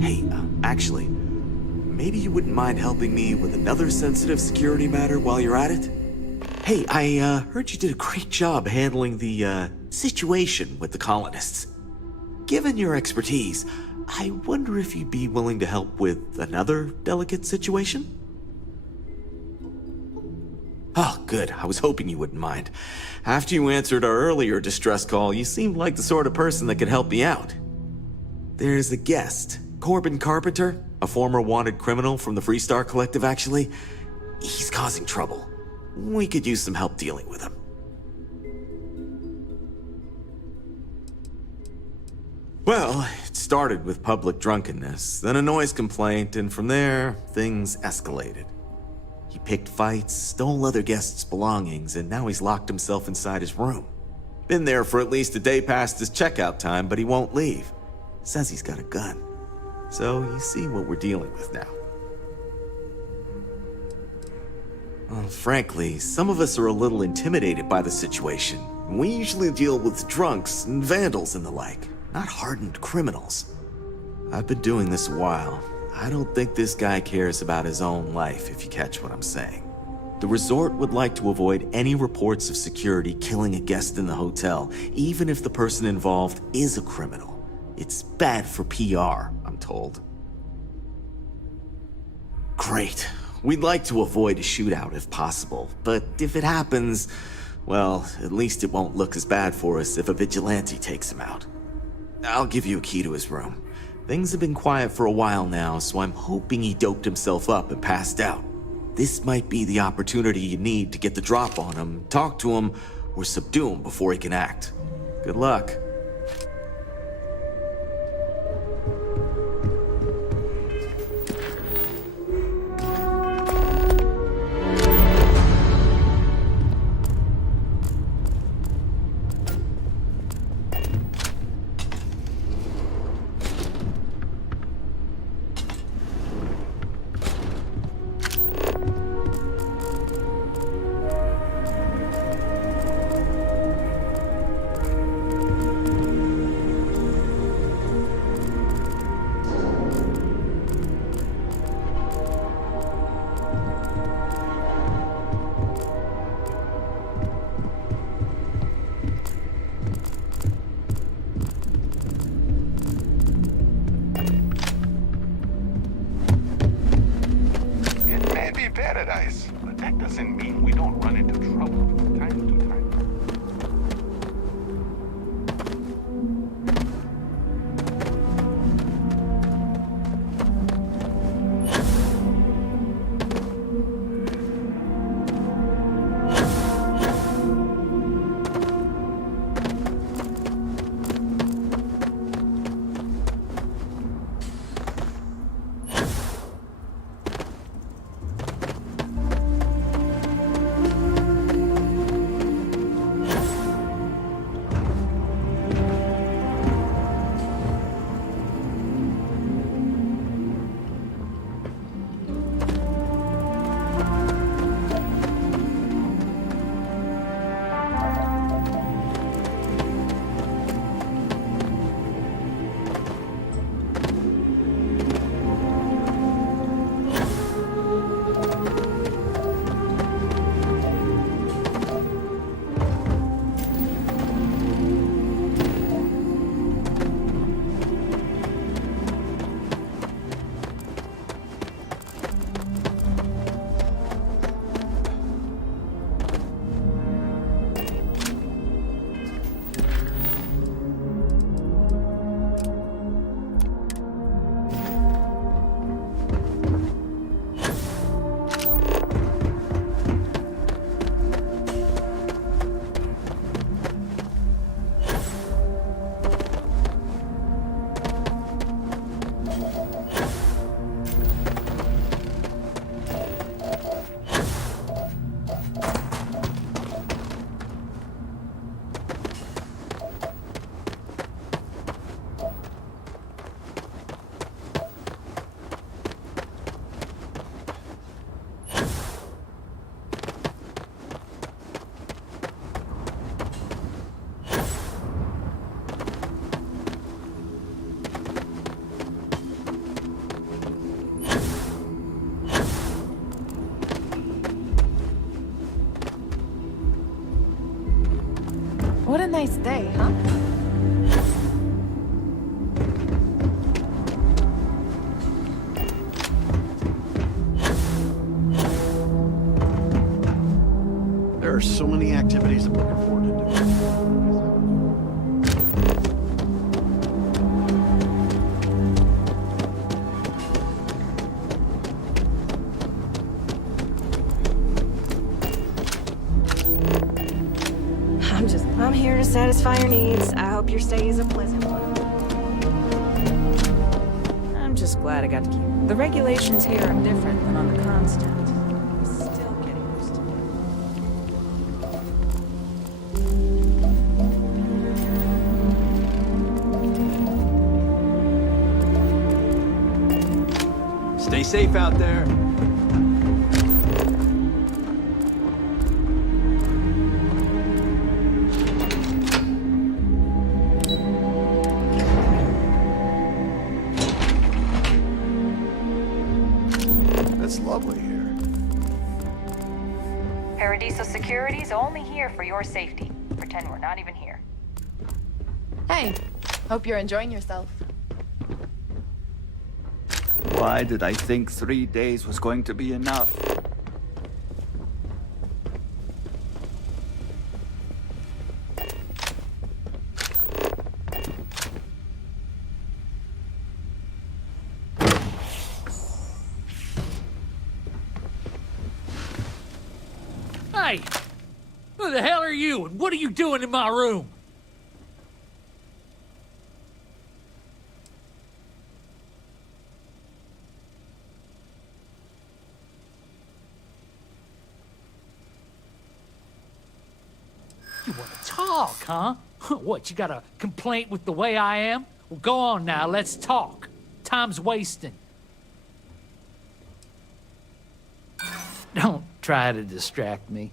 Hey, actually, maybe you wouldn't mind helping me with another sensitive security matter while you're at it? Hey, I heard you did a great job handling the situation with the colonists. Given your expertise, I wonder if you'd be willing to help with another delicate situation? Oh, good. I was hoping you wouldn't mind. After you answered our earlier distress call, you seemed like the sort of person that could help me out. There's a guest, Corbin Carpenter, a former wanted criminal from the Freestar Collective, actually. He's causing trouble. We could use some help dealing with him. Well, it started with public drunkenness, then a noise complaint, and from there, things escalated. He picked fights, stole other guests' belongings, and now he's locked himself inside his room. Been there for at least a day past his checkout time, but he won't leave. Says he's got a gun. So you see what we're dealing with now. Well, frankly, some of us are a little intimidated by the situation. We usually deal with drunks and vandals and the like, not hardened criminals. I've been doing this a while. I don't think this guy cares about his own life, if you catch what I'm saying. The resort would like to avoid any reports of security killing a guest in the hotel, even if the person involved is a criminal. It's bad for PR, I'm told. Great. We'd like to avoid a shootout if possible, but if it happens, well, at least it won't look as bad for us if a vigilante takes him out. I'll give you a key to his room. Things have been quiet for a while now, so I'm hoping he doped himself up and passed out. This might be the opportunity you need to get the drop on him, talk to him, or subdue him before he can act. Good luck. but that doesn't mean we don't run into trouble from time to time. What a nice day, huh? There are so many activities I'm looking forward to doing. I'm here to satisfy your needs. I hope your stay is a pleasant one. I'm just glad I got to keep... The regulations here are different than on the Constant. I'm still getting used to it. Stay safe out there. It's lovely here. Paradiso Security's only here for your safety. Pretend we're not even here. Hey, hope you're enjoying yourself. Why did I think 3 days was going to be enough? Hey! Who the hell are you, and what are you doing in my room? You want to talk, huh? What, you got a complaint with the way I am? Well, go on now, let's talk. Time's wasting. Don't try to distract me.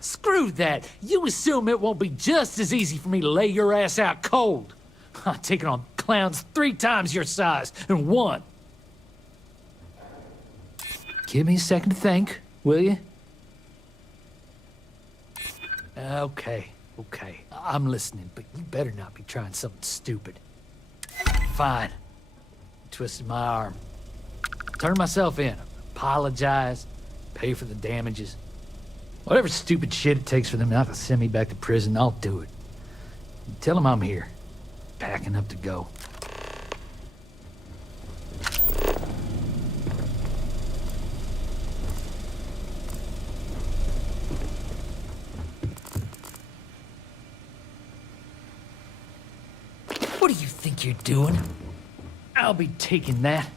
Screw that. You assume it won't be just as easy for me to lay your ass out cold. I'm taking on clowns 3 times your size in one. Give me a second to think, will you? Okay. I'm listening, but you better not be trying something stupid. Fine. Twisted my arm. turn myself in, apologize, pay for the damages. Whatever stupid shit it takes for them not to send me back to prison, I'll do it. Tell them I'm here, packing up to go. What do you think you're doing? I'll be taking that.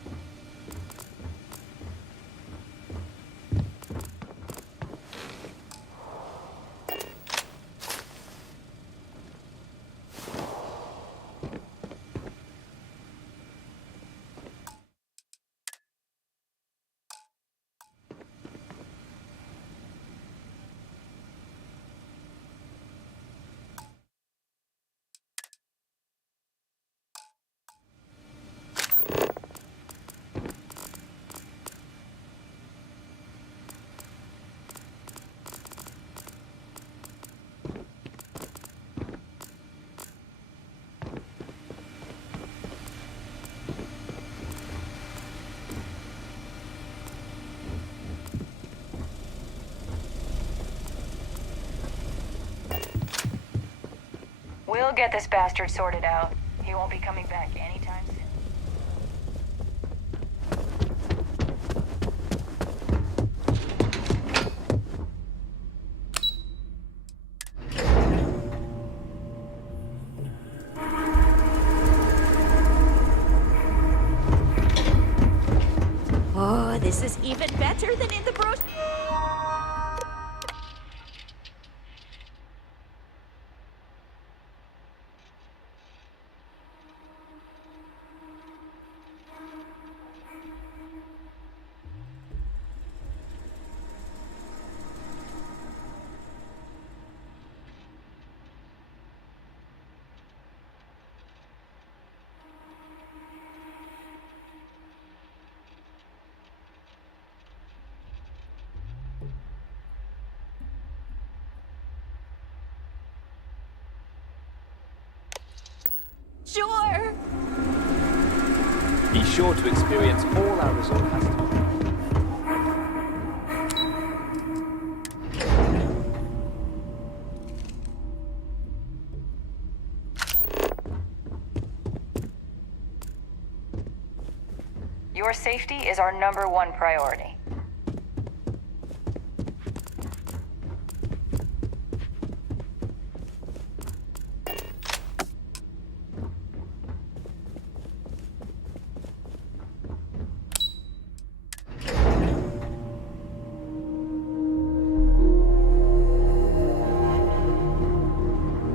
We'll get this bastard sorted out. He won't be coming back anytime soon. Oh, this is even better than in the brochure. Sure. Be sure to experience all our resort has to offer. Your safety is our #1 priority.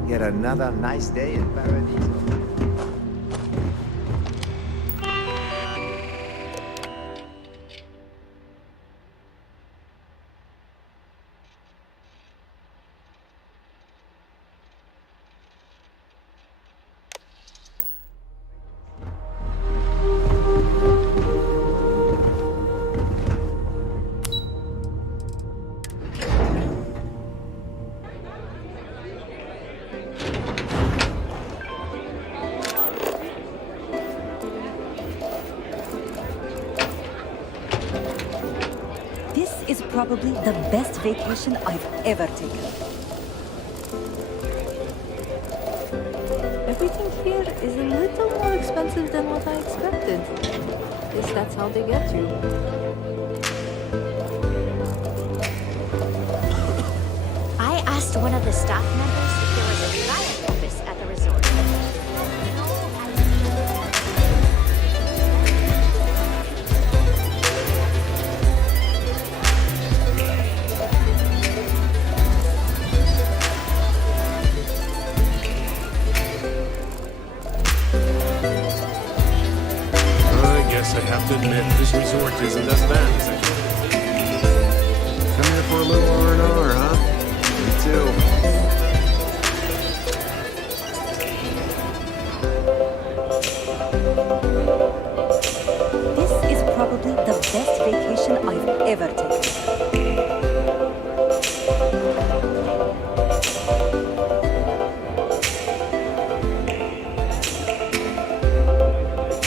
Yet another nice day in Paradiso. This is probably the best vacation I've ever taken. Everything here is a little more expensive than what I expected. Guess that's how they get you. I asked one of the staff members if there was a riot office at the resort. I guess I have to admit, this resort isn't as bad as I thought. Come here for a little R&R, huh? Me too. This is probably the best vacation I've ever taken.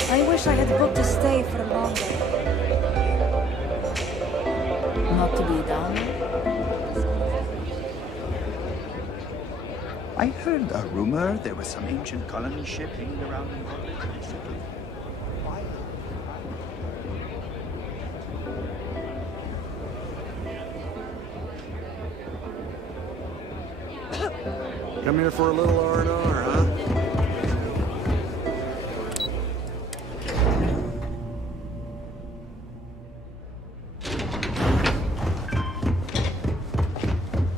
I wish I had booked to stay for longer. Not to be done. I heard a rumor there was some ancient colony ship hanging around in Hollywood City. Why? Come here for a little R&R, huh?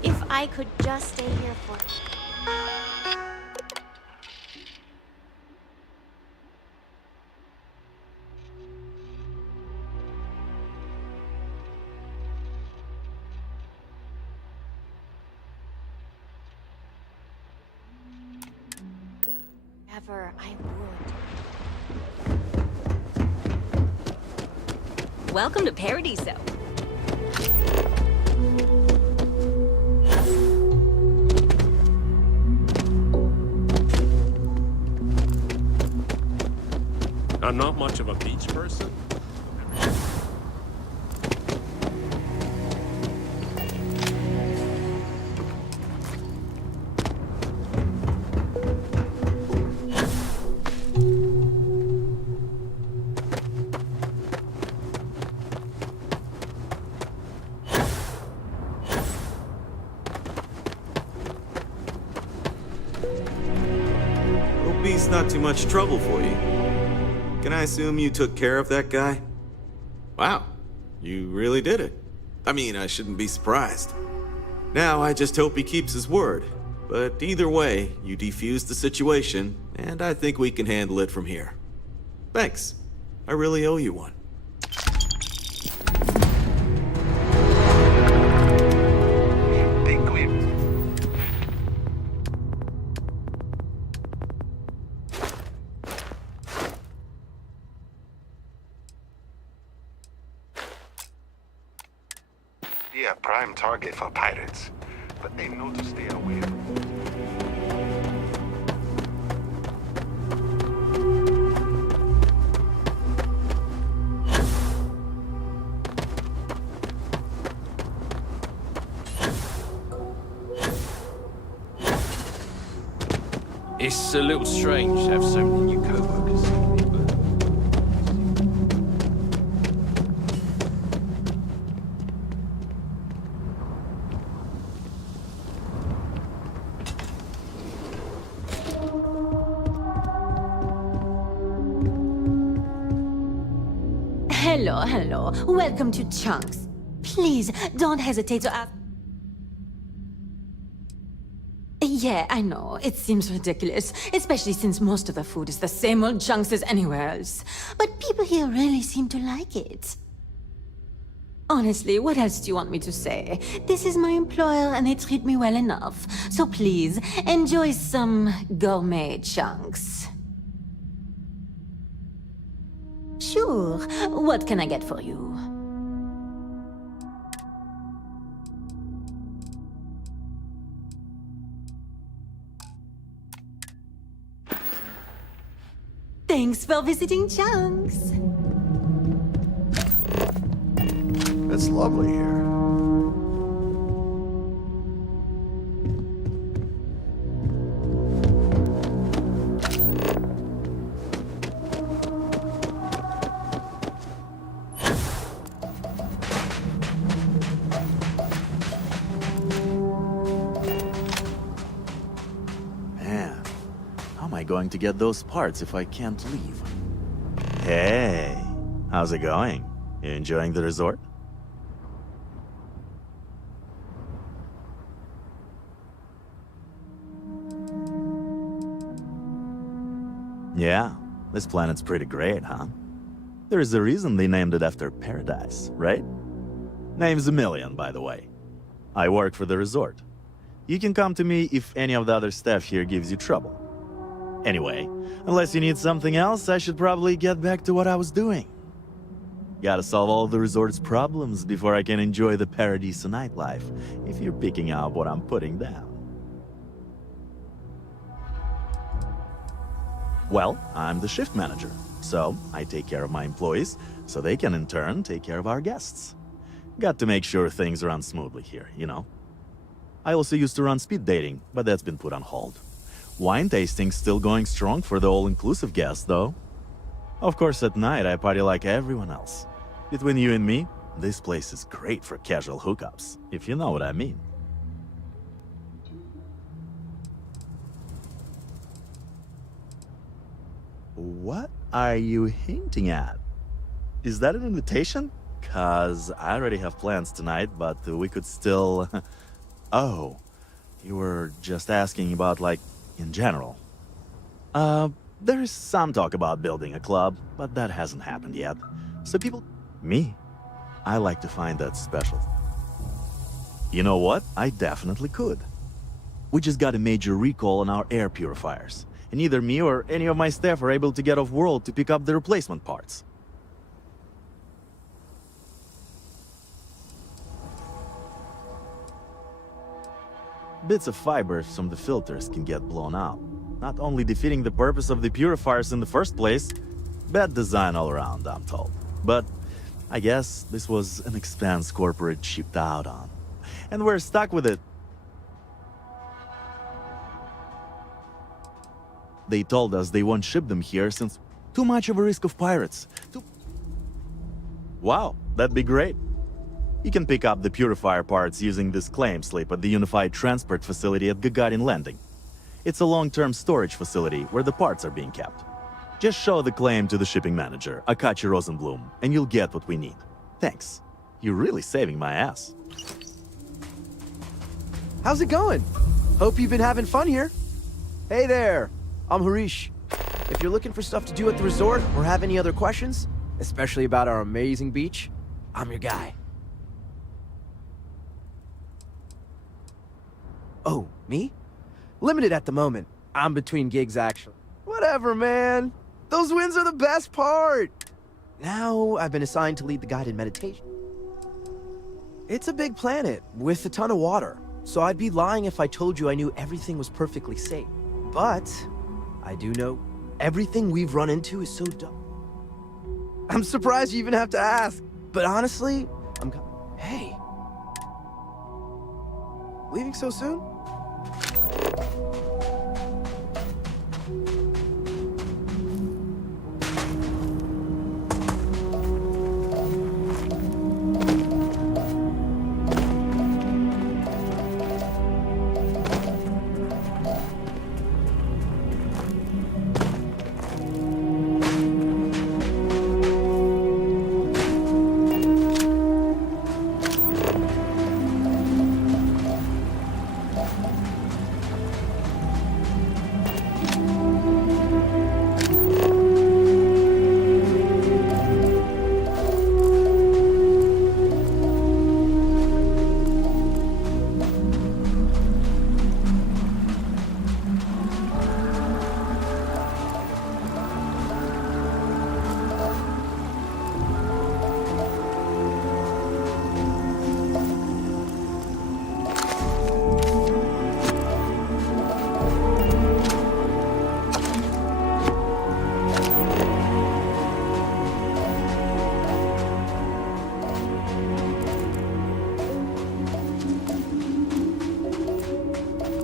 If I could just stay here for... Ever, I would. Welcome to Paradiso. I'm not much of a beach person. Hope he's not too much trouble for you. Can I assume you took care of that guy? Wow, you really did it. I mean, I shouldn't be surprised. Now I just hope he keeps his word. But either way, you defused the situation, and I think we can handle it from here. Thanks. I really owe you one. Yeah, prime target for pirates, but they know to stay away from. It's a little strange to have so many new co-workers. Hello, hello. Welcome to Chunks. Please, don't hesitate to ask. Yeah, I know. It seems ridiculous, especially since most of the food is the same old junks as anywhere else. But people here really seem to like it. Honestly, what else do you want me to say? This is my employer and they treat me well enough. So please, enjoy some gourmet chunks. Sure. What can I get for you? Thanks for visiting Chunks. It's lovely here. Man, how am I going to get those parts if I can't leave? Hey, how's it going? You enjoying the resort? Yeah, this planet's pretty great, huh? There's a reason they named it after paradise, right? Name's a million, by the way. I work for the resort. You can come to me if any of the other staff here gives you trouble. Anyway, unless you need something else, I should probably get back to what I was doing. Gotta solve all the resort's problems before I can enjoy the Paradiso nightlife, if you're picking up what I'm putting down. Well, I'm the shift manager, so I take care of my employees, so they can in turn take care of our guests. Got to make sure things run smoothly here, you know? I also used to run speed dating, but that's been put on hold. Wine tasting's still going strong for the all-inclusive guests, though. Of course, at night I party like everyone else. Between you and me, this place is great for casual hookups, if you know what I mean. What are you hinting at? Is that an invitation? 'Cause I already have plans tonight, but we could still... Oh, you were just asking about, like, in general. There is some talk about building a club, but that hasn't happened yet. So people... Me? I like to find that special. You know what? I definitely could. We just got a major recall on our air purifiers, and neither me or any of my staff are able to get off-world to pick up the replacement parts. Bits of fibers from the filters can get blown out, not only defeating the purpose of the purifiers in the first place, bad design all around, I'm told. But I guess this was an expense corporate shipped out on, and we're stuck with it. They told us they won't ship them here since too much of a risk of pirates. Wow, that'd be great. You can pick up the purifier parts using this claim slip at the Unified Transport Facility at Gagarin Landing. It's a long-term storage facility where the parts are being kept. Just show the claim to the shipping manager, Akachi Rosenblum, and you'll get what we need. Thanks. You're really saving my ass. How's it going? Hope you've been having fun here. Hey there, I'm Harish. If you're looking for stuff to do at the resort or have any other questions, especially about our amazing beach, I'm your guy. Oh, me? Limited at the moment. I'm between gigs, actually. Whatever, man. Those wins are the best part. Now I've been assigned to lead the guided meditation. It's a big planet with a ton of water, so I'd be lying if I told you I knew everything was perfectly safe. But I do know everything we've run into is so dumb. I'm surprised you even have to ask. But honestly, Hey. Leaving so soon?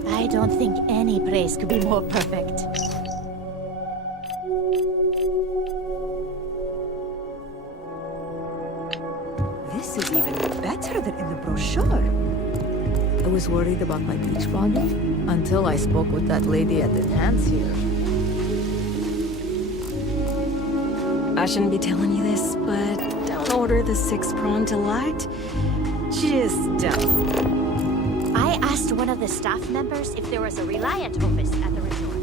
I don't think any place could be more perfect. This is even better than in the brochure. I was worried about my beach body until I spoke with that lady at the dance here. I shouldn't be telling you this, but don't order the 6-prawn delight. Just don't. I asked one of the staff members if there was a Reliant office at the resort.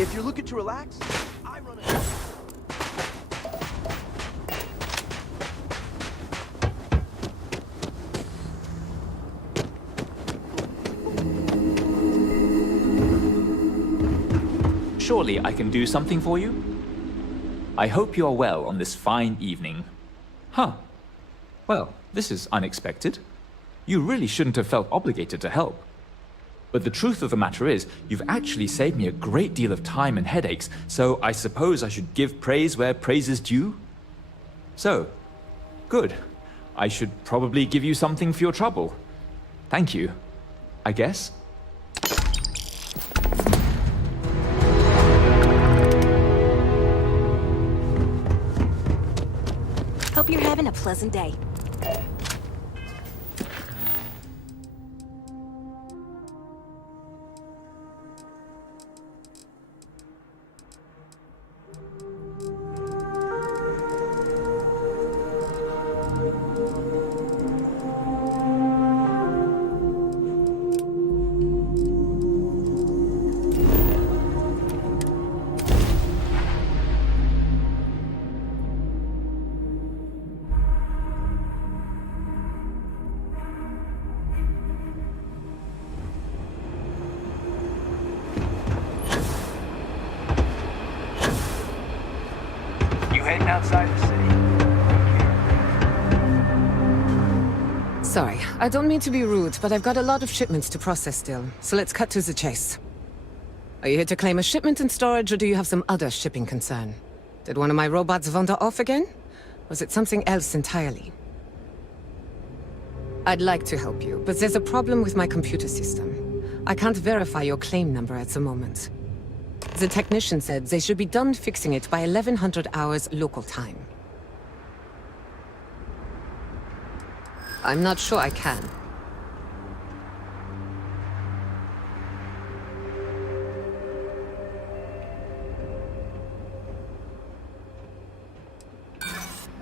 If you're looking to relax, I run a... Surely I can do something for you? I hope you are well on this fine evening. Huh. Well, this is unexpected. You really shouldn't have felt obligated to help. But the truth of the matter is, you've actually saved me a great deal of time and headaches, so I suppose I should give praise where praise is due? So, good. I should probably give you something for your trouble. Thank you, I guess. Hope you're having a pleasant day. Heading outside the city. Sorry, I don't mean to be rude, but I've got a lot of shipments to process still, so let's cut to the chase. Are you here to claim a shipment in storage, or do you have some other shipping concern? Did one of my robots wander off again? Was it something else entirely? I'd like to help you, but there's a problem with my computer system. I can't verify your claim number at the moment. The technician said they should be done fixing it by 1100 hours local time. I'm not sure I can.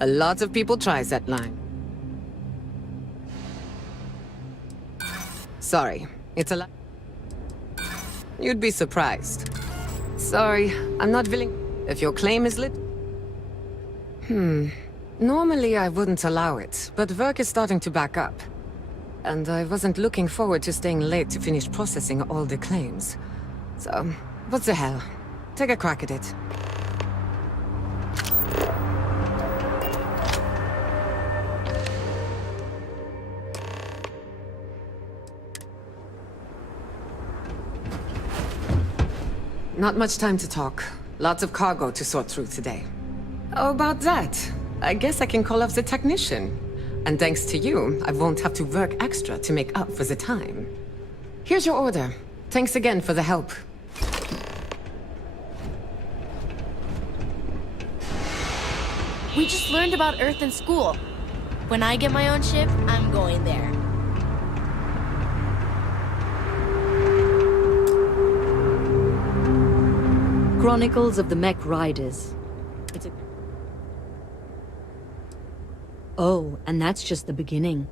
A lot of people try that line. Sorry, it's a lot. You'd be surprised. Sorry, I'm not willing. If your claim is lit... Normally I wouldn't allow it, but work is starting to back up. And I wasn't looking forward to staying late to finish processing all the claims. So, what the hell? Take a crack at it. Not much time to talk. Lots of cargo to sort through today. How about that? I guess I can call off the technician. And thanks to you, I won't have to work extra to make up for the time. Here's your order. Thanks again for the help. We just learned about Earth in school. When I get my own ship, I'm going there. Chronicles of the Mech Riders. Oh, and that's just the beginning.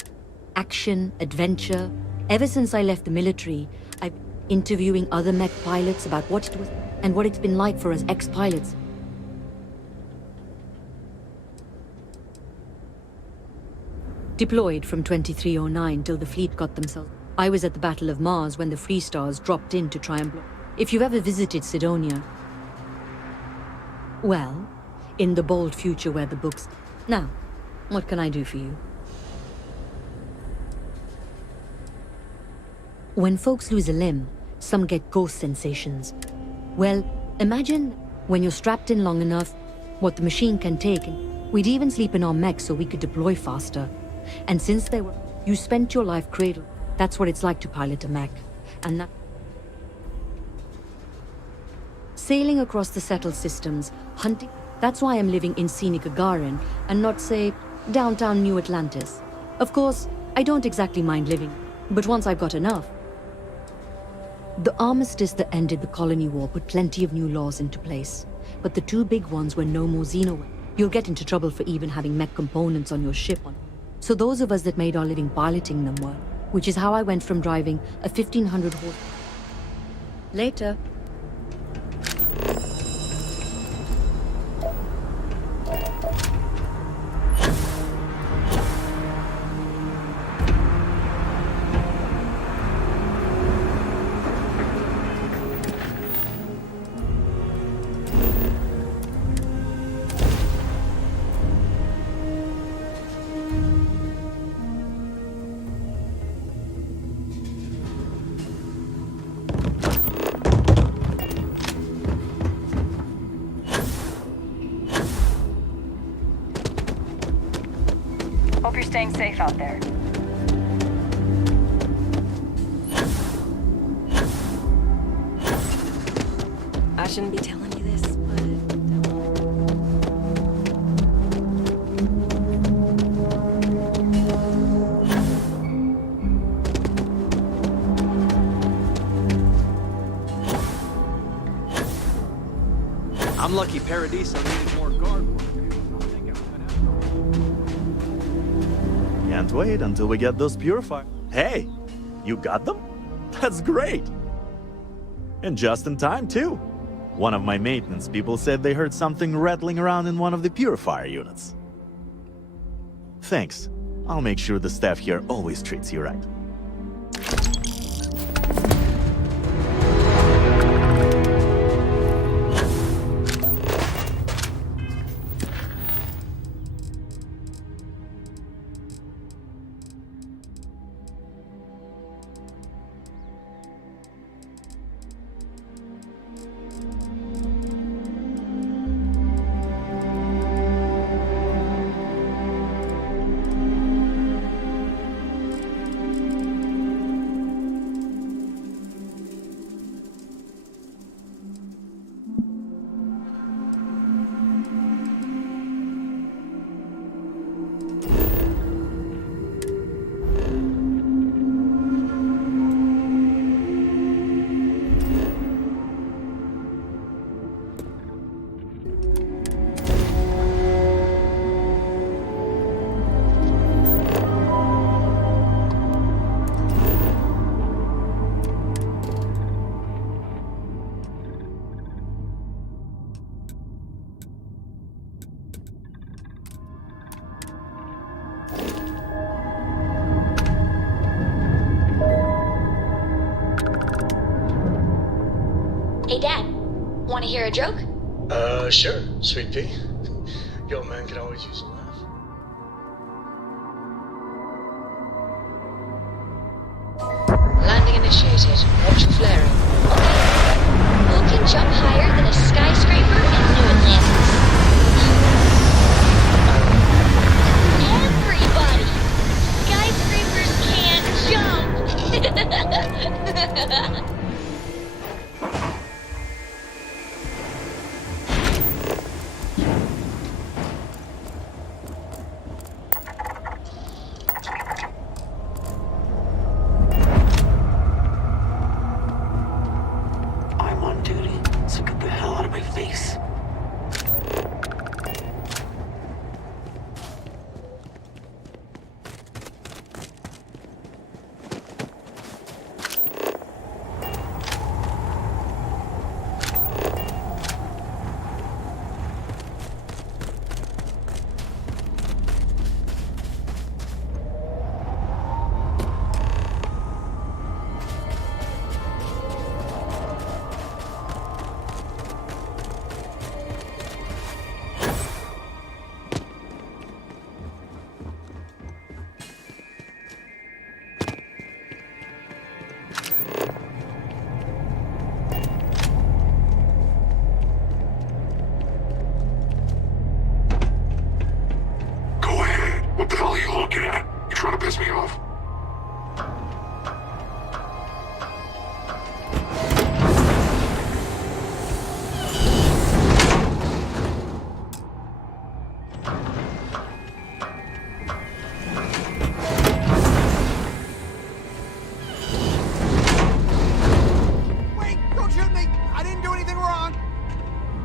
Action, adventure. Ever since I left the military, I've been interviewing other mech pilots about what it was and what it's been like for us ex-pilots. Deployed from 2309 till the fleet got themselves. I was at the Battle of Mars when the Free Stars dropped in to try and block. If you've ever visited Sidonia, well, in the bold future where the books... Now, what can I do for you? When folks lose a limb, some get ghost sensations. Well, imagine when you're strapped in long enough, what the machine can take. We'd even sleep in our mechs so we could deploy faster. And since they were... You spent your life cradled. That's what it's like to pilot a mech. And that... Sailing across the settled systems, hunting... That's why I'm living in scenic Gagarin, and not, say, downtown New Atlantis. Of course, I don't exactly mind living, but once I've got enough... The armistice that ended the colony war put plenty of new laws into place, but the two big ones were no more xeno. You'll get into trouble for even having mech components on your ship. So those of us that made our living piloting them were, which is how I went from driving a 1500 horse... Later. Hope you're staying safe out there. I shouldn't be telling you this, but... I'm lucky Paradiso needed more guard work. Can't wait until we get those purifiers. Hey, you got them? That's great! And just in time, too. One of my maintenance people said they heard something rattling around in one of the purifier units. Thanks. I'll make sure the staff here always treats you right. Hey, Dad. Want to hear a joke? Sure, Sweet Pea. Yo, man, can always use a laugh. Landing initiated. Watch for flaring. Who can jump higher than a skyscraper in New Atlantis? Everybody! Skyscrapers can't jump!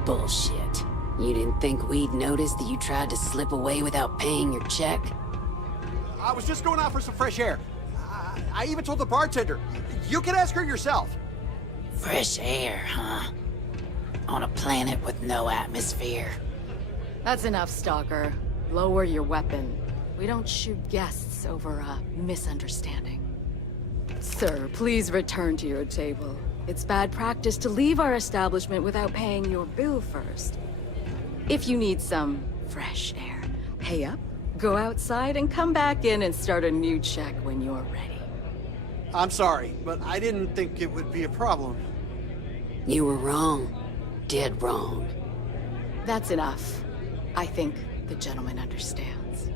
Bullshit. You didn't think we'd notice that you tried to slip away without paying your check? I was just going out for some fresh air. I even told the bartender. You can ask her yourself. Fresh air, huh? On a planet with no atmosphere. That's enough, Stalker. Lower your weapon. We don't shoot guests over a misunderstanding. Sir, please return to your table. It's bad practice to leave our establishment without paying your bill first. If you need some fresh air, pay up, go outside, and come back in and start a new check when you're ready. I'm sorry, but I didn't think it would be a problem. You were wrong. Dead wrong. That's enough. I think the gentleman understands.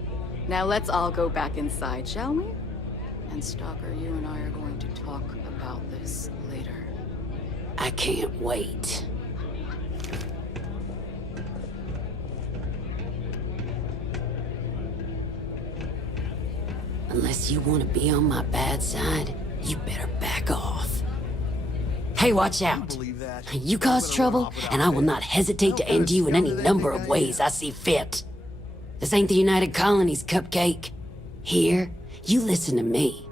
Now let's all go back inside, shall we? And Stalker, you and I are going to talk about this later. I can't wait. Unless you want to be on my bad side, you better back off. Hey, watch out! You cause trouble, and I will not hesitate to end you in any number of ways I see fit. This ain't the United Colonies, Cupcake. Here, you listen to me.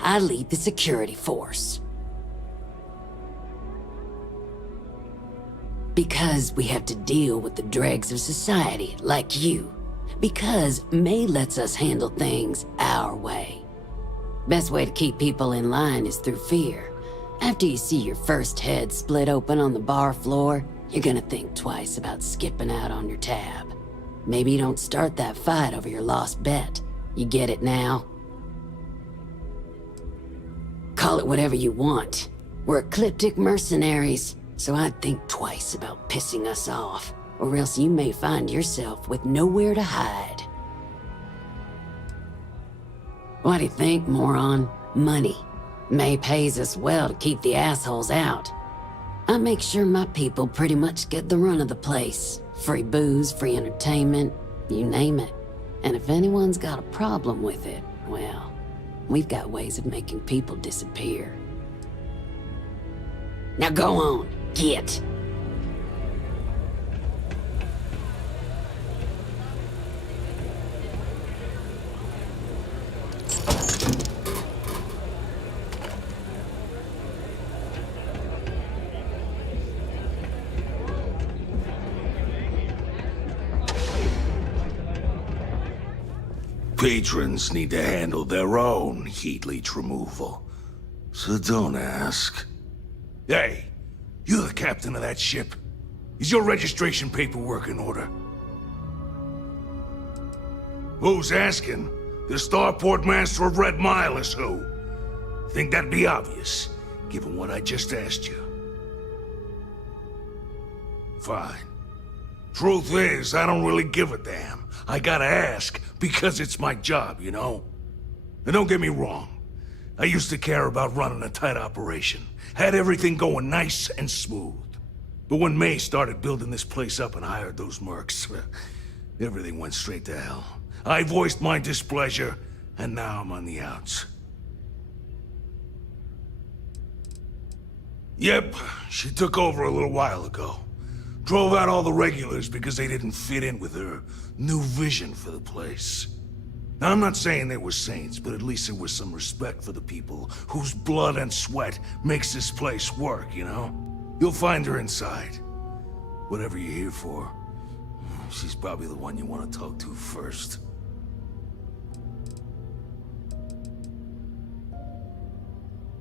I lead the security force. Because we have to deal with the dregs of society, like you. Because May lets us handle things our way. Best way to keep people in line is through fear. After you see your first head split open on the bar floor, you're gonna think twice about skipping out on your tab. Maybe you don't start that fight over your lost bet. You get it now? Call it whatever you want. We're ecliptic mercenaries, so I'd think twice about pissing us off, or else you may find yourself with nowhere to hide. What do you think, moron? Money. May pays us well to keep the assholes out. I make sure my people pretty much get the run of the place. Free booze, free entertainment, you name it. And if anyone's got a problem with it, well, we've got ways of making people disappear. Now go on, get. Patrons need to handle their own heat leech removal, so don't ask. Hey, you're the captain of that ship. Is your registration paperwork in order? Who's asking? The starport master of Red Mile is who? Think that'd be obvious, given what I just asked you. Fine. Truth is, I don't really give a damn. I gotta ask, because it's my job, you know? And don't get me wrong. I used to care about running a tight operation. Had everything going nice and smooth. But when May started building this place up and hired those mercs, everything went straight to hell. I voiced my displeasure, and now I'm on the outs. Yep, she took over a little while ago. Drove out all the regulars because they didn't fit in with her new vision for the place. Now, I'm not saying they were saints, but at least there was some respect for the people whose blood and sweat makes this place work, you know? You'll find her inside. Whatever you're here for, she's probably the one you want to talk to first.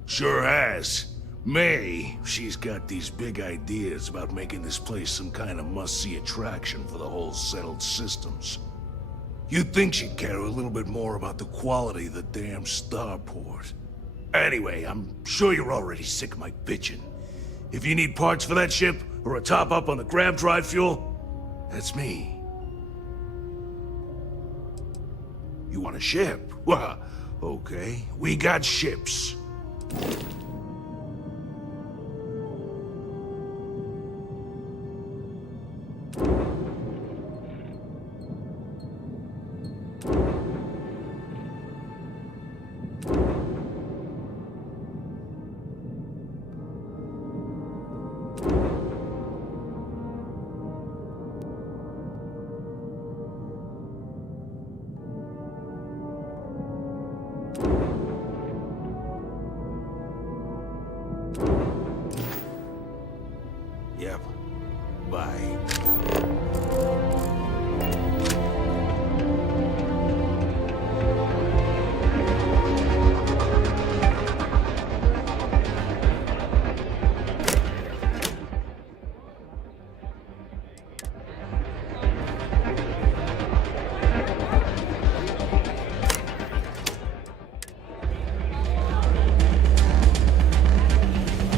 Sure has. May, she's got these big ideas about making this place some kind of must-see attraction for the whole settled systems. You'd think she'd care a little bit more about the quality of the damn starport. Anyway, I'm sure you're already sick of my bitching. If you need parts for that ship, or a top-up on the grab drive fuel, that's me. You want a ship? Well, okay, we got ships. Yep. Bye.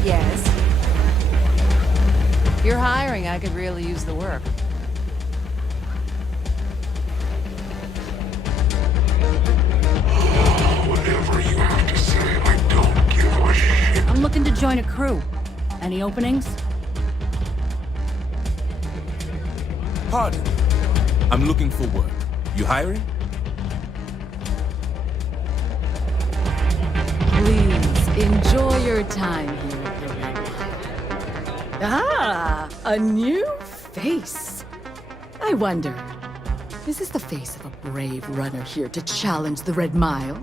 Yes. You're hiring. I could really use the work. join a crew. Any openings? Pardon. I'm looking for work. You hiring? Please, enjoy your time here at the Red Mile. Ah, a new face. I wonder, is this the face of a brave runner here to challenge the Red Mile?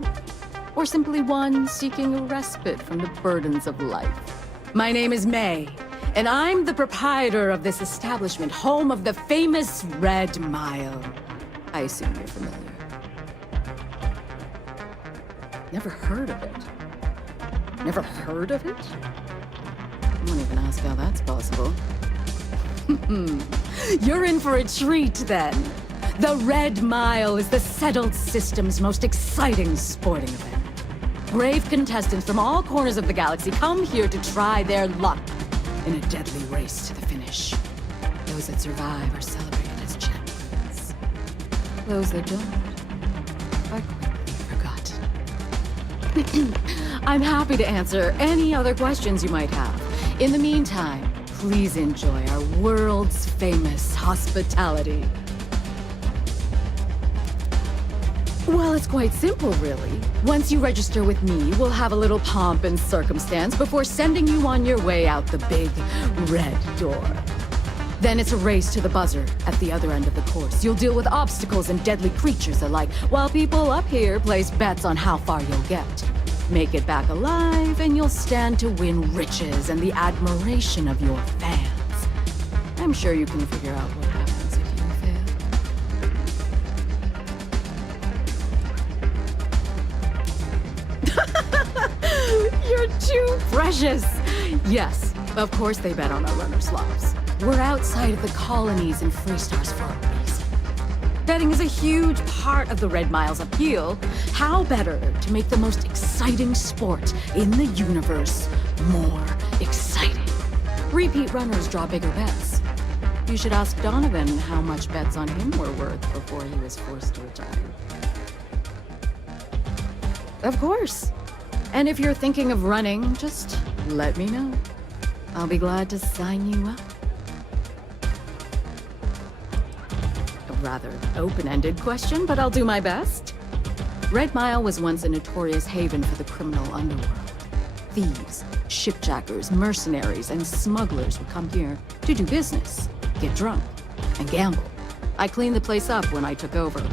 Or simply one seeking a respite from the burdens of life? My name is May, and I'm the proprietor of this establishment, home of the famous Red Mile. I assume you're familiar. Never heard of it? Never heard of it? I won't even ask how that's possible. You're in for a treat, then. The Red Mile is the settled system's most exciting sporting event. Brave contestants from all corners of the galaxy come here to try their luck in a deadly race to the finish. Those that survive are celebrated as champions. Those that don't are quickly forgotten. I'm happy to answer any other questions you might have. In the meantime, please enjoy our world's famous hospitality. Well, it's quite simple, really. Once you register with me, we'll have a little pomp and circumstance before sending you on your way out the big red door. Then it's a race to the buzzer at the other end of the course. You'll deal with obstacles and deadly creatures alike, while people up here place bets on how far you'll get. Make it back alive, and you'll stand to win riches and the admiration of your fans. I'm sure you can figure out what happens if you fail. You're too precious! Yes, of course they bet on our runner's lives. We're outside of the colonies and Freestars for a reason. Betting is a huge part of the Red Mile's appeal. How better to make the most exciting sport in the universe more exciting? Repeat runners draw bigger bets. You should ask Donovan how much bets on him were worth before he was forced to retire. Of course. And if you're thinking of running, just let me know. I'll be glad to sign you up. A rather open-ended question, but I'll do my best. Red Mile was once a notorious haven for the criminal underworld. Thieves, shipjackers, mercenaries, and smugglers would come here to do business, get drunk, and gamble. I cleaned the place up when I took over.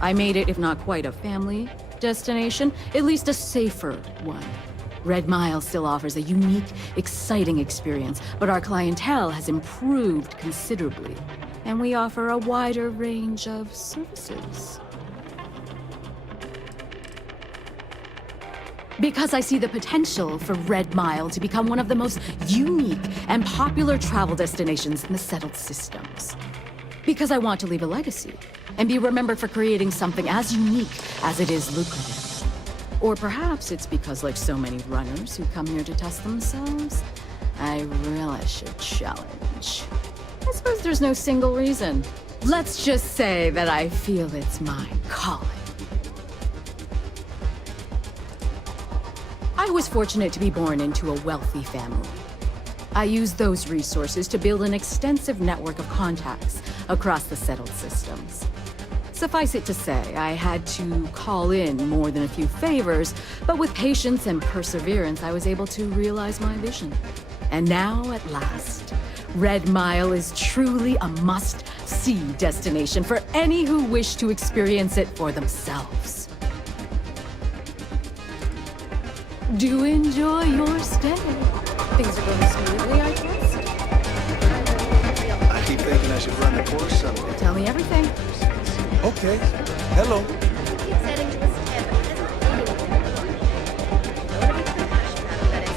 I made it, if not quite a family destination, at least a safer one. Red Mile still offers a unique, exciting experience, but our clientele has improved considerably, and we offer a wider range of services. Because I see the potential for Red Mile to become one of the most unique and popular travel destinations in the settled systems. Because I want to leave a legacy and be remembered for creating something as unique as it is lucrative. Or perhaps it's because, like so many runners who come here to test themselves, I relish a challenge. I suppose there's no single reason. Let's just say that I feel it's my calling. I was fortunate to be born into a wealthy family. I used those resources to build an extensive network of contacts across the settled systems. Suffice it to say, I had to call in more than a few favors, but with patience and perseverance, I was able to realize my vision. And now, at last, Red Mile is truly a must-see destination for any who wish to experience it for themselves. Do enjoy your stay. Things are going smoothly, I trust. I keep thinking I should run the course someday. Tell me everything. Okay. Hello.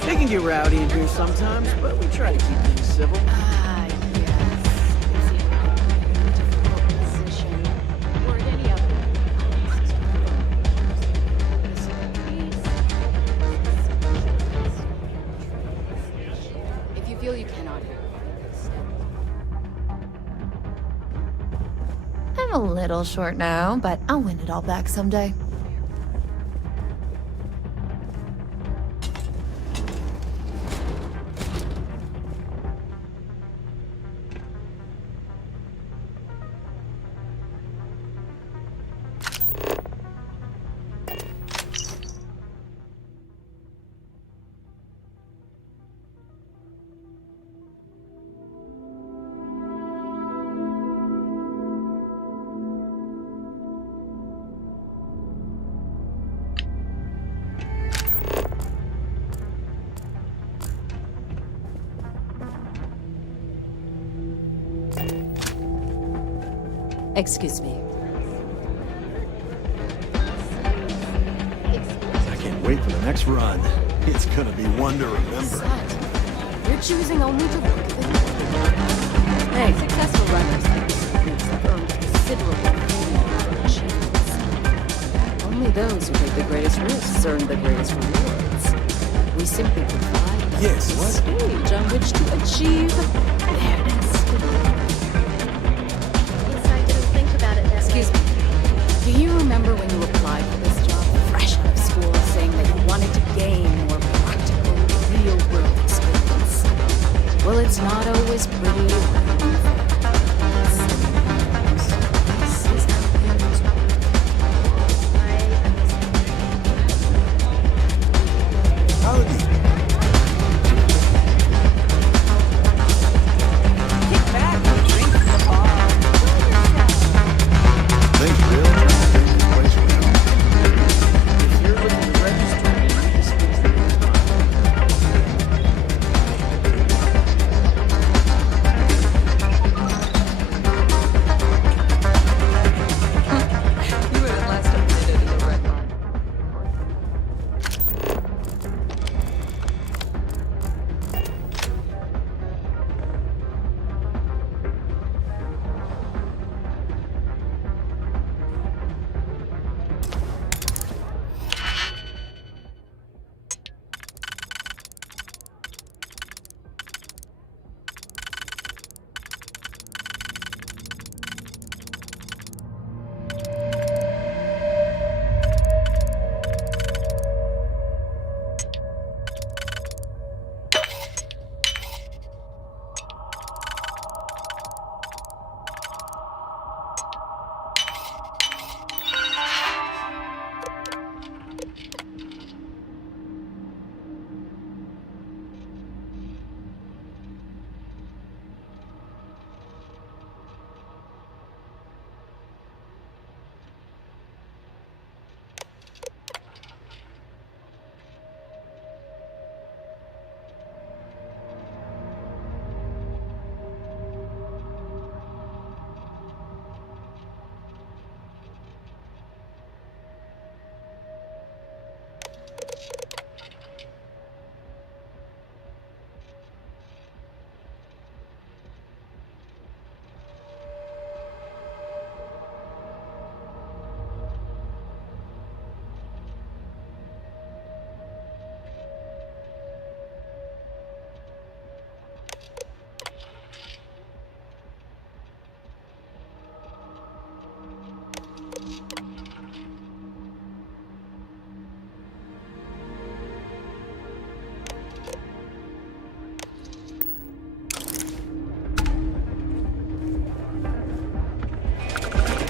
They can get rowdy in here sometimes, but we try to keep things civil. Ah, yes. Is it a difficult position? Or any other? If you feel you cannot hear. I'm a little short now, but I'll win it all back someday. Excuse me. I can't wait for the next run. It's gonna be one to remember. You're choosing only to work with Hey, successful runners like this have earned considerable achievements. Only those who take the greatest risks earn the greatest rewards. We simply provide the stage on which to achieve fairness. Guess I didn't think about it that way. Excuse me. Do you remember when you applied for this job fresh out of school, saying that you wanted to gain more practical, real-world experience? Well, it's not always pretty.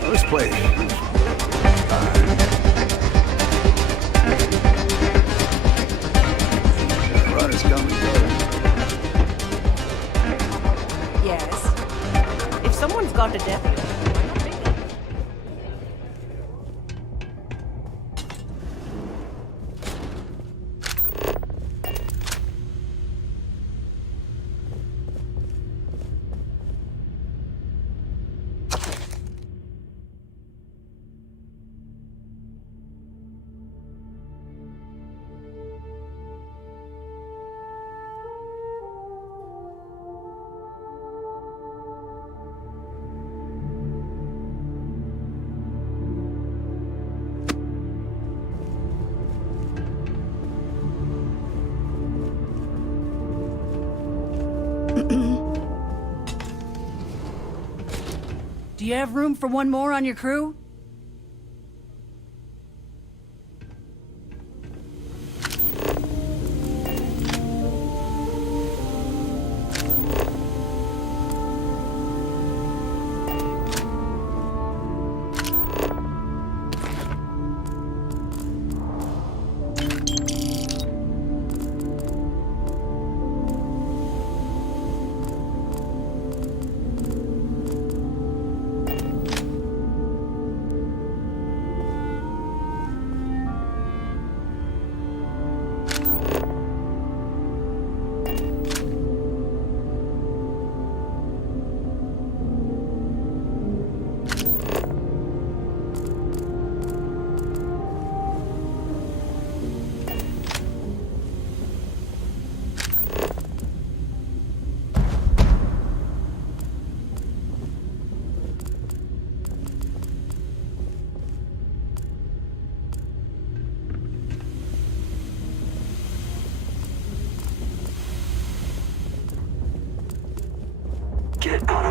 Let's play. Run is coming. Yes. If someone's got a death. Do you have room for one more on your crew?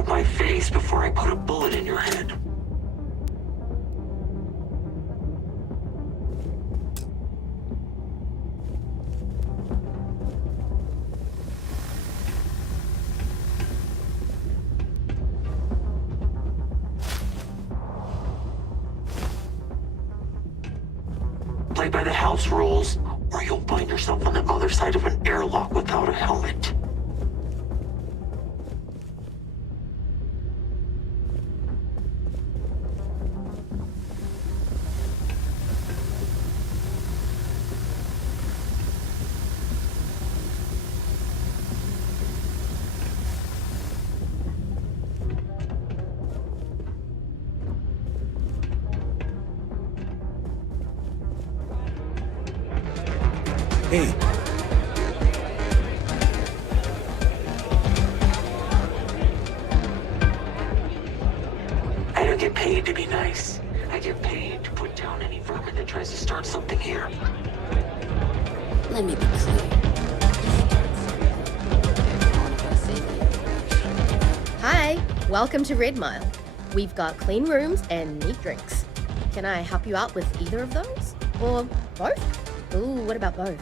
of my face before I put a bullet in your head. Play by the house rules, or you'll find yourself on the other side of an airlock without a helmet. Hey. I don't get paid to be nice. I get paid to put down any vermin that tries to start something here. Let me be clear. Hi, welcome to Red Mile. We've got clean rooms and neat drinks. Can I help you out with either of those? Or both? Ooh, what about both?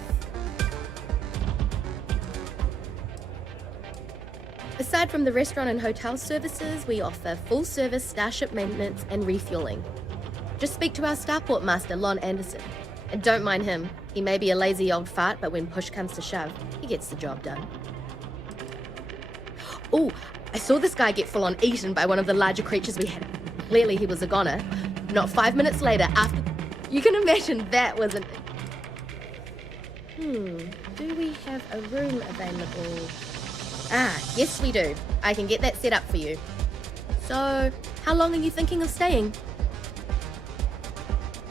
Aside from the restaurant and hotel services, we offer full-service starship maintenance and refueling. Just speak to our starport master, Lon Anderson. And don't mind him. He may be a lazy old fart, but when push comes to shove, he gets the job done. Ooh, I saw this guy get full-on eaten by one of the larger creatures we had. Clearly he was a goner. Not 5 minutes later, after... You can imagine that wasn't... do we have a room available? Ah, yes we do. I can get that set up for you. So, how long are you thinking of staying?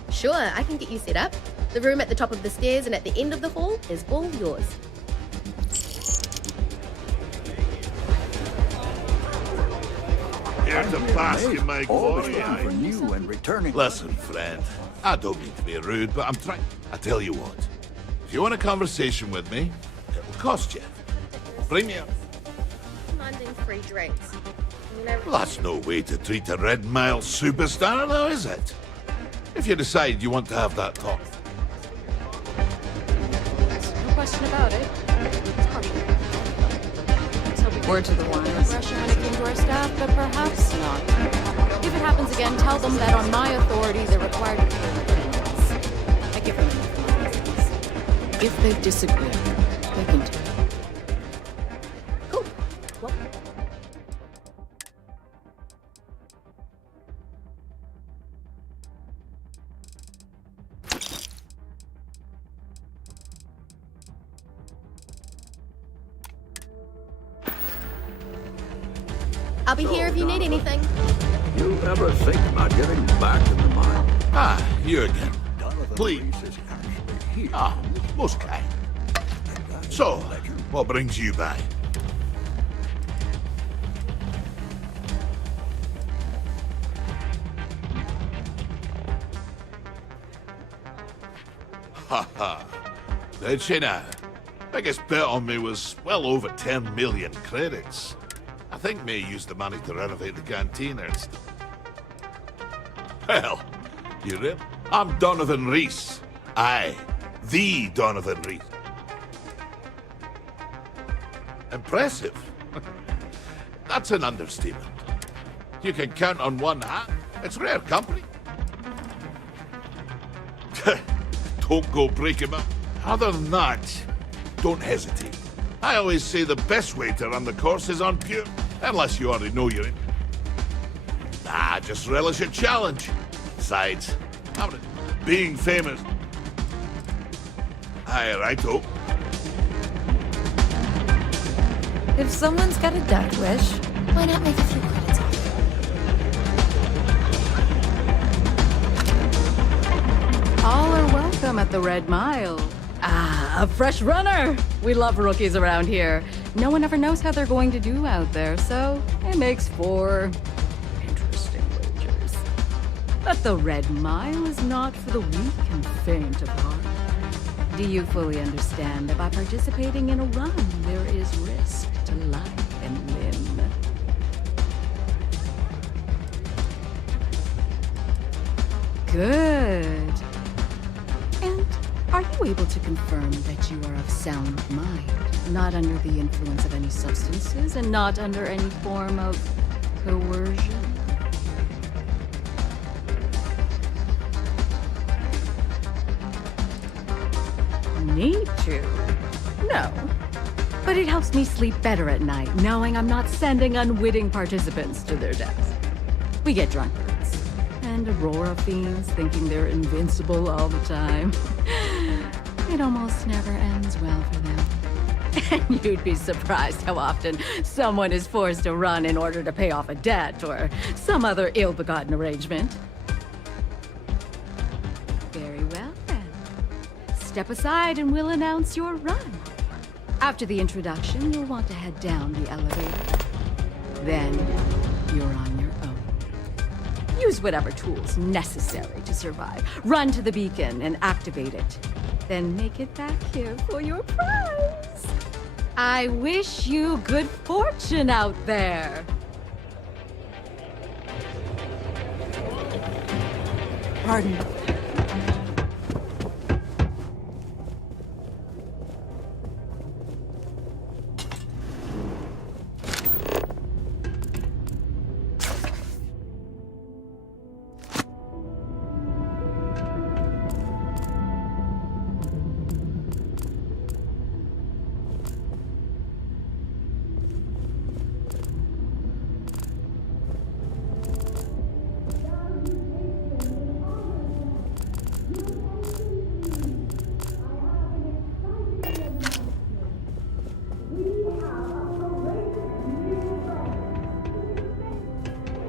Sure, I can get you set up. The room at the top of the stairs and at the end of the hall is all yours. Here to bask in my glory. For you and returning. Listen, friend. I don't mean to be rude, but I'm trying. I tell you what. If you want a conversation with me, it'll cost you. Bring me up. Commanding free drinks. Well, that's no way to treat a Red Mile superstar, though, is it? If you decide you want to have that talk. No question about it. Word to the wise. Aggression when it came to our staff, but perhaps not. If it happens again, tell them that on my authority, they're required to pay repentance. I give them enough. If they disagree, they can do. Cool. Well. I'll be here if you need anything. You ever think about getting back in the mine? Ah, you again. Please. Ah, most kind. So, what brings you by? Ha ha. Did she now? Biggest bet on me was well over 10 million credits. I think May used the money to renovate the canteen and stuff. Well, you real? I'm Donovan Reese. Aye, the Donovan Reese. Impressive. That's an understatement. You can count on one hand. It's rare company. Don't go break him up. Other than that, don't hesitate. I always say the best way to run the course is on pure, unless you already know you're in. Nah, just relish a challenge. Besides, being famous. Aye, righto. If someone's got a death wish, why not make a few credits off? all are welcome at the Red Mile. Ah, a fresh runner! We love rookies around here. No one ever knows how they're going to do out there, so it makes for interesting wagers. But the Red Mile is not for the weak and faint of heart. Do you fully understand that by participating in a run, there is risk to life and limb? Good. And are you able to confirm that you are of sound mind, not under the influence of any substances, and not under any form of coercion? Need to? No. But it helps me sleep better at night, knowing I'm not sending unwitting participants to their deaths. We get drunkards, and Aurora fiends thinking they're invincible all the time. It almost never ends well for them. And you'd be surprised how often someone is forced to run in order to pay off a debt or some other ill-begotten arrangement. Very well, then. Step aside and we'll announce your run. After the introduction, you'll want to head down the elevator. Then, you're on your own. Use whatever tools necessary to survive. Run to the beacon and activate it. Then make it back here for your prize. I wish you good fortune out there. Pardon.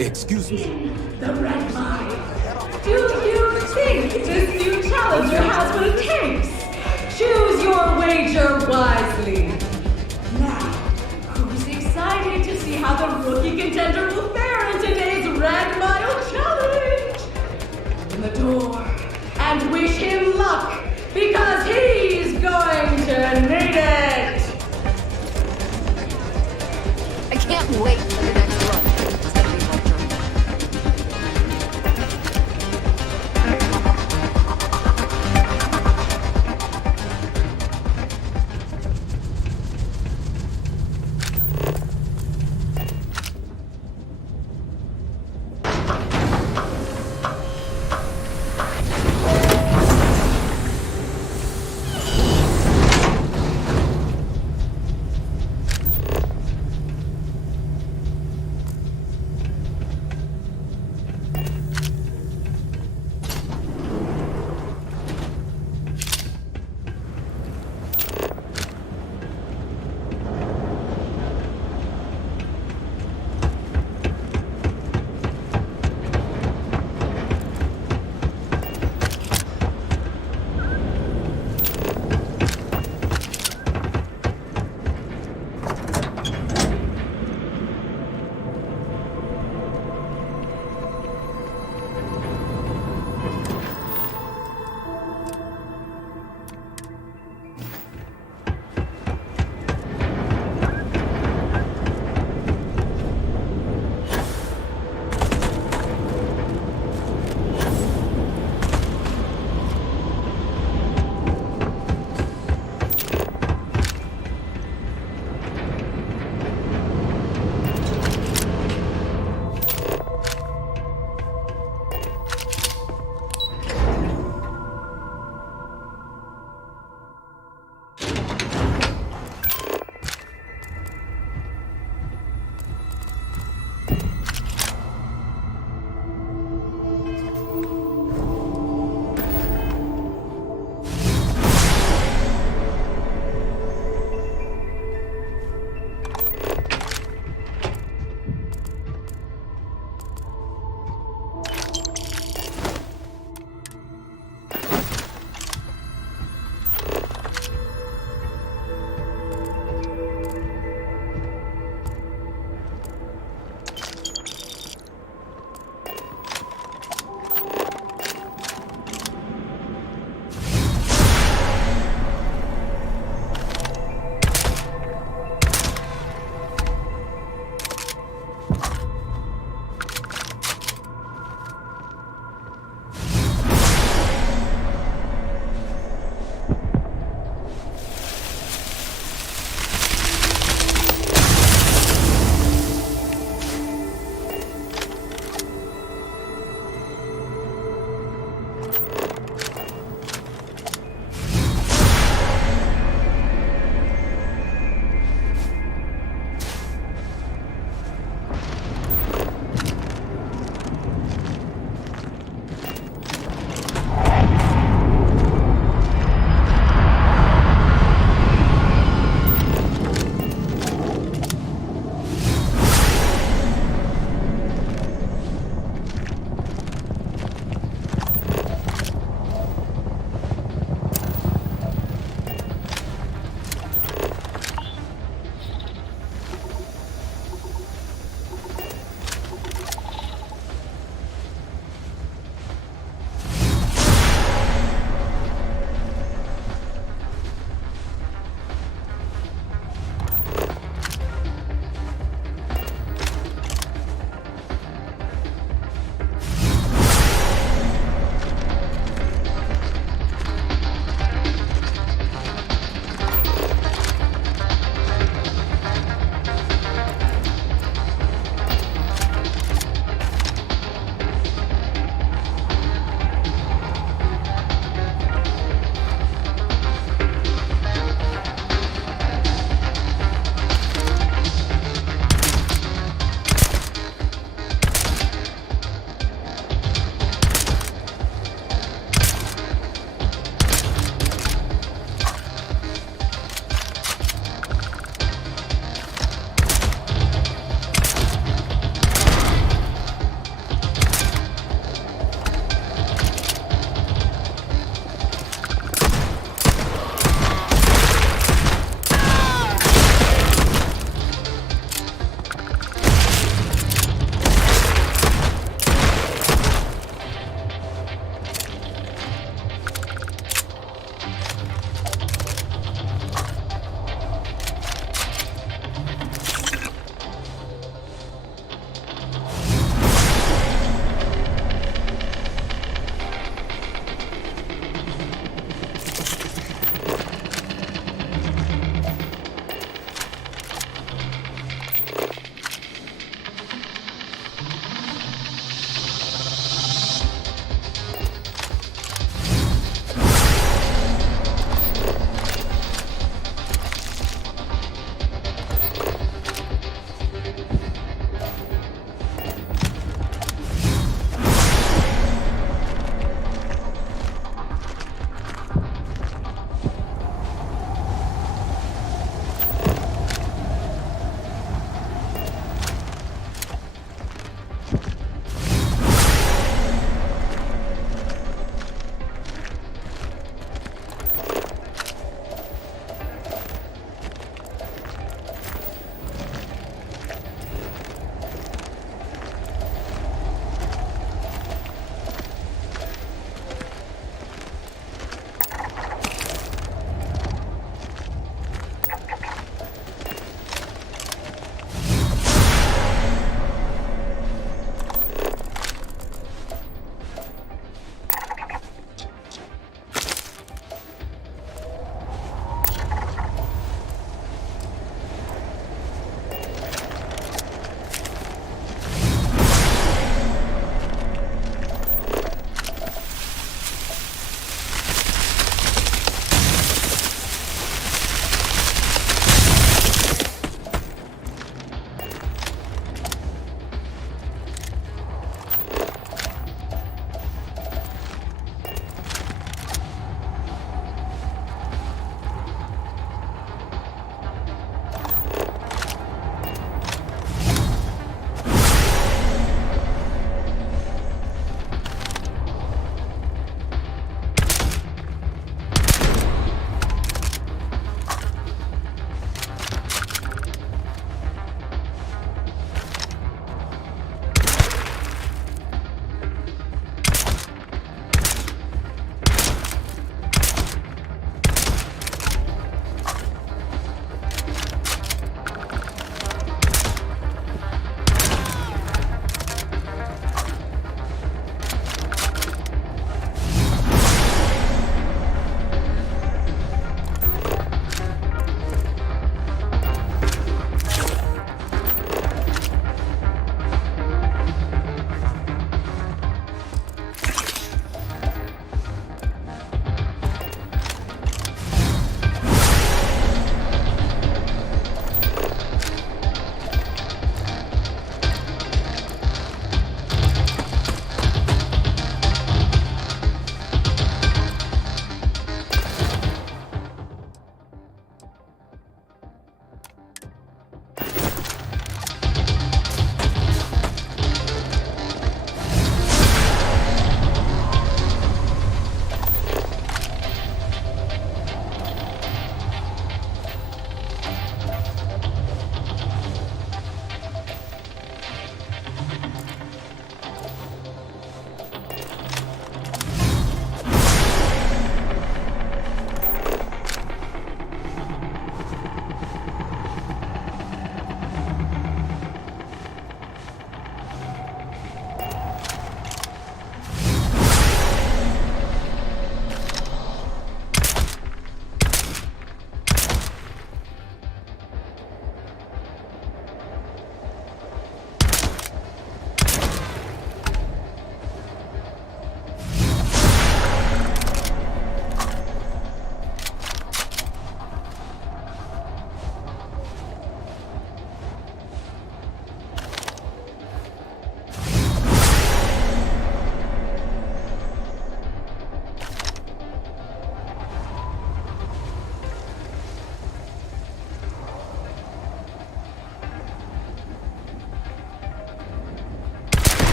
Excuse me. The red mine. Do you think this new challenger has what it takes? Choose your wager wisely. Now, who's excited to see how the rookie contender will fare in today's Red Mile Challenge? Open the door and wish him luck, because he's going to need it! I can't wait for the next run.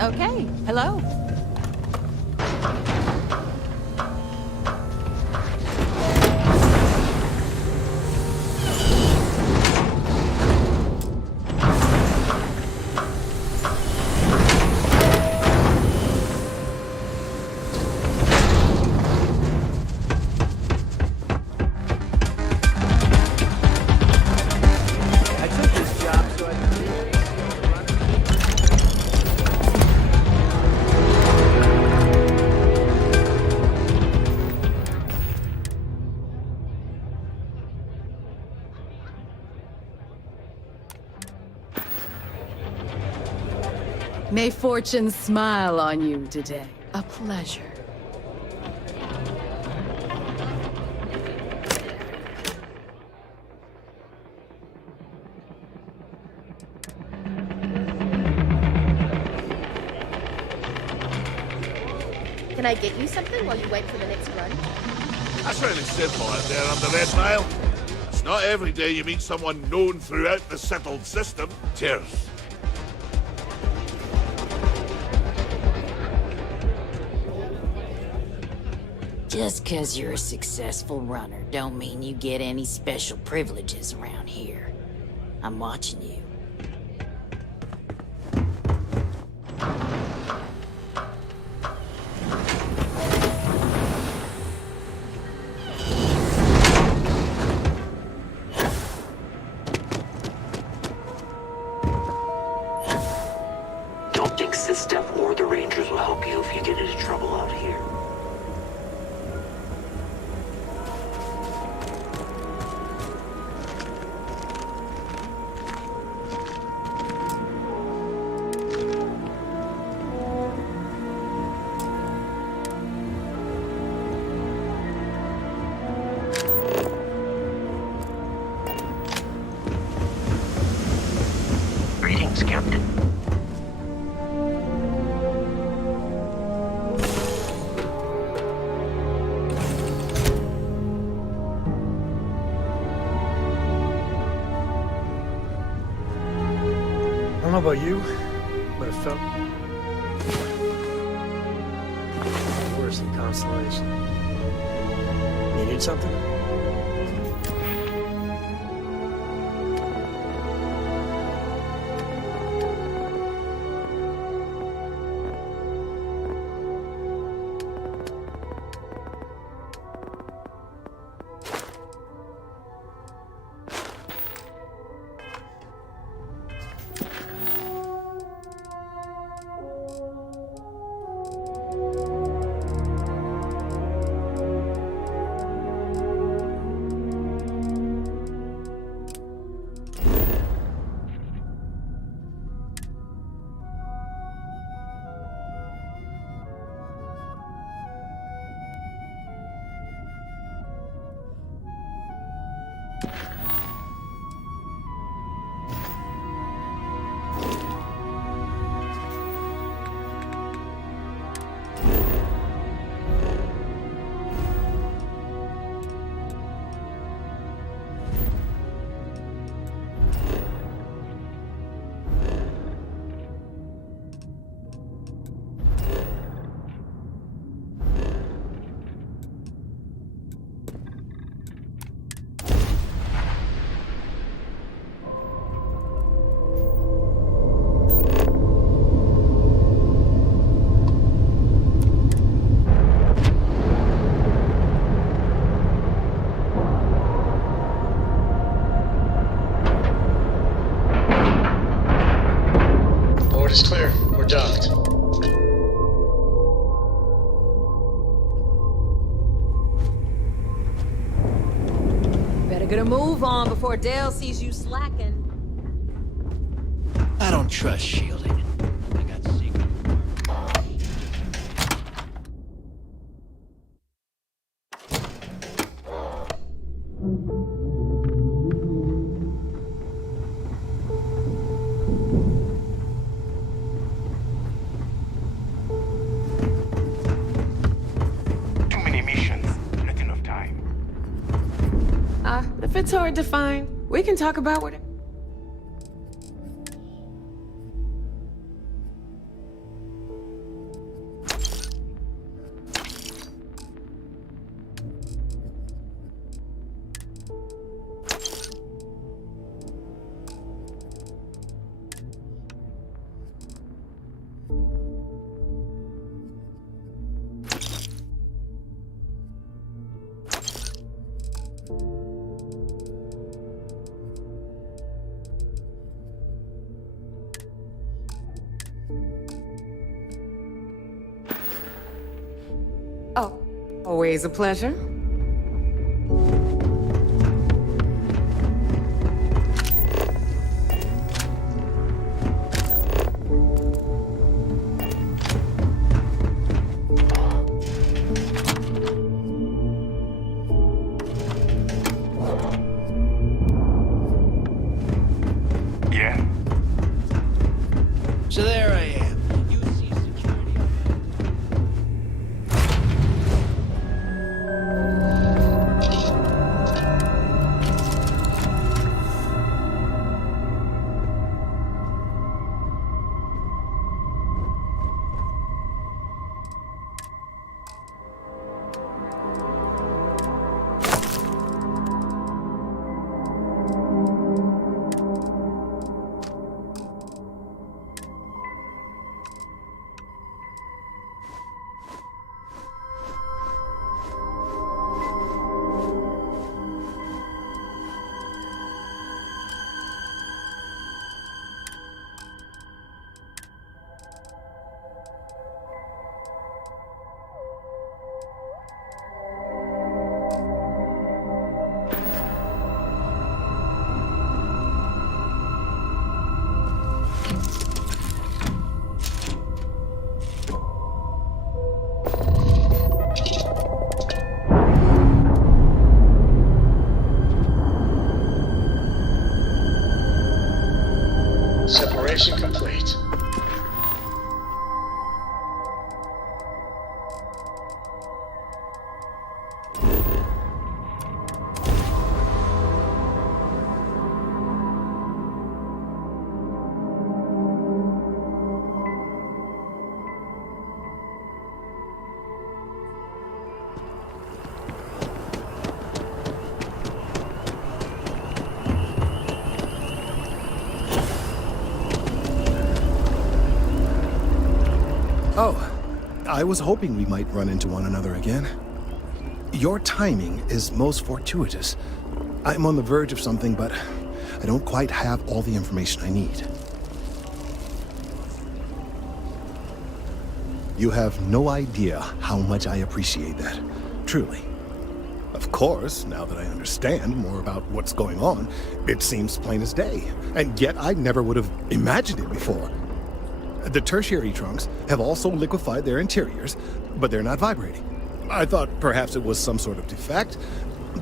Okay, hello. May fortune smile on you today. A pleasure. Can I get you something while you wait for the next run? That's really simple out there on the Red Mile. It's not every day you meet someone known throughout the settled system. Cheers. Just 'cause you're a successful runner don't mean you get any special privileges around here. I'm watching you. Don't think System or the Rangers will help you if you get into trouble out here. Greetings, Captain. I don't know about you, but it felt worse than Constellation. You need something? Port is clear. We're docked. Better get a move on before Dale sees you slacking. I don't trust shielding. I got secret. Too many missions, not enough time. If it's hard to find, we can talk about what. Oh, always a pleasure. Yeah? So there I am. Separation complete. Oh, I was hoping we might run into one another again. Your timing is most fortuitous. I'm on the verge of something, but I don't quite have all the information I need. You have no idea how much I appreciate that. Truly. Of course, now that I understand more about what's going on, it seems plain as day. And yet I never would have imagined it before. The tertiary trunks have also liquefied their interiors, but they're not vibrating. I thought perhaps it was some sort of defect,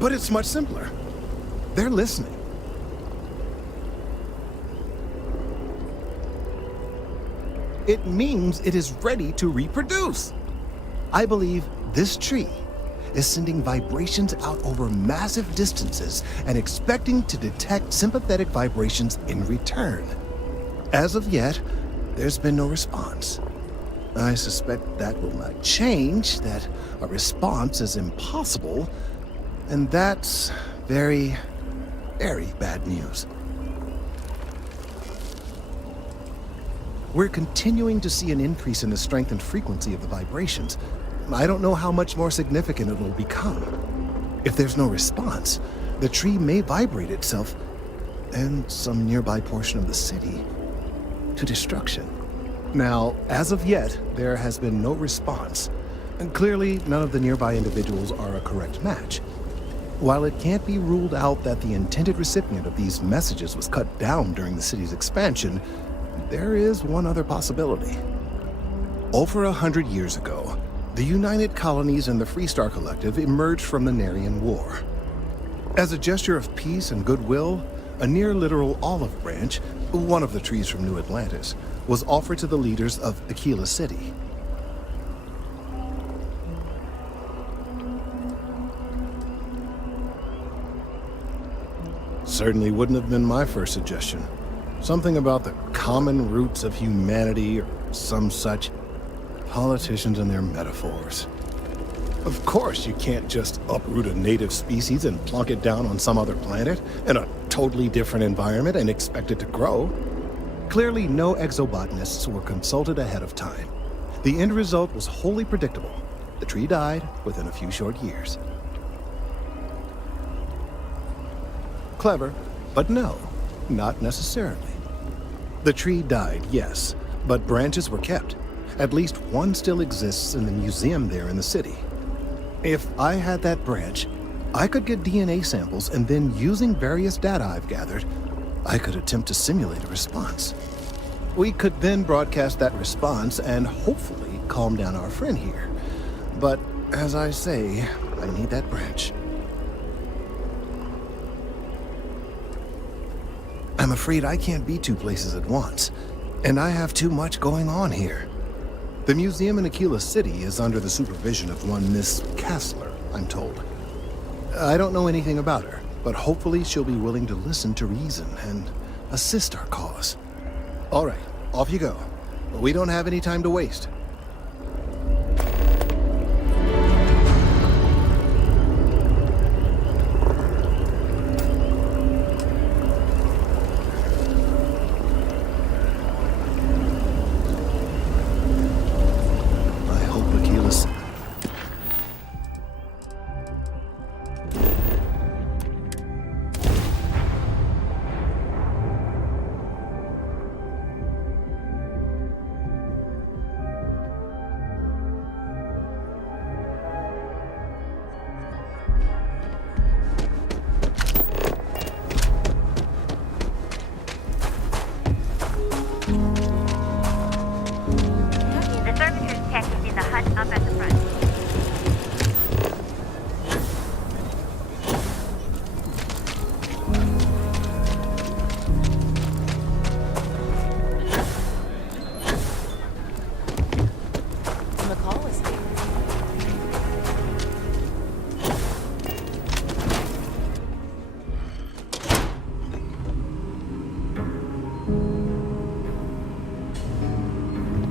but it's much simpler. They're listening. It means it is ready to reproduce. I believe this tree is sending vibrations out over massive distances and expecting to detect sympathetic vibrations in return. As of yet, there's been no response. I suspect that will not change, that a response is impossible, and that's very, very bad news. We're continuing to see an increase in the strength and frequency of the vibrations. I don't know how much more significant it will become. If there's no response, the tree may vibrate itself and some nearby portion of the city to destruction. Now, as of yet, there has been no response, and clearly none of the nearby individuals are a correct match. While it can't be ruled out that the intended recipient of these messages was cut down during the city's expansion, there is one other possibility. Over 100 years ago, the United Colonies and the Freestar Collective emerged from the Narian War. As a gesture of peace and goodwill, a near-literal olive branch, one of the trees from New Atlantis, was offered to the leaders of Aquila City. Certainly wouldn't have been my first suggestion. Something about the common roots of humanity or some such. Politicians and their metaphors. Of course you can't just uproot a native species and plunk it down on some other planet in a totally different environment and expect it to grow. Clearly no exobotanists were consulted ahead of time. The end result was wholly predictable. The tree died within a few short years. Clever, but no, not necessarily. The tree died, yes, but branches were kept. At least one still exists in the museum there in the city. If I had that branch, I could get DNA samples, and then using various data I've gathered, I could attempt to simulate a response. We could then broadcast that response and hopefully calm down our friend here. But as I say, I need that branch. I'm afraid I can't be two places at once, and I have too much going on here. The museum in Aquila City is under the supervision of one Miss Kassler, I'm told. I don't know anything about her, but hopefully she'll be willing to listen to reason and assist our cause. All right, off you go. We don't have any time to waste.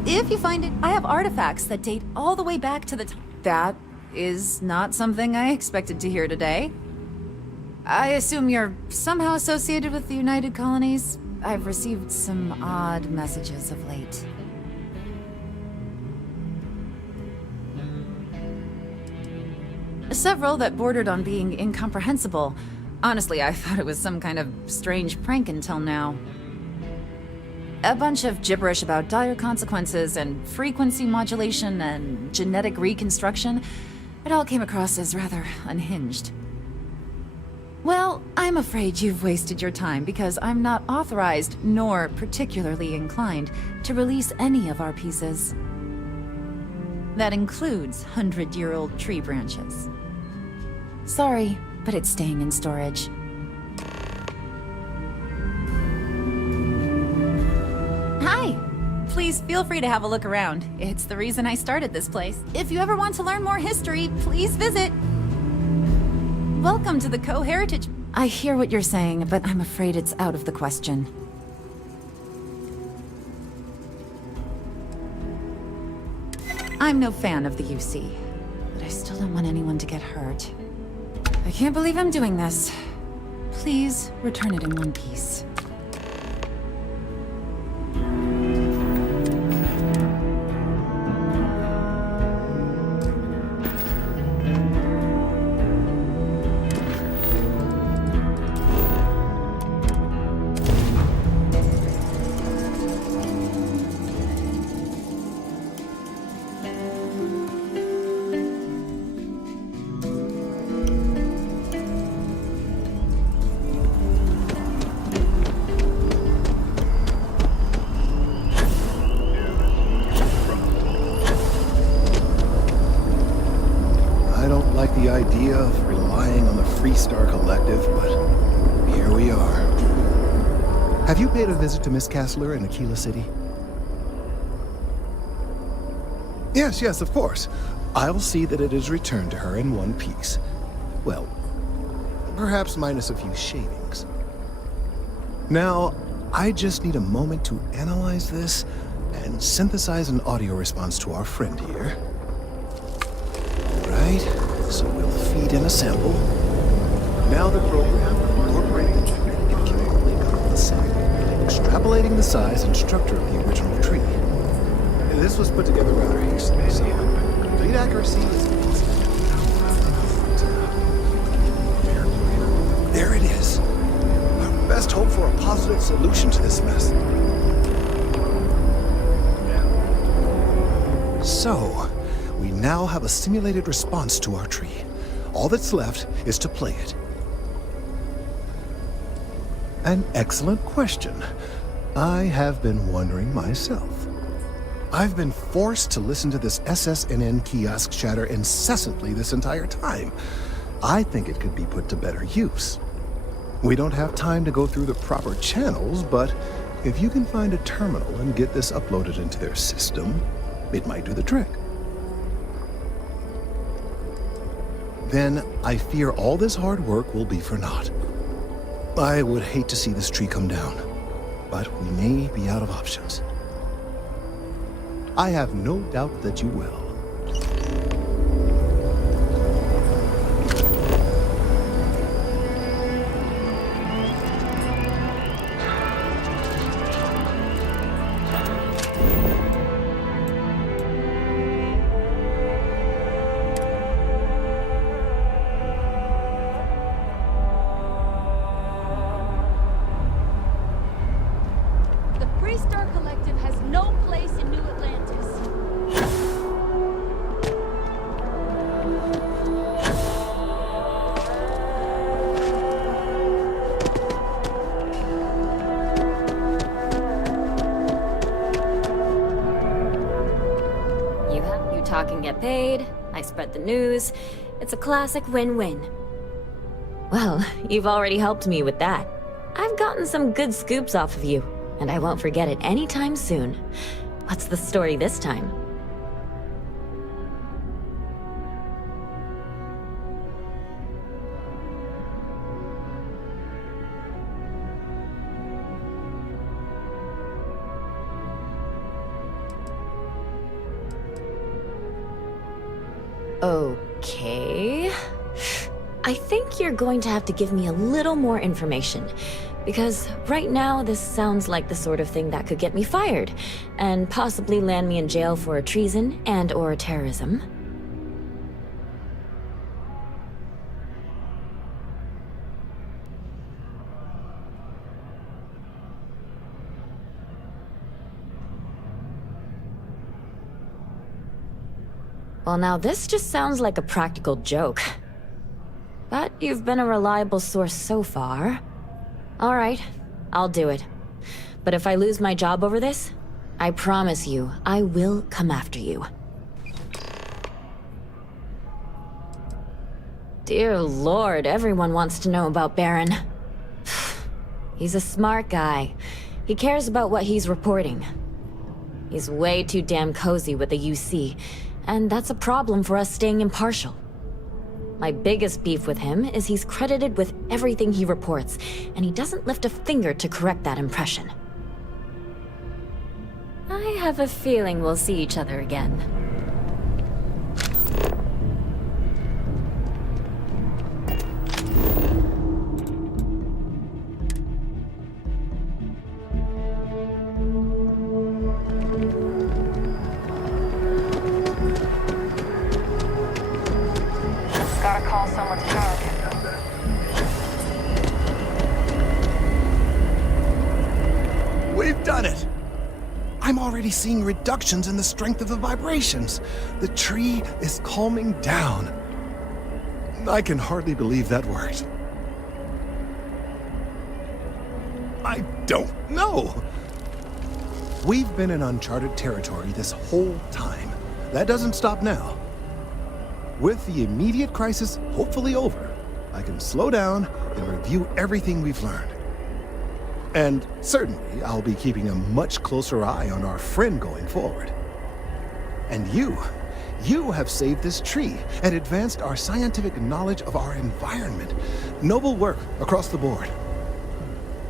If you find it, I have artifacts that date all the way back to the time. That is not something I expected to hear today. I assume you're somehow associated with the United Colonies? I've received some odd messages of late. Several that bordered on being incomprehensible. Honestly, I thought it was some kind of strange prank until now. A bunch of gibberish about dire consequences and frequency modulation and genetic reconstruction. It all came across as rather unhinged. Well, I'm afraid you've wasted your time because I'm not authorized nor particularly inclined to release any of our pieces. That includes 100-year-old tree branches. Sorry, but it's staying in storage. Hi! Please feel free to have a look around. It's the reason I started this place. If you ever want to learn more history, please visit. Welcome to the Co-Heritage. I hear what you're saying, but I'm afraid it's out of the question. I'm no fan of the UC, but I still don't want anyone to get hurt. I can't believe I'm doing this. Please return it in one piece. The idea of relying on the Freestar Collective, but here we are. Have you paid a visit to Miss Kassler in Aquila City? Yes, of course. I'll see that it is returned to her in one piece. Well, perhaps minus a few shavings. Now, I just need a moment to analyze this and synthesize an audio response to our friend here. All right. So we'll feed in a sample. Now the program will incorporate the genetic and chemical makeup of the sample, extrapolating the size and structure of the original tree. This was put together rather hastily, so complete accuracy is there it is. Our best hope for a positive solution to this mess. So, we now now have a simulated response to our tree. All that's left is to play it. An excellent question. I have been wondering myself. I've been forced to listen to this SSNN kiosk chatter incessantly this entire time. I think it could be put to better use. We don't have time to go through the proper channels, but if you can find a terminal and get this uploaded into their system, it might do the trick. Then I fear all this hard work will be for naught. I would hate to see this tree come down, but we may be out of options. I have no doubt that you will. Talk and get paid, I spread the news. It's a classic win-win. Well, you've already helped me with that. I've gotten some good scoops off of you, and I won't forget it anytime soon. What's the story this time? Okay. I think you're going to have to give me a little more information, because right now this sounds like the sort of thing that could get me fired, and possibly land me in jail for treason and/or terrorism. Well, now this just sounds like a practical joke. But you've been a reliable source so far. All right, I'll do it. But if I lose my job over this, I promise you, I will come after you. Dear Lord, everyone wants to know about Baron. He's a smart guy. He cares about what he's reporting. He's way too damn cozy with the UC, and that's a problem for us staying impartial. My biggest beef with him is he's credited with everything he reports, and he doesn't lift a finger to correct that impression. I have a feeling we'll see each other again. Gotta call someone to charge. We've done it! I'm already seeing reductions in the strength of the vibrations. The tree is calming down. I can hardly believe that worked. I don't know. We've been in uncharted territory this whole time. That doesn't stop now. With the immediate crisis hopefully over, I can slow down and review everything we've learned. And certainly, I'll be keeping a much closer eye on our friend going forward. And you have saved this tree and advanced our scientific knowledge of our environment. Noble work across the board.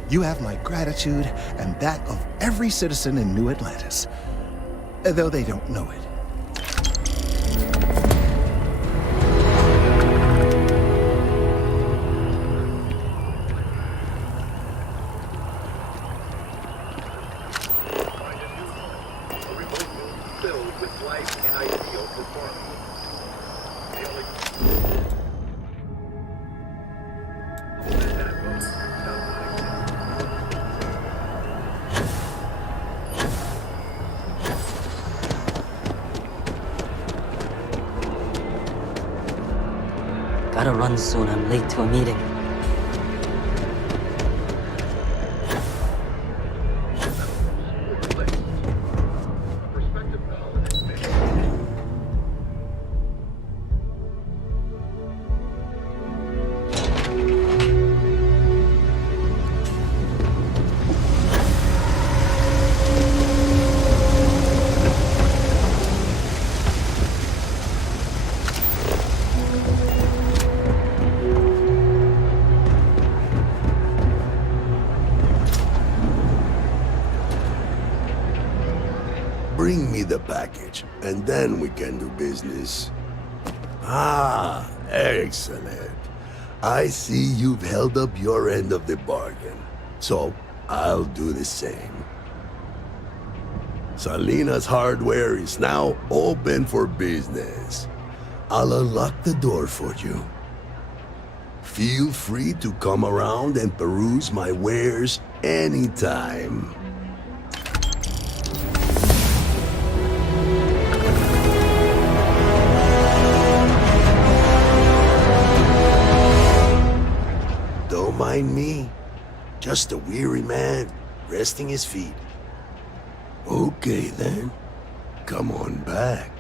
You have my gratitude and that of every citizen in New Atlantis, though they don't know it. Gotta run soon, I'm late to a meeting. Bring me the package, and then we can do business. Ah, excellent. I see you've held up your end of the bargain, so I'll do the same. Salina's Hardware is now open for business. I'll unlock the door for you. Feel free to come around and peruse my wares anytime. Don't mind me. Just a weary man resting his feet. Okay then, come on back.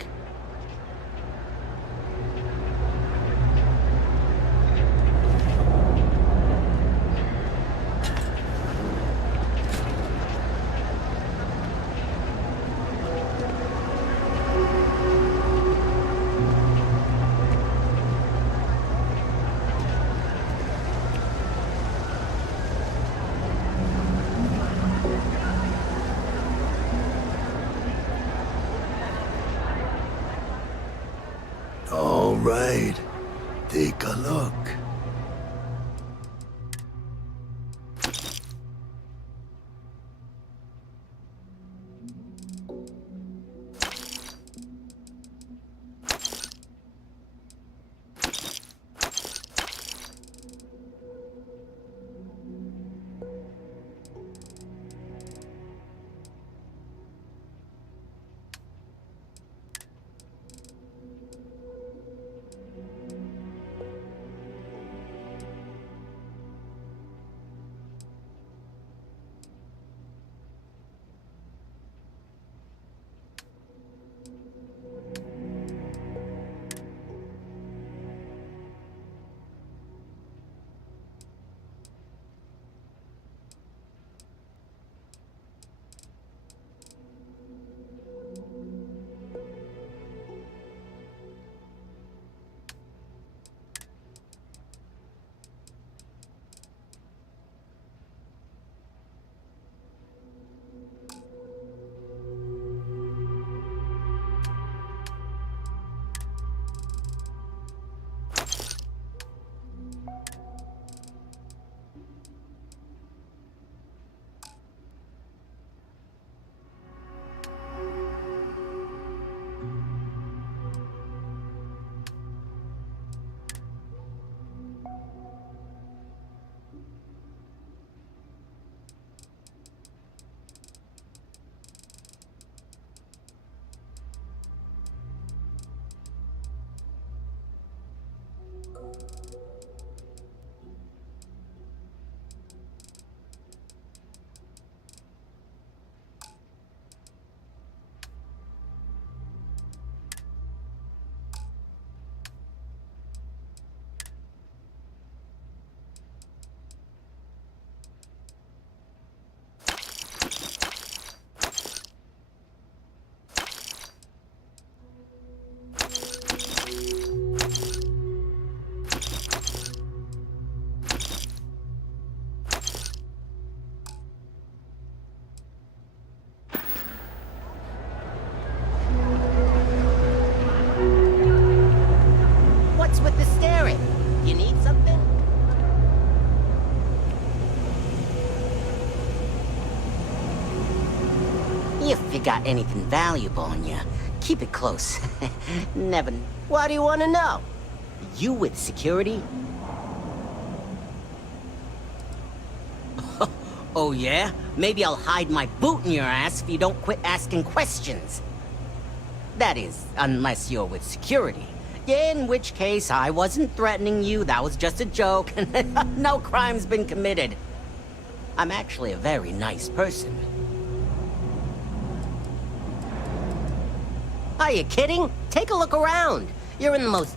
All right, take a look. What's with the staring? You need something? If you got anything valuable on you, keep it close. Never. Why do you want to know? You with security? Oh yeah? Maybe I'll hide my boot in your ass if you don't quit asking questions. That is, unless you're with security. In which case, I wasn't threatening you, that was just a joke. No crime's been committed. I'm actually a very nice person. Are you kidding? Take a look around. You're in the most...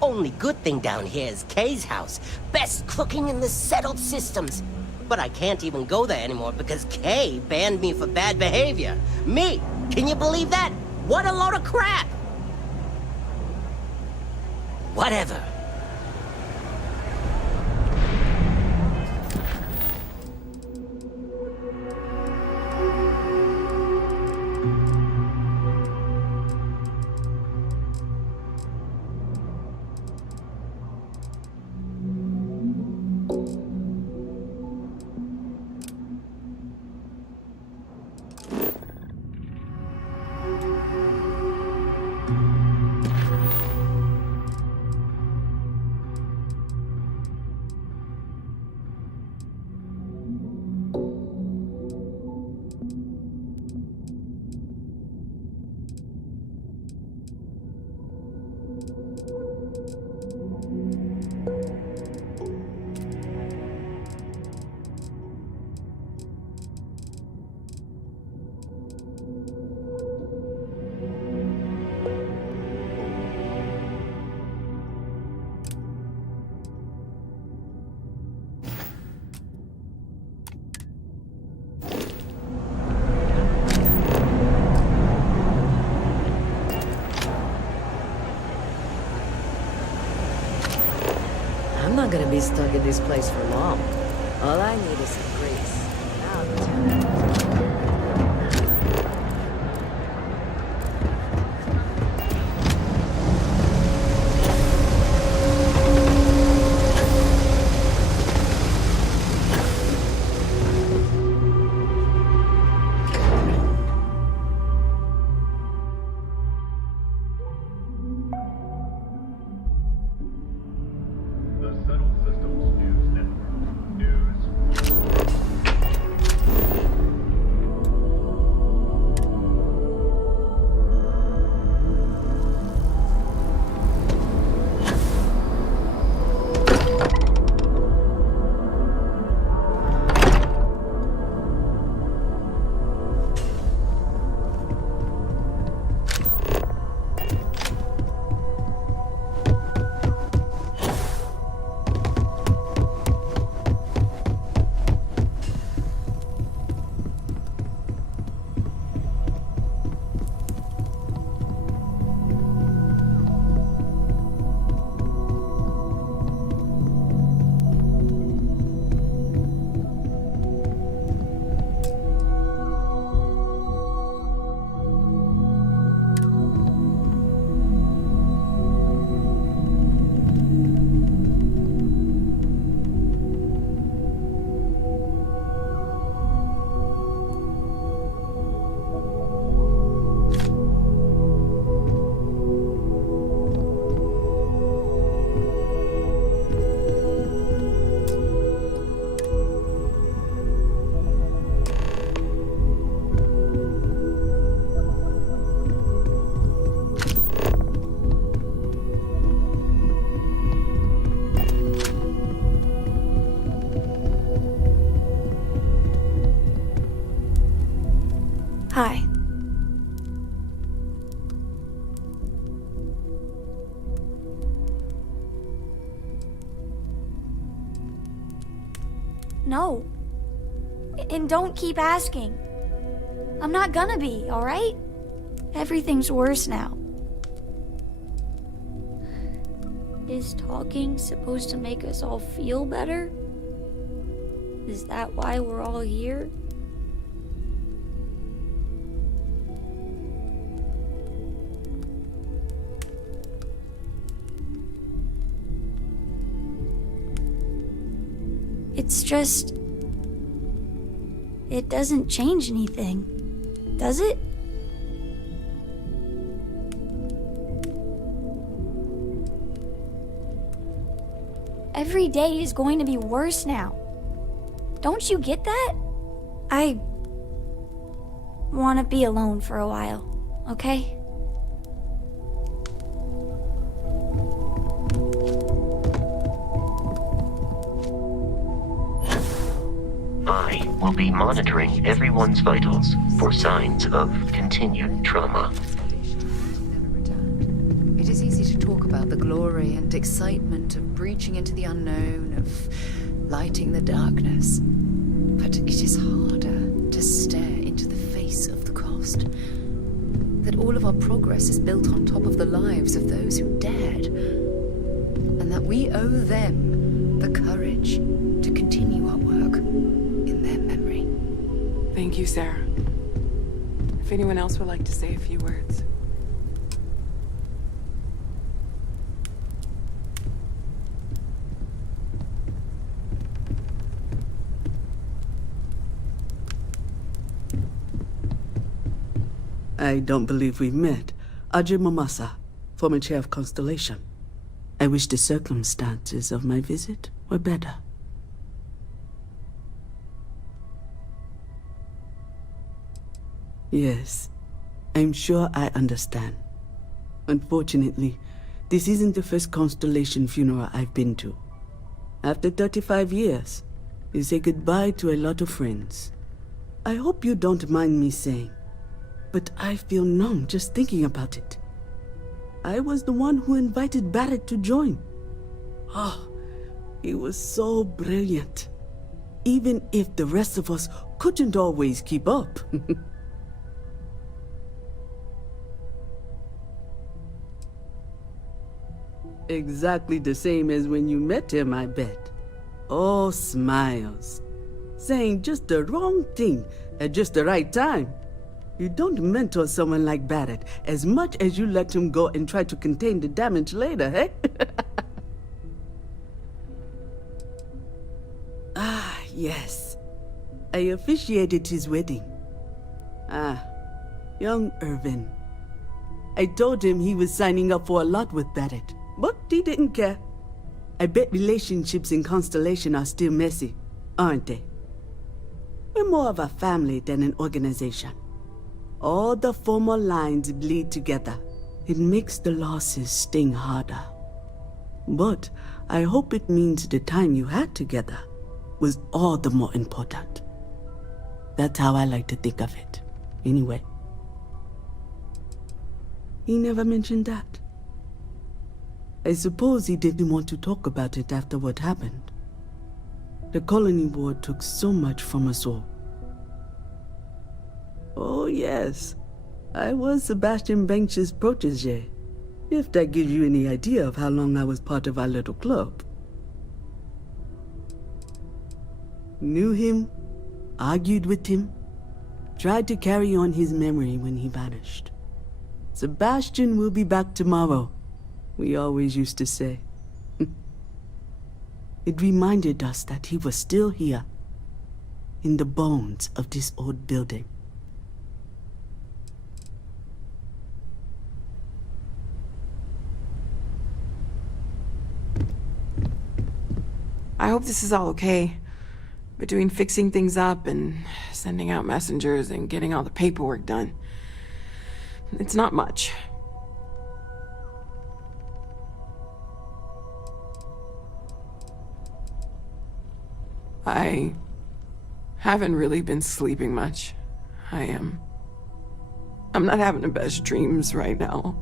Only good thing down here is Kay's house. Best cooking in the settled systems. But I can't even go there anymore because Kay banned me for bad behavior. Me! Can you believe that? What a load of crap! Whatever. I'm not gonna be stuck in this place for long. All I need is some grease. Hi. No. And don't keep asking. I'm not gonna be, alright? Everything's worse now. Is talking supposed to make us all feel better? Is that why we're all here? It's just... It doesn't change anything, does it? Every day is going to be worse now. Don't you get that? I want to be alone for a while, okay? will be monitoring everyone's vitals for signs of continued trauma. It is easy to talk about the glory and excitement of breaching into the unknown, of lighting the darkness. But it is harder to stare into the face of the cost. That all of our progress is built on top of the lives of those who dared. And that we owe them the courage to continue our work in their memory. Thank you, Sarah. If anyone else would like to say a few words. I don't believe we've met. Ajay Mamasa, former chair of Constellation. I wish the circumstances of my visit were better. Yes, I'm sure I understand. Unfortunately, this isn't the first Constellation funeral I've been to. After 35 years, you say goodbye to a lot of friends. I hope you don't mind me saying, but I feel numb just thinking about it. I was the one who invited Barrett to join. Oh, he was so brilliant. Even if the rest of us couldn't always keep up. Exactly the same as when you met him, I bet. Oh, smiles. Saying just the wrong thing at just the right time. You don't mentor someone like Barrett as much as you let him go and try to contain the damage later, eh? Ah, yes. I officiated his wedding. Ah, young Irvin. I told him he was signing up for a lot with Barrett, but he didn't care. I bet relationships in Constellation are still messy, aren't they? We're more of a family than an organization. All the former lines bleed together. It makes the losses sting harder. But I hope it means the time you had together was all the more important. That's how I like to think of it, anyway. He never mentioned that. I suppose he didn't want to talk about it after what happened. The colony war took so much from us all. Oh yes, I was Sebastian Banks's protege, if that gives you any idea of how long I was part of our little club. Knew him, argued with him, tried to carry on his memory when he vanished. Sebastian will be back tomorrow, we always used to say. It reminded us that he was still here, in the bones of this old building. I hope this is all okay. Between fixing things up and sending out messengers and getting all the paperwork done. It's not much. I haven't really been sleeping much. I'm not having the best dreams right now.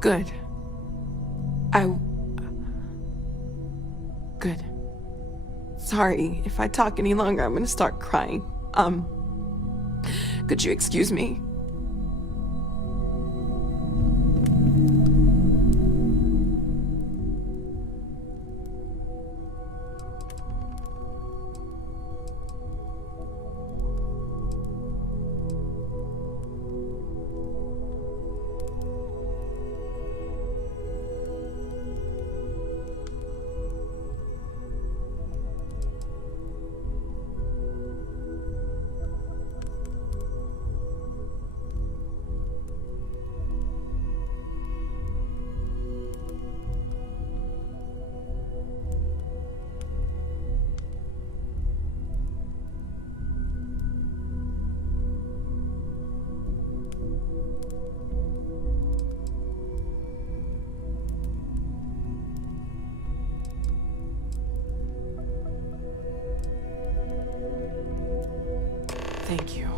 Good. Good. Sorry, if I talk any longer, I'm gonna start crying. Could you excuse me? Thank you.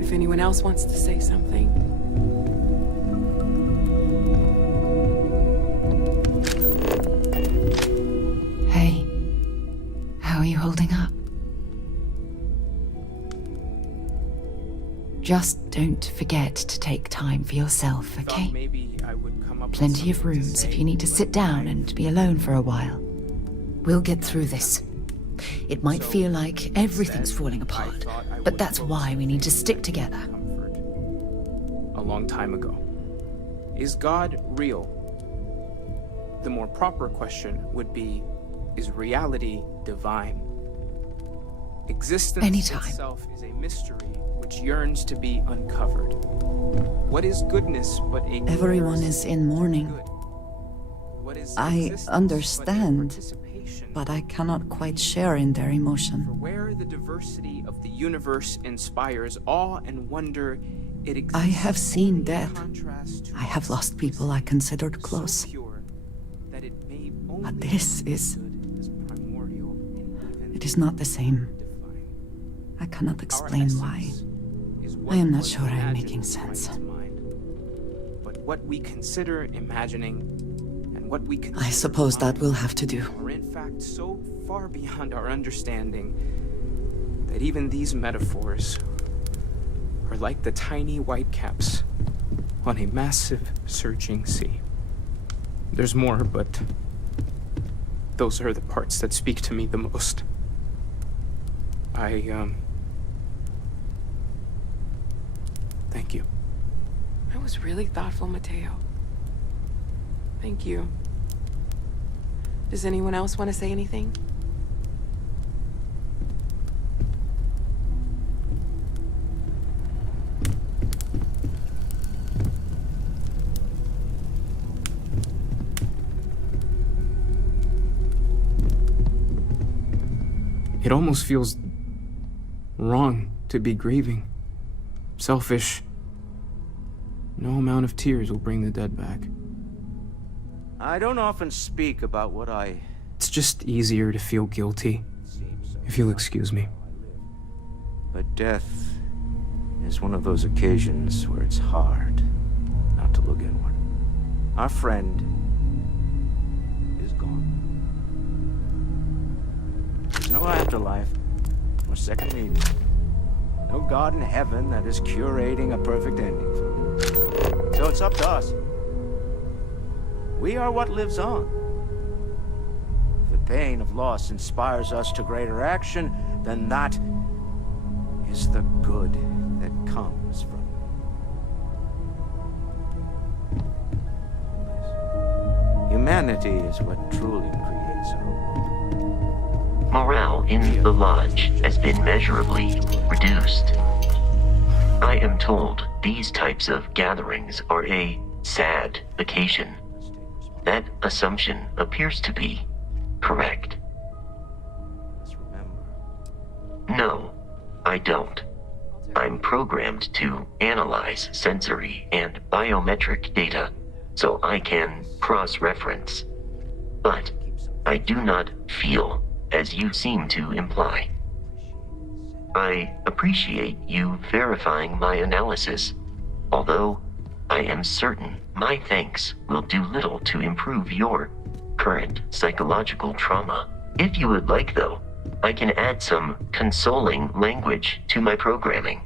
If anyone else wants to say something. Hey, how are you holding up? Just don't forget to take time for yourself, okay? Plenty of rooms if you need to sit down and be alone for a while. We'll get through this. It might feel like everything's falling apart, but that's why we need to stick together. A long time ago. Is God real? The more proper question would be, is reality divine? Existence Anytime. itself is a mystery which yearns to be uncovered. What is goodness but a Everyone is in mourning. What is I existence understand, but I cannot quite share in their emotion. where the diversity of the universe inspires awe and wonder, it exists. I have seen death. contrast to I have lost people I considered close. pure that it may only But this is... as primordial and It is not the same. I cannot explain why. I am not sure I'm making sense. But what we consider imagining and what we consider I suppose that will have to do. are in fact so far beyond our understanding that even these metaphors are like the tiny white caps on a massive surging sea. There's more, but those are the parts that speak to me the most. Thank you. That was really thoughtful, Mateo. Thank you. Does anyone else want to say anything? It almost feels wrong to be grieving. Selfish. No amount of tears will bring the dead back. I don't often speak about what I... It's just easier to feel guilty, if you'll excuse me. But death is one of those occasions where it's hard not to look inward. Our friend is gone. There's no afterlife, no second meeting. No God in heaven that is curating a perfect ending for him. So it's up to us. We are what lives on. If the pain of loss inspires us to greater action, then that is the good that comes from it. Humanity is what truly creates our world. Morale in the lodge has been measurably reduced. I am told these types of gatherings are a sad occasion. That assumption appears to be correct. No, I don't. I'm programmed to analyze sensory and biometric data so I can cross-reference. But I do not feel as you seem to imply. I appreciate you verifying my analysis, although I am certain my thanks will do little to improve your current psychological trauma. If you would like, though, I can add some consoling language to my programming.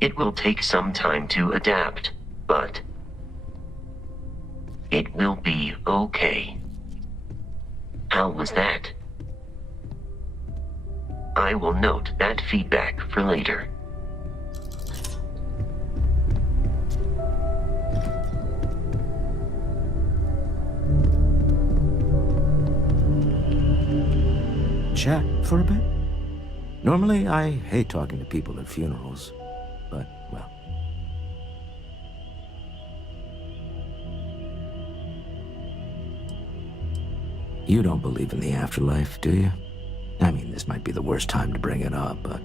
It will take some time to adapt, but it will be okay. How was that? I will note that feedback for later. Chat for a bit? Normally, I hate talking to people at funerals, but, well. You don't believe in the afterlife, do you? I mean, this might be the worst time to bring it up, but...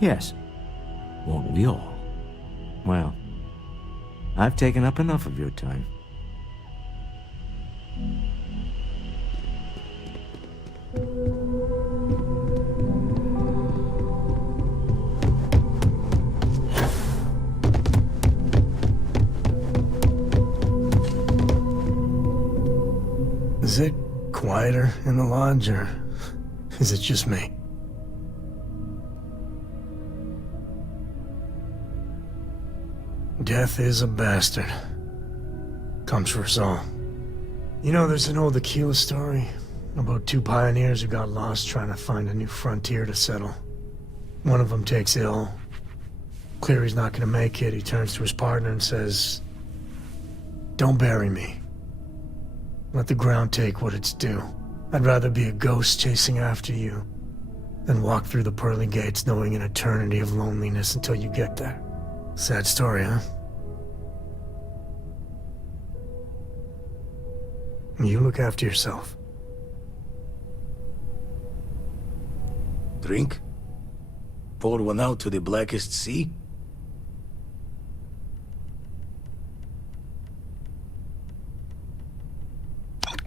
Yes. Won't we all? Well, I've taken up enough of your time. Is it quieter in the lodge, or is it just me? Death is a bastard. Comes for us all. You know, there's an old Aquila story about two pioneers who got lost trying to find a new frontier to settle. One of them takes ill. Clear he's not gonna make it, he turns to his partner and says, "Don't bury me. Let the ground take what it's due. I'd rather be a ghost chasing after you than walk through the pearly gates knowing an eternity of loneliness until you get there." Sad story, huh? You look after yourself. Drink? Pour one out to the blackest sea?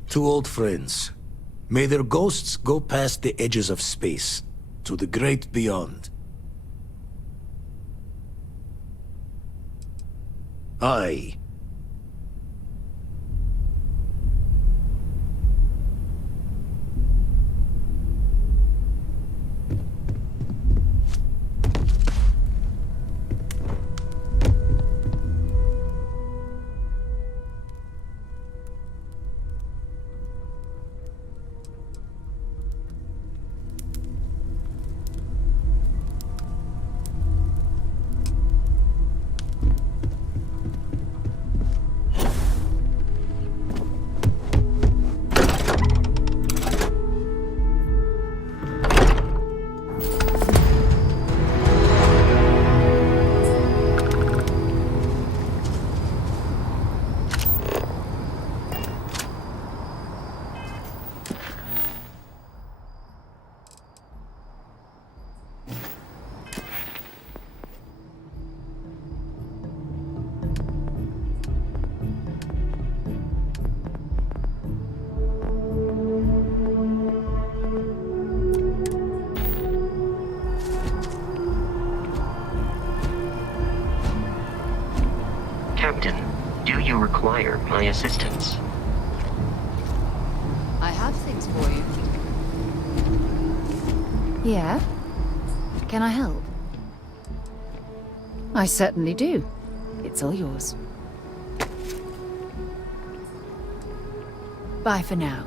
Two old friends. May their ghosts go past the edges of space, to the great beyond. Aye. Captain, do you require my assistance? I have things for you. Yeah? Can I help? I certainly do. It's all yours. Bye for now.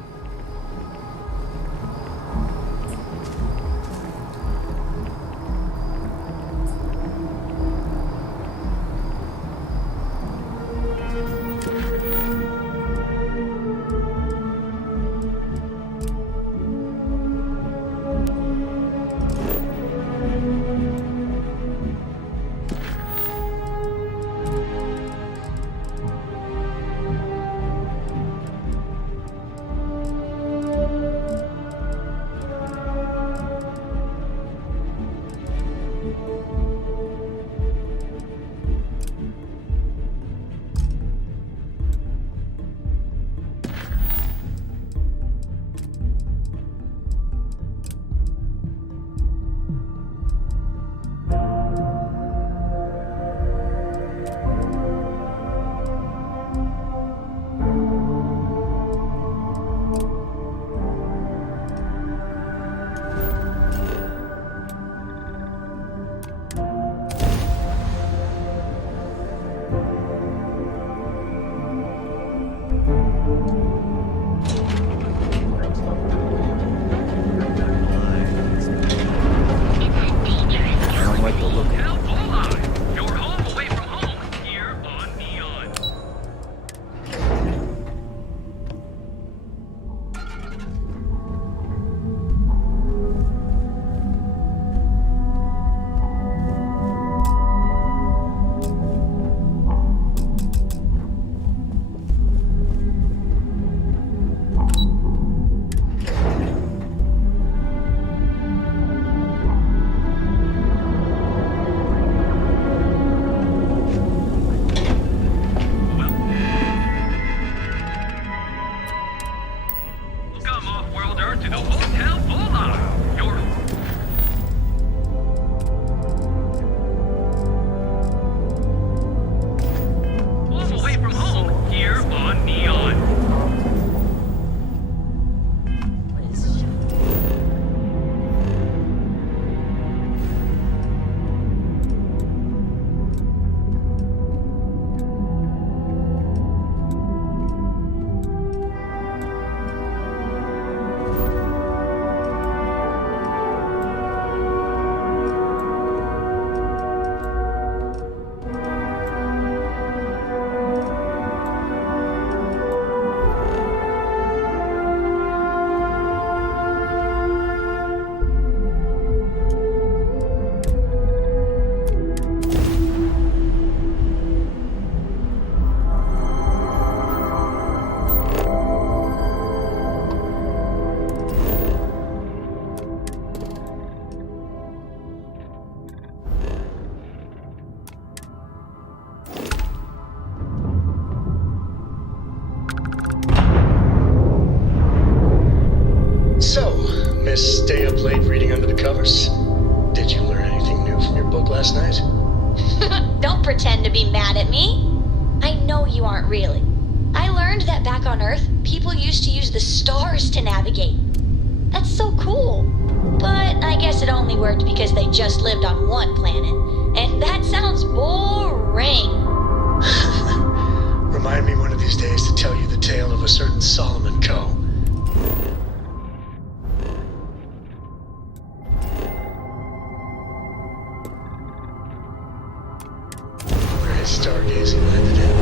you aren't really. I learned that back on Earth, people used to use the stars to navigate. That's so cool. But I guess it only worked because they just lived on one planet. And that sounds boring. Remind me one of these days to tell you the tale of a certain Solomon Co. Where his stargazing landed him.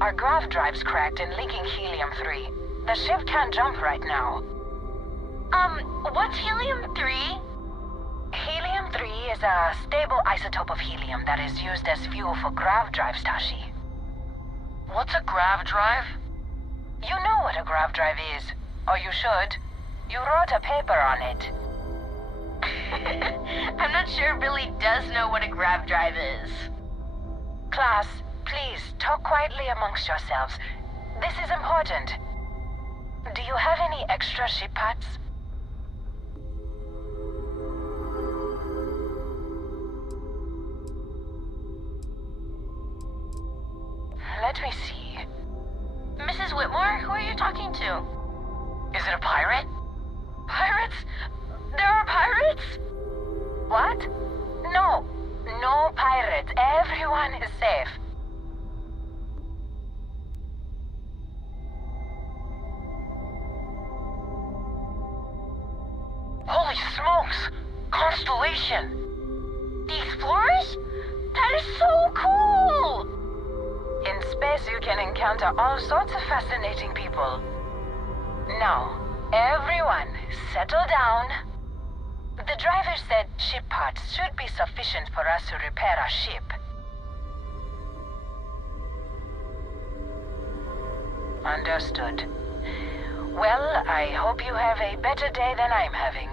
Our grav drive's cracked and leaking helium-3. The ship can't jump right now. What's helium-3? Helium-3 is a stable isotope of helium that is used as fuel for grav drives, Tashi. What's a grav drive? You know what a grav drive is. Or you should. You wrote a paper on it. I'm not sure Billy does know what a grav drive is. Class, please, talk quietly amongst yourselves. This is important. Do you have any extra ship parts? Let me see. Mrs. Whitmore, who are you talking to? Is it a pirate? Pirates? There are pirates? What? No. No pirates. Everyone is safe. Holy smokes! Constellation! The Explorers? That is so cool! In space, you can encounter all sorts of fascinating people. Now, everyone, settle down. The driver said ship parts should be sufficient for us to repair our ship. Understood. Well, I hope you have a better day than I'm having.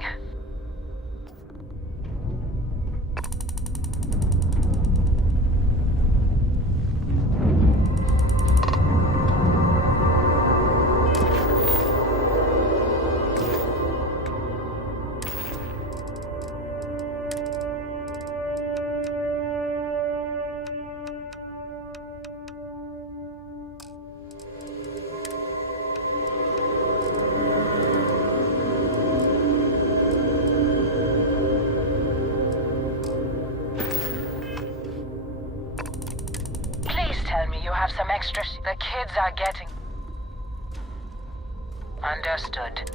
The kids are getting... Understood.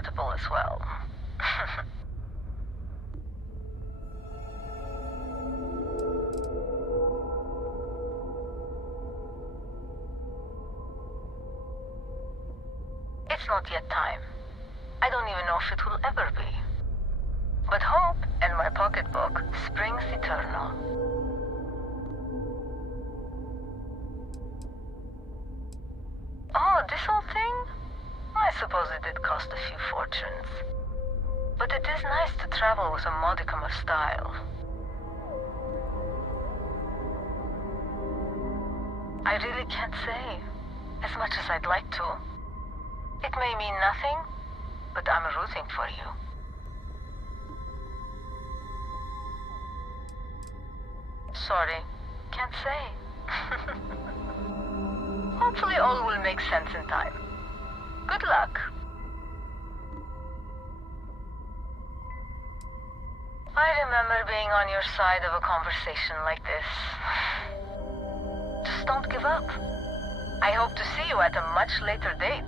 profitable as well. It's not yet time. I don't even know if it will ever be. But hope and my pocketbook springs eternal. Oh, this whole thing? I suppose it did cost a few fortunes. But it is nice to travel with a modicum of style. I really can't say, as much as I'd like to. It may mean nothing, but I'm rooting for you. Sorry, can't say. Hopefully all will make sense in time. Good luck. I remember being on your side of a conversation like this. Just don't give up. I hope to see you at a much later date.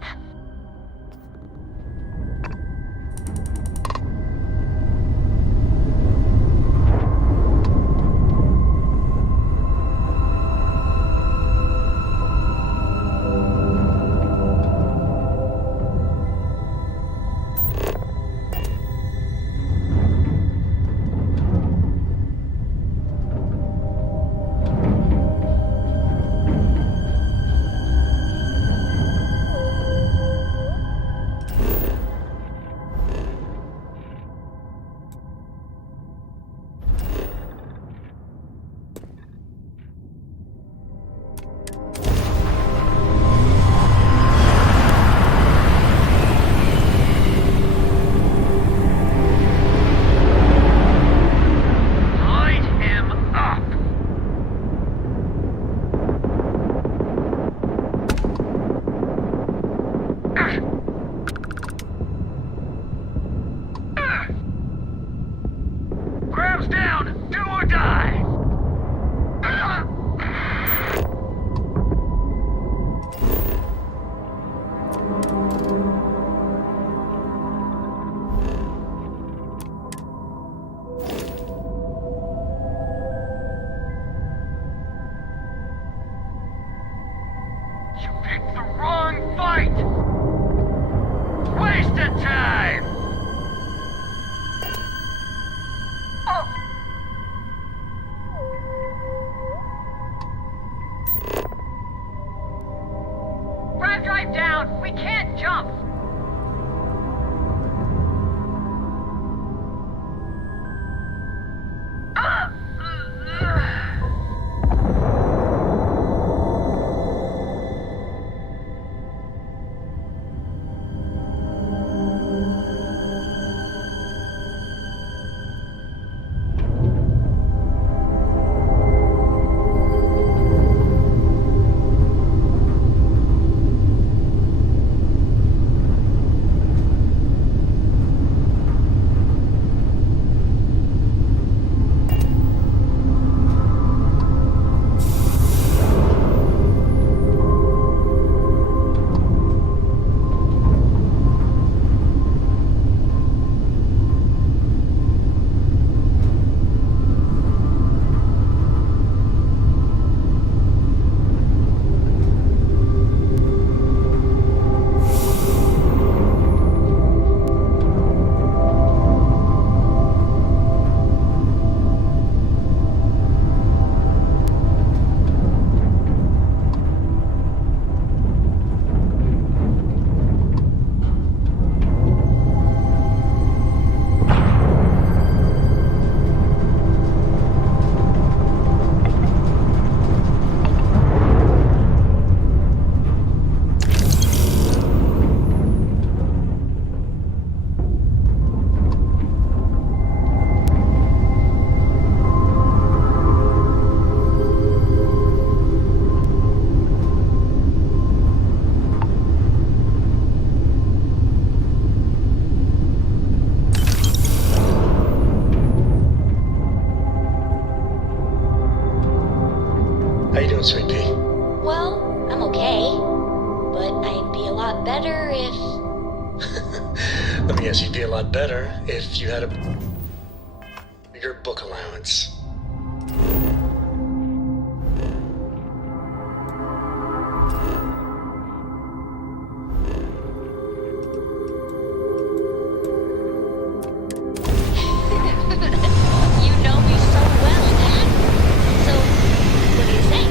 Drive down! We can't jump! How you doing, Sweet Pea? Well, I'm okay. But I'd be a lot better if... Let me guess, you'd be a lot better if you had a bigger book allowance. You know me so well, Dad. So, what do you say?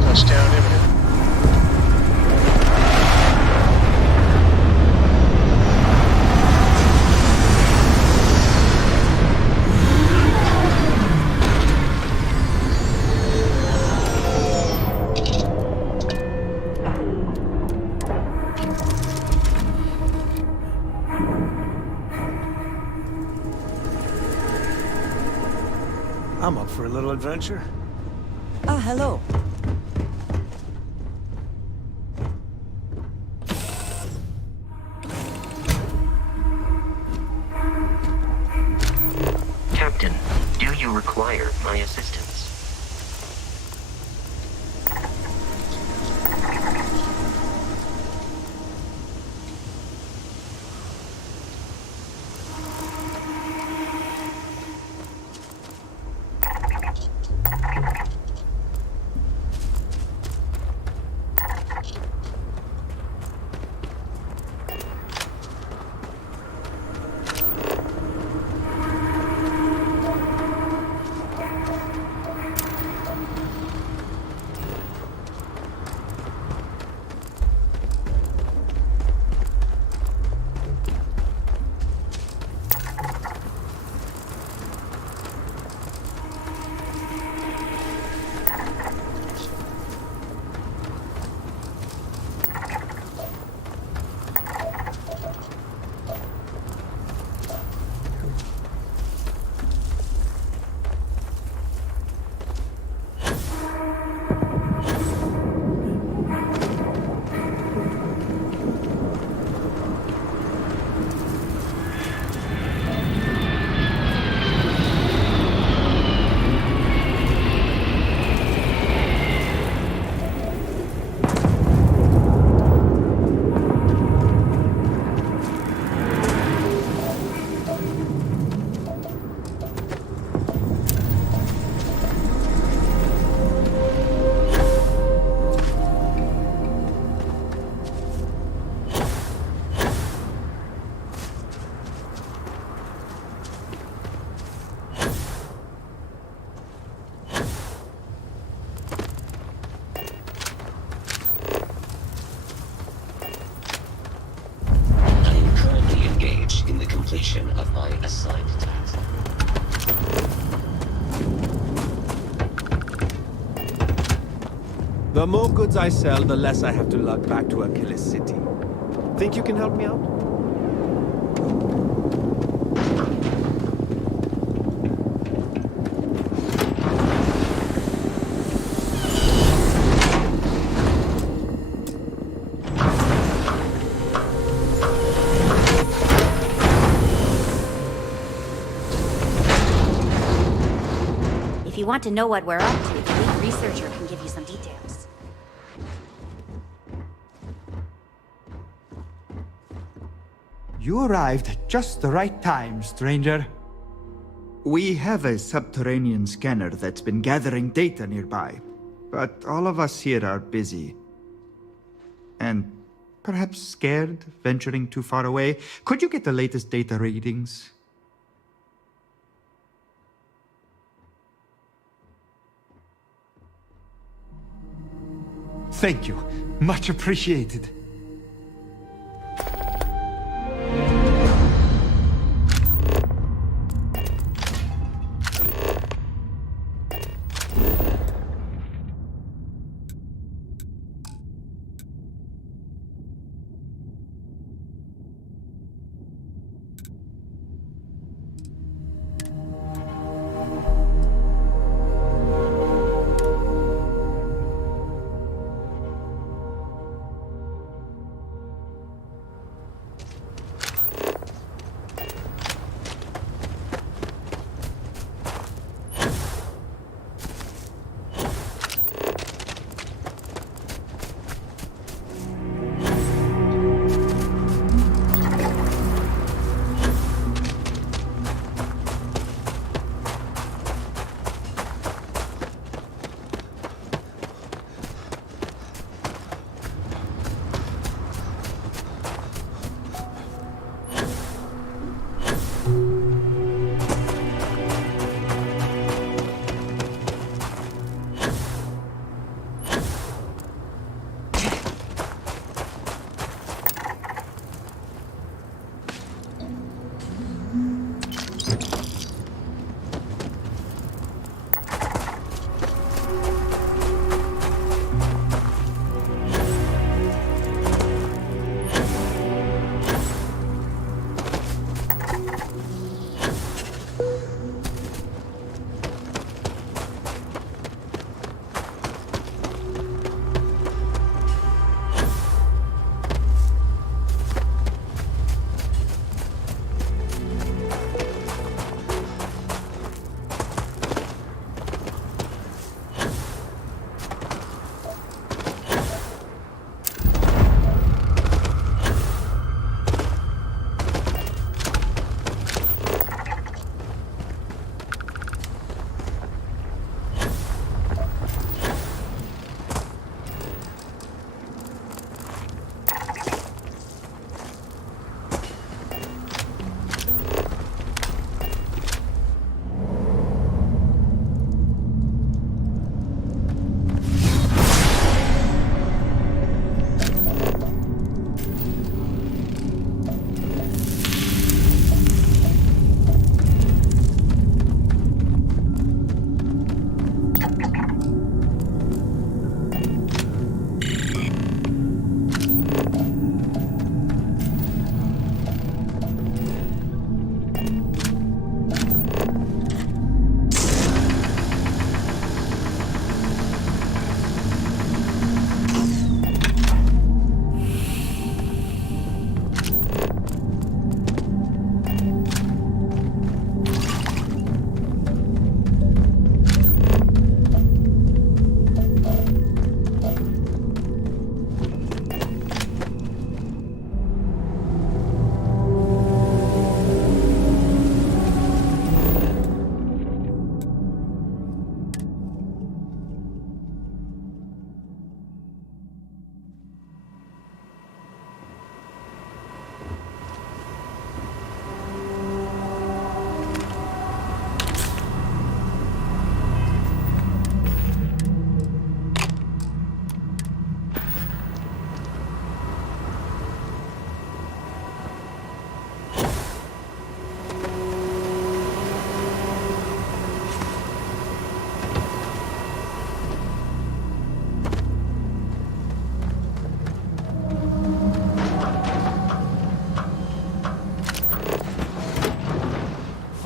Touchdown imminent. I'm up for a little adventure. Ah, hello. Captain, do you require my assistance? The more goods I sell, the less I have to lug back to Achilles City. Think you can help me out? If you want to know what we're up to, the lead researcher can give you some details. You arrived at just the right time, stranger. We have a subterranean scanner that's been gathering data nearby, but all of us here are busy. And perhaps scared, venturing too far away. Could you get the latest data readings? Thank you. Much appreciated.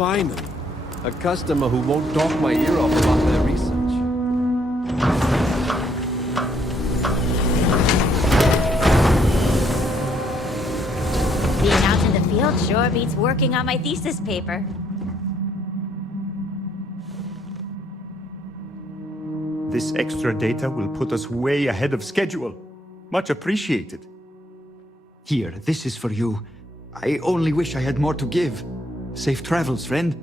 Finally, a customer who won't talk my ear off about their research. Being out in the field sure beats working on my thesis paper. This extra data will put us way ahead of schedule. Much appreciated. Here, this is for you. I only wish I had more to give. Safe travels, friend.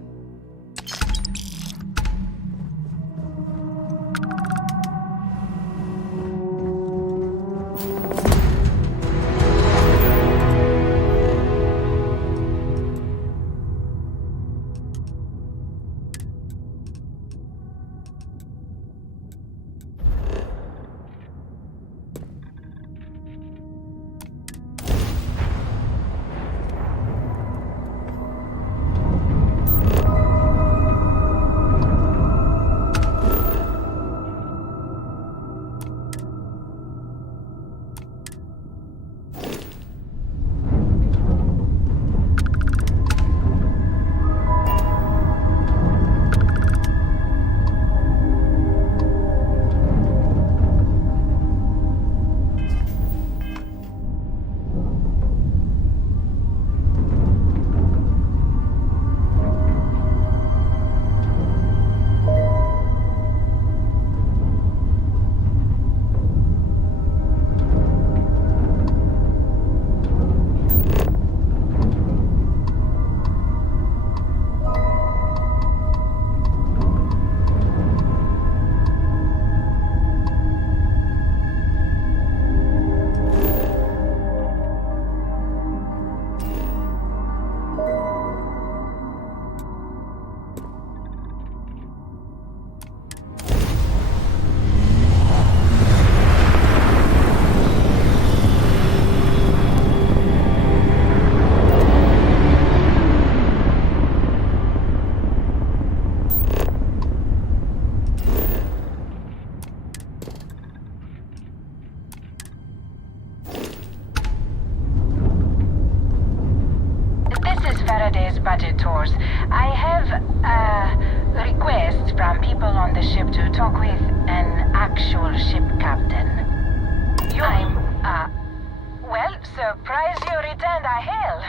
budget tours. I have requests from people on the ship to talk with an actual ship captain. Well, surprised you returned a hail.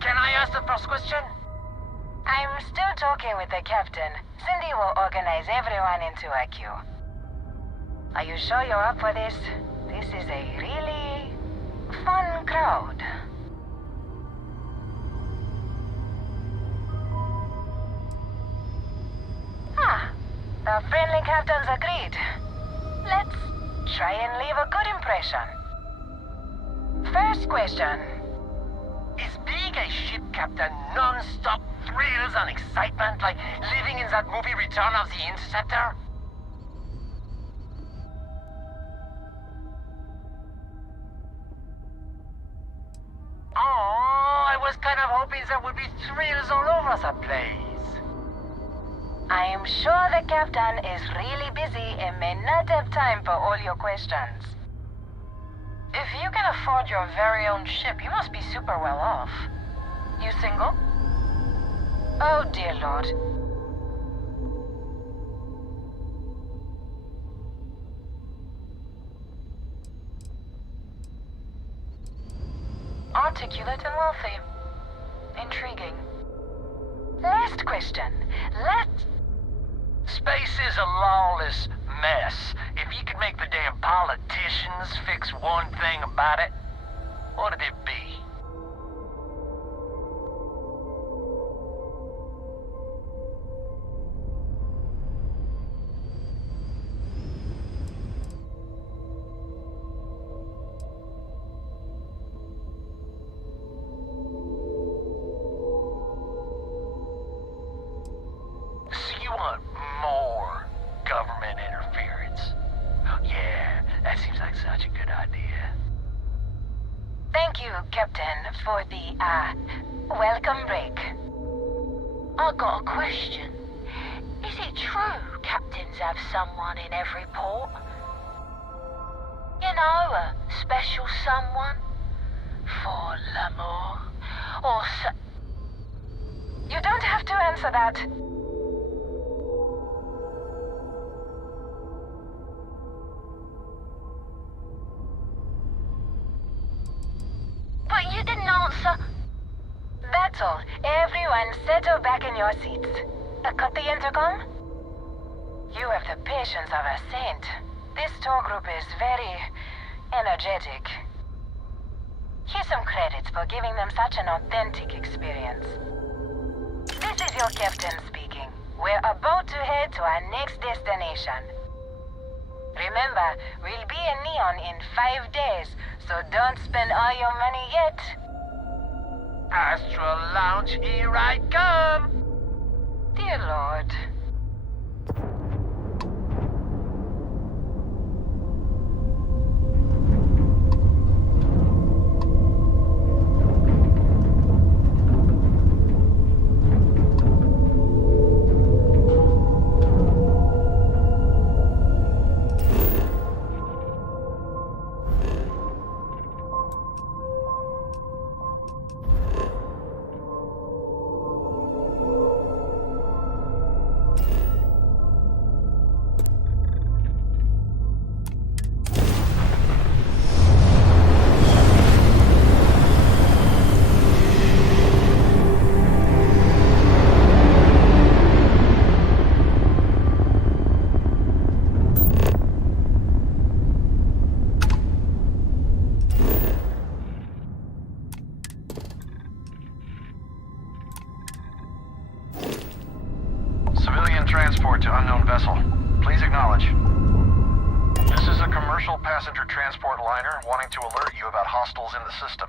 Can I ask the first question? I'm still talking with the captain. Cindy will organize everyone into a queue. Are you sure you're up for this? This is a really fun crowd. The friendly captains agreed. Let's try and leave a good impression. First question. Is being a ship captain non-stop thrills and excitement, like living in that movie Return of the Interceptor? Oh, I was kind of hoping there would be thrills all over the place. I am sure the captain is really busy and may not have time for all your questions. If you can afford your very own ship, you must be super well off. You single? Oh, dear Lord. Articulate and wealthy. Intriguing. Last question. Space is a lawless mess. If you could make the damn politicians fix one thing about it, what'd it be? For the, welcome break. I got a question. Is it true captains have someone in every port? You know, a special someone? For l'amour? Or You don't have to answer that. But you didn't answer. That's all. Everyone settle back in your seats. Cut the intercom? You have the patience of a saint. This tour group is very energetic. Here's some credits for giving them such an authentic experience. This is your captain speaking. We're about to head to our next destination. Remember, we'll be in Neon in 5 days, so don't spend all your money yet. Astral Lounge, here I come! Dear Lord. Transport to unknown vessel. Please acknowledge. This is a commercial passenger transport liner wanting to alert you about hostiles in the system.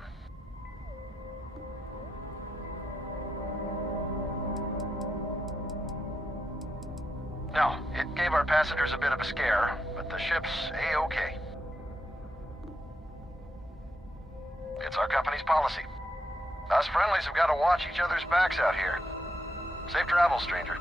No, it gave our passengers a bit of a scare, but the ship's A-okay. It's our company's policy. Us friendlies have got to watch each other's backs out here. Safe travels, stranger.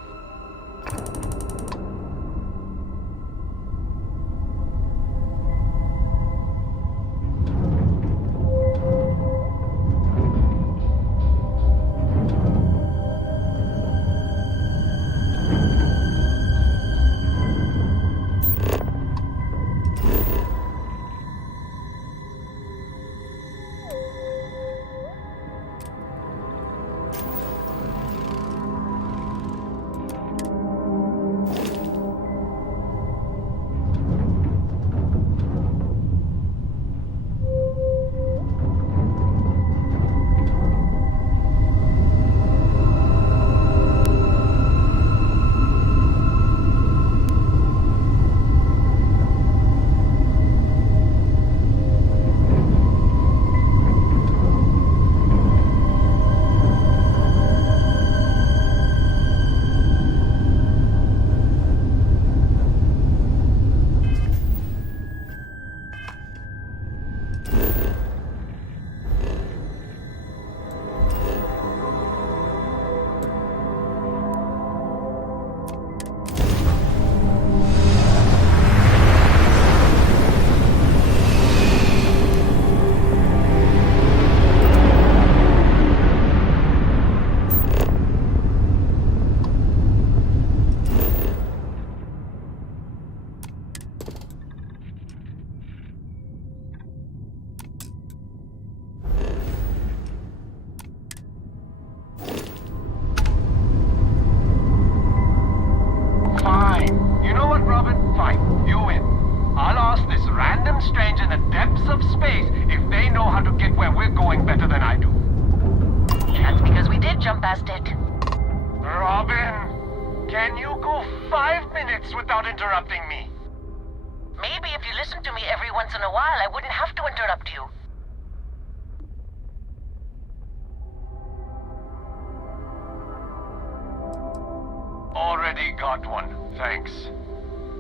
Stranger in the depths of space if they know how to get where we're going better than I do. That's because we did jump past it. Robin, can you go 5 minutes without interrupting me? Maybe if you listen to me every once in a while, I wouldn't have to interrupt you. Already got one, thanks.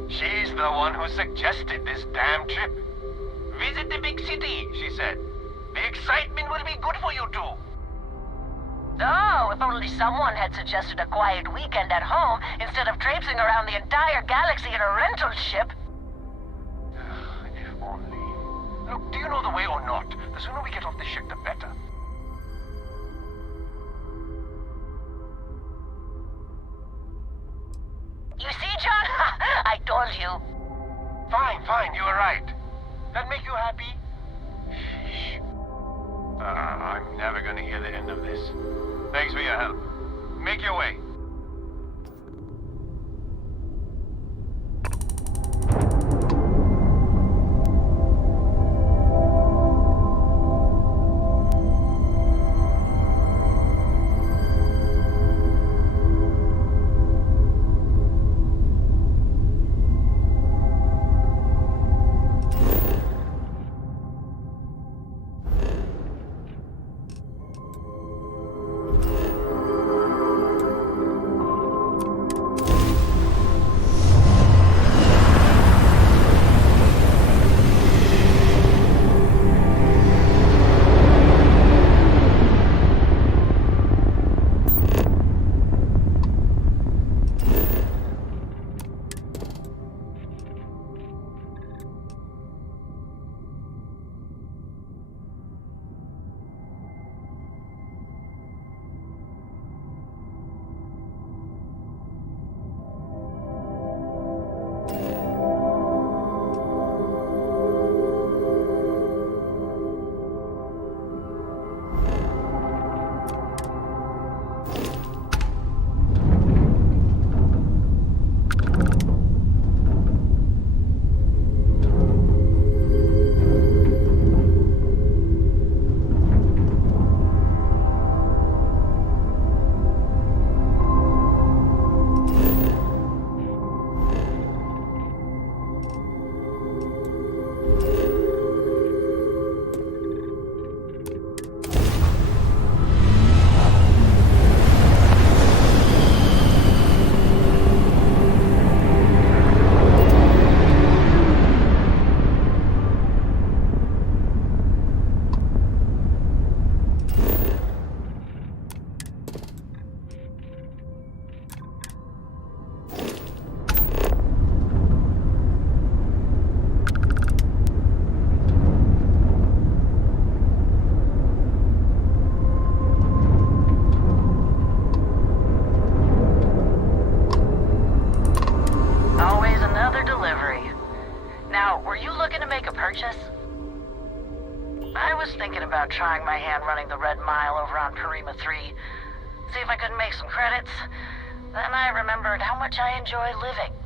She's the one who suggested this damn trip. Visit the big city, she said. The excitement will be good for you two. Oh, if only someone had suggested a quiet weekend at home instead of traipsing around the entire galaxy in a rental ship. If only. Look, do you know the way or not? The sooner we get off this ship, the better. Fine, you were right. That make you happy? Shh. I'm never gonna hear the end of this. Thanks for your help. Make your way. Trying my hand running the Red Mile over on Perima 3. See if I couldn't make some credits. Then I remembered how much I enjoy living.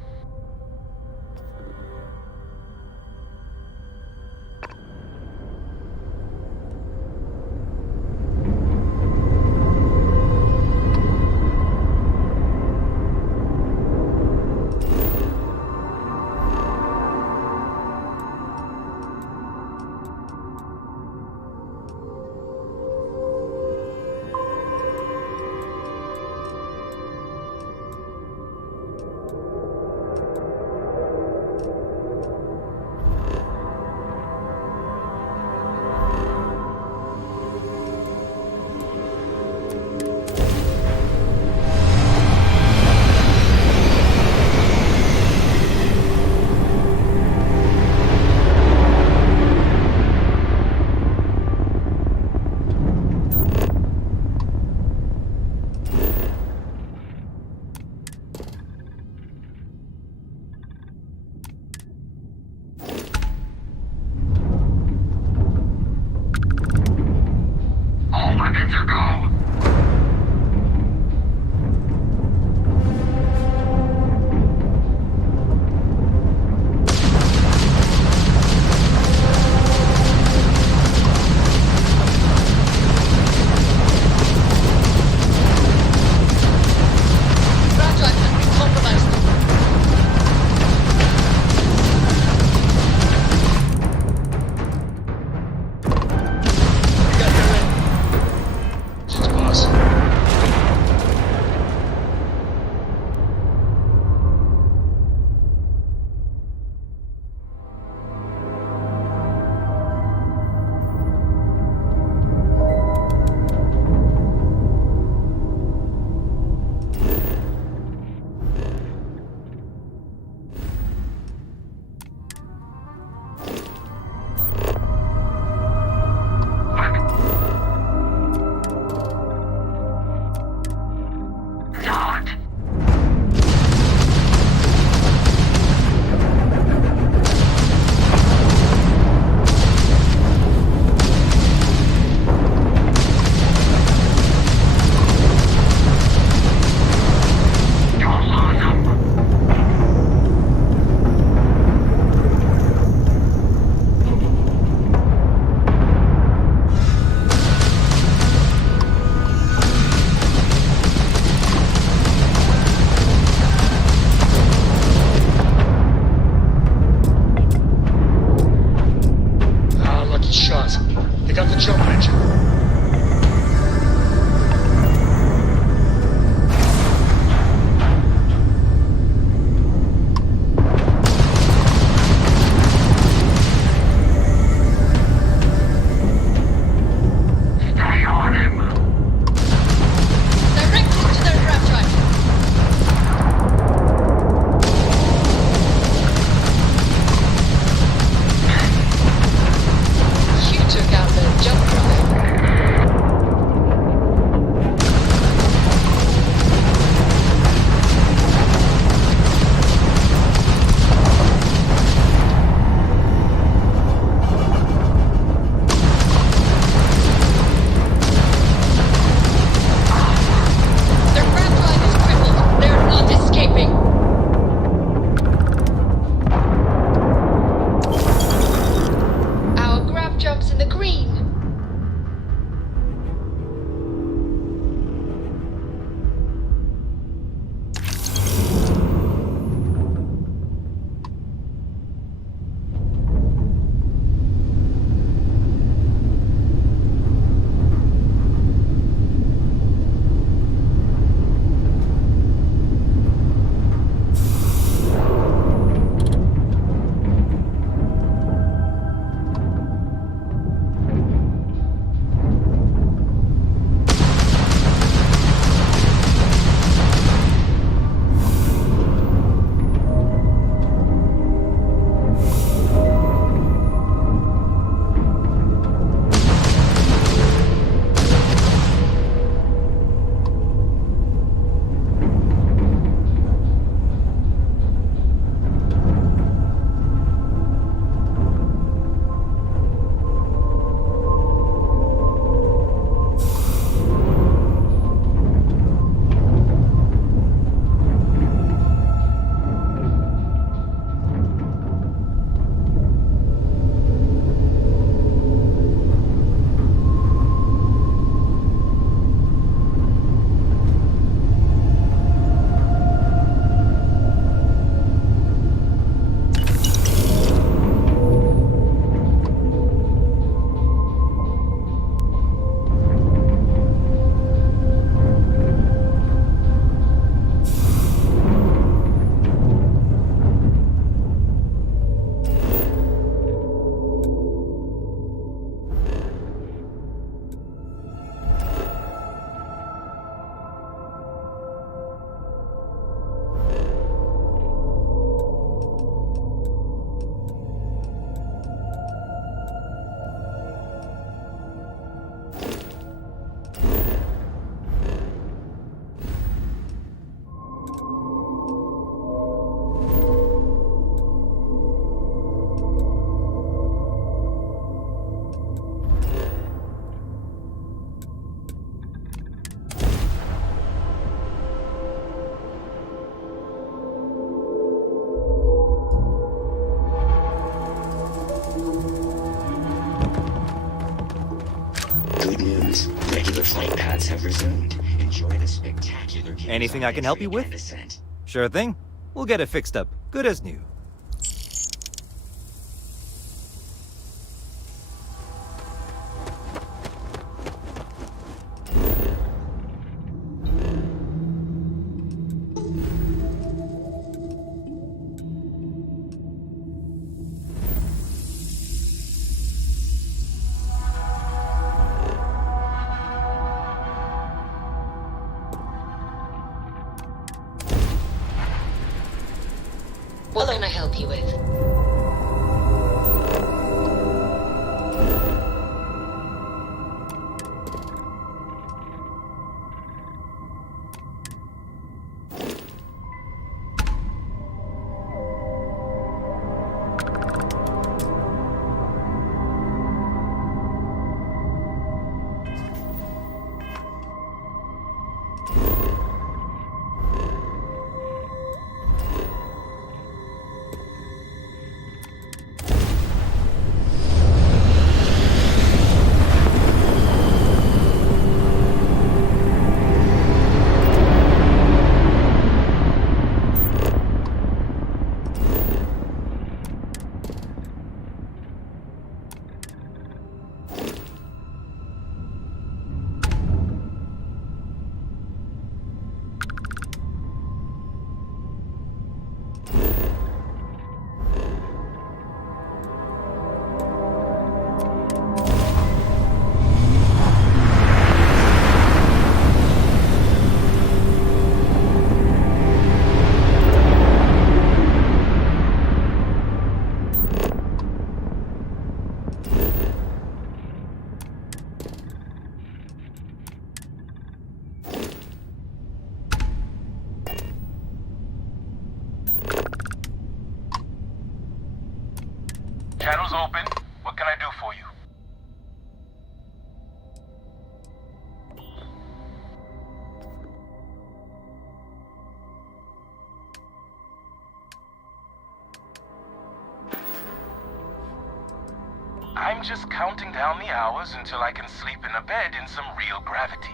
Good news. Regular flight paths have resumed. Enjoy the spectacular... Anything I can help you with? Sure thing. We'll get it fixed up. Good as new. What can I help you with? Channel's open. What can I do for you? I'm just counting down the hours until I can sleep in a bed in some real gravity.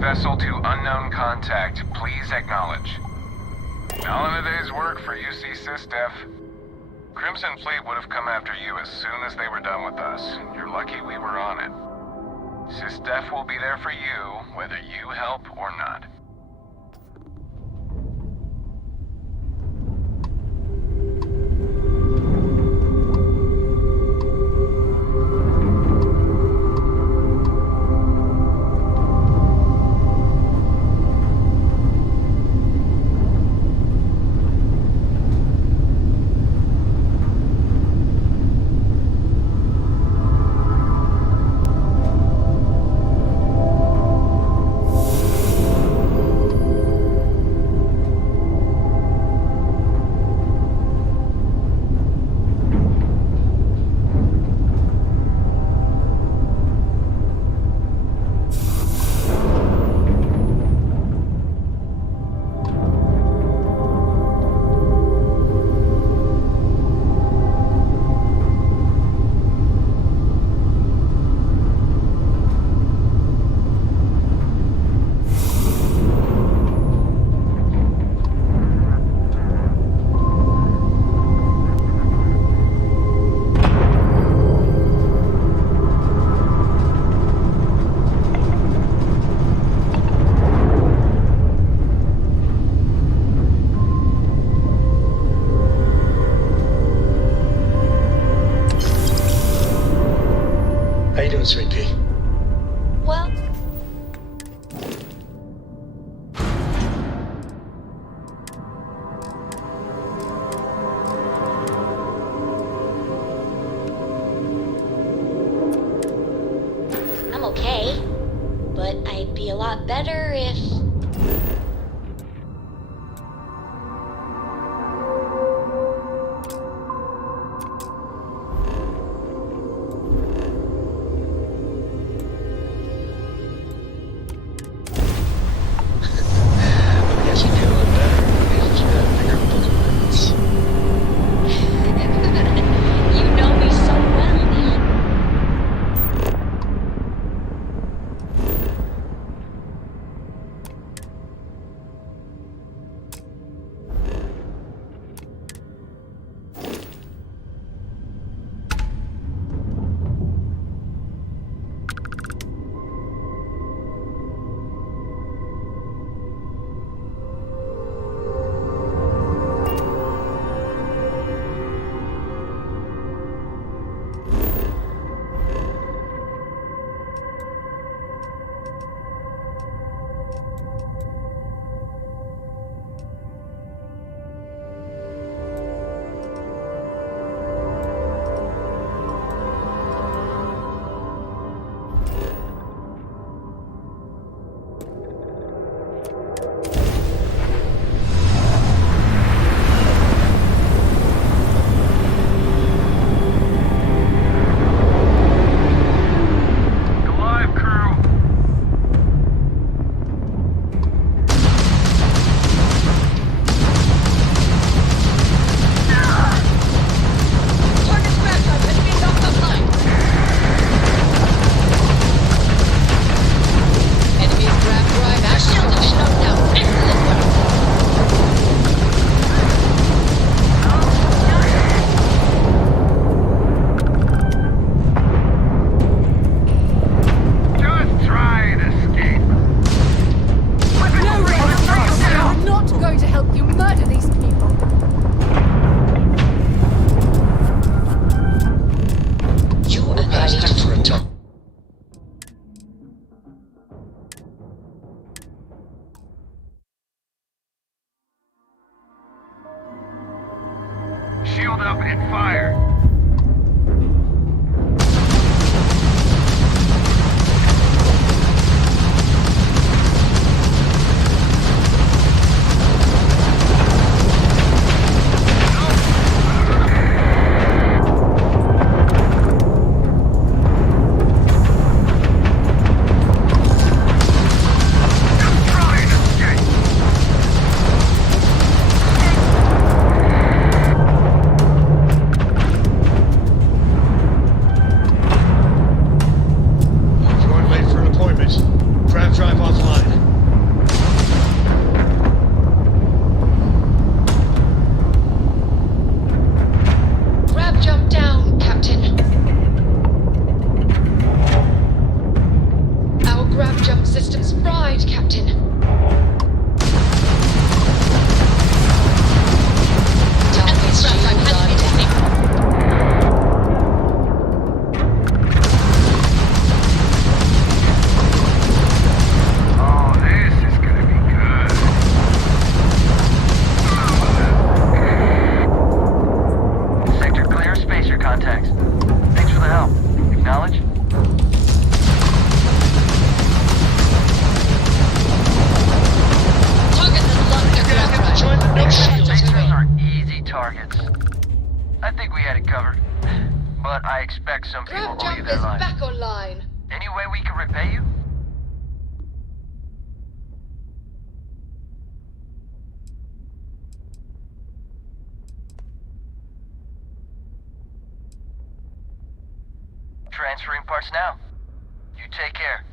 Vessel to unknown contact. Please acknowledge. All in a day's work for UC SysDef. Crimson Fleet would have come after you as soon as they were done with us. You're lucky we were on it. SysDef will be there for you, whether you help or not. be a lot better if... Shield up and fire. Transferring parts now. You take care.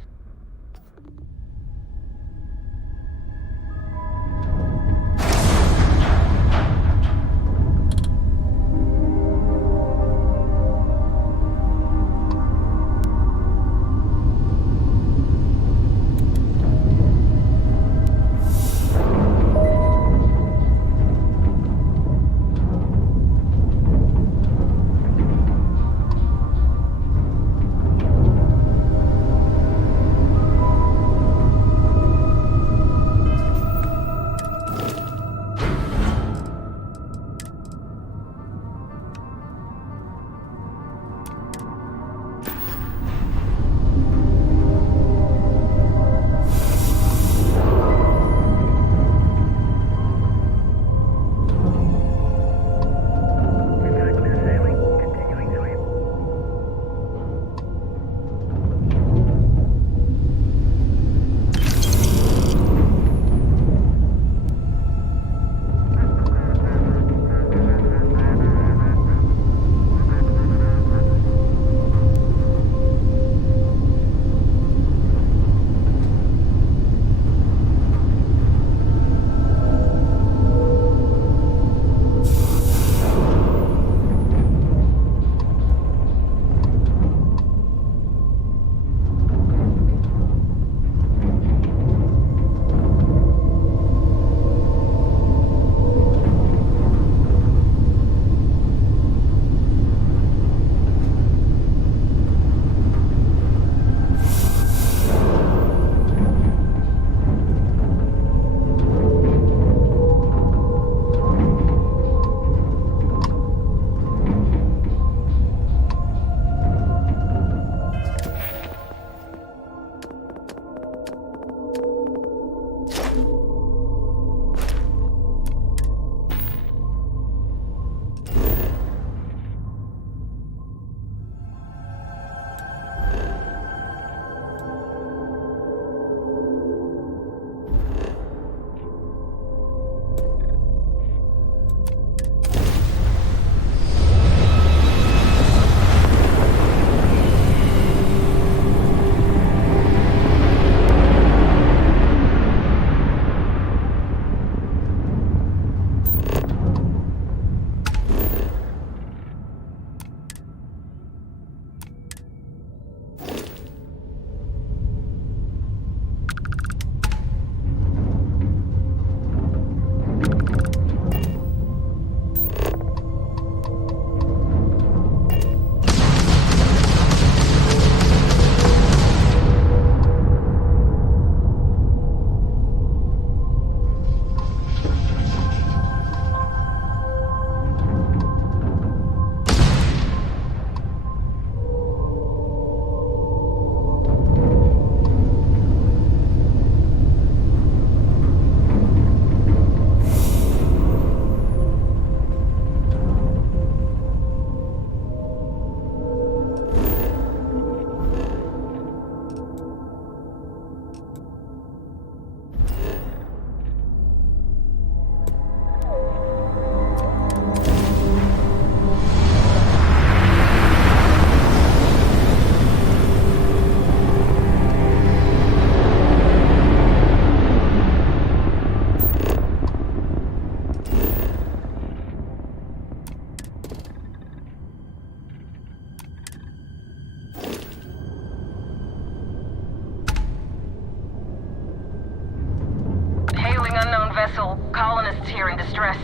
vessel, colonists here in distress.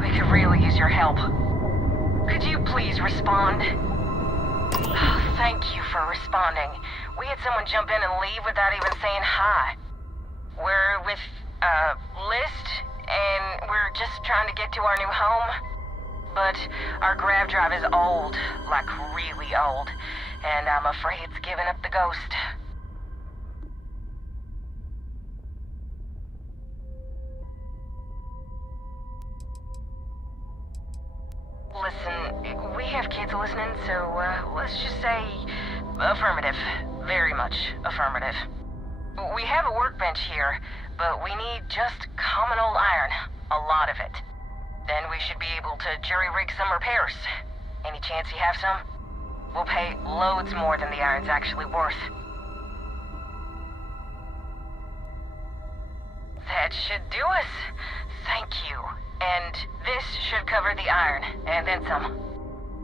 We could really use your help. Could you please respond? Thank you for responding. We had someone jump in and leave without even saying hi. We're with, List, and we're just trying to get to our new home. But our grav drive is old, like really old, and I'm afraid it's giving up the ghost. Listen, we have kids listening, so let's just say affirmative. Very much affirmative. We have a workbench here, but we need just common old iron. A lot of it. Then we should be able to jury-rig some repairs. Any chance you have some? We'll pay loads more than the iron's actually worth. That should do us. Thank you. And this should cover the iron, and then some.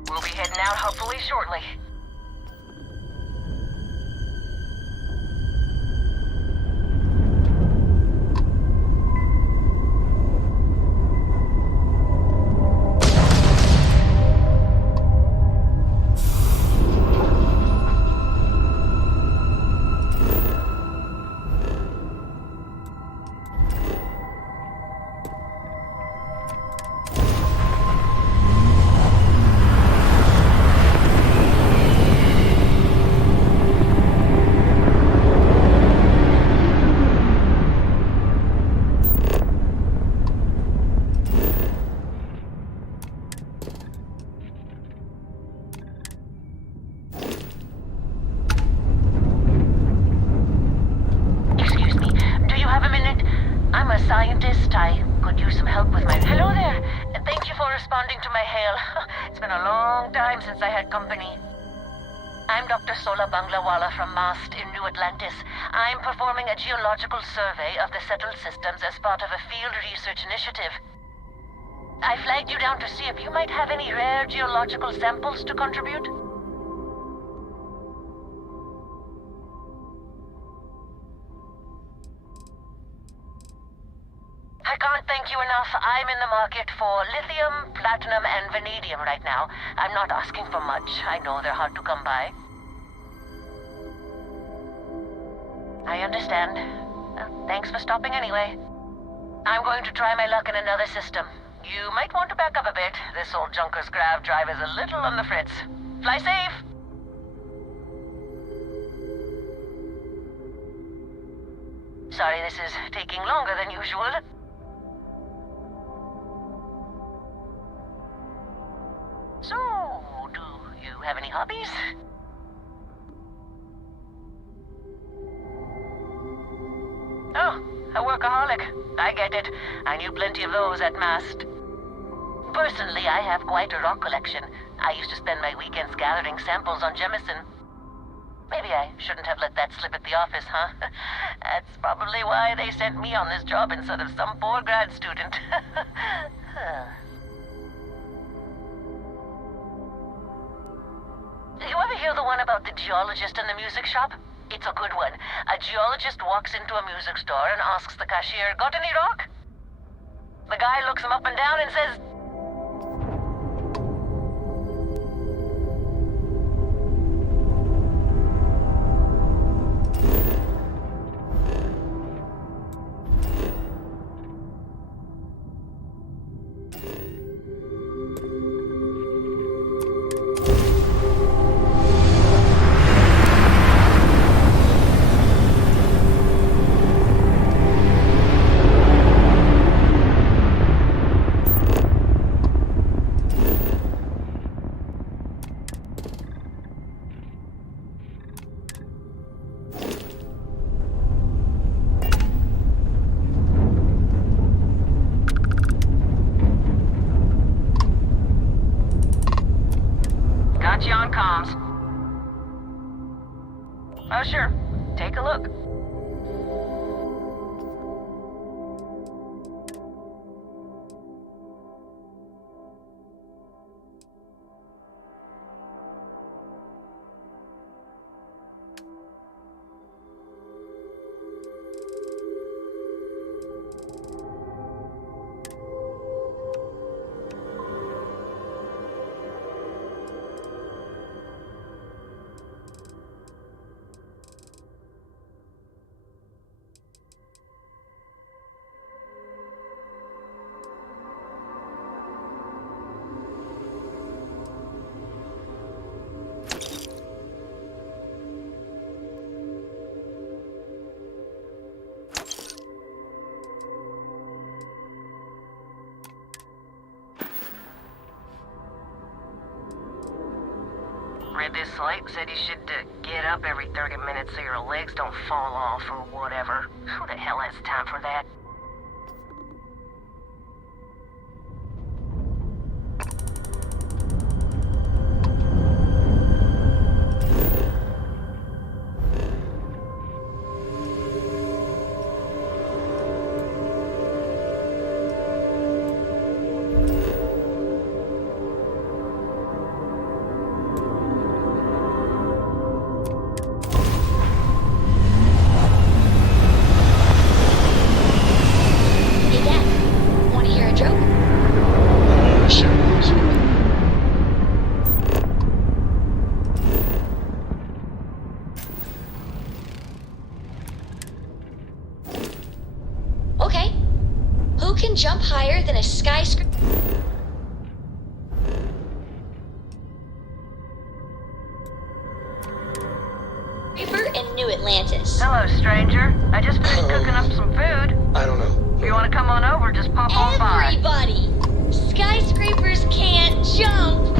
We'll be heading out hopefully shortly. Scientist, I could use some help with my... Hello there! Thank you for responding to my hail. It's been a long time since I had company. I'm Dr. Sola Banglawala from MAST in New Atlantis. I'm performing a geological survey of the settled systems as part of a field research initiative. I flagged you down to see if you might have any rare geological samples to contribute. I can't thank you enough. I'm in the market for lithium, platinum, and vanadium right now. I'm not asking for much. I know they're hard to come by. I understand. Thanks for stopping anyway. I'm going to try my luck in another system. You might want to back up a bit. This old junker's grav drive is a little on the fritz. Fly safe! Sorry this is taking longer than usual. So, do you have any hobbies? Oh, a workaholic. I get it. I knew plenty of those at MAST. Personally, I have quite a rock collection. I used to spend my weekends gathering samples on Jemison. Maybe I shouldn't have let that slip at the office, huh? That's probably why they sent me on this job instead of some poor grad student. You ever hear the one about the geologist in the music shop? It's a good one. A geologist walks into a music store and asks the cashier, "Got any rock?" The guy looks him up and down and says, "Got you on comms." Oh, sure. Take a look. this late said you should get up every 30 minutes so your legs don't fall off or whatever. Who the hell has time for that? Jump higher than a skyscraper in New Atlantis. Hello, stranger. I just finished cooking up some food. I don't know. If you want to come on over, just pop on by. Everybody! Skyscrapers can't jump!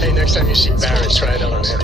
Hey, next time you see Barrett, try it out on him.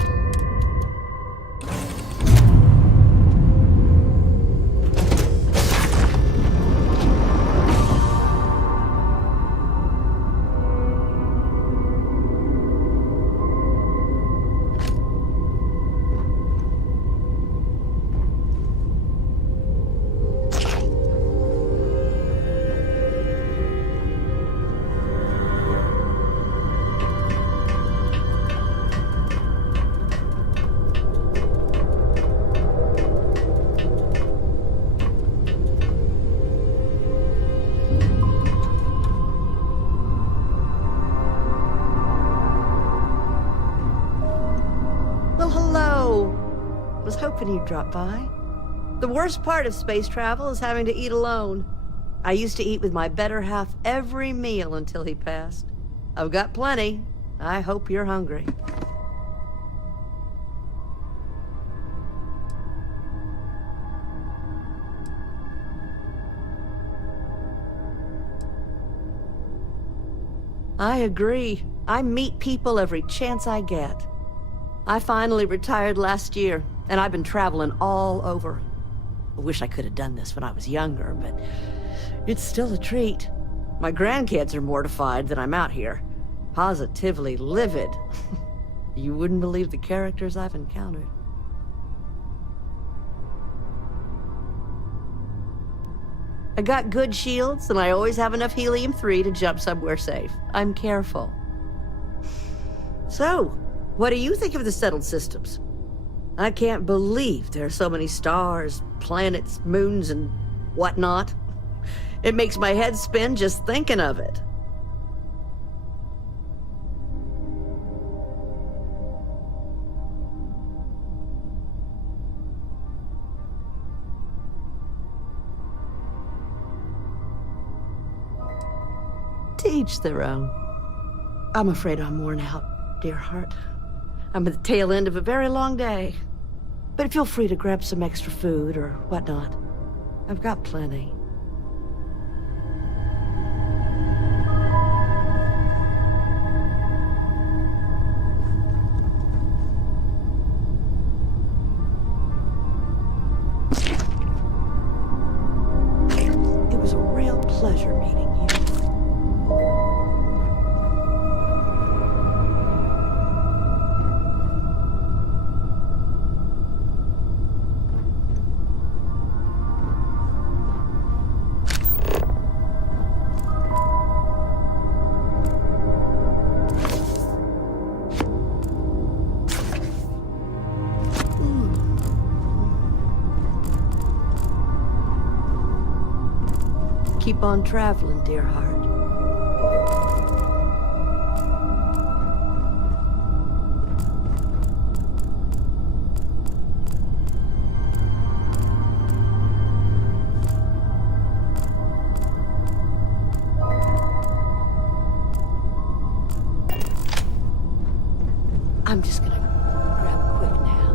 You'd drop by. The worst part of space travel is having to eat alone. I used to eat with my better half every meal until he passed. I've got plenty. I hope you're hungry. I agree. I meet people every chance I get. I finally retired last year, and I've been traveling all over. I wish I could have done this when I was younger, but it's still a treat. My grandkids are mortified that I'm out here. Positively livid. You wouldn't believe the characters I've encountered. I got good shields, and I always have enough helium-3 to jump somewhere safe. I'm careful. So, what do you think of the settled systems? I can't believe there are so many stars, planets, moons, and whatnot. It makes my head spin just thinking of it. To each their own. I'm afraid I'm worn out, dear heart. I'm at the tail end of a very long day. But feel free to grab some extra food or whatnot. I've got plenty. It was a real pleasure meeting you. Keep on traveling, dear heart. I'm just gonna grab a quick nap.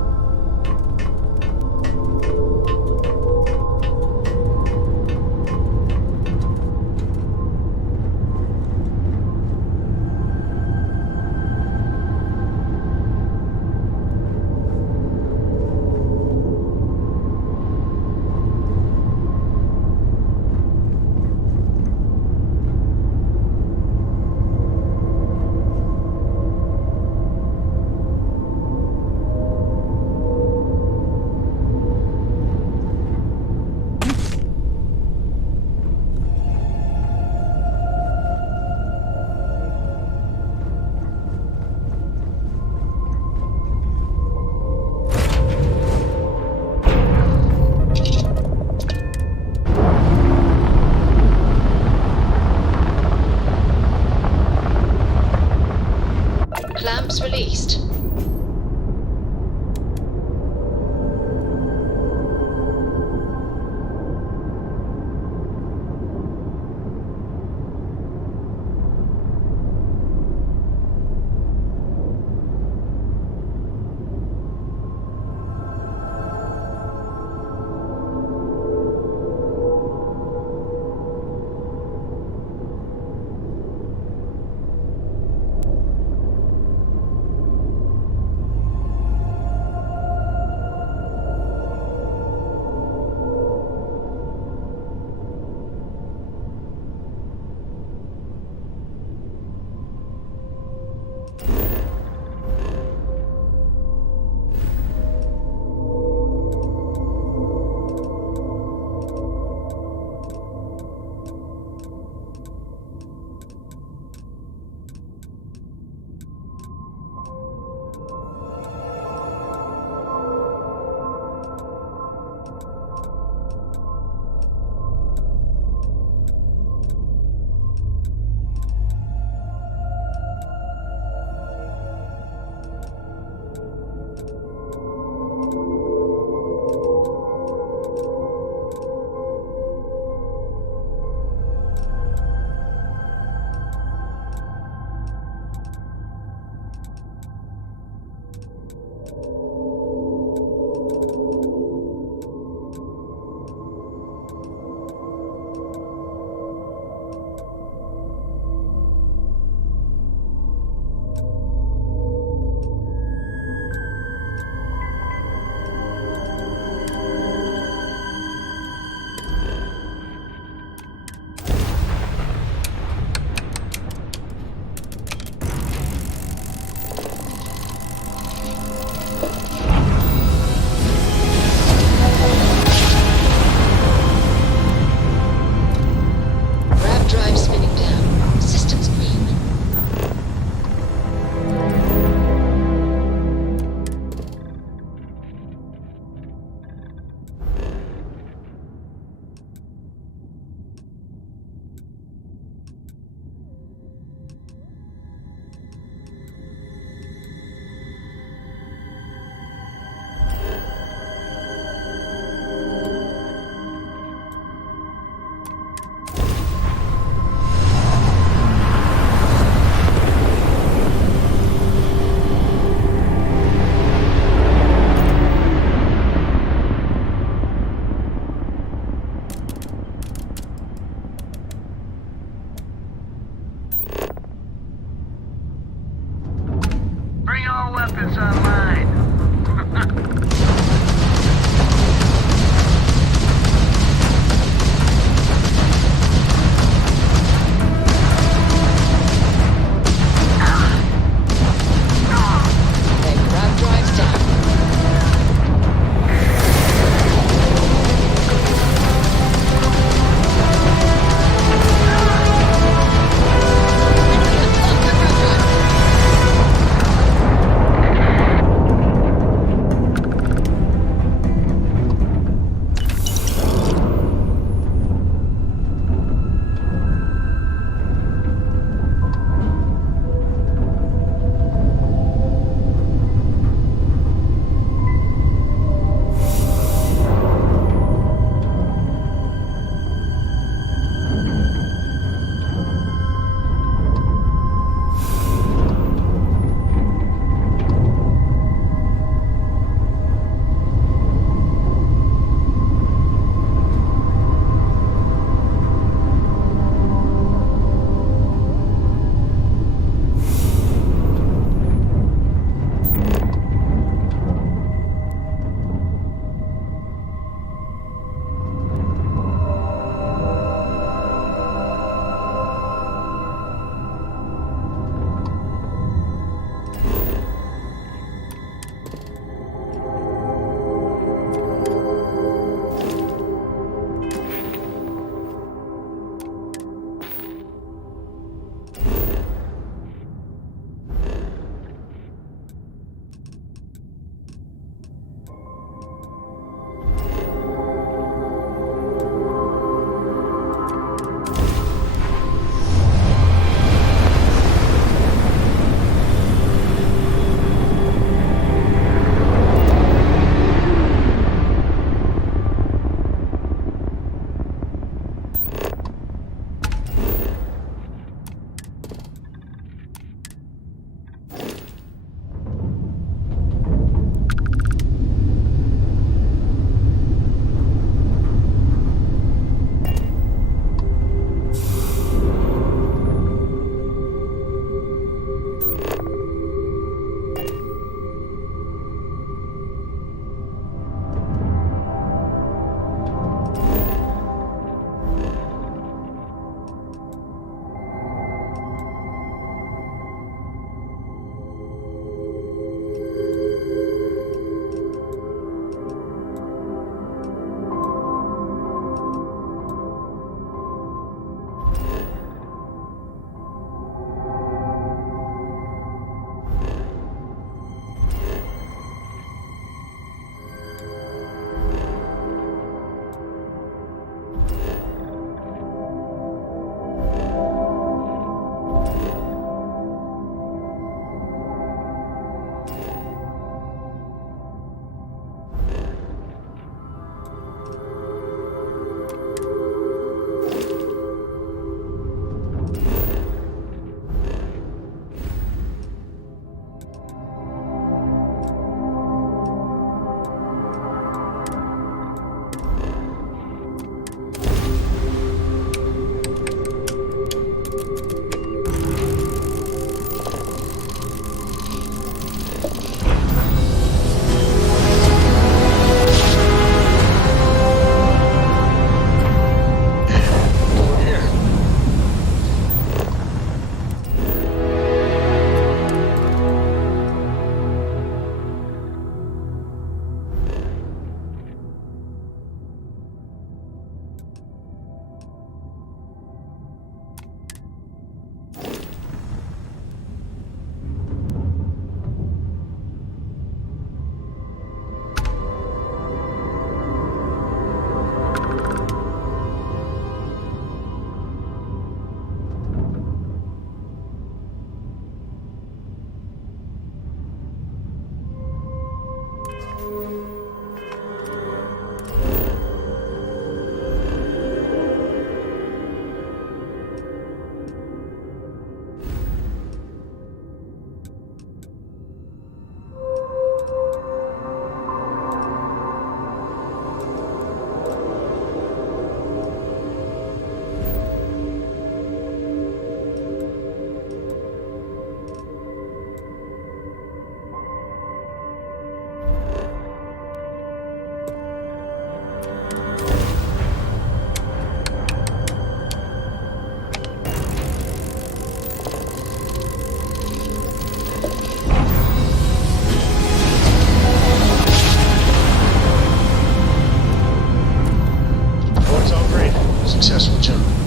Successful jump.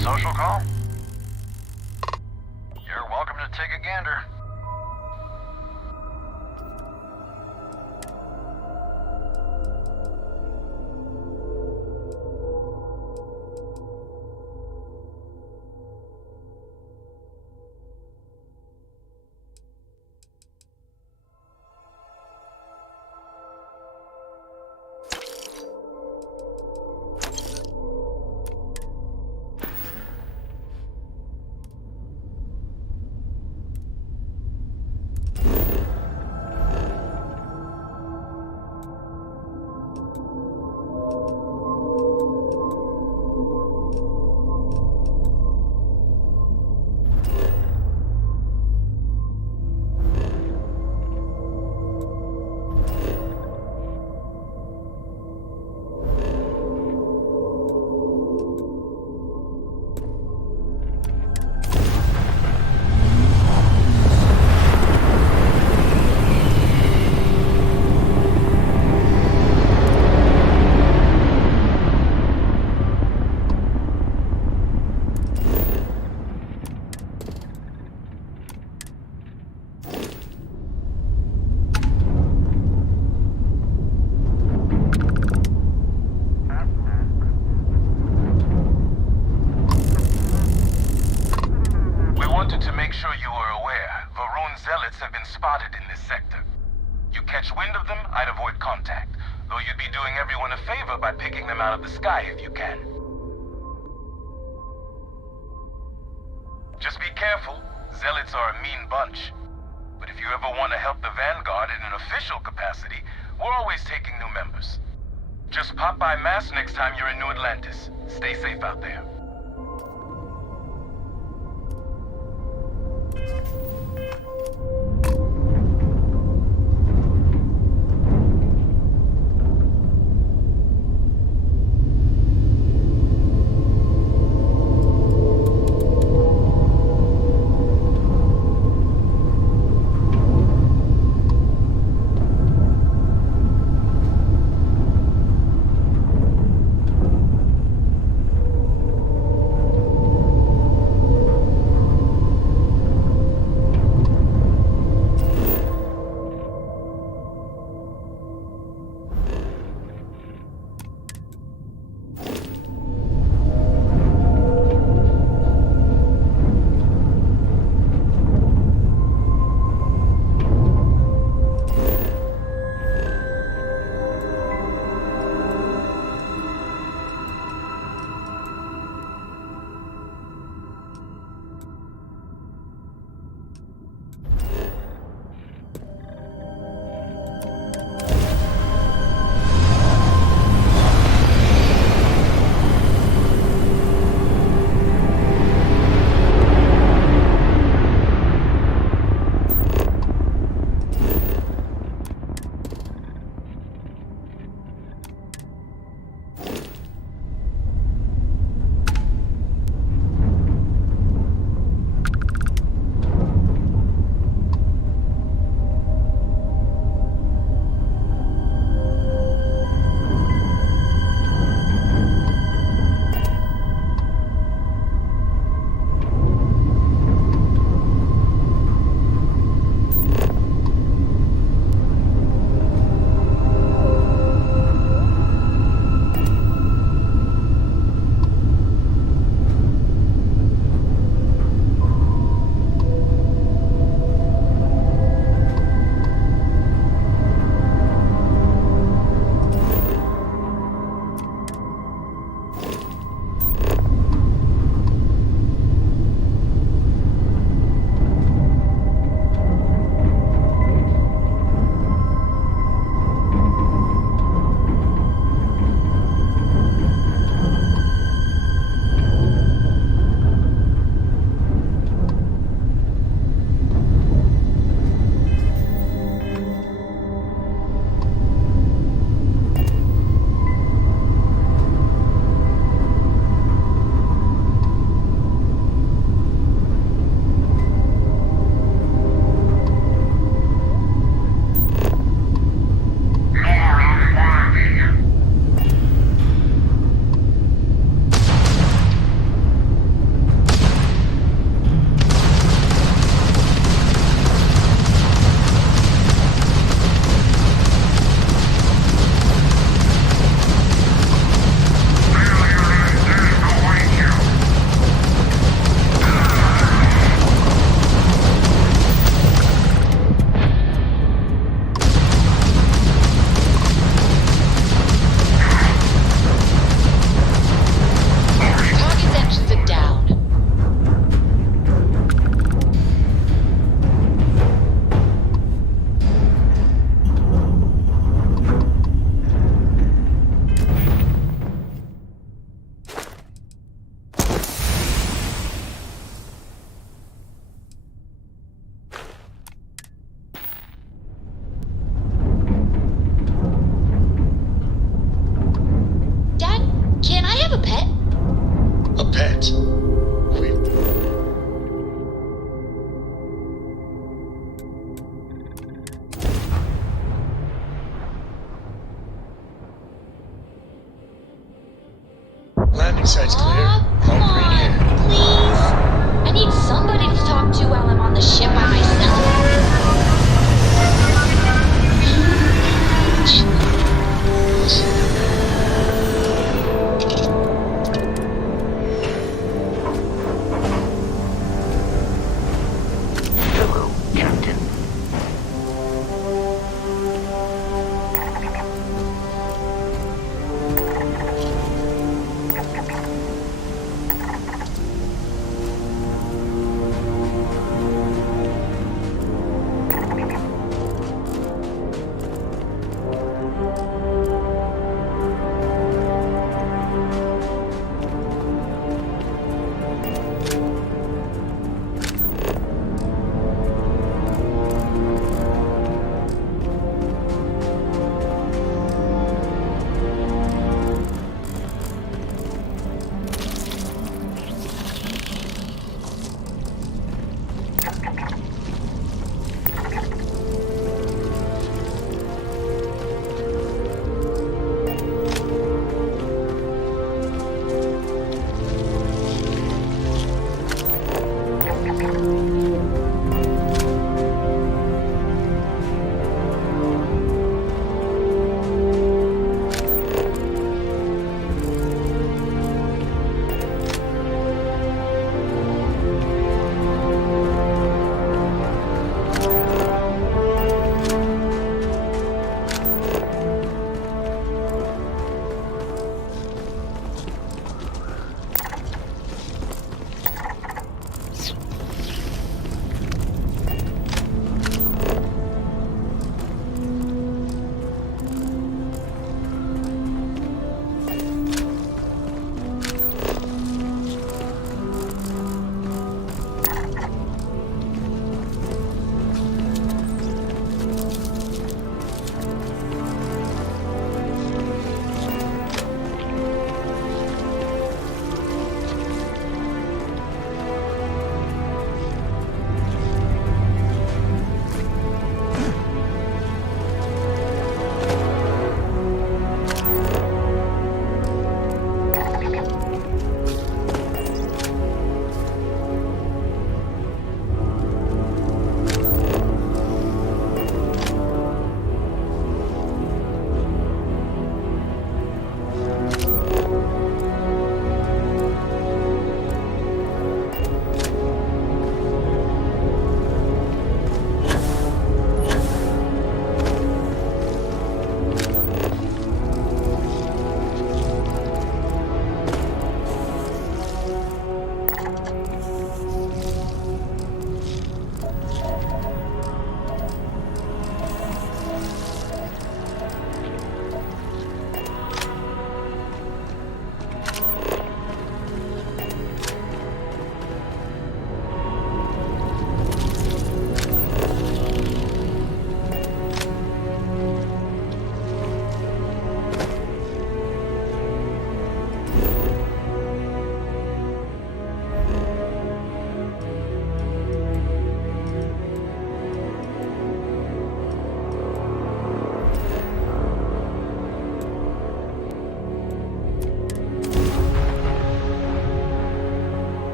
social call? You're welcome to take a gander. Spotted in this sector. You catch wind of them, I'd avoid contact. Though you'd be doing everyone a favor by picking them out of the sky if you can. Just be careful. Zealots are a mean bunch. But if you ever want to help the Vanguard in an official capacity, we're always taking new members. Just pop by Mass next time you're in New Atlantis. Stay safe out there. Landing site's clear. Come All green here. on, please. I need somebody to talk to while I'm on the ship by myself. Hello, Captain.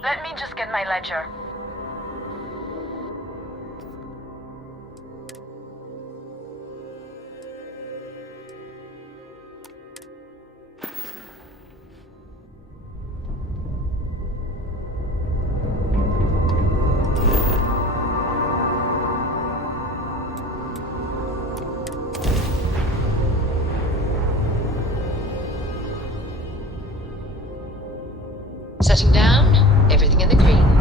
Let me just get my ledger. Setting down, everything in the green.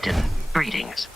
Captain. Greetings.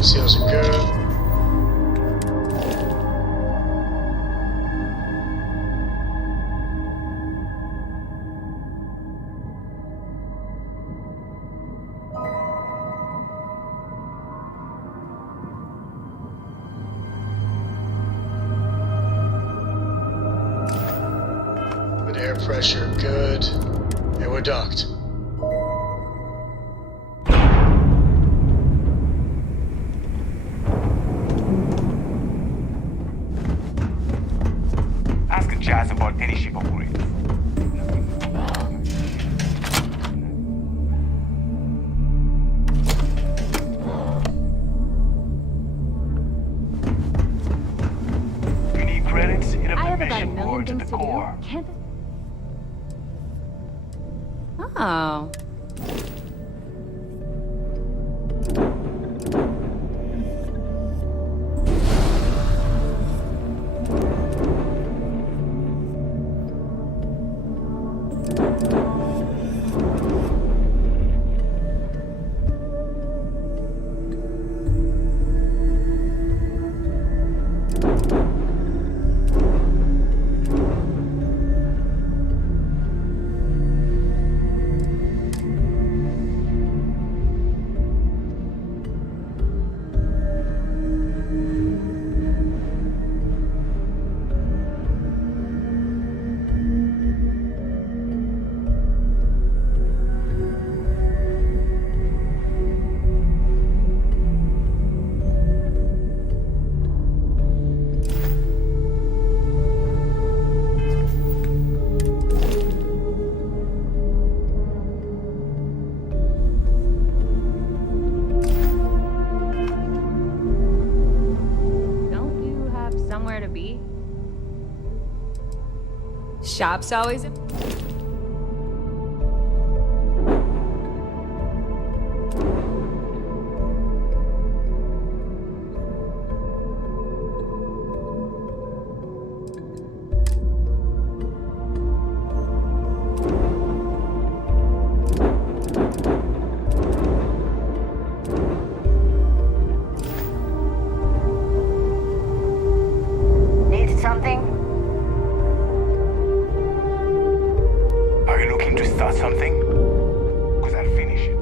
Seals are good. Good air pressure, good. And we're docked. Ask Jazz about any ship operator. You need credits? Hit up the mission boards at the core. Oh. Somewhere to be? Shop's always in. Something? Are you looking to start something? Because I'll finish it.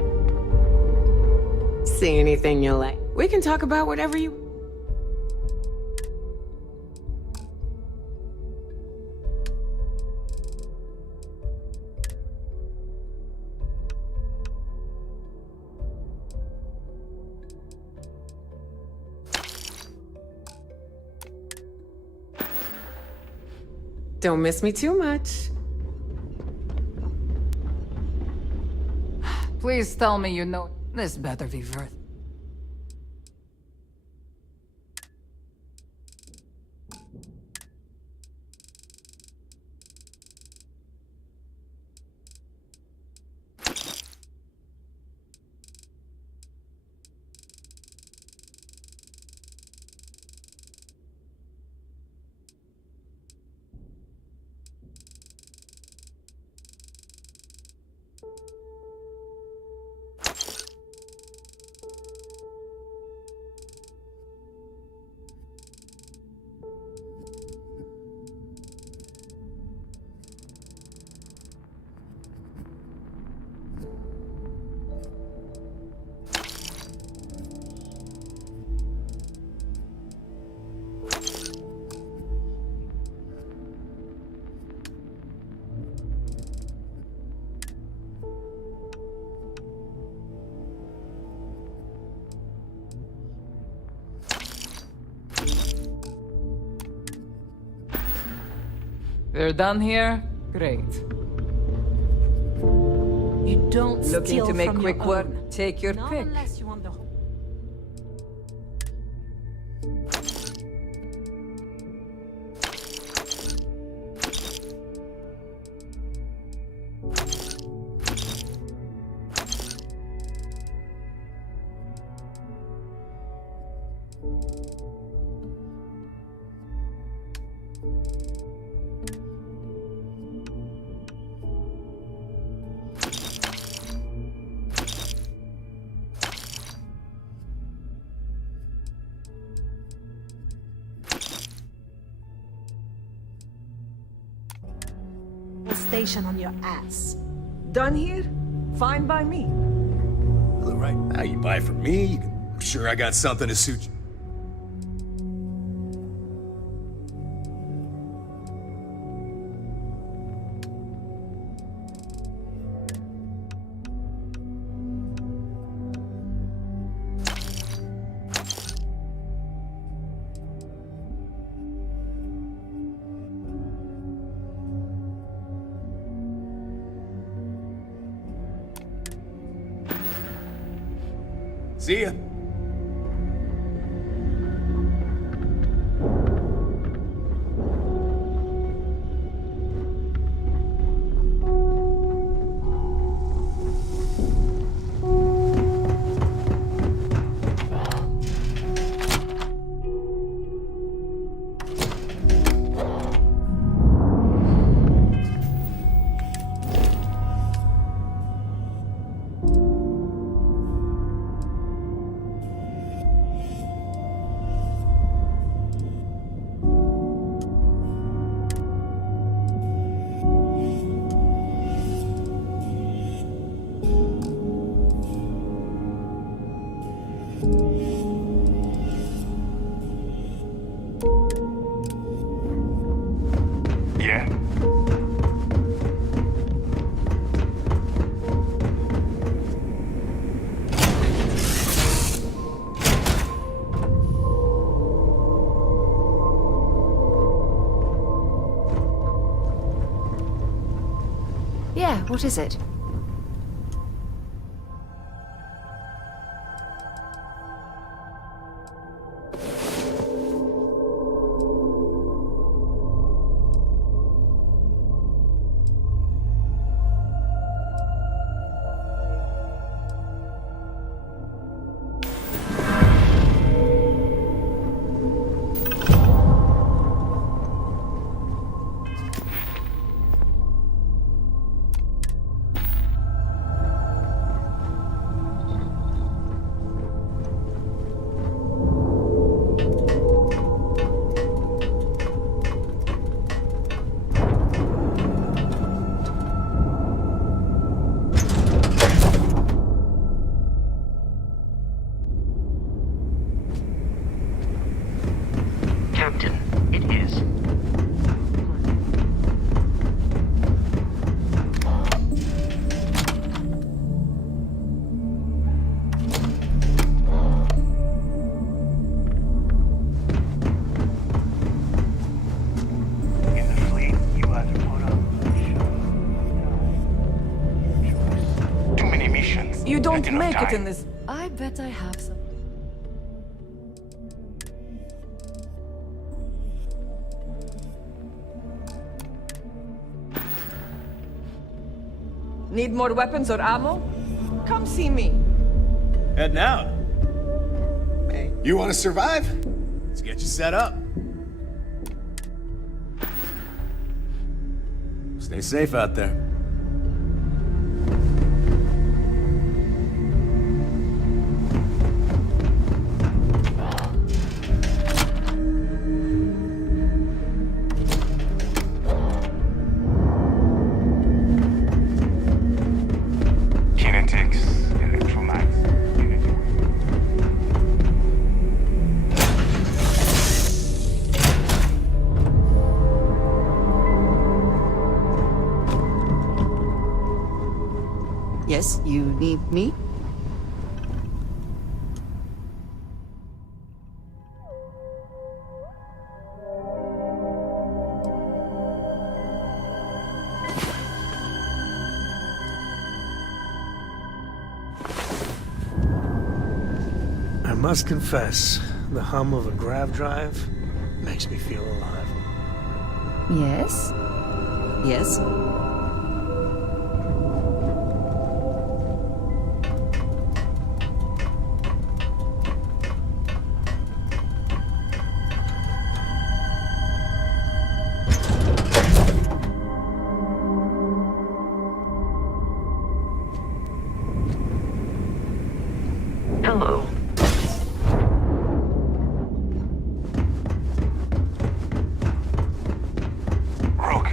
See anything you like. We can talk about whatever you... Don't miss me too much. Please tell me you know this better be worth. We're done here? Great. You don't Looking steal to make from quick your work? own. Take your Not pick. unless you want the whole... Station on your ass. Done here? Fine by me. Look, right now you buy from me, I'm sure I got something to suit you. See ya. Yeah, what is it? Captain, it is. In the fleet, you either put up too many missions. You don't not enough make it time. in this. I bet I have some. Need more weapons or ammo? Come see me. Heading out. Hey, you want to survive? Let's get you set up. Stay safe out there. Kinetics, electromags, energy. Yes, you need me? must confess, the hum of a grav drive makes me feel alive. Yes? Yes? Hello. Rook.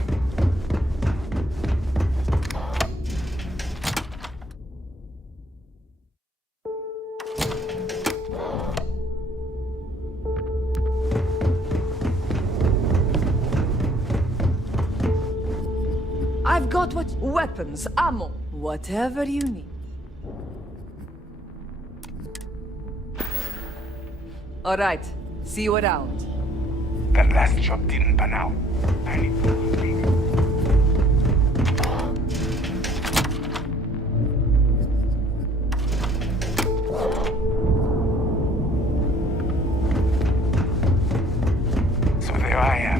I've got what? Weapons, ammo, whatever you need. All right, see you around. That last job didn't pan out. I need to think. So there I am.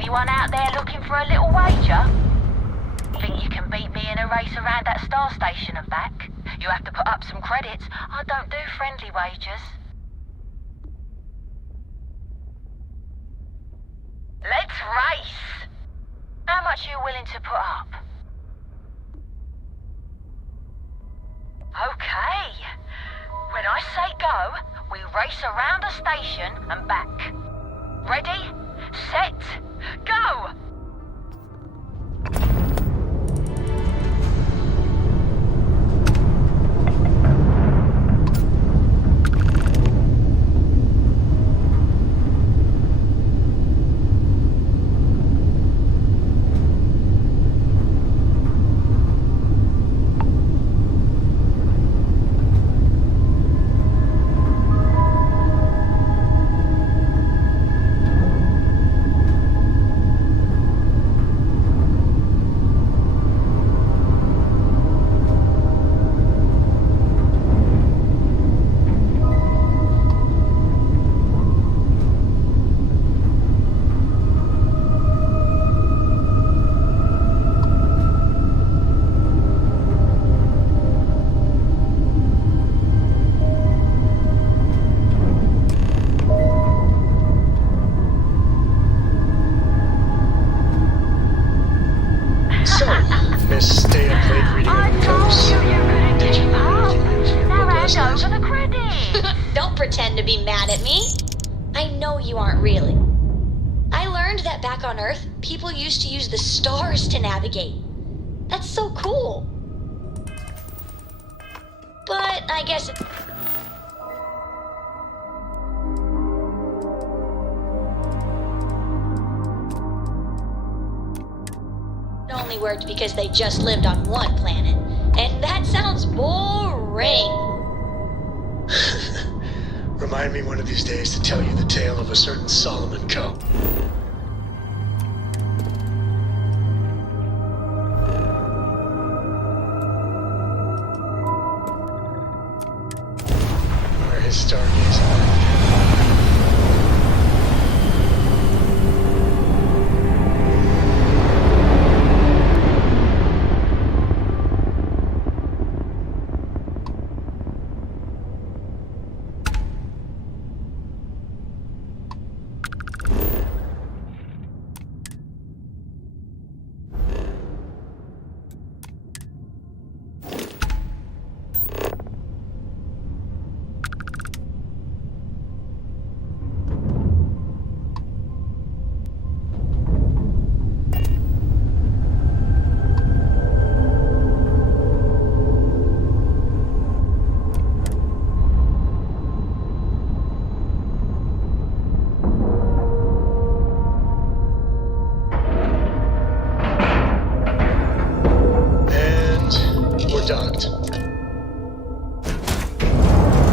Anyone out there looking for a little wager? Think you can beat me in a race around that star station and back? You have to put up some credits. I don't do friendly wagers. Let's race! How much are you willing to put up? Okay. When I say go, we race around the station and back. Ready, set, go! Don't pretend to be mad at me. I know you aren't really. I learned that back on Earth, people used to use the stars to navigate. That's so cool. But I guess it... only worked because they just lived on one planet. And that sounds boring. Remind me one of these days to tell you the tale of a certain Solomon Co. Where his stargazing life.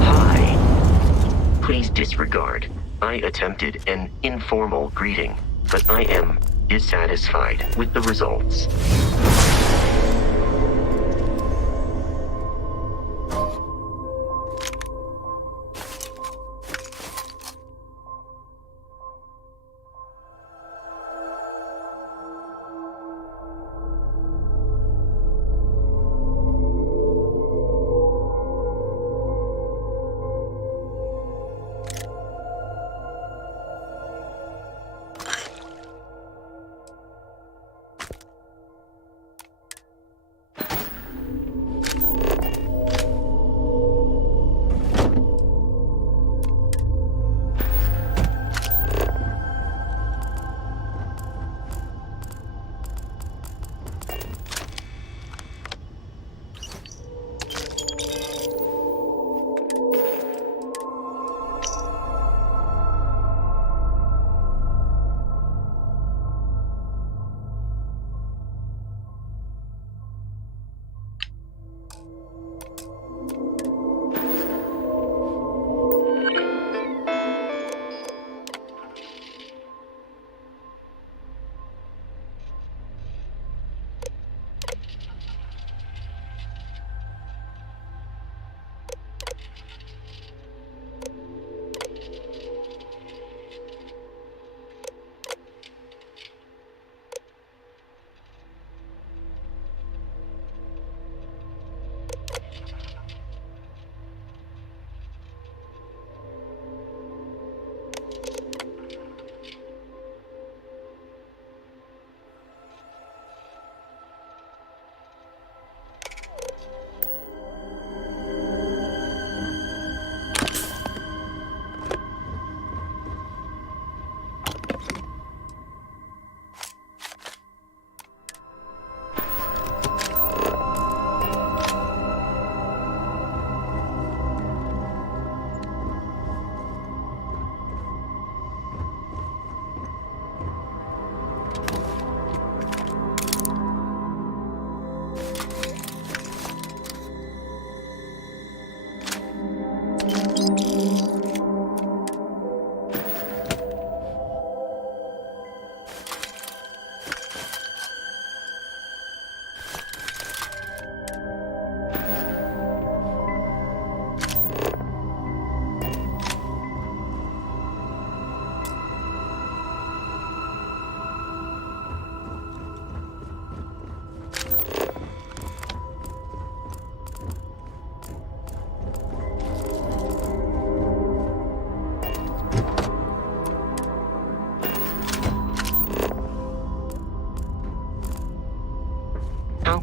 Hi. Please disregard. I attempted an informal greeting, but I am dissatisfied with the results.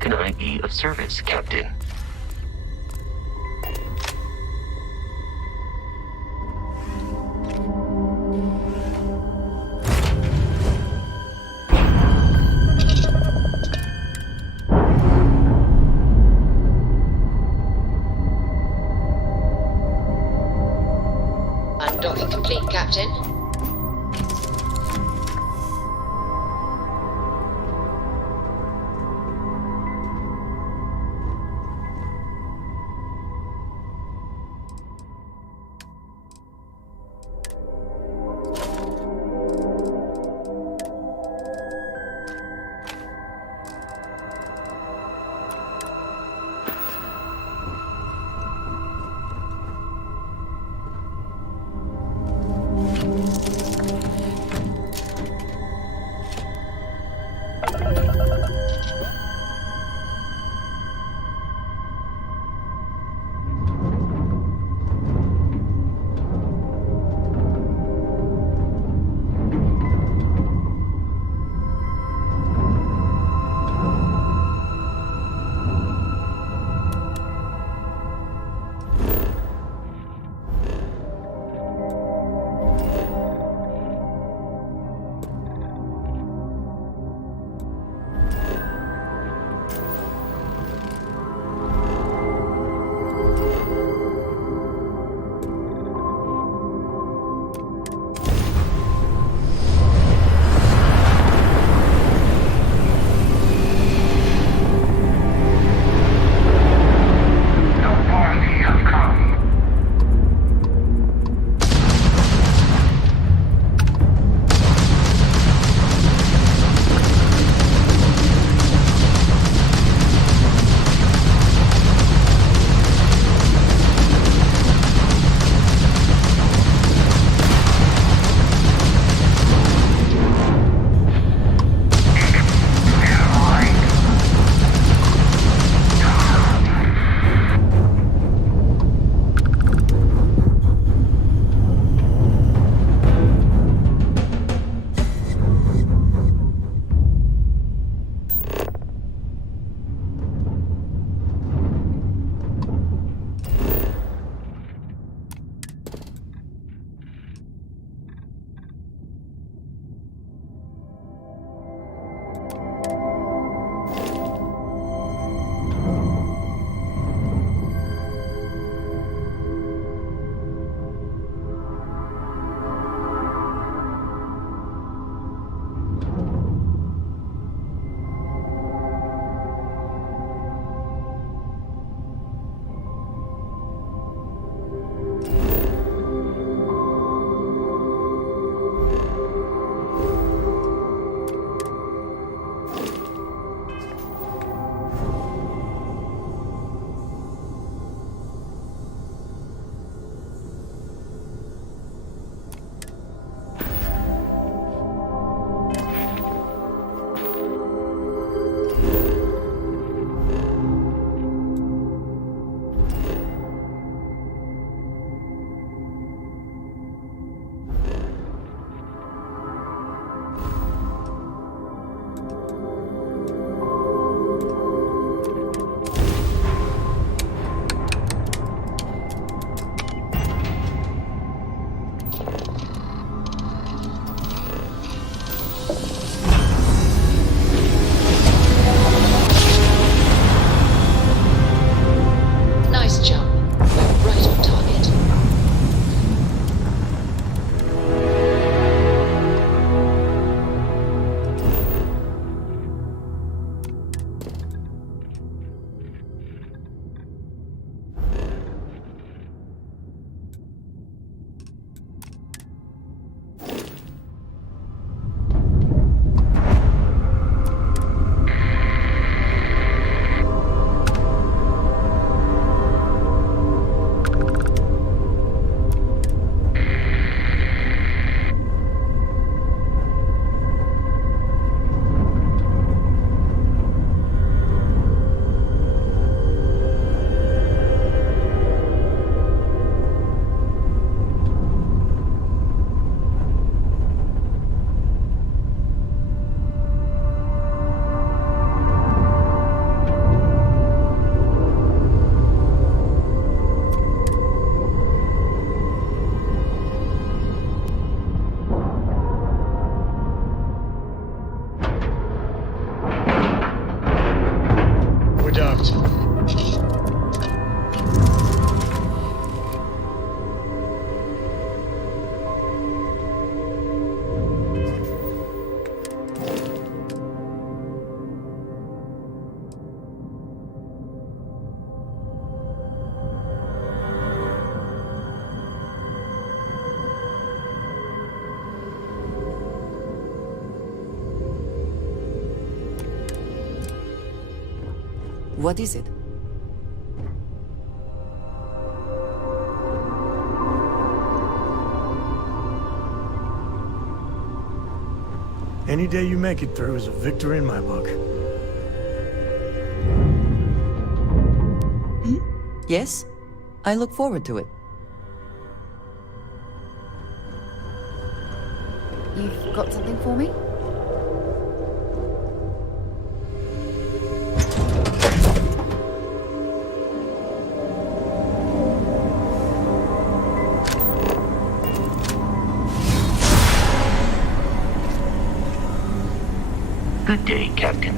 can I be of service, Captain? Undocking complete, Captain. What is it? Any day you make it through is a victory in my book. Yes? I look forward to it. You've got something for me? Good day, Captain.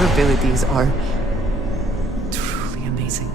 Your abilities are truly amazing.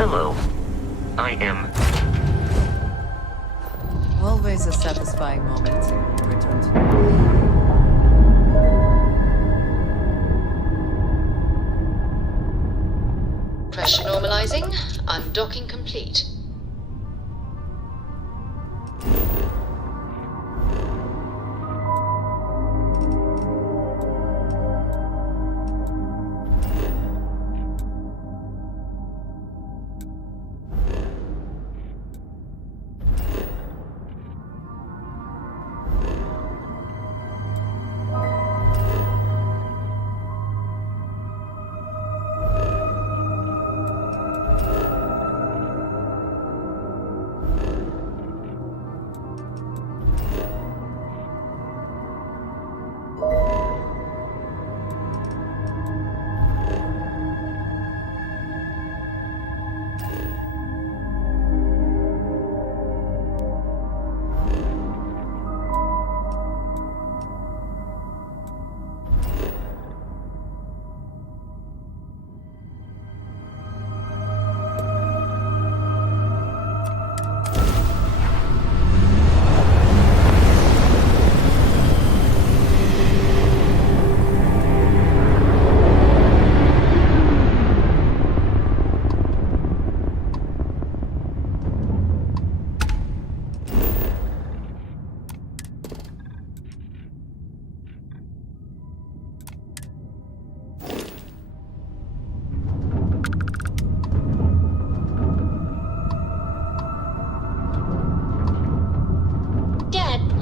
Hello. I am... Always a satisfying moment. Return to... Pressure normalizing. Undocking complete.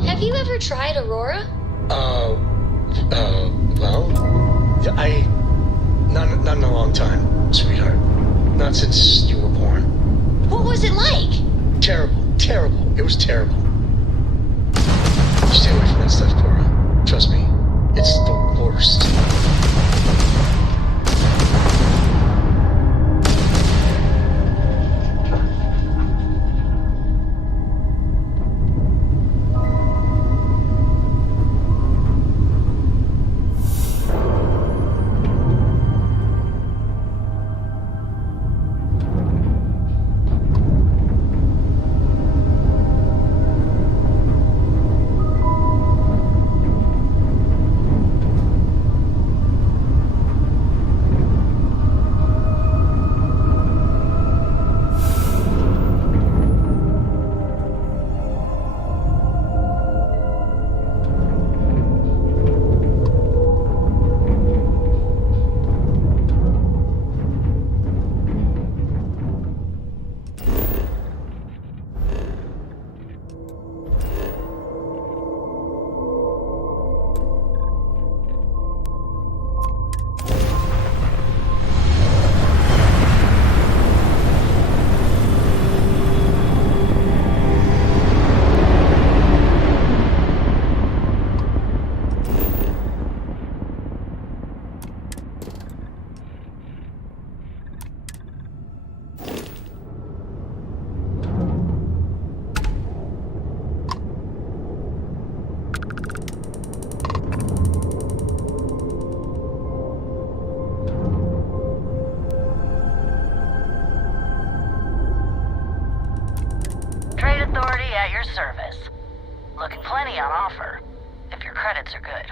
Have you ever tried Aurora? Well, not in a long time, sweetheart. Not since you were born. What was it like? Terrible. It was terrible. Stay away from that stuff, Cora. Trust me, it's the worst. At your service. Looking plenty on offer, if your credits are good.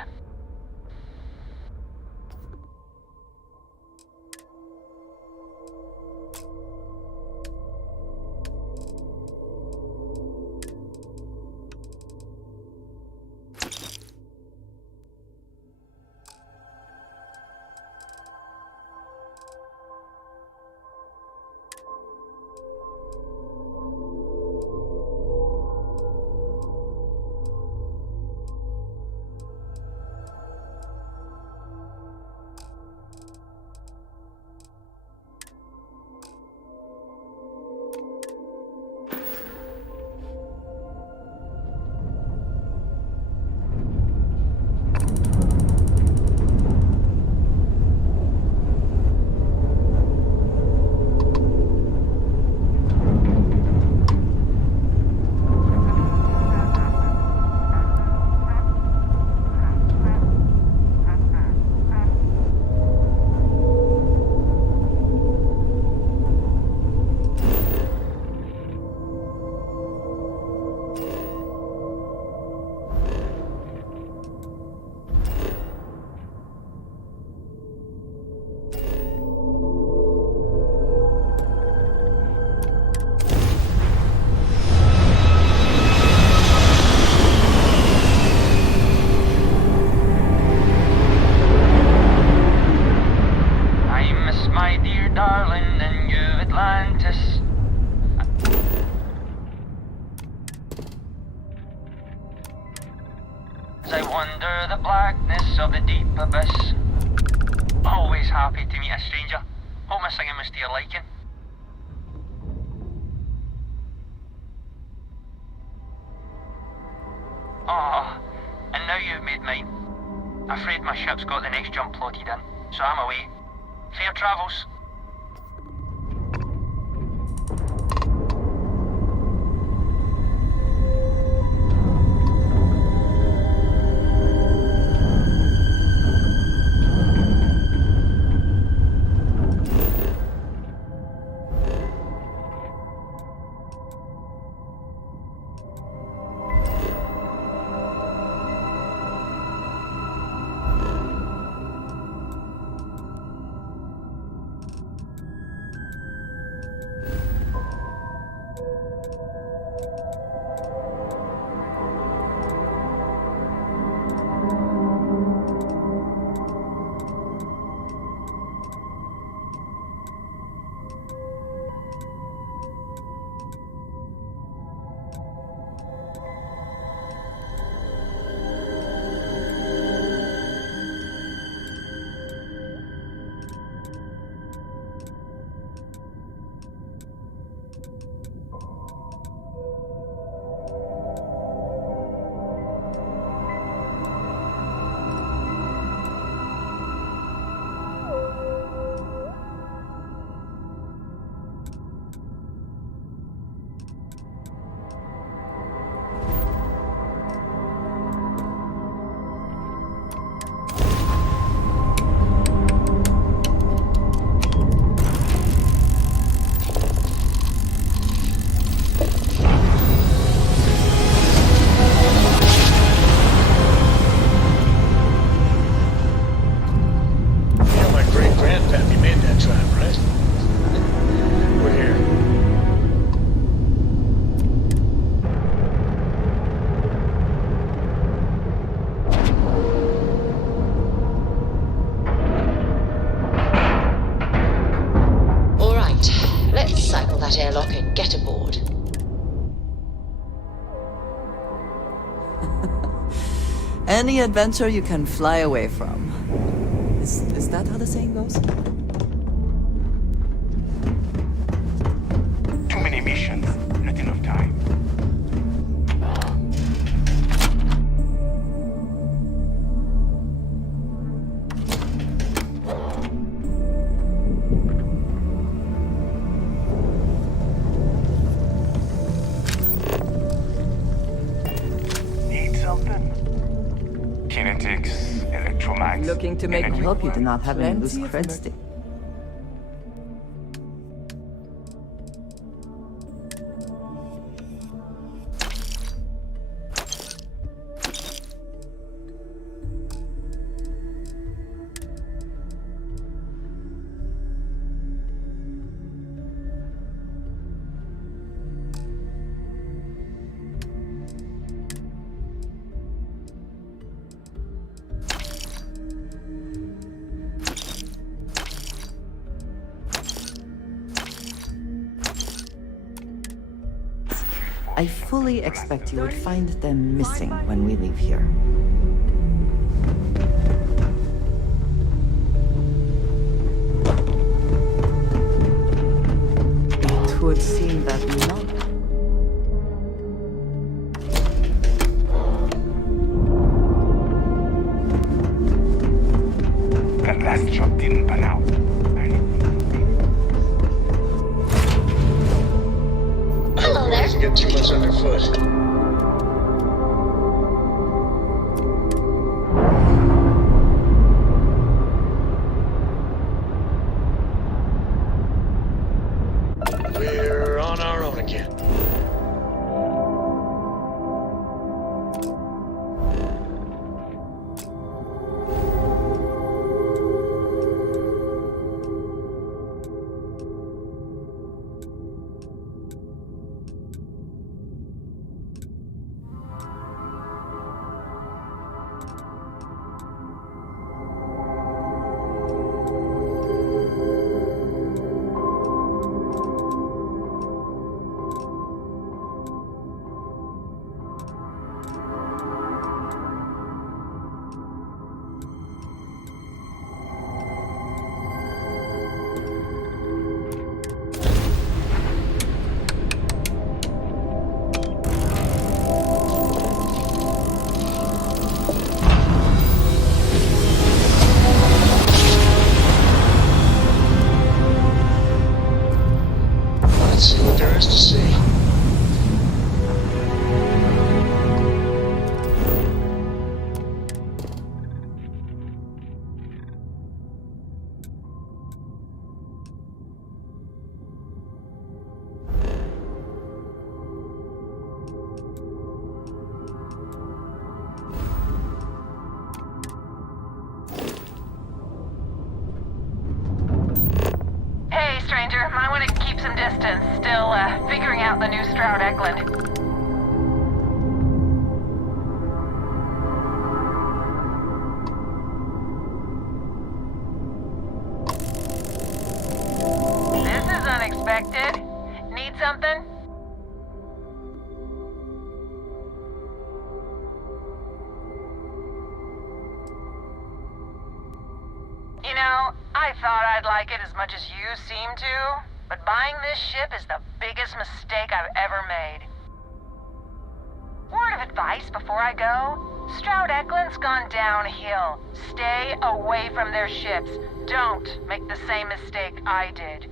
darling, in New Atlantis. As I wander the blackness of the deep abyss. Always happy to meet a stranger. Hope my singing was to your liking. Ah, and now you've made mine. Afraid my ship's got the next jump plotted in, so I'm away. Fair travels. that airlock and get aboard. Any adventure you can fly away from. Is that how the saying goes? Too many missions, not enough time. Need something? Kinetics, electromags. Looking to make energy. hope you do not have any loose Plenty of cred stick. I fully expect you would find them missing when we leave here. It would seem that none. That last shot didn't pan out. Hello there. To get too much underfoot. We're on our own again. distance, still figuring out the new Stroud Eklund. This is unexpected. Need something? You know, I thought I'd like it as much as you seem to, but buying this ship is the biggest mistake I've ever made. Word of advice before I go, Stroud Eklund's gone downhill. Stay away from their ships. Don't make the same mistake I did.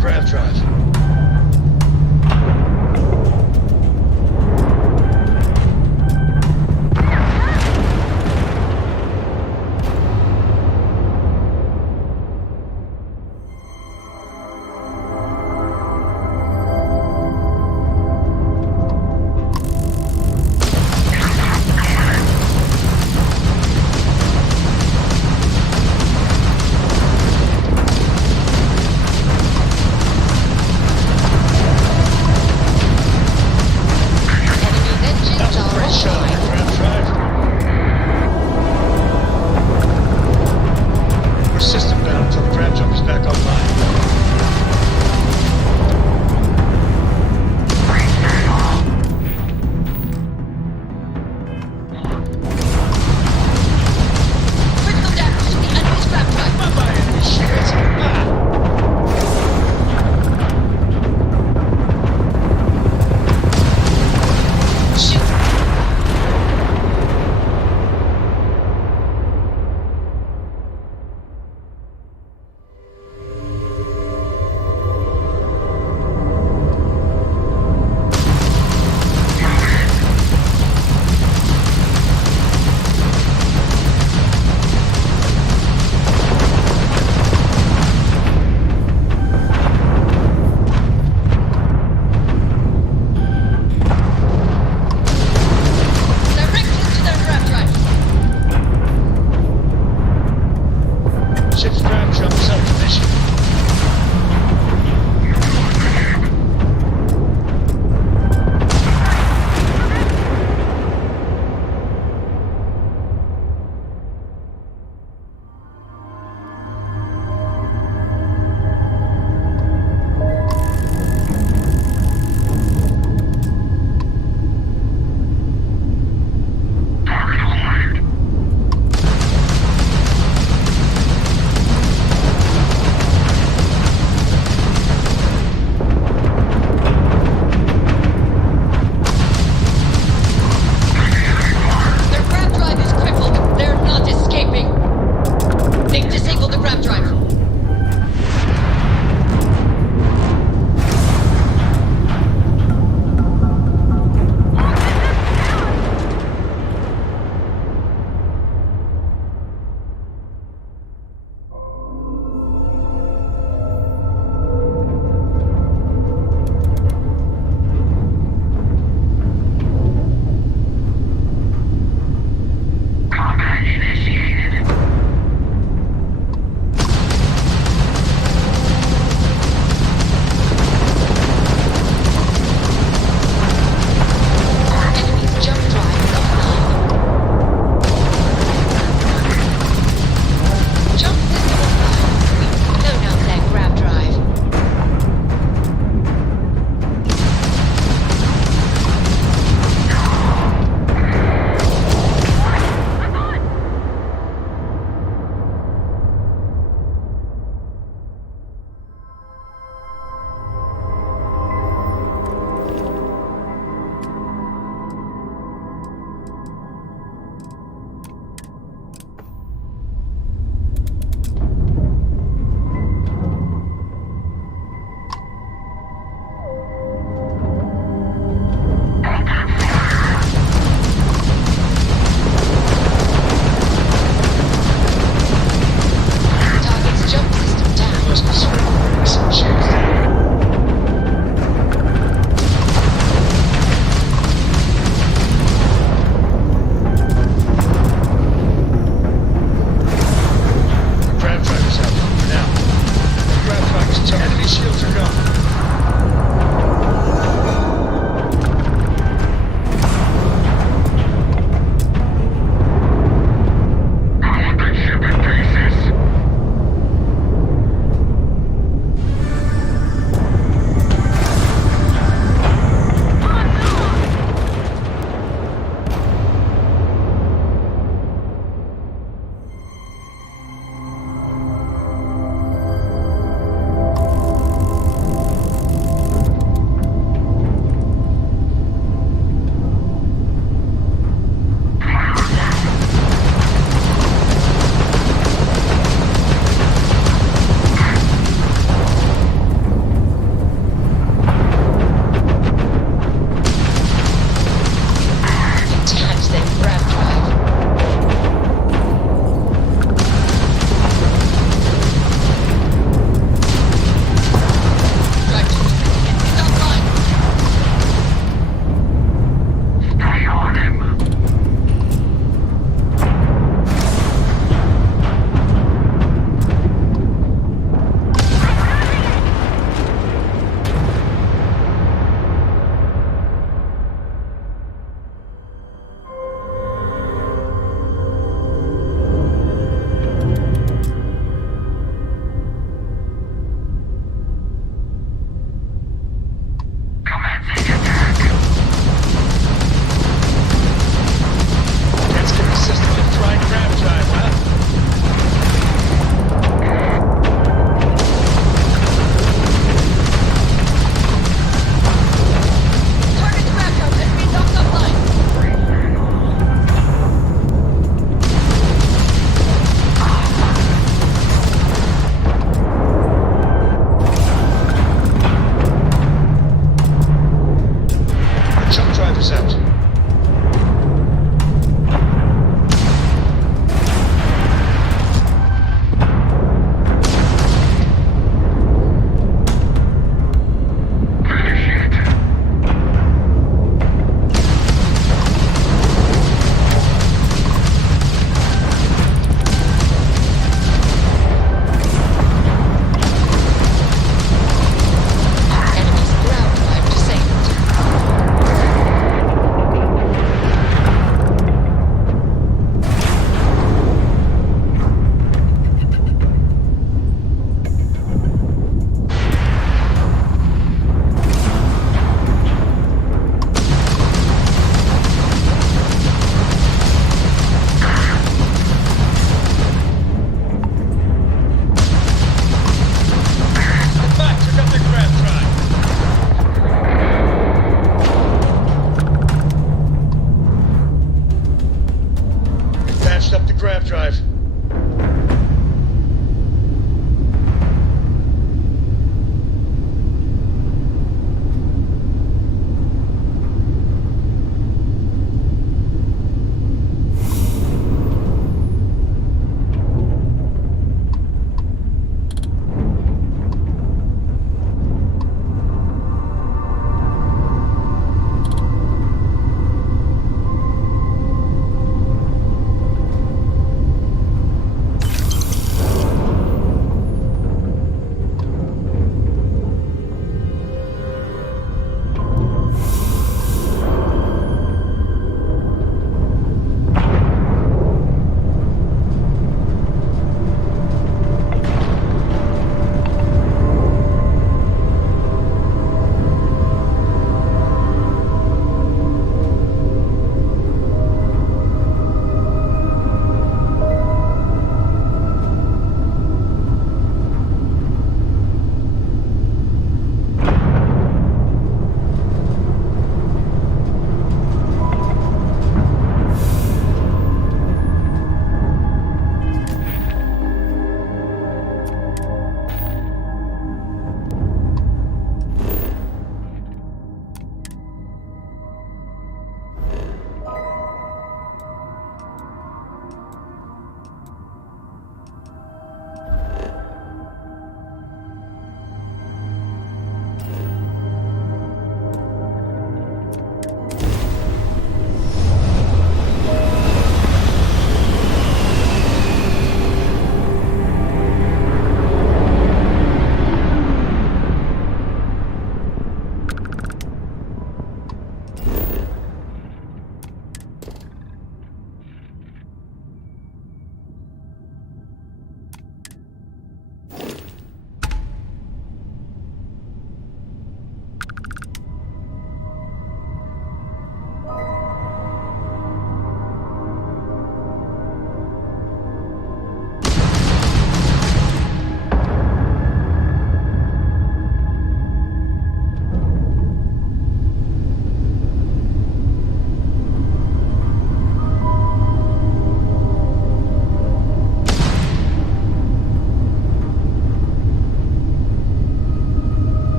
grav drive.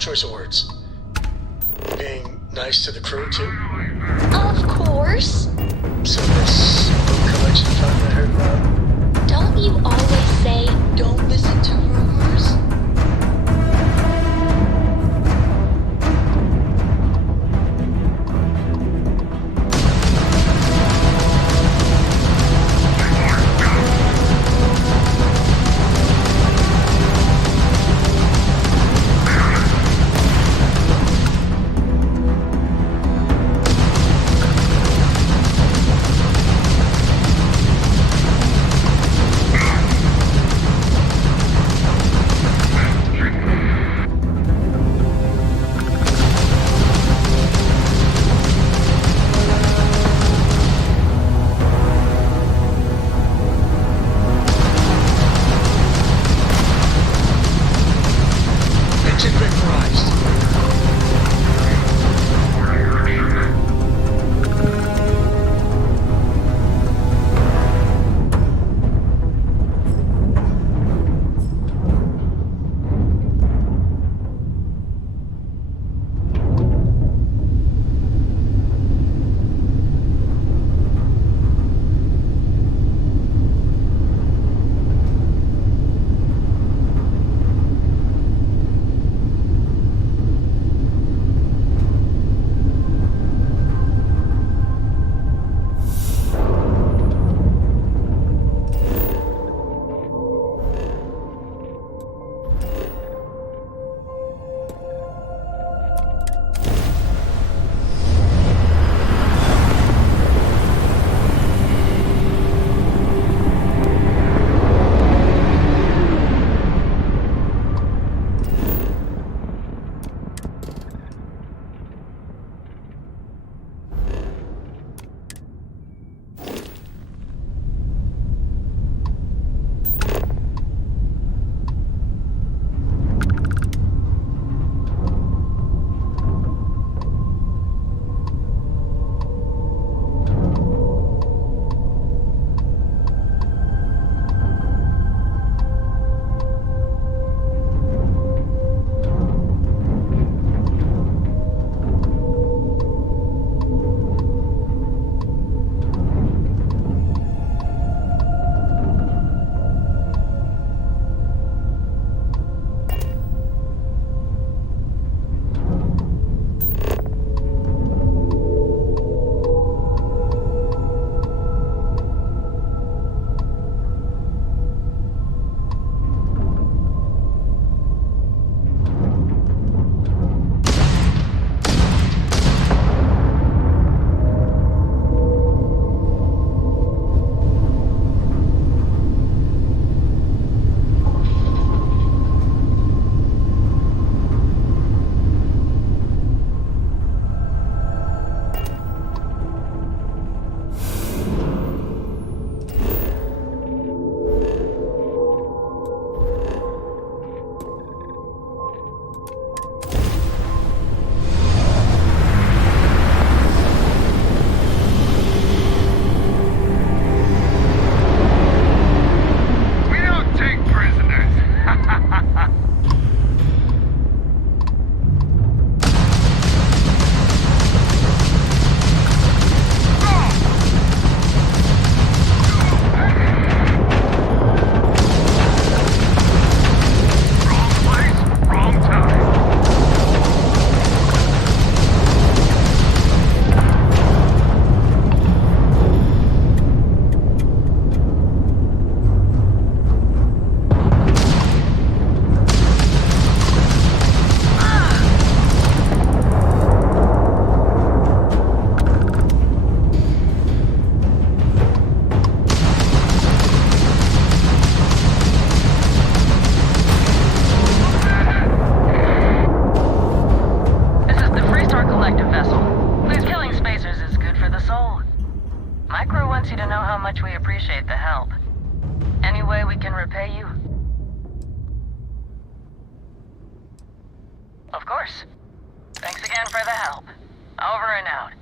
choice of words. Being nice to the crew, too? Of course. So this book collection fund I heard about? Don't you always say, don't listen to rumors? Of course. Thanks again for the help. Over and out.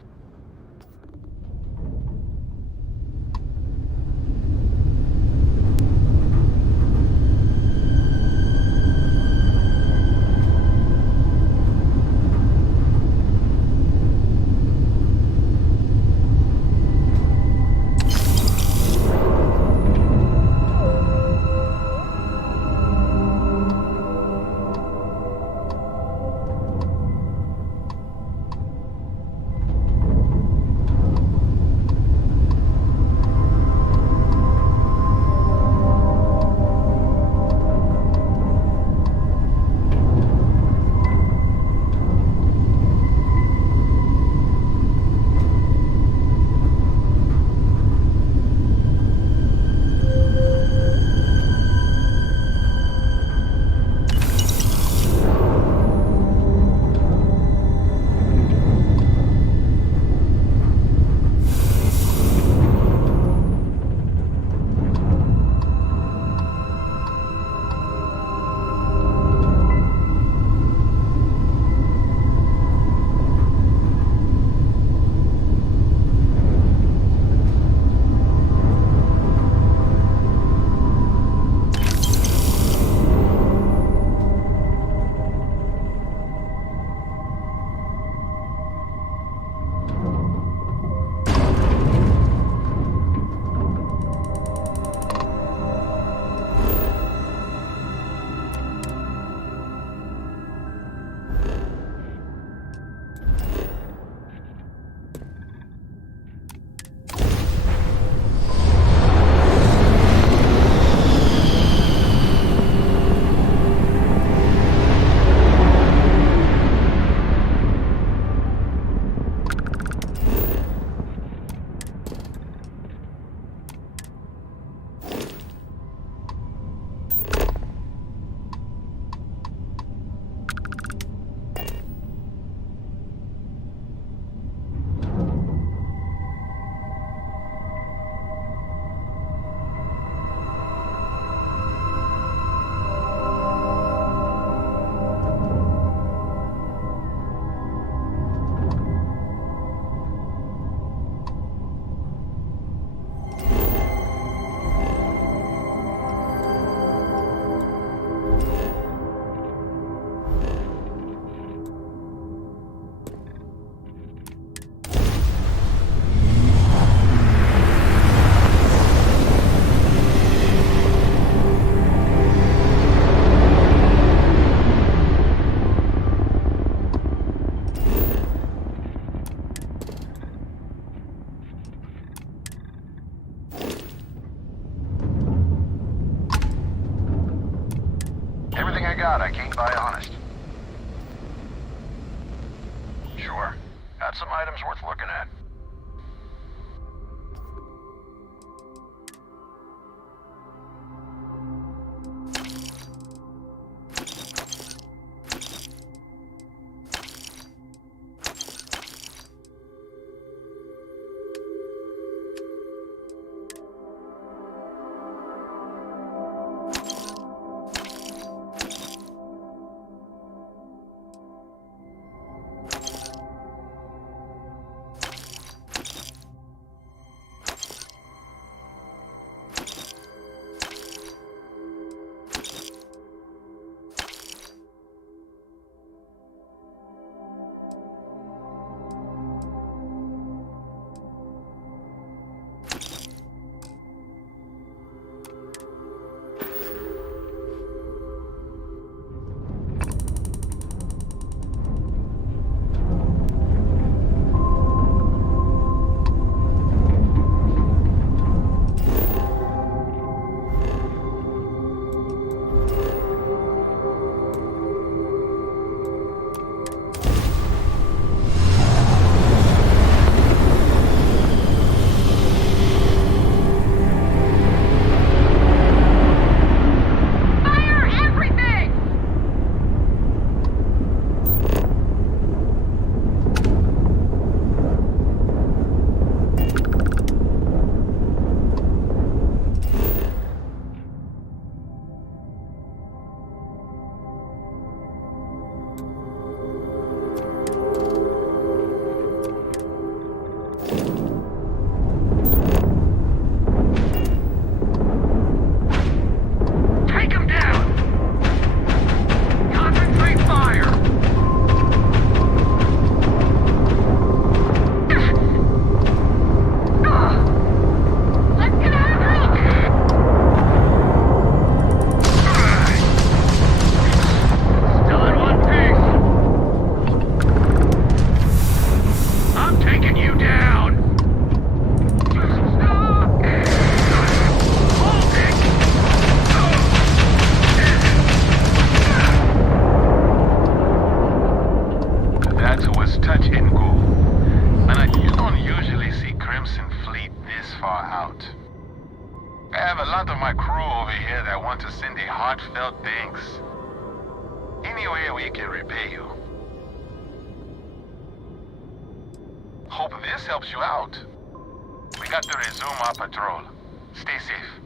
God I can't buy honest. Sure. Got some items worth looking at. Hope this helps you out. We got to resume our patrol. Stay safe.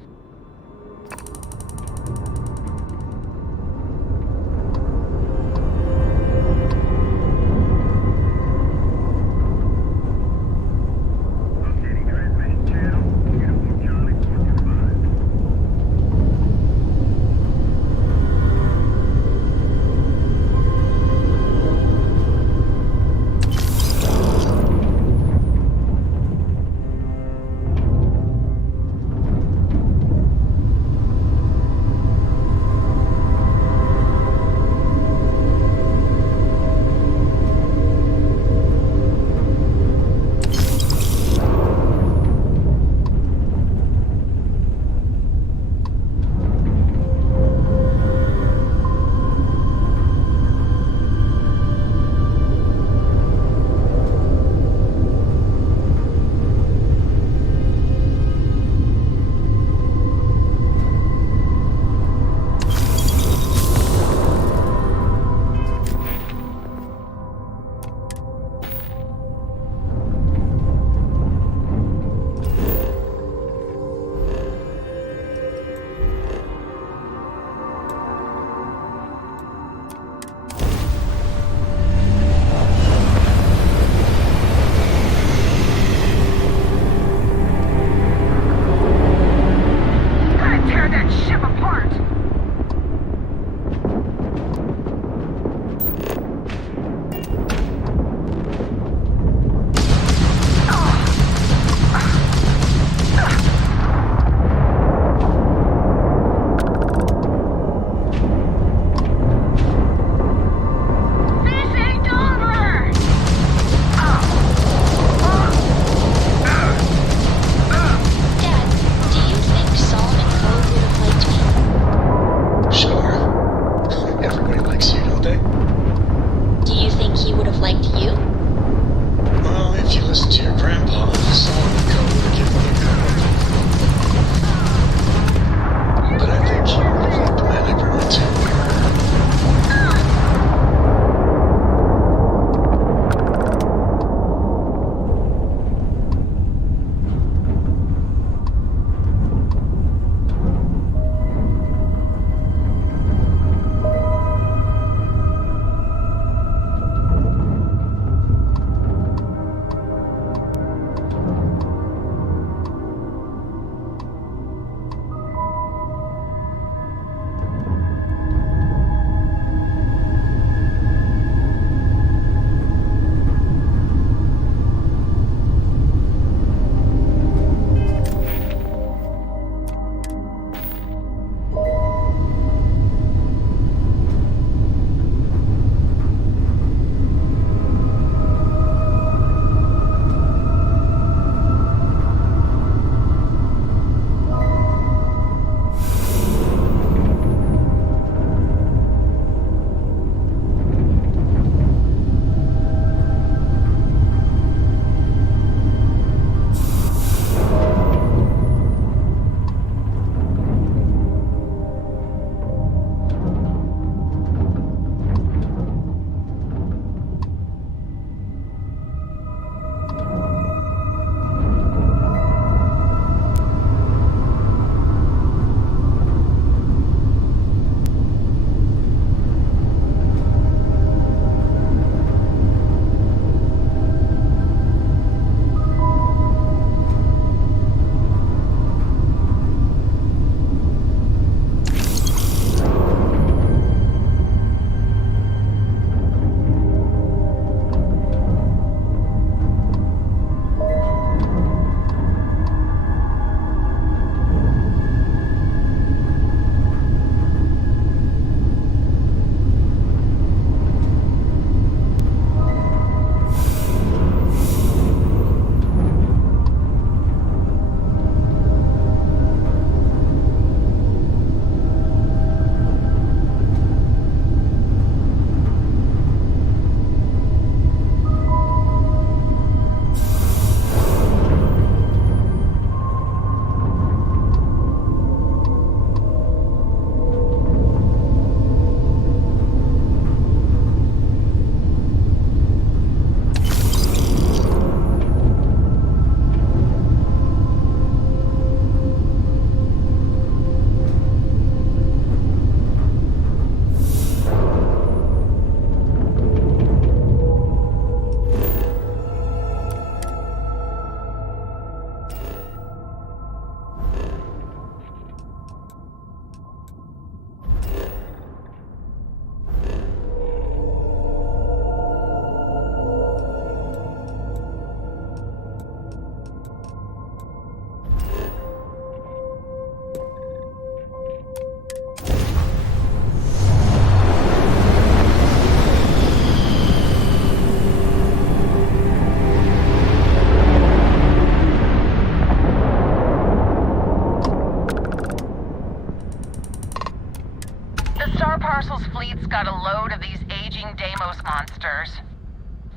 Parcel's fleet's got a load of these aging Deimos monsters.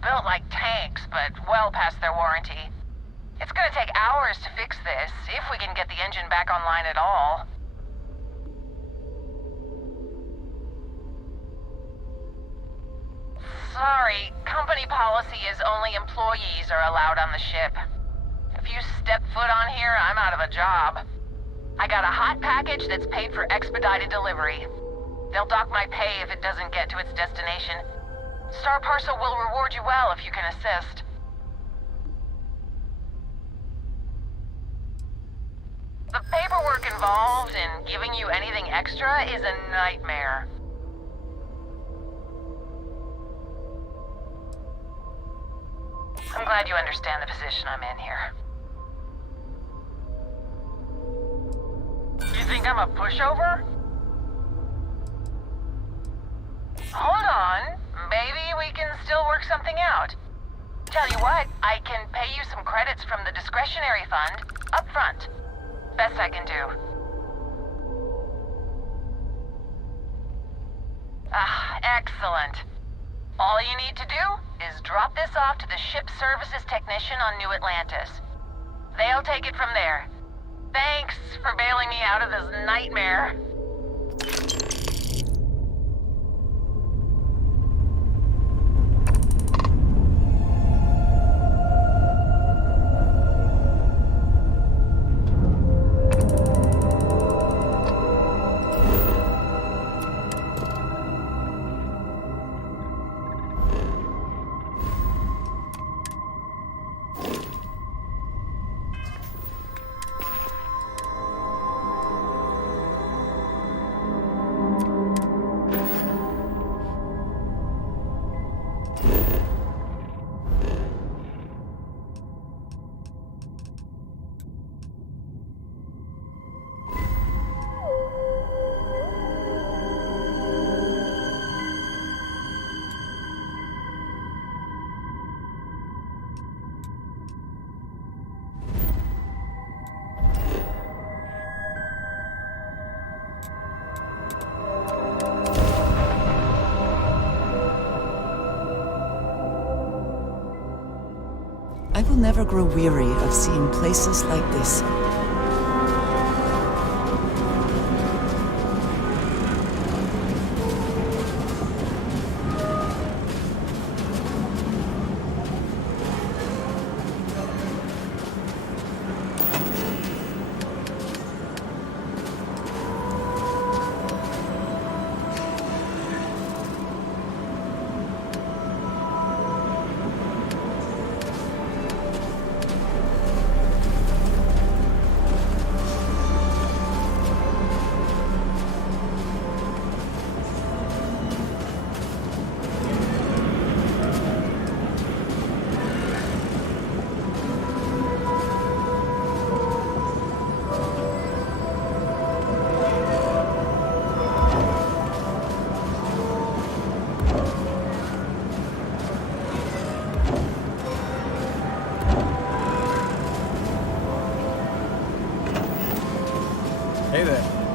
Built like tanks, but well past their warranty. It's gonna take hours to fix this, if we can get the engine back online at all. Sorry, company policy is only employees are allowed on the ship. If you step foot on here, I'm out of a job. I got a hot package that's paid for expedited delivery. They'll dock my pay if it doesn't get to its destination. Star Parcel will reward you well if you can assist. The paperwork involved in giving you anything extra is a nightmare. I'm glad you understand the position I'm in here. You think I'm a pushover? Hold on. Maybe we can still work something out. Tell you what, I can pay you some credits from the discretionary fund up front. Best I can do. Ah, excellent. All you need to do is drop this off to the ship services technician on New Atlantis. They'll take it from there. Thanks for bailing me out of this nightmare. I will never grow weary of seeing places like this. Hey there.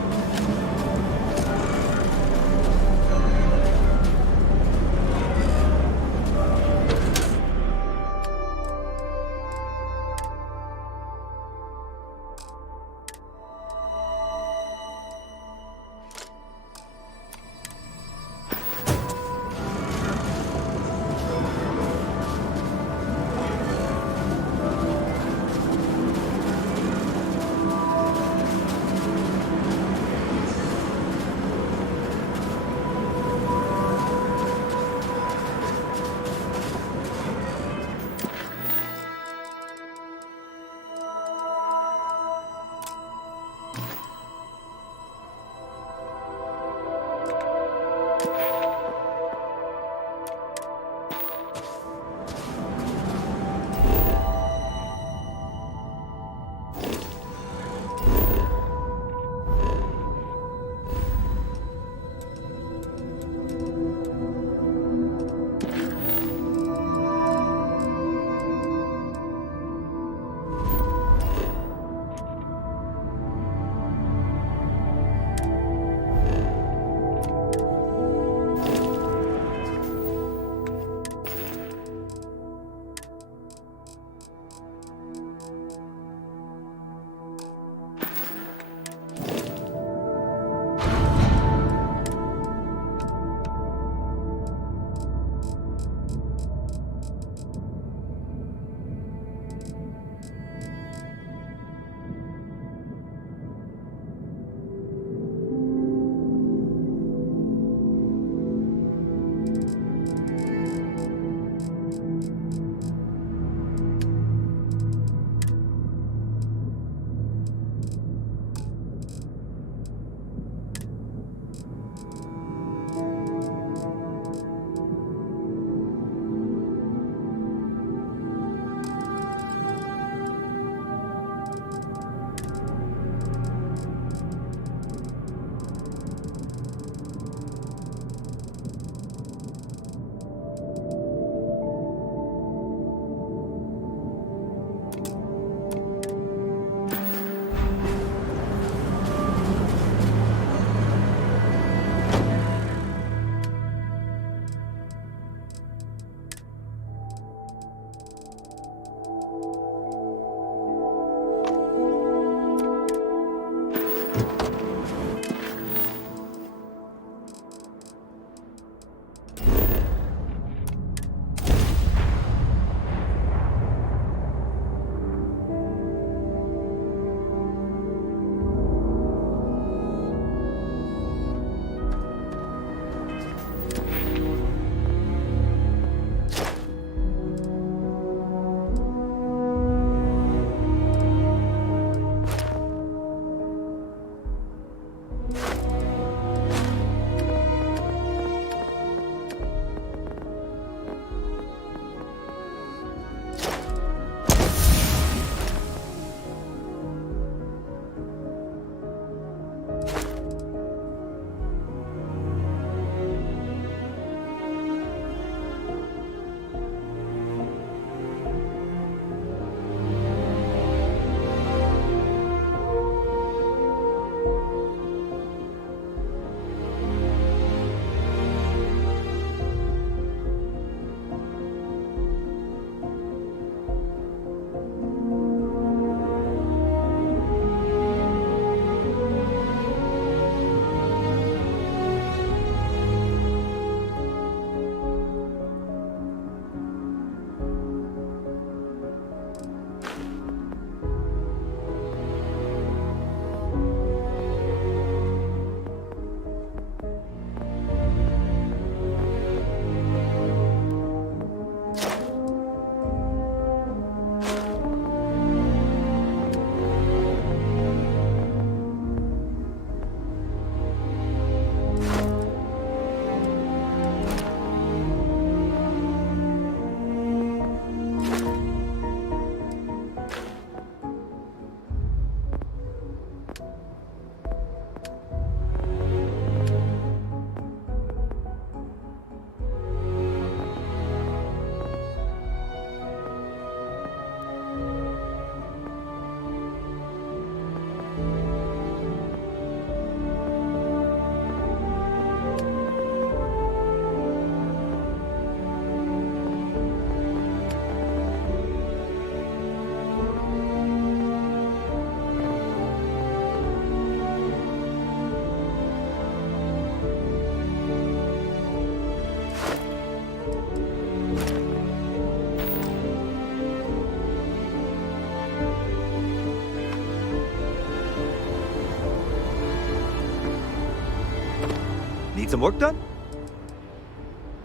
Need some work done?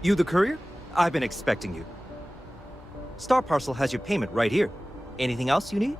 You the courier? I've been expecting you. Star Parcel has your payment right here. Anything else you need?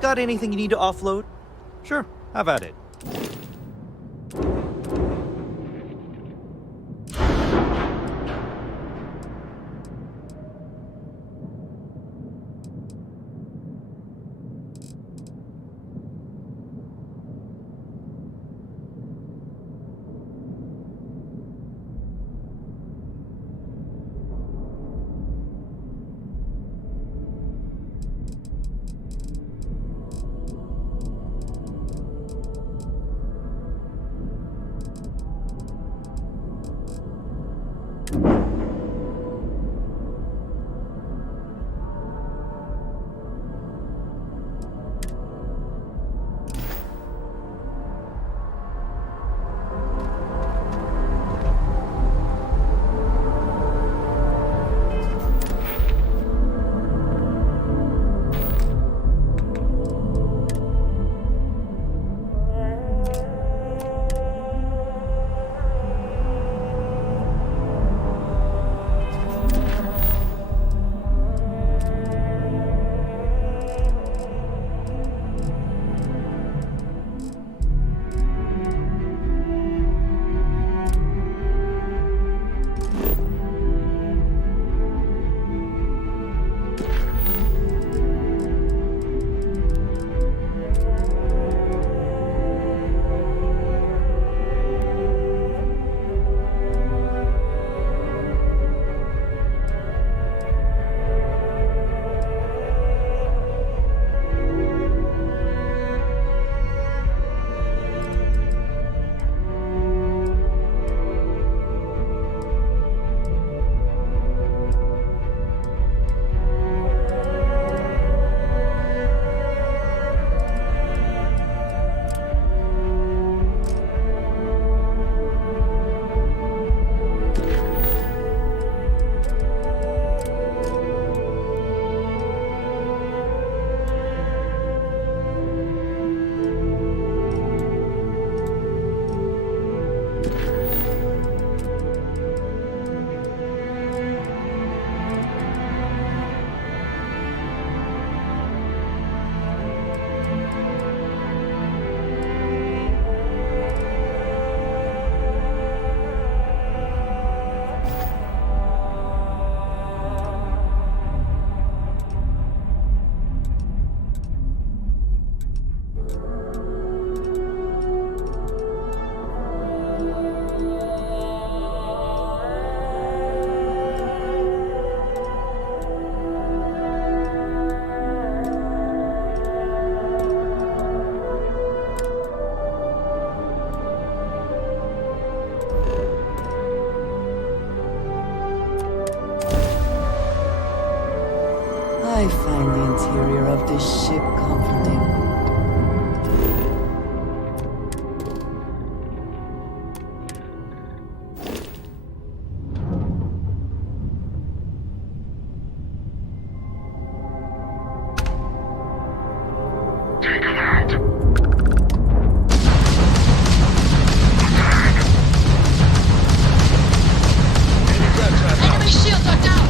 Got anything you need to offload? Sure, have at it. I find the interior of this ship comforting. Enemy shields are down!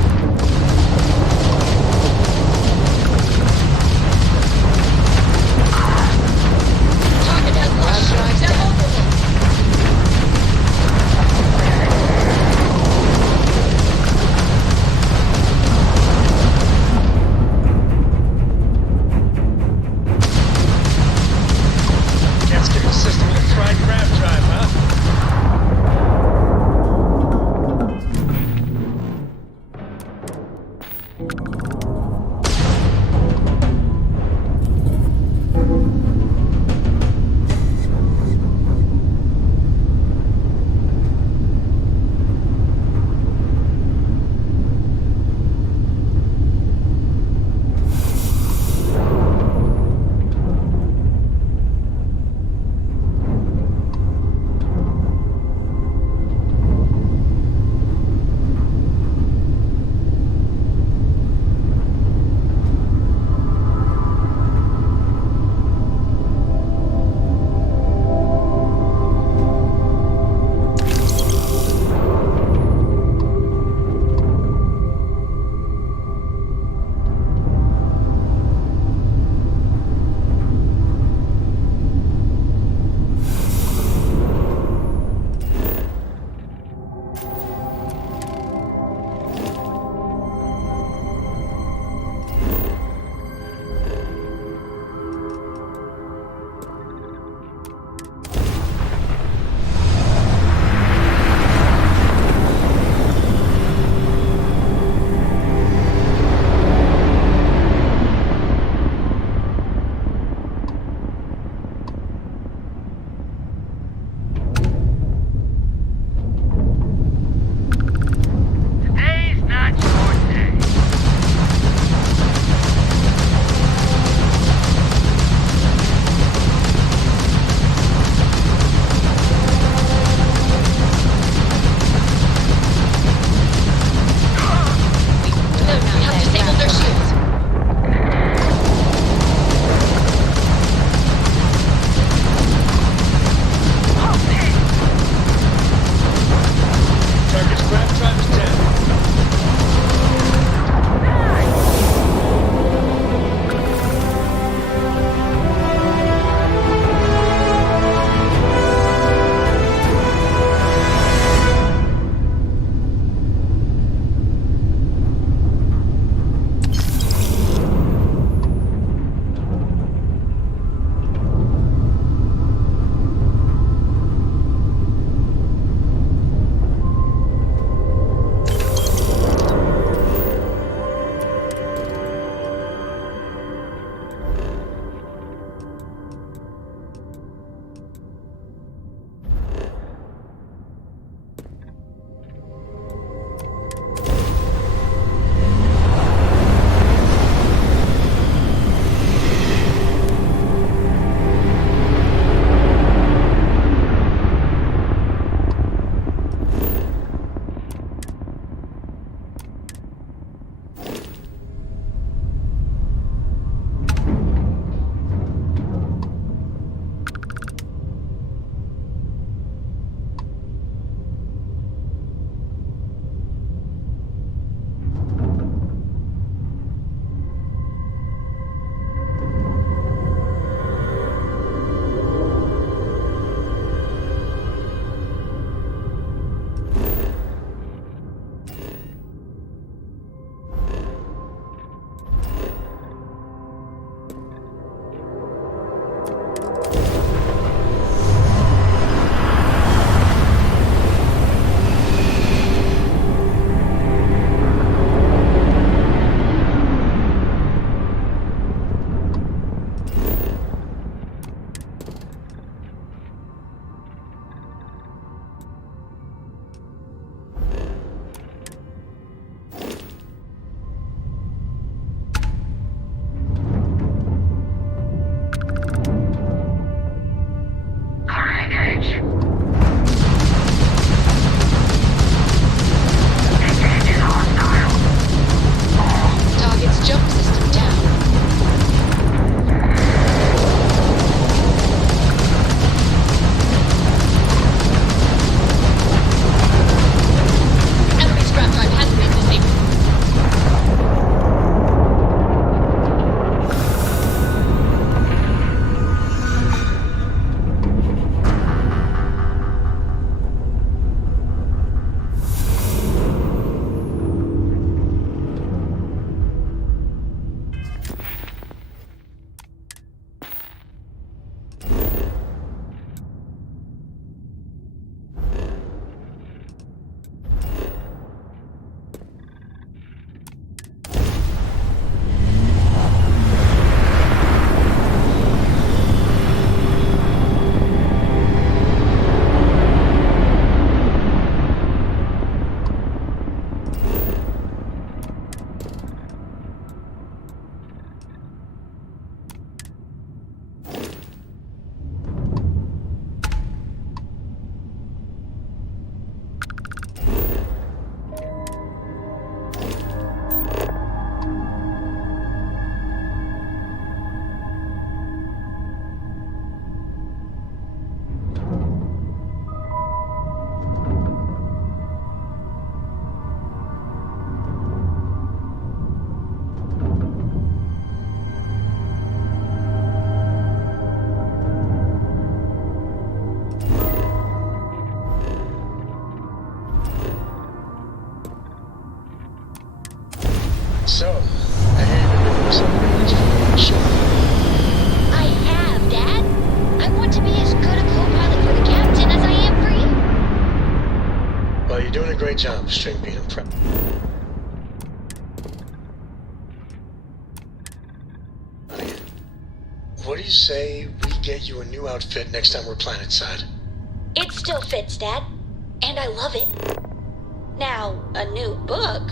So, I hear you've been doing some research for the show. I have, Dad. I want to be as good a co-pilot for the captain as I am for you. Well, you're doing a great job, String Bean. I'm proud. What do you say we get you a new outfit next time we're planetside? It still fits, Dad. And I love it. Now, a new book.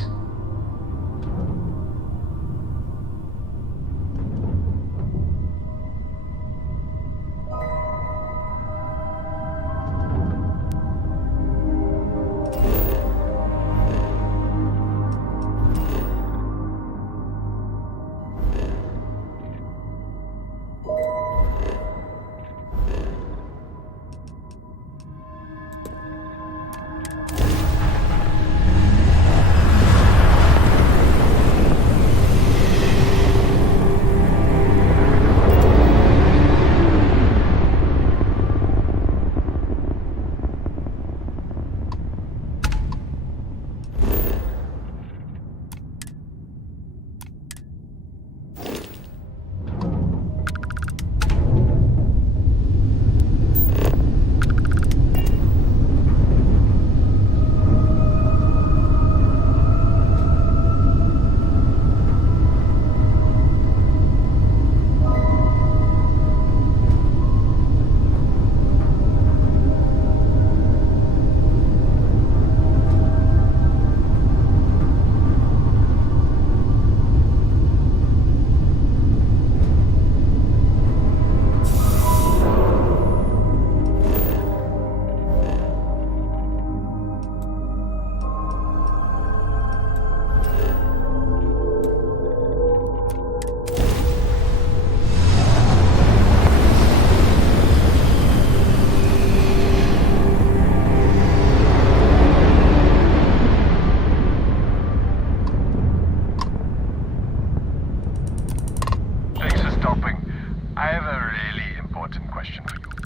I have a really important question for you.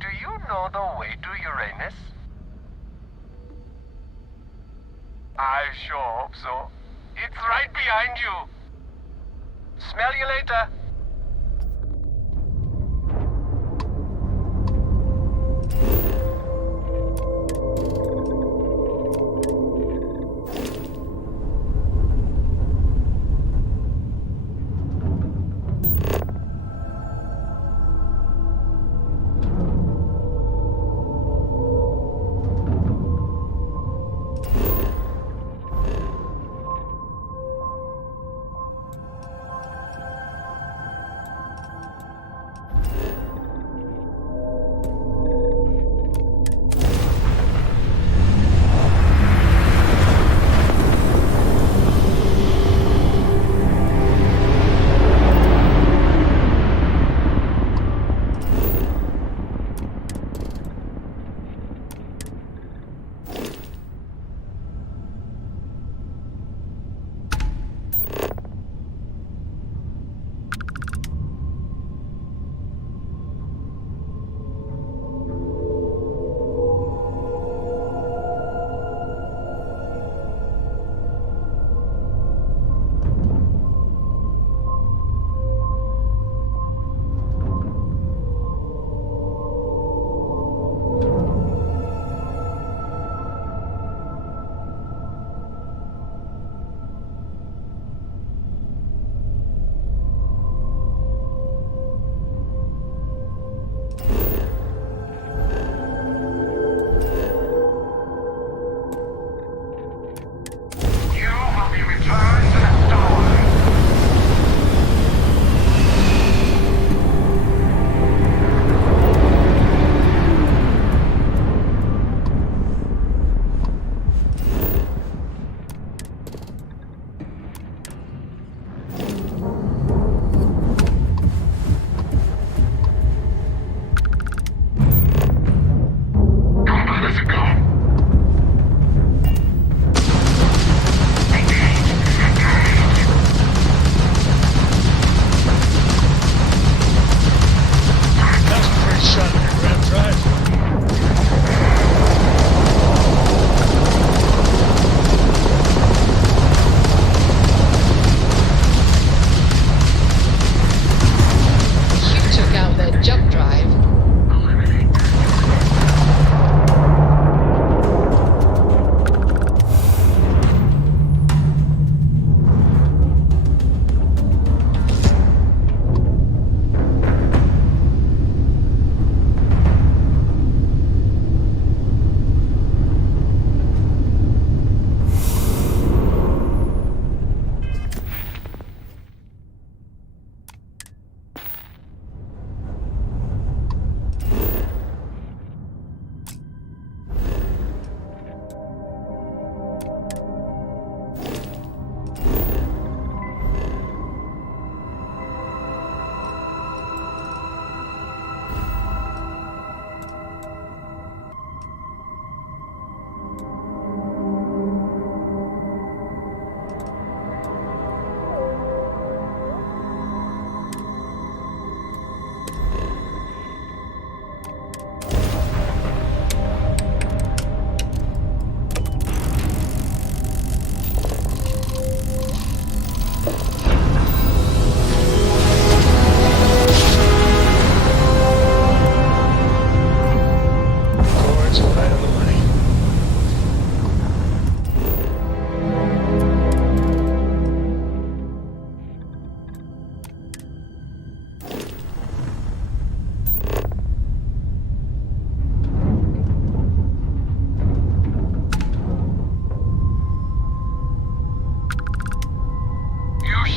Do you know the way to Uranus? I sure hope so. It's right behind you. Smell you later.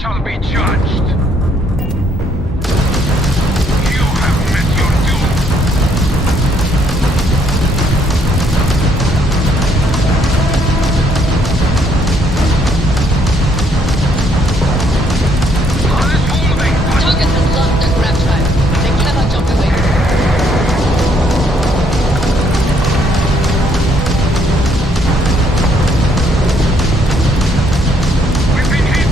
shall be judged. You have met your doom. Target has lost their grab drive. They cannot jump away. We've been hit.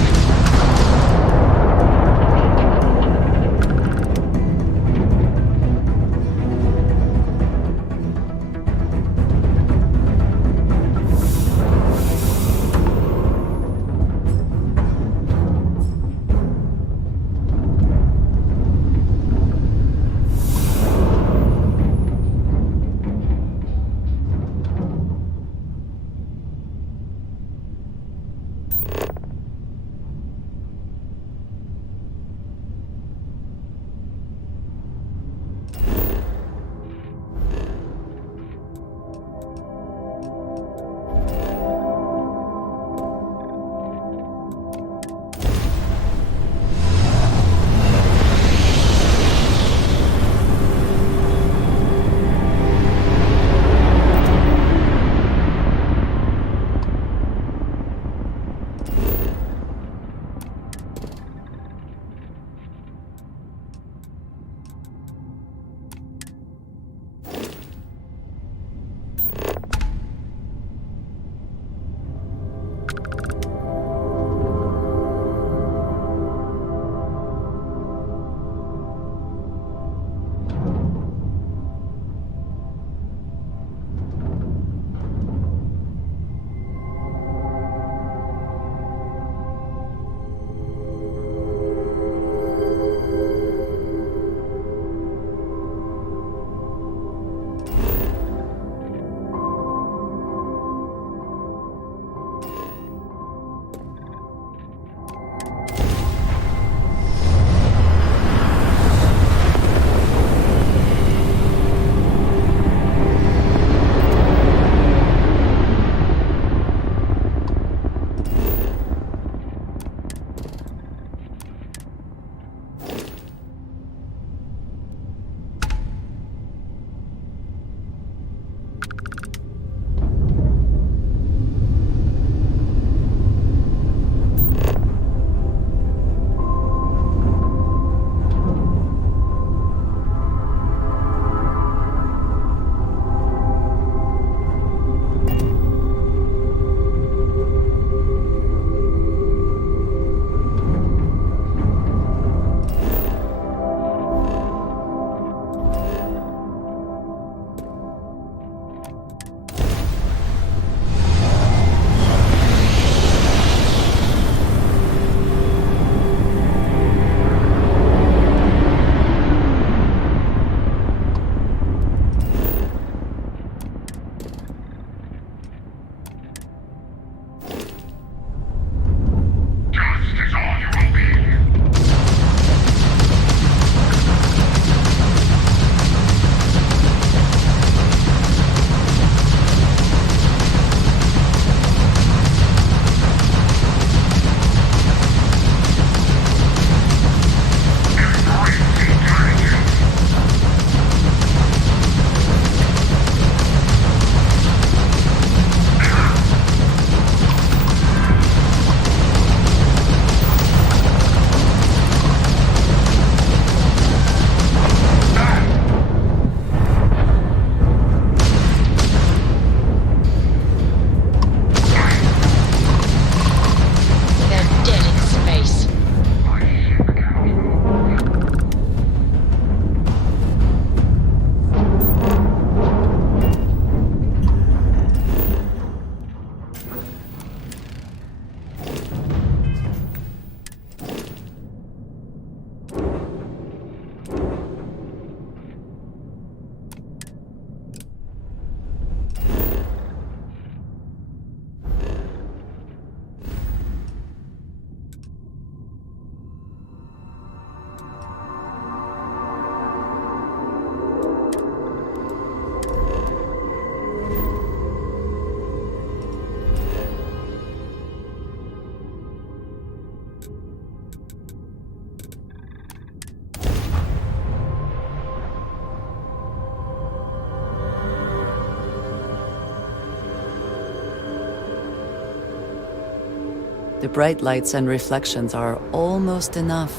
The bright lights and reflections are almost enough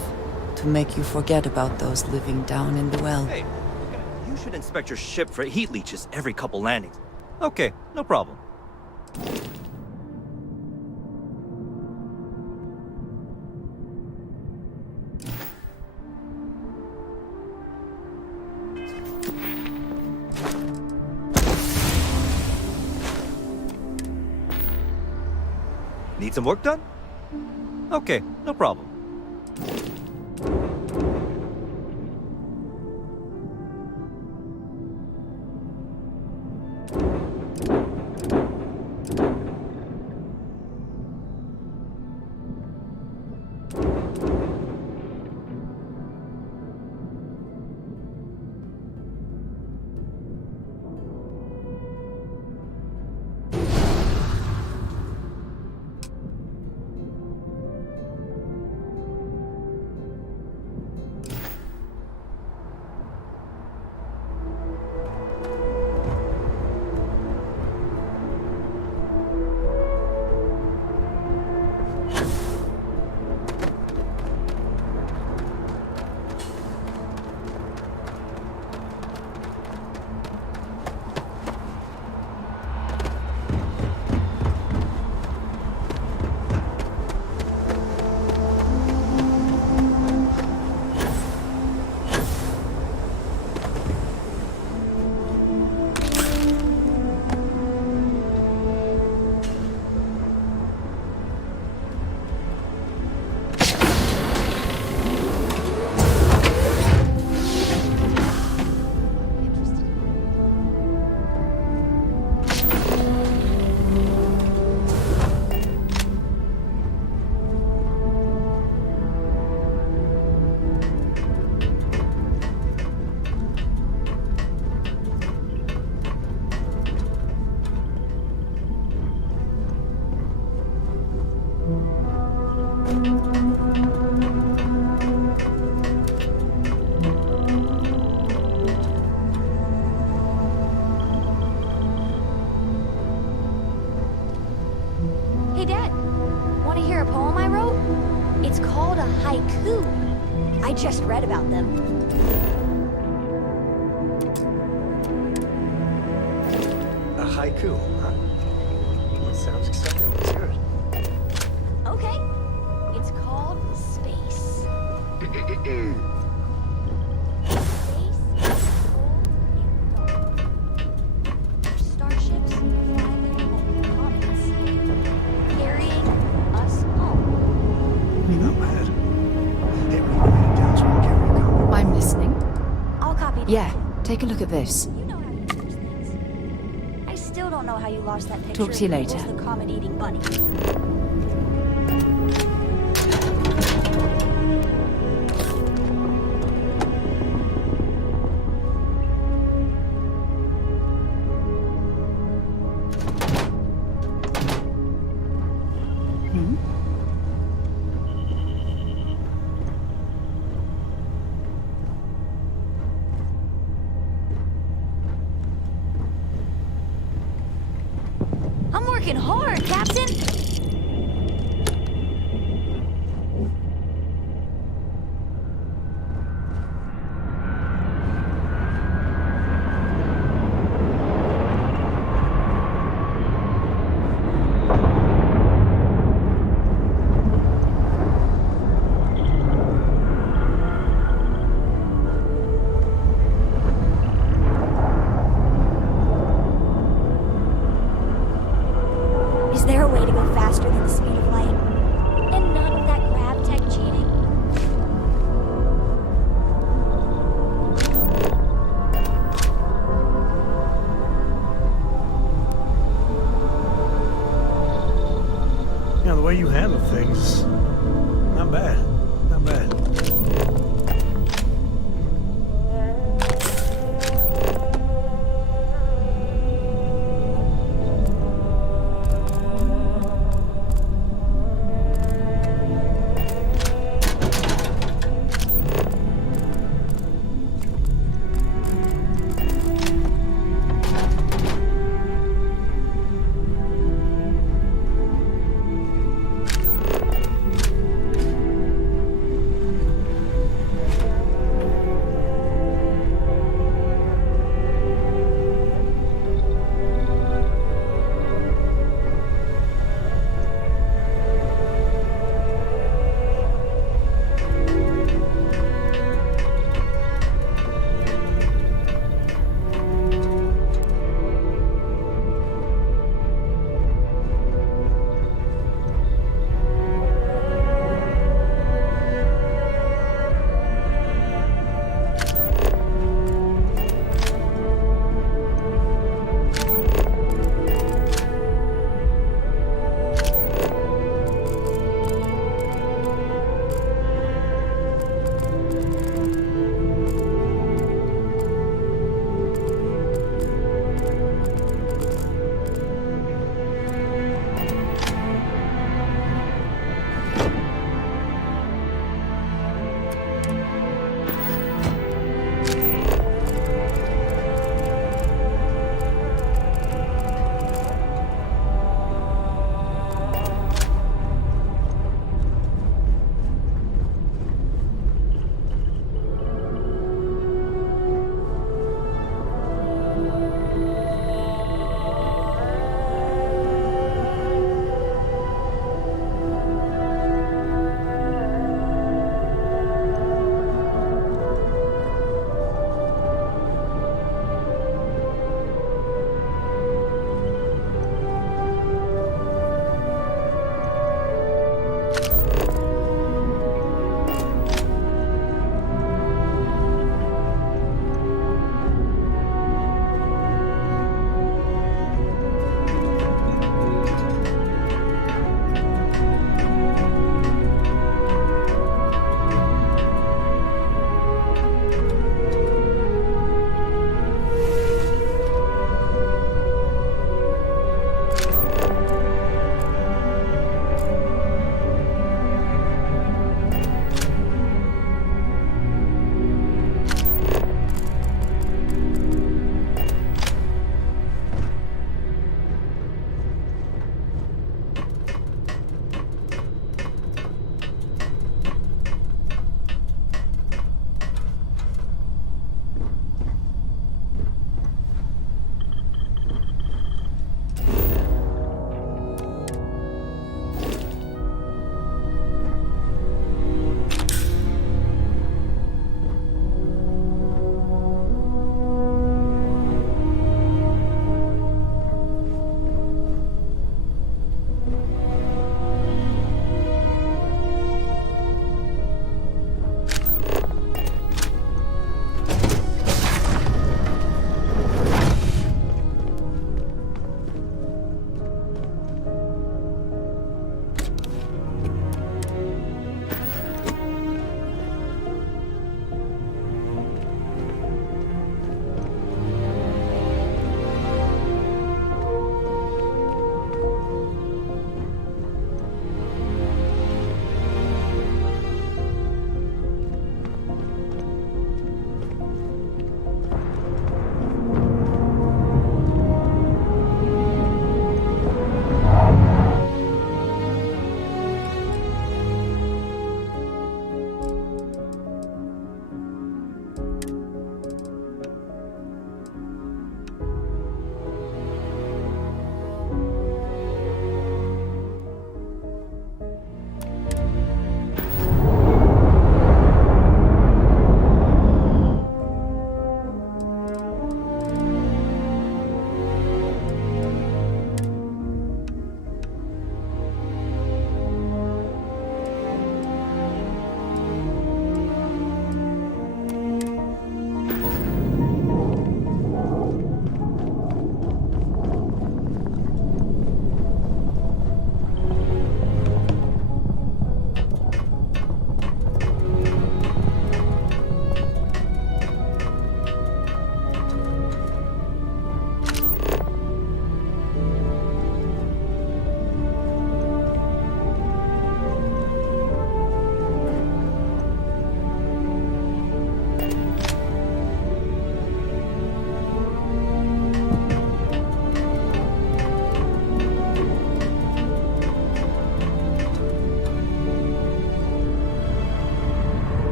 to make you forget about those living down in the well. Hey, you should inspect your ship for heat leeches every couple landings. Okay, no problem. Need some work done? Okay, no problem. Hey, Dad. Want to hear a poem I wrote? It's called a haiku. I just read about them. A haiku, huh? That sounds exciting. Let's hear it. Okay. It's called Space. Starships fly their own comets, carrying us home. Not bad. Hey, will you write it down so I can carry a copy? I'm listening. I'll copy that. Yeah, take a look at this. You know how to use things. I still don't know how you lost that picture. Talk to you of later. Bubbles the comet-eating bunny. I'm working hard, Captain. Is there a way to go faster than the speed of light? And none of that grab tech cheating? Yeah, the way you handle things, not bad. Not bad.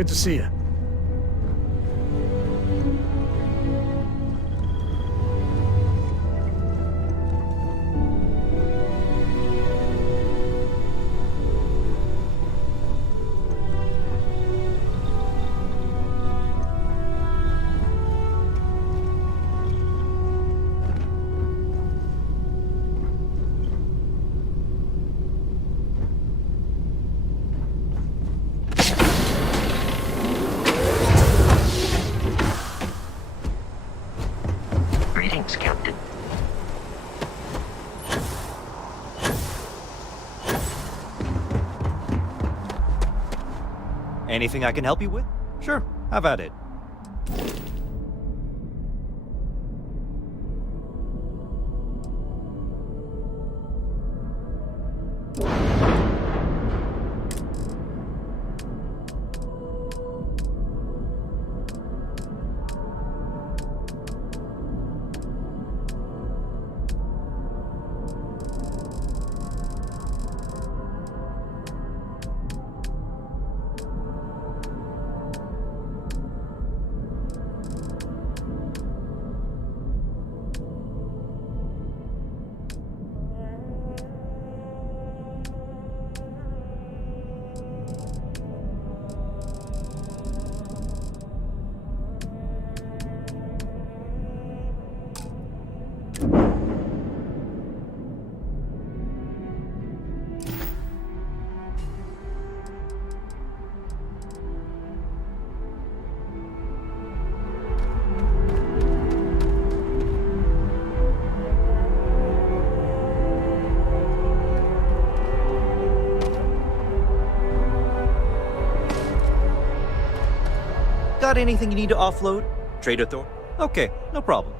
Good to see you. Greetings, Captain. Anything I can help you with? Sure, have at it. Got anything you need to offload, Trader Thor? Okay, no problem.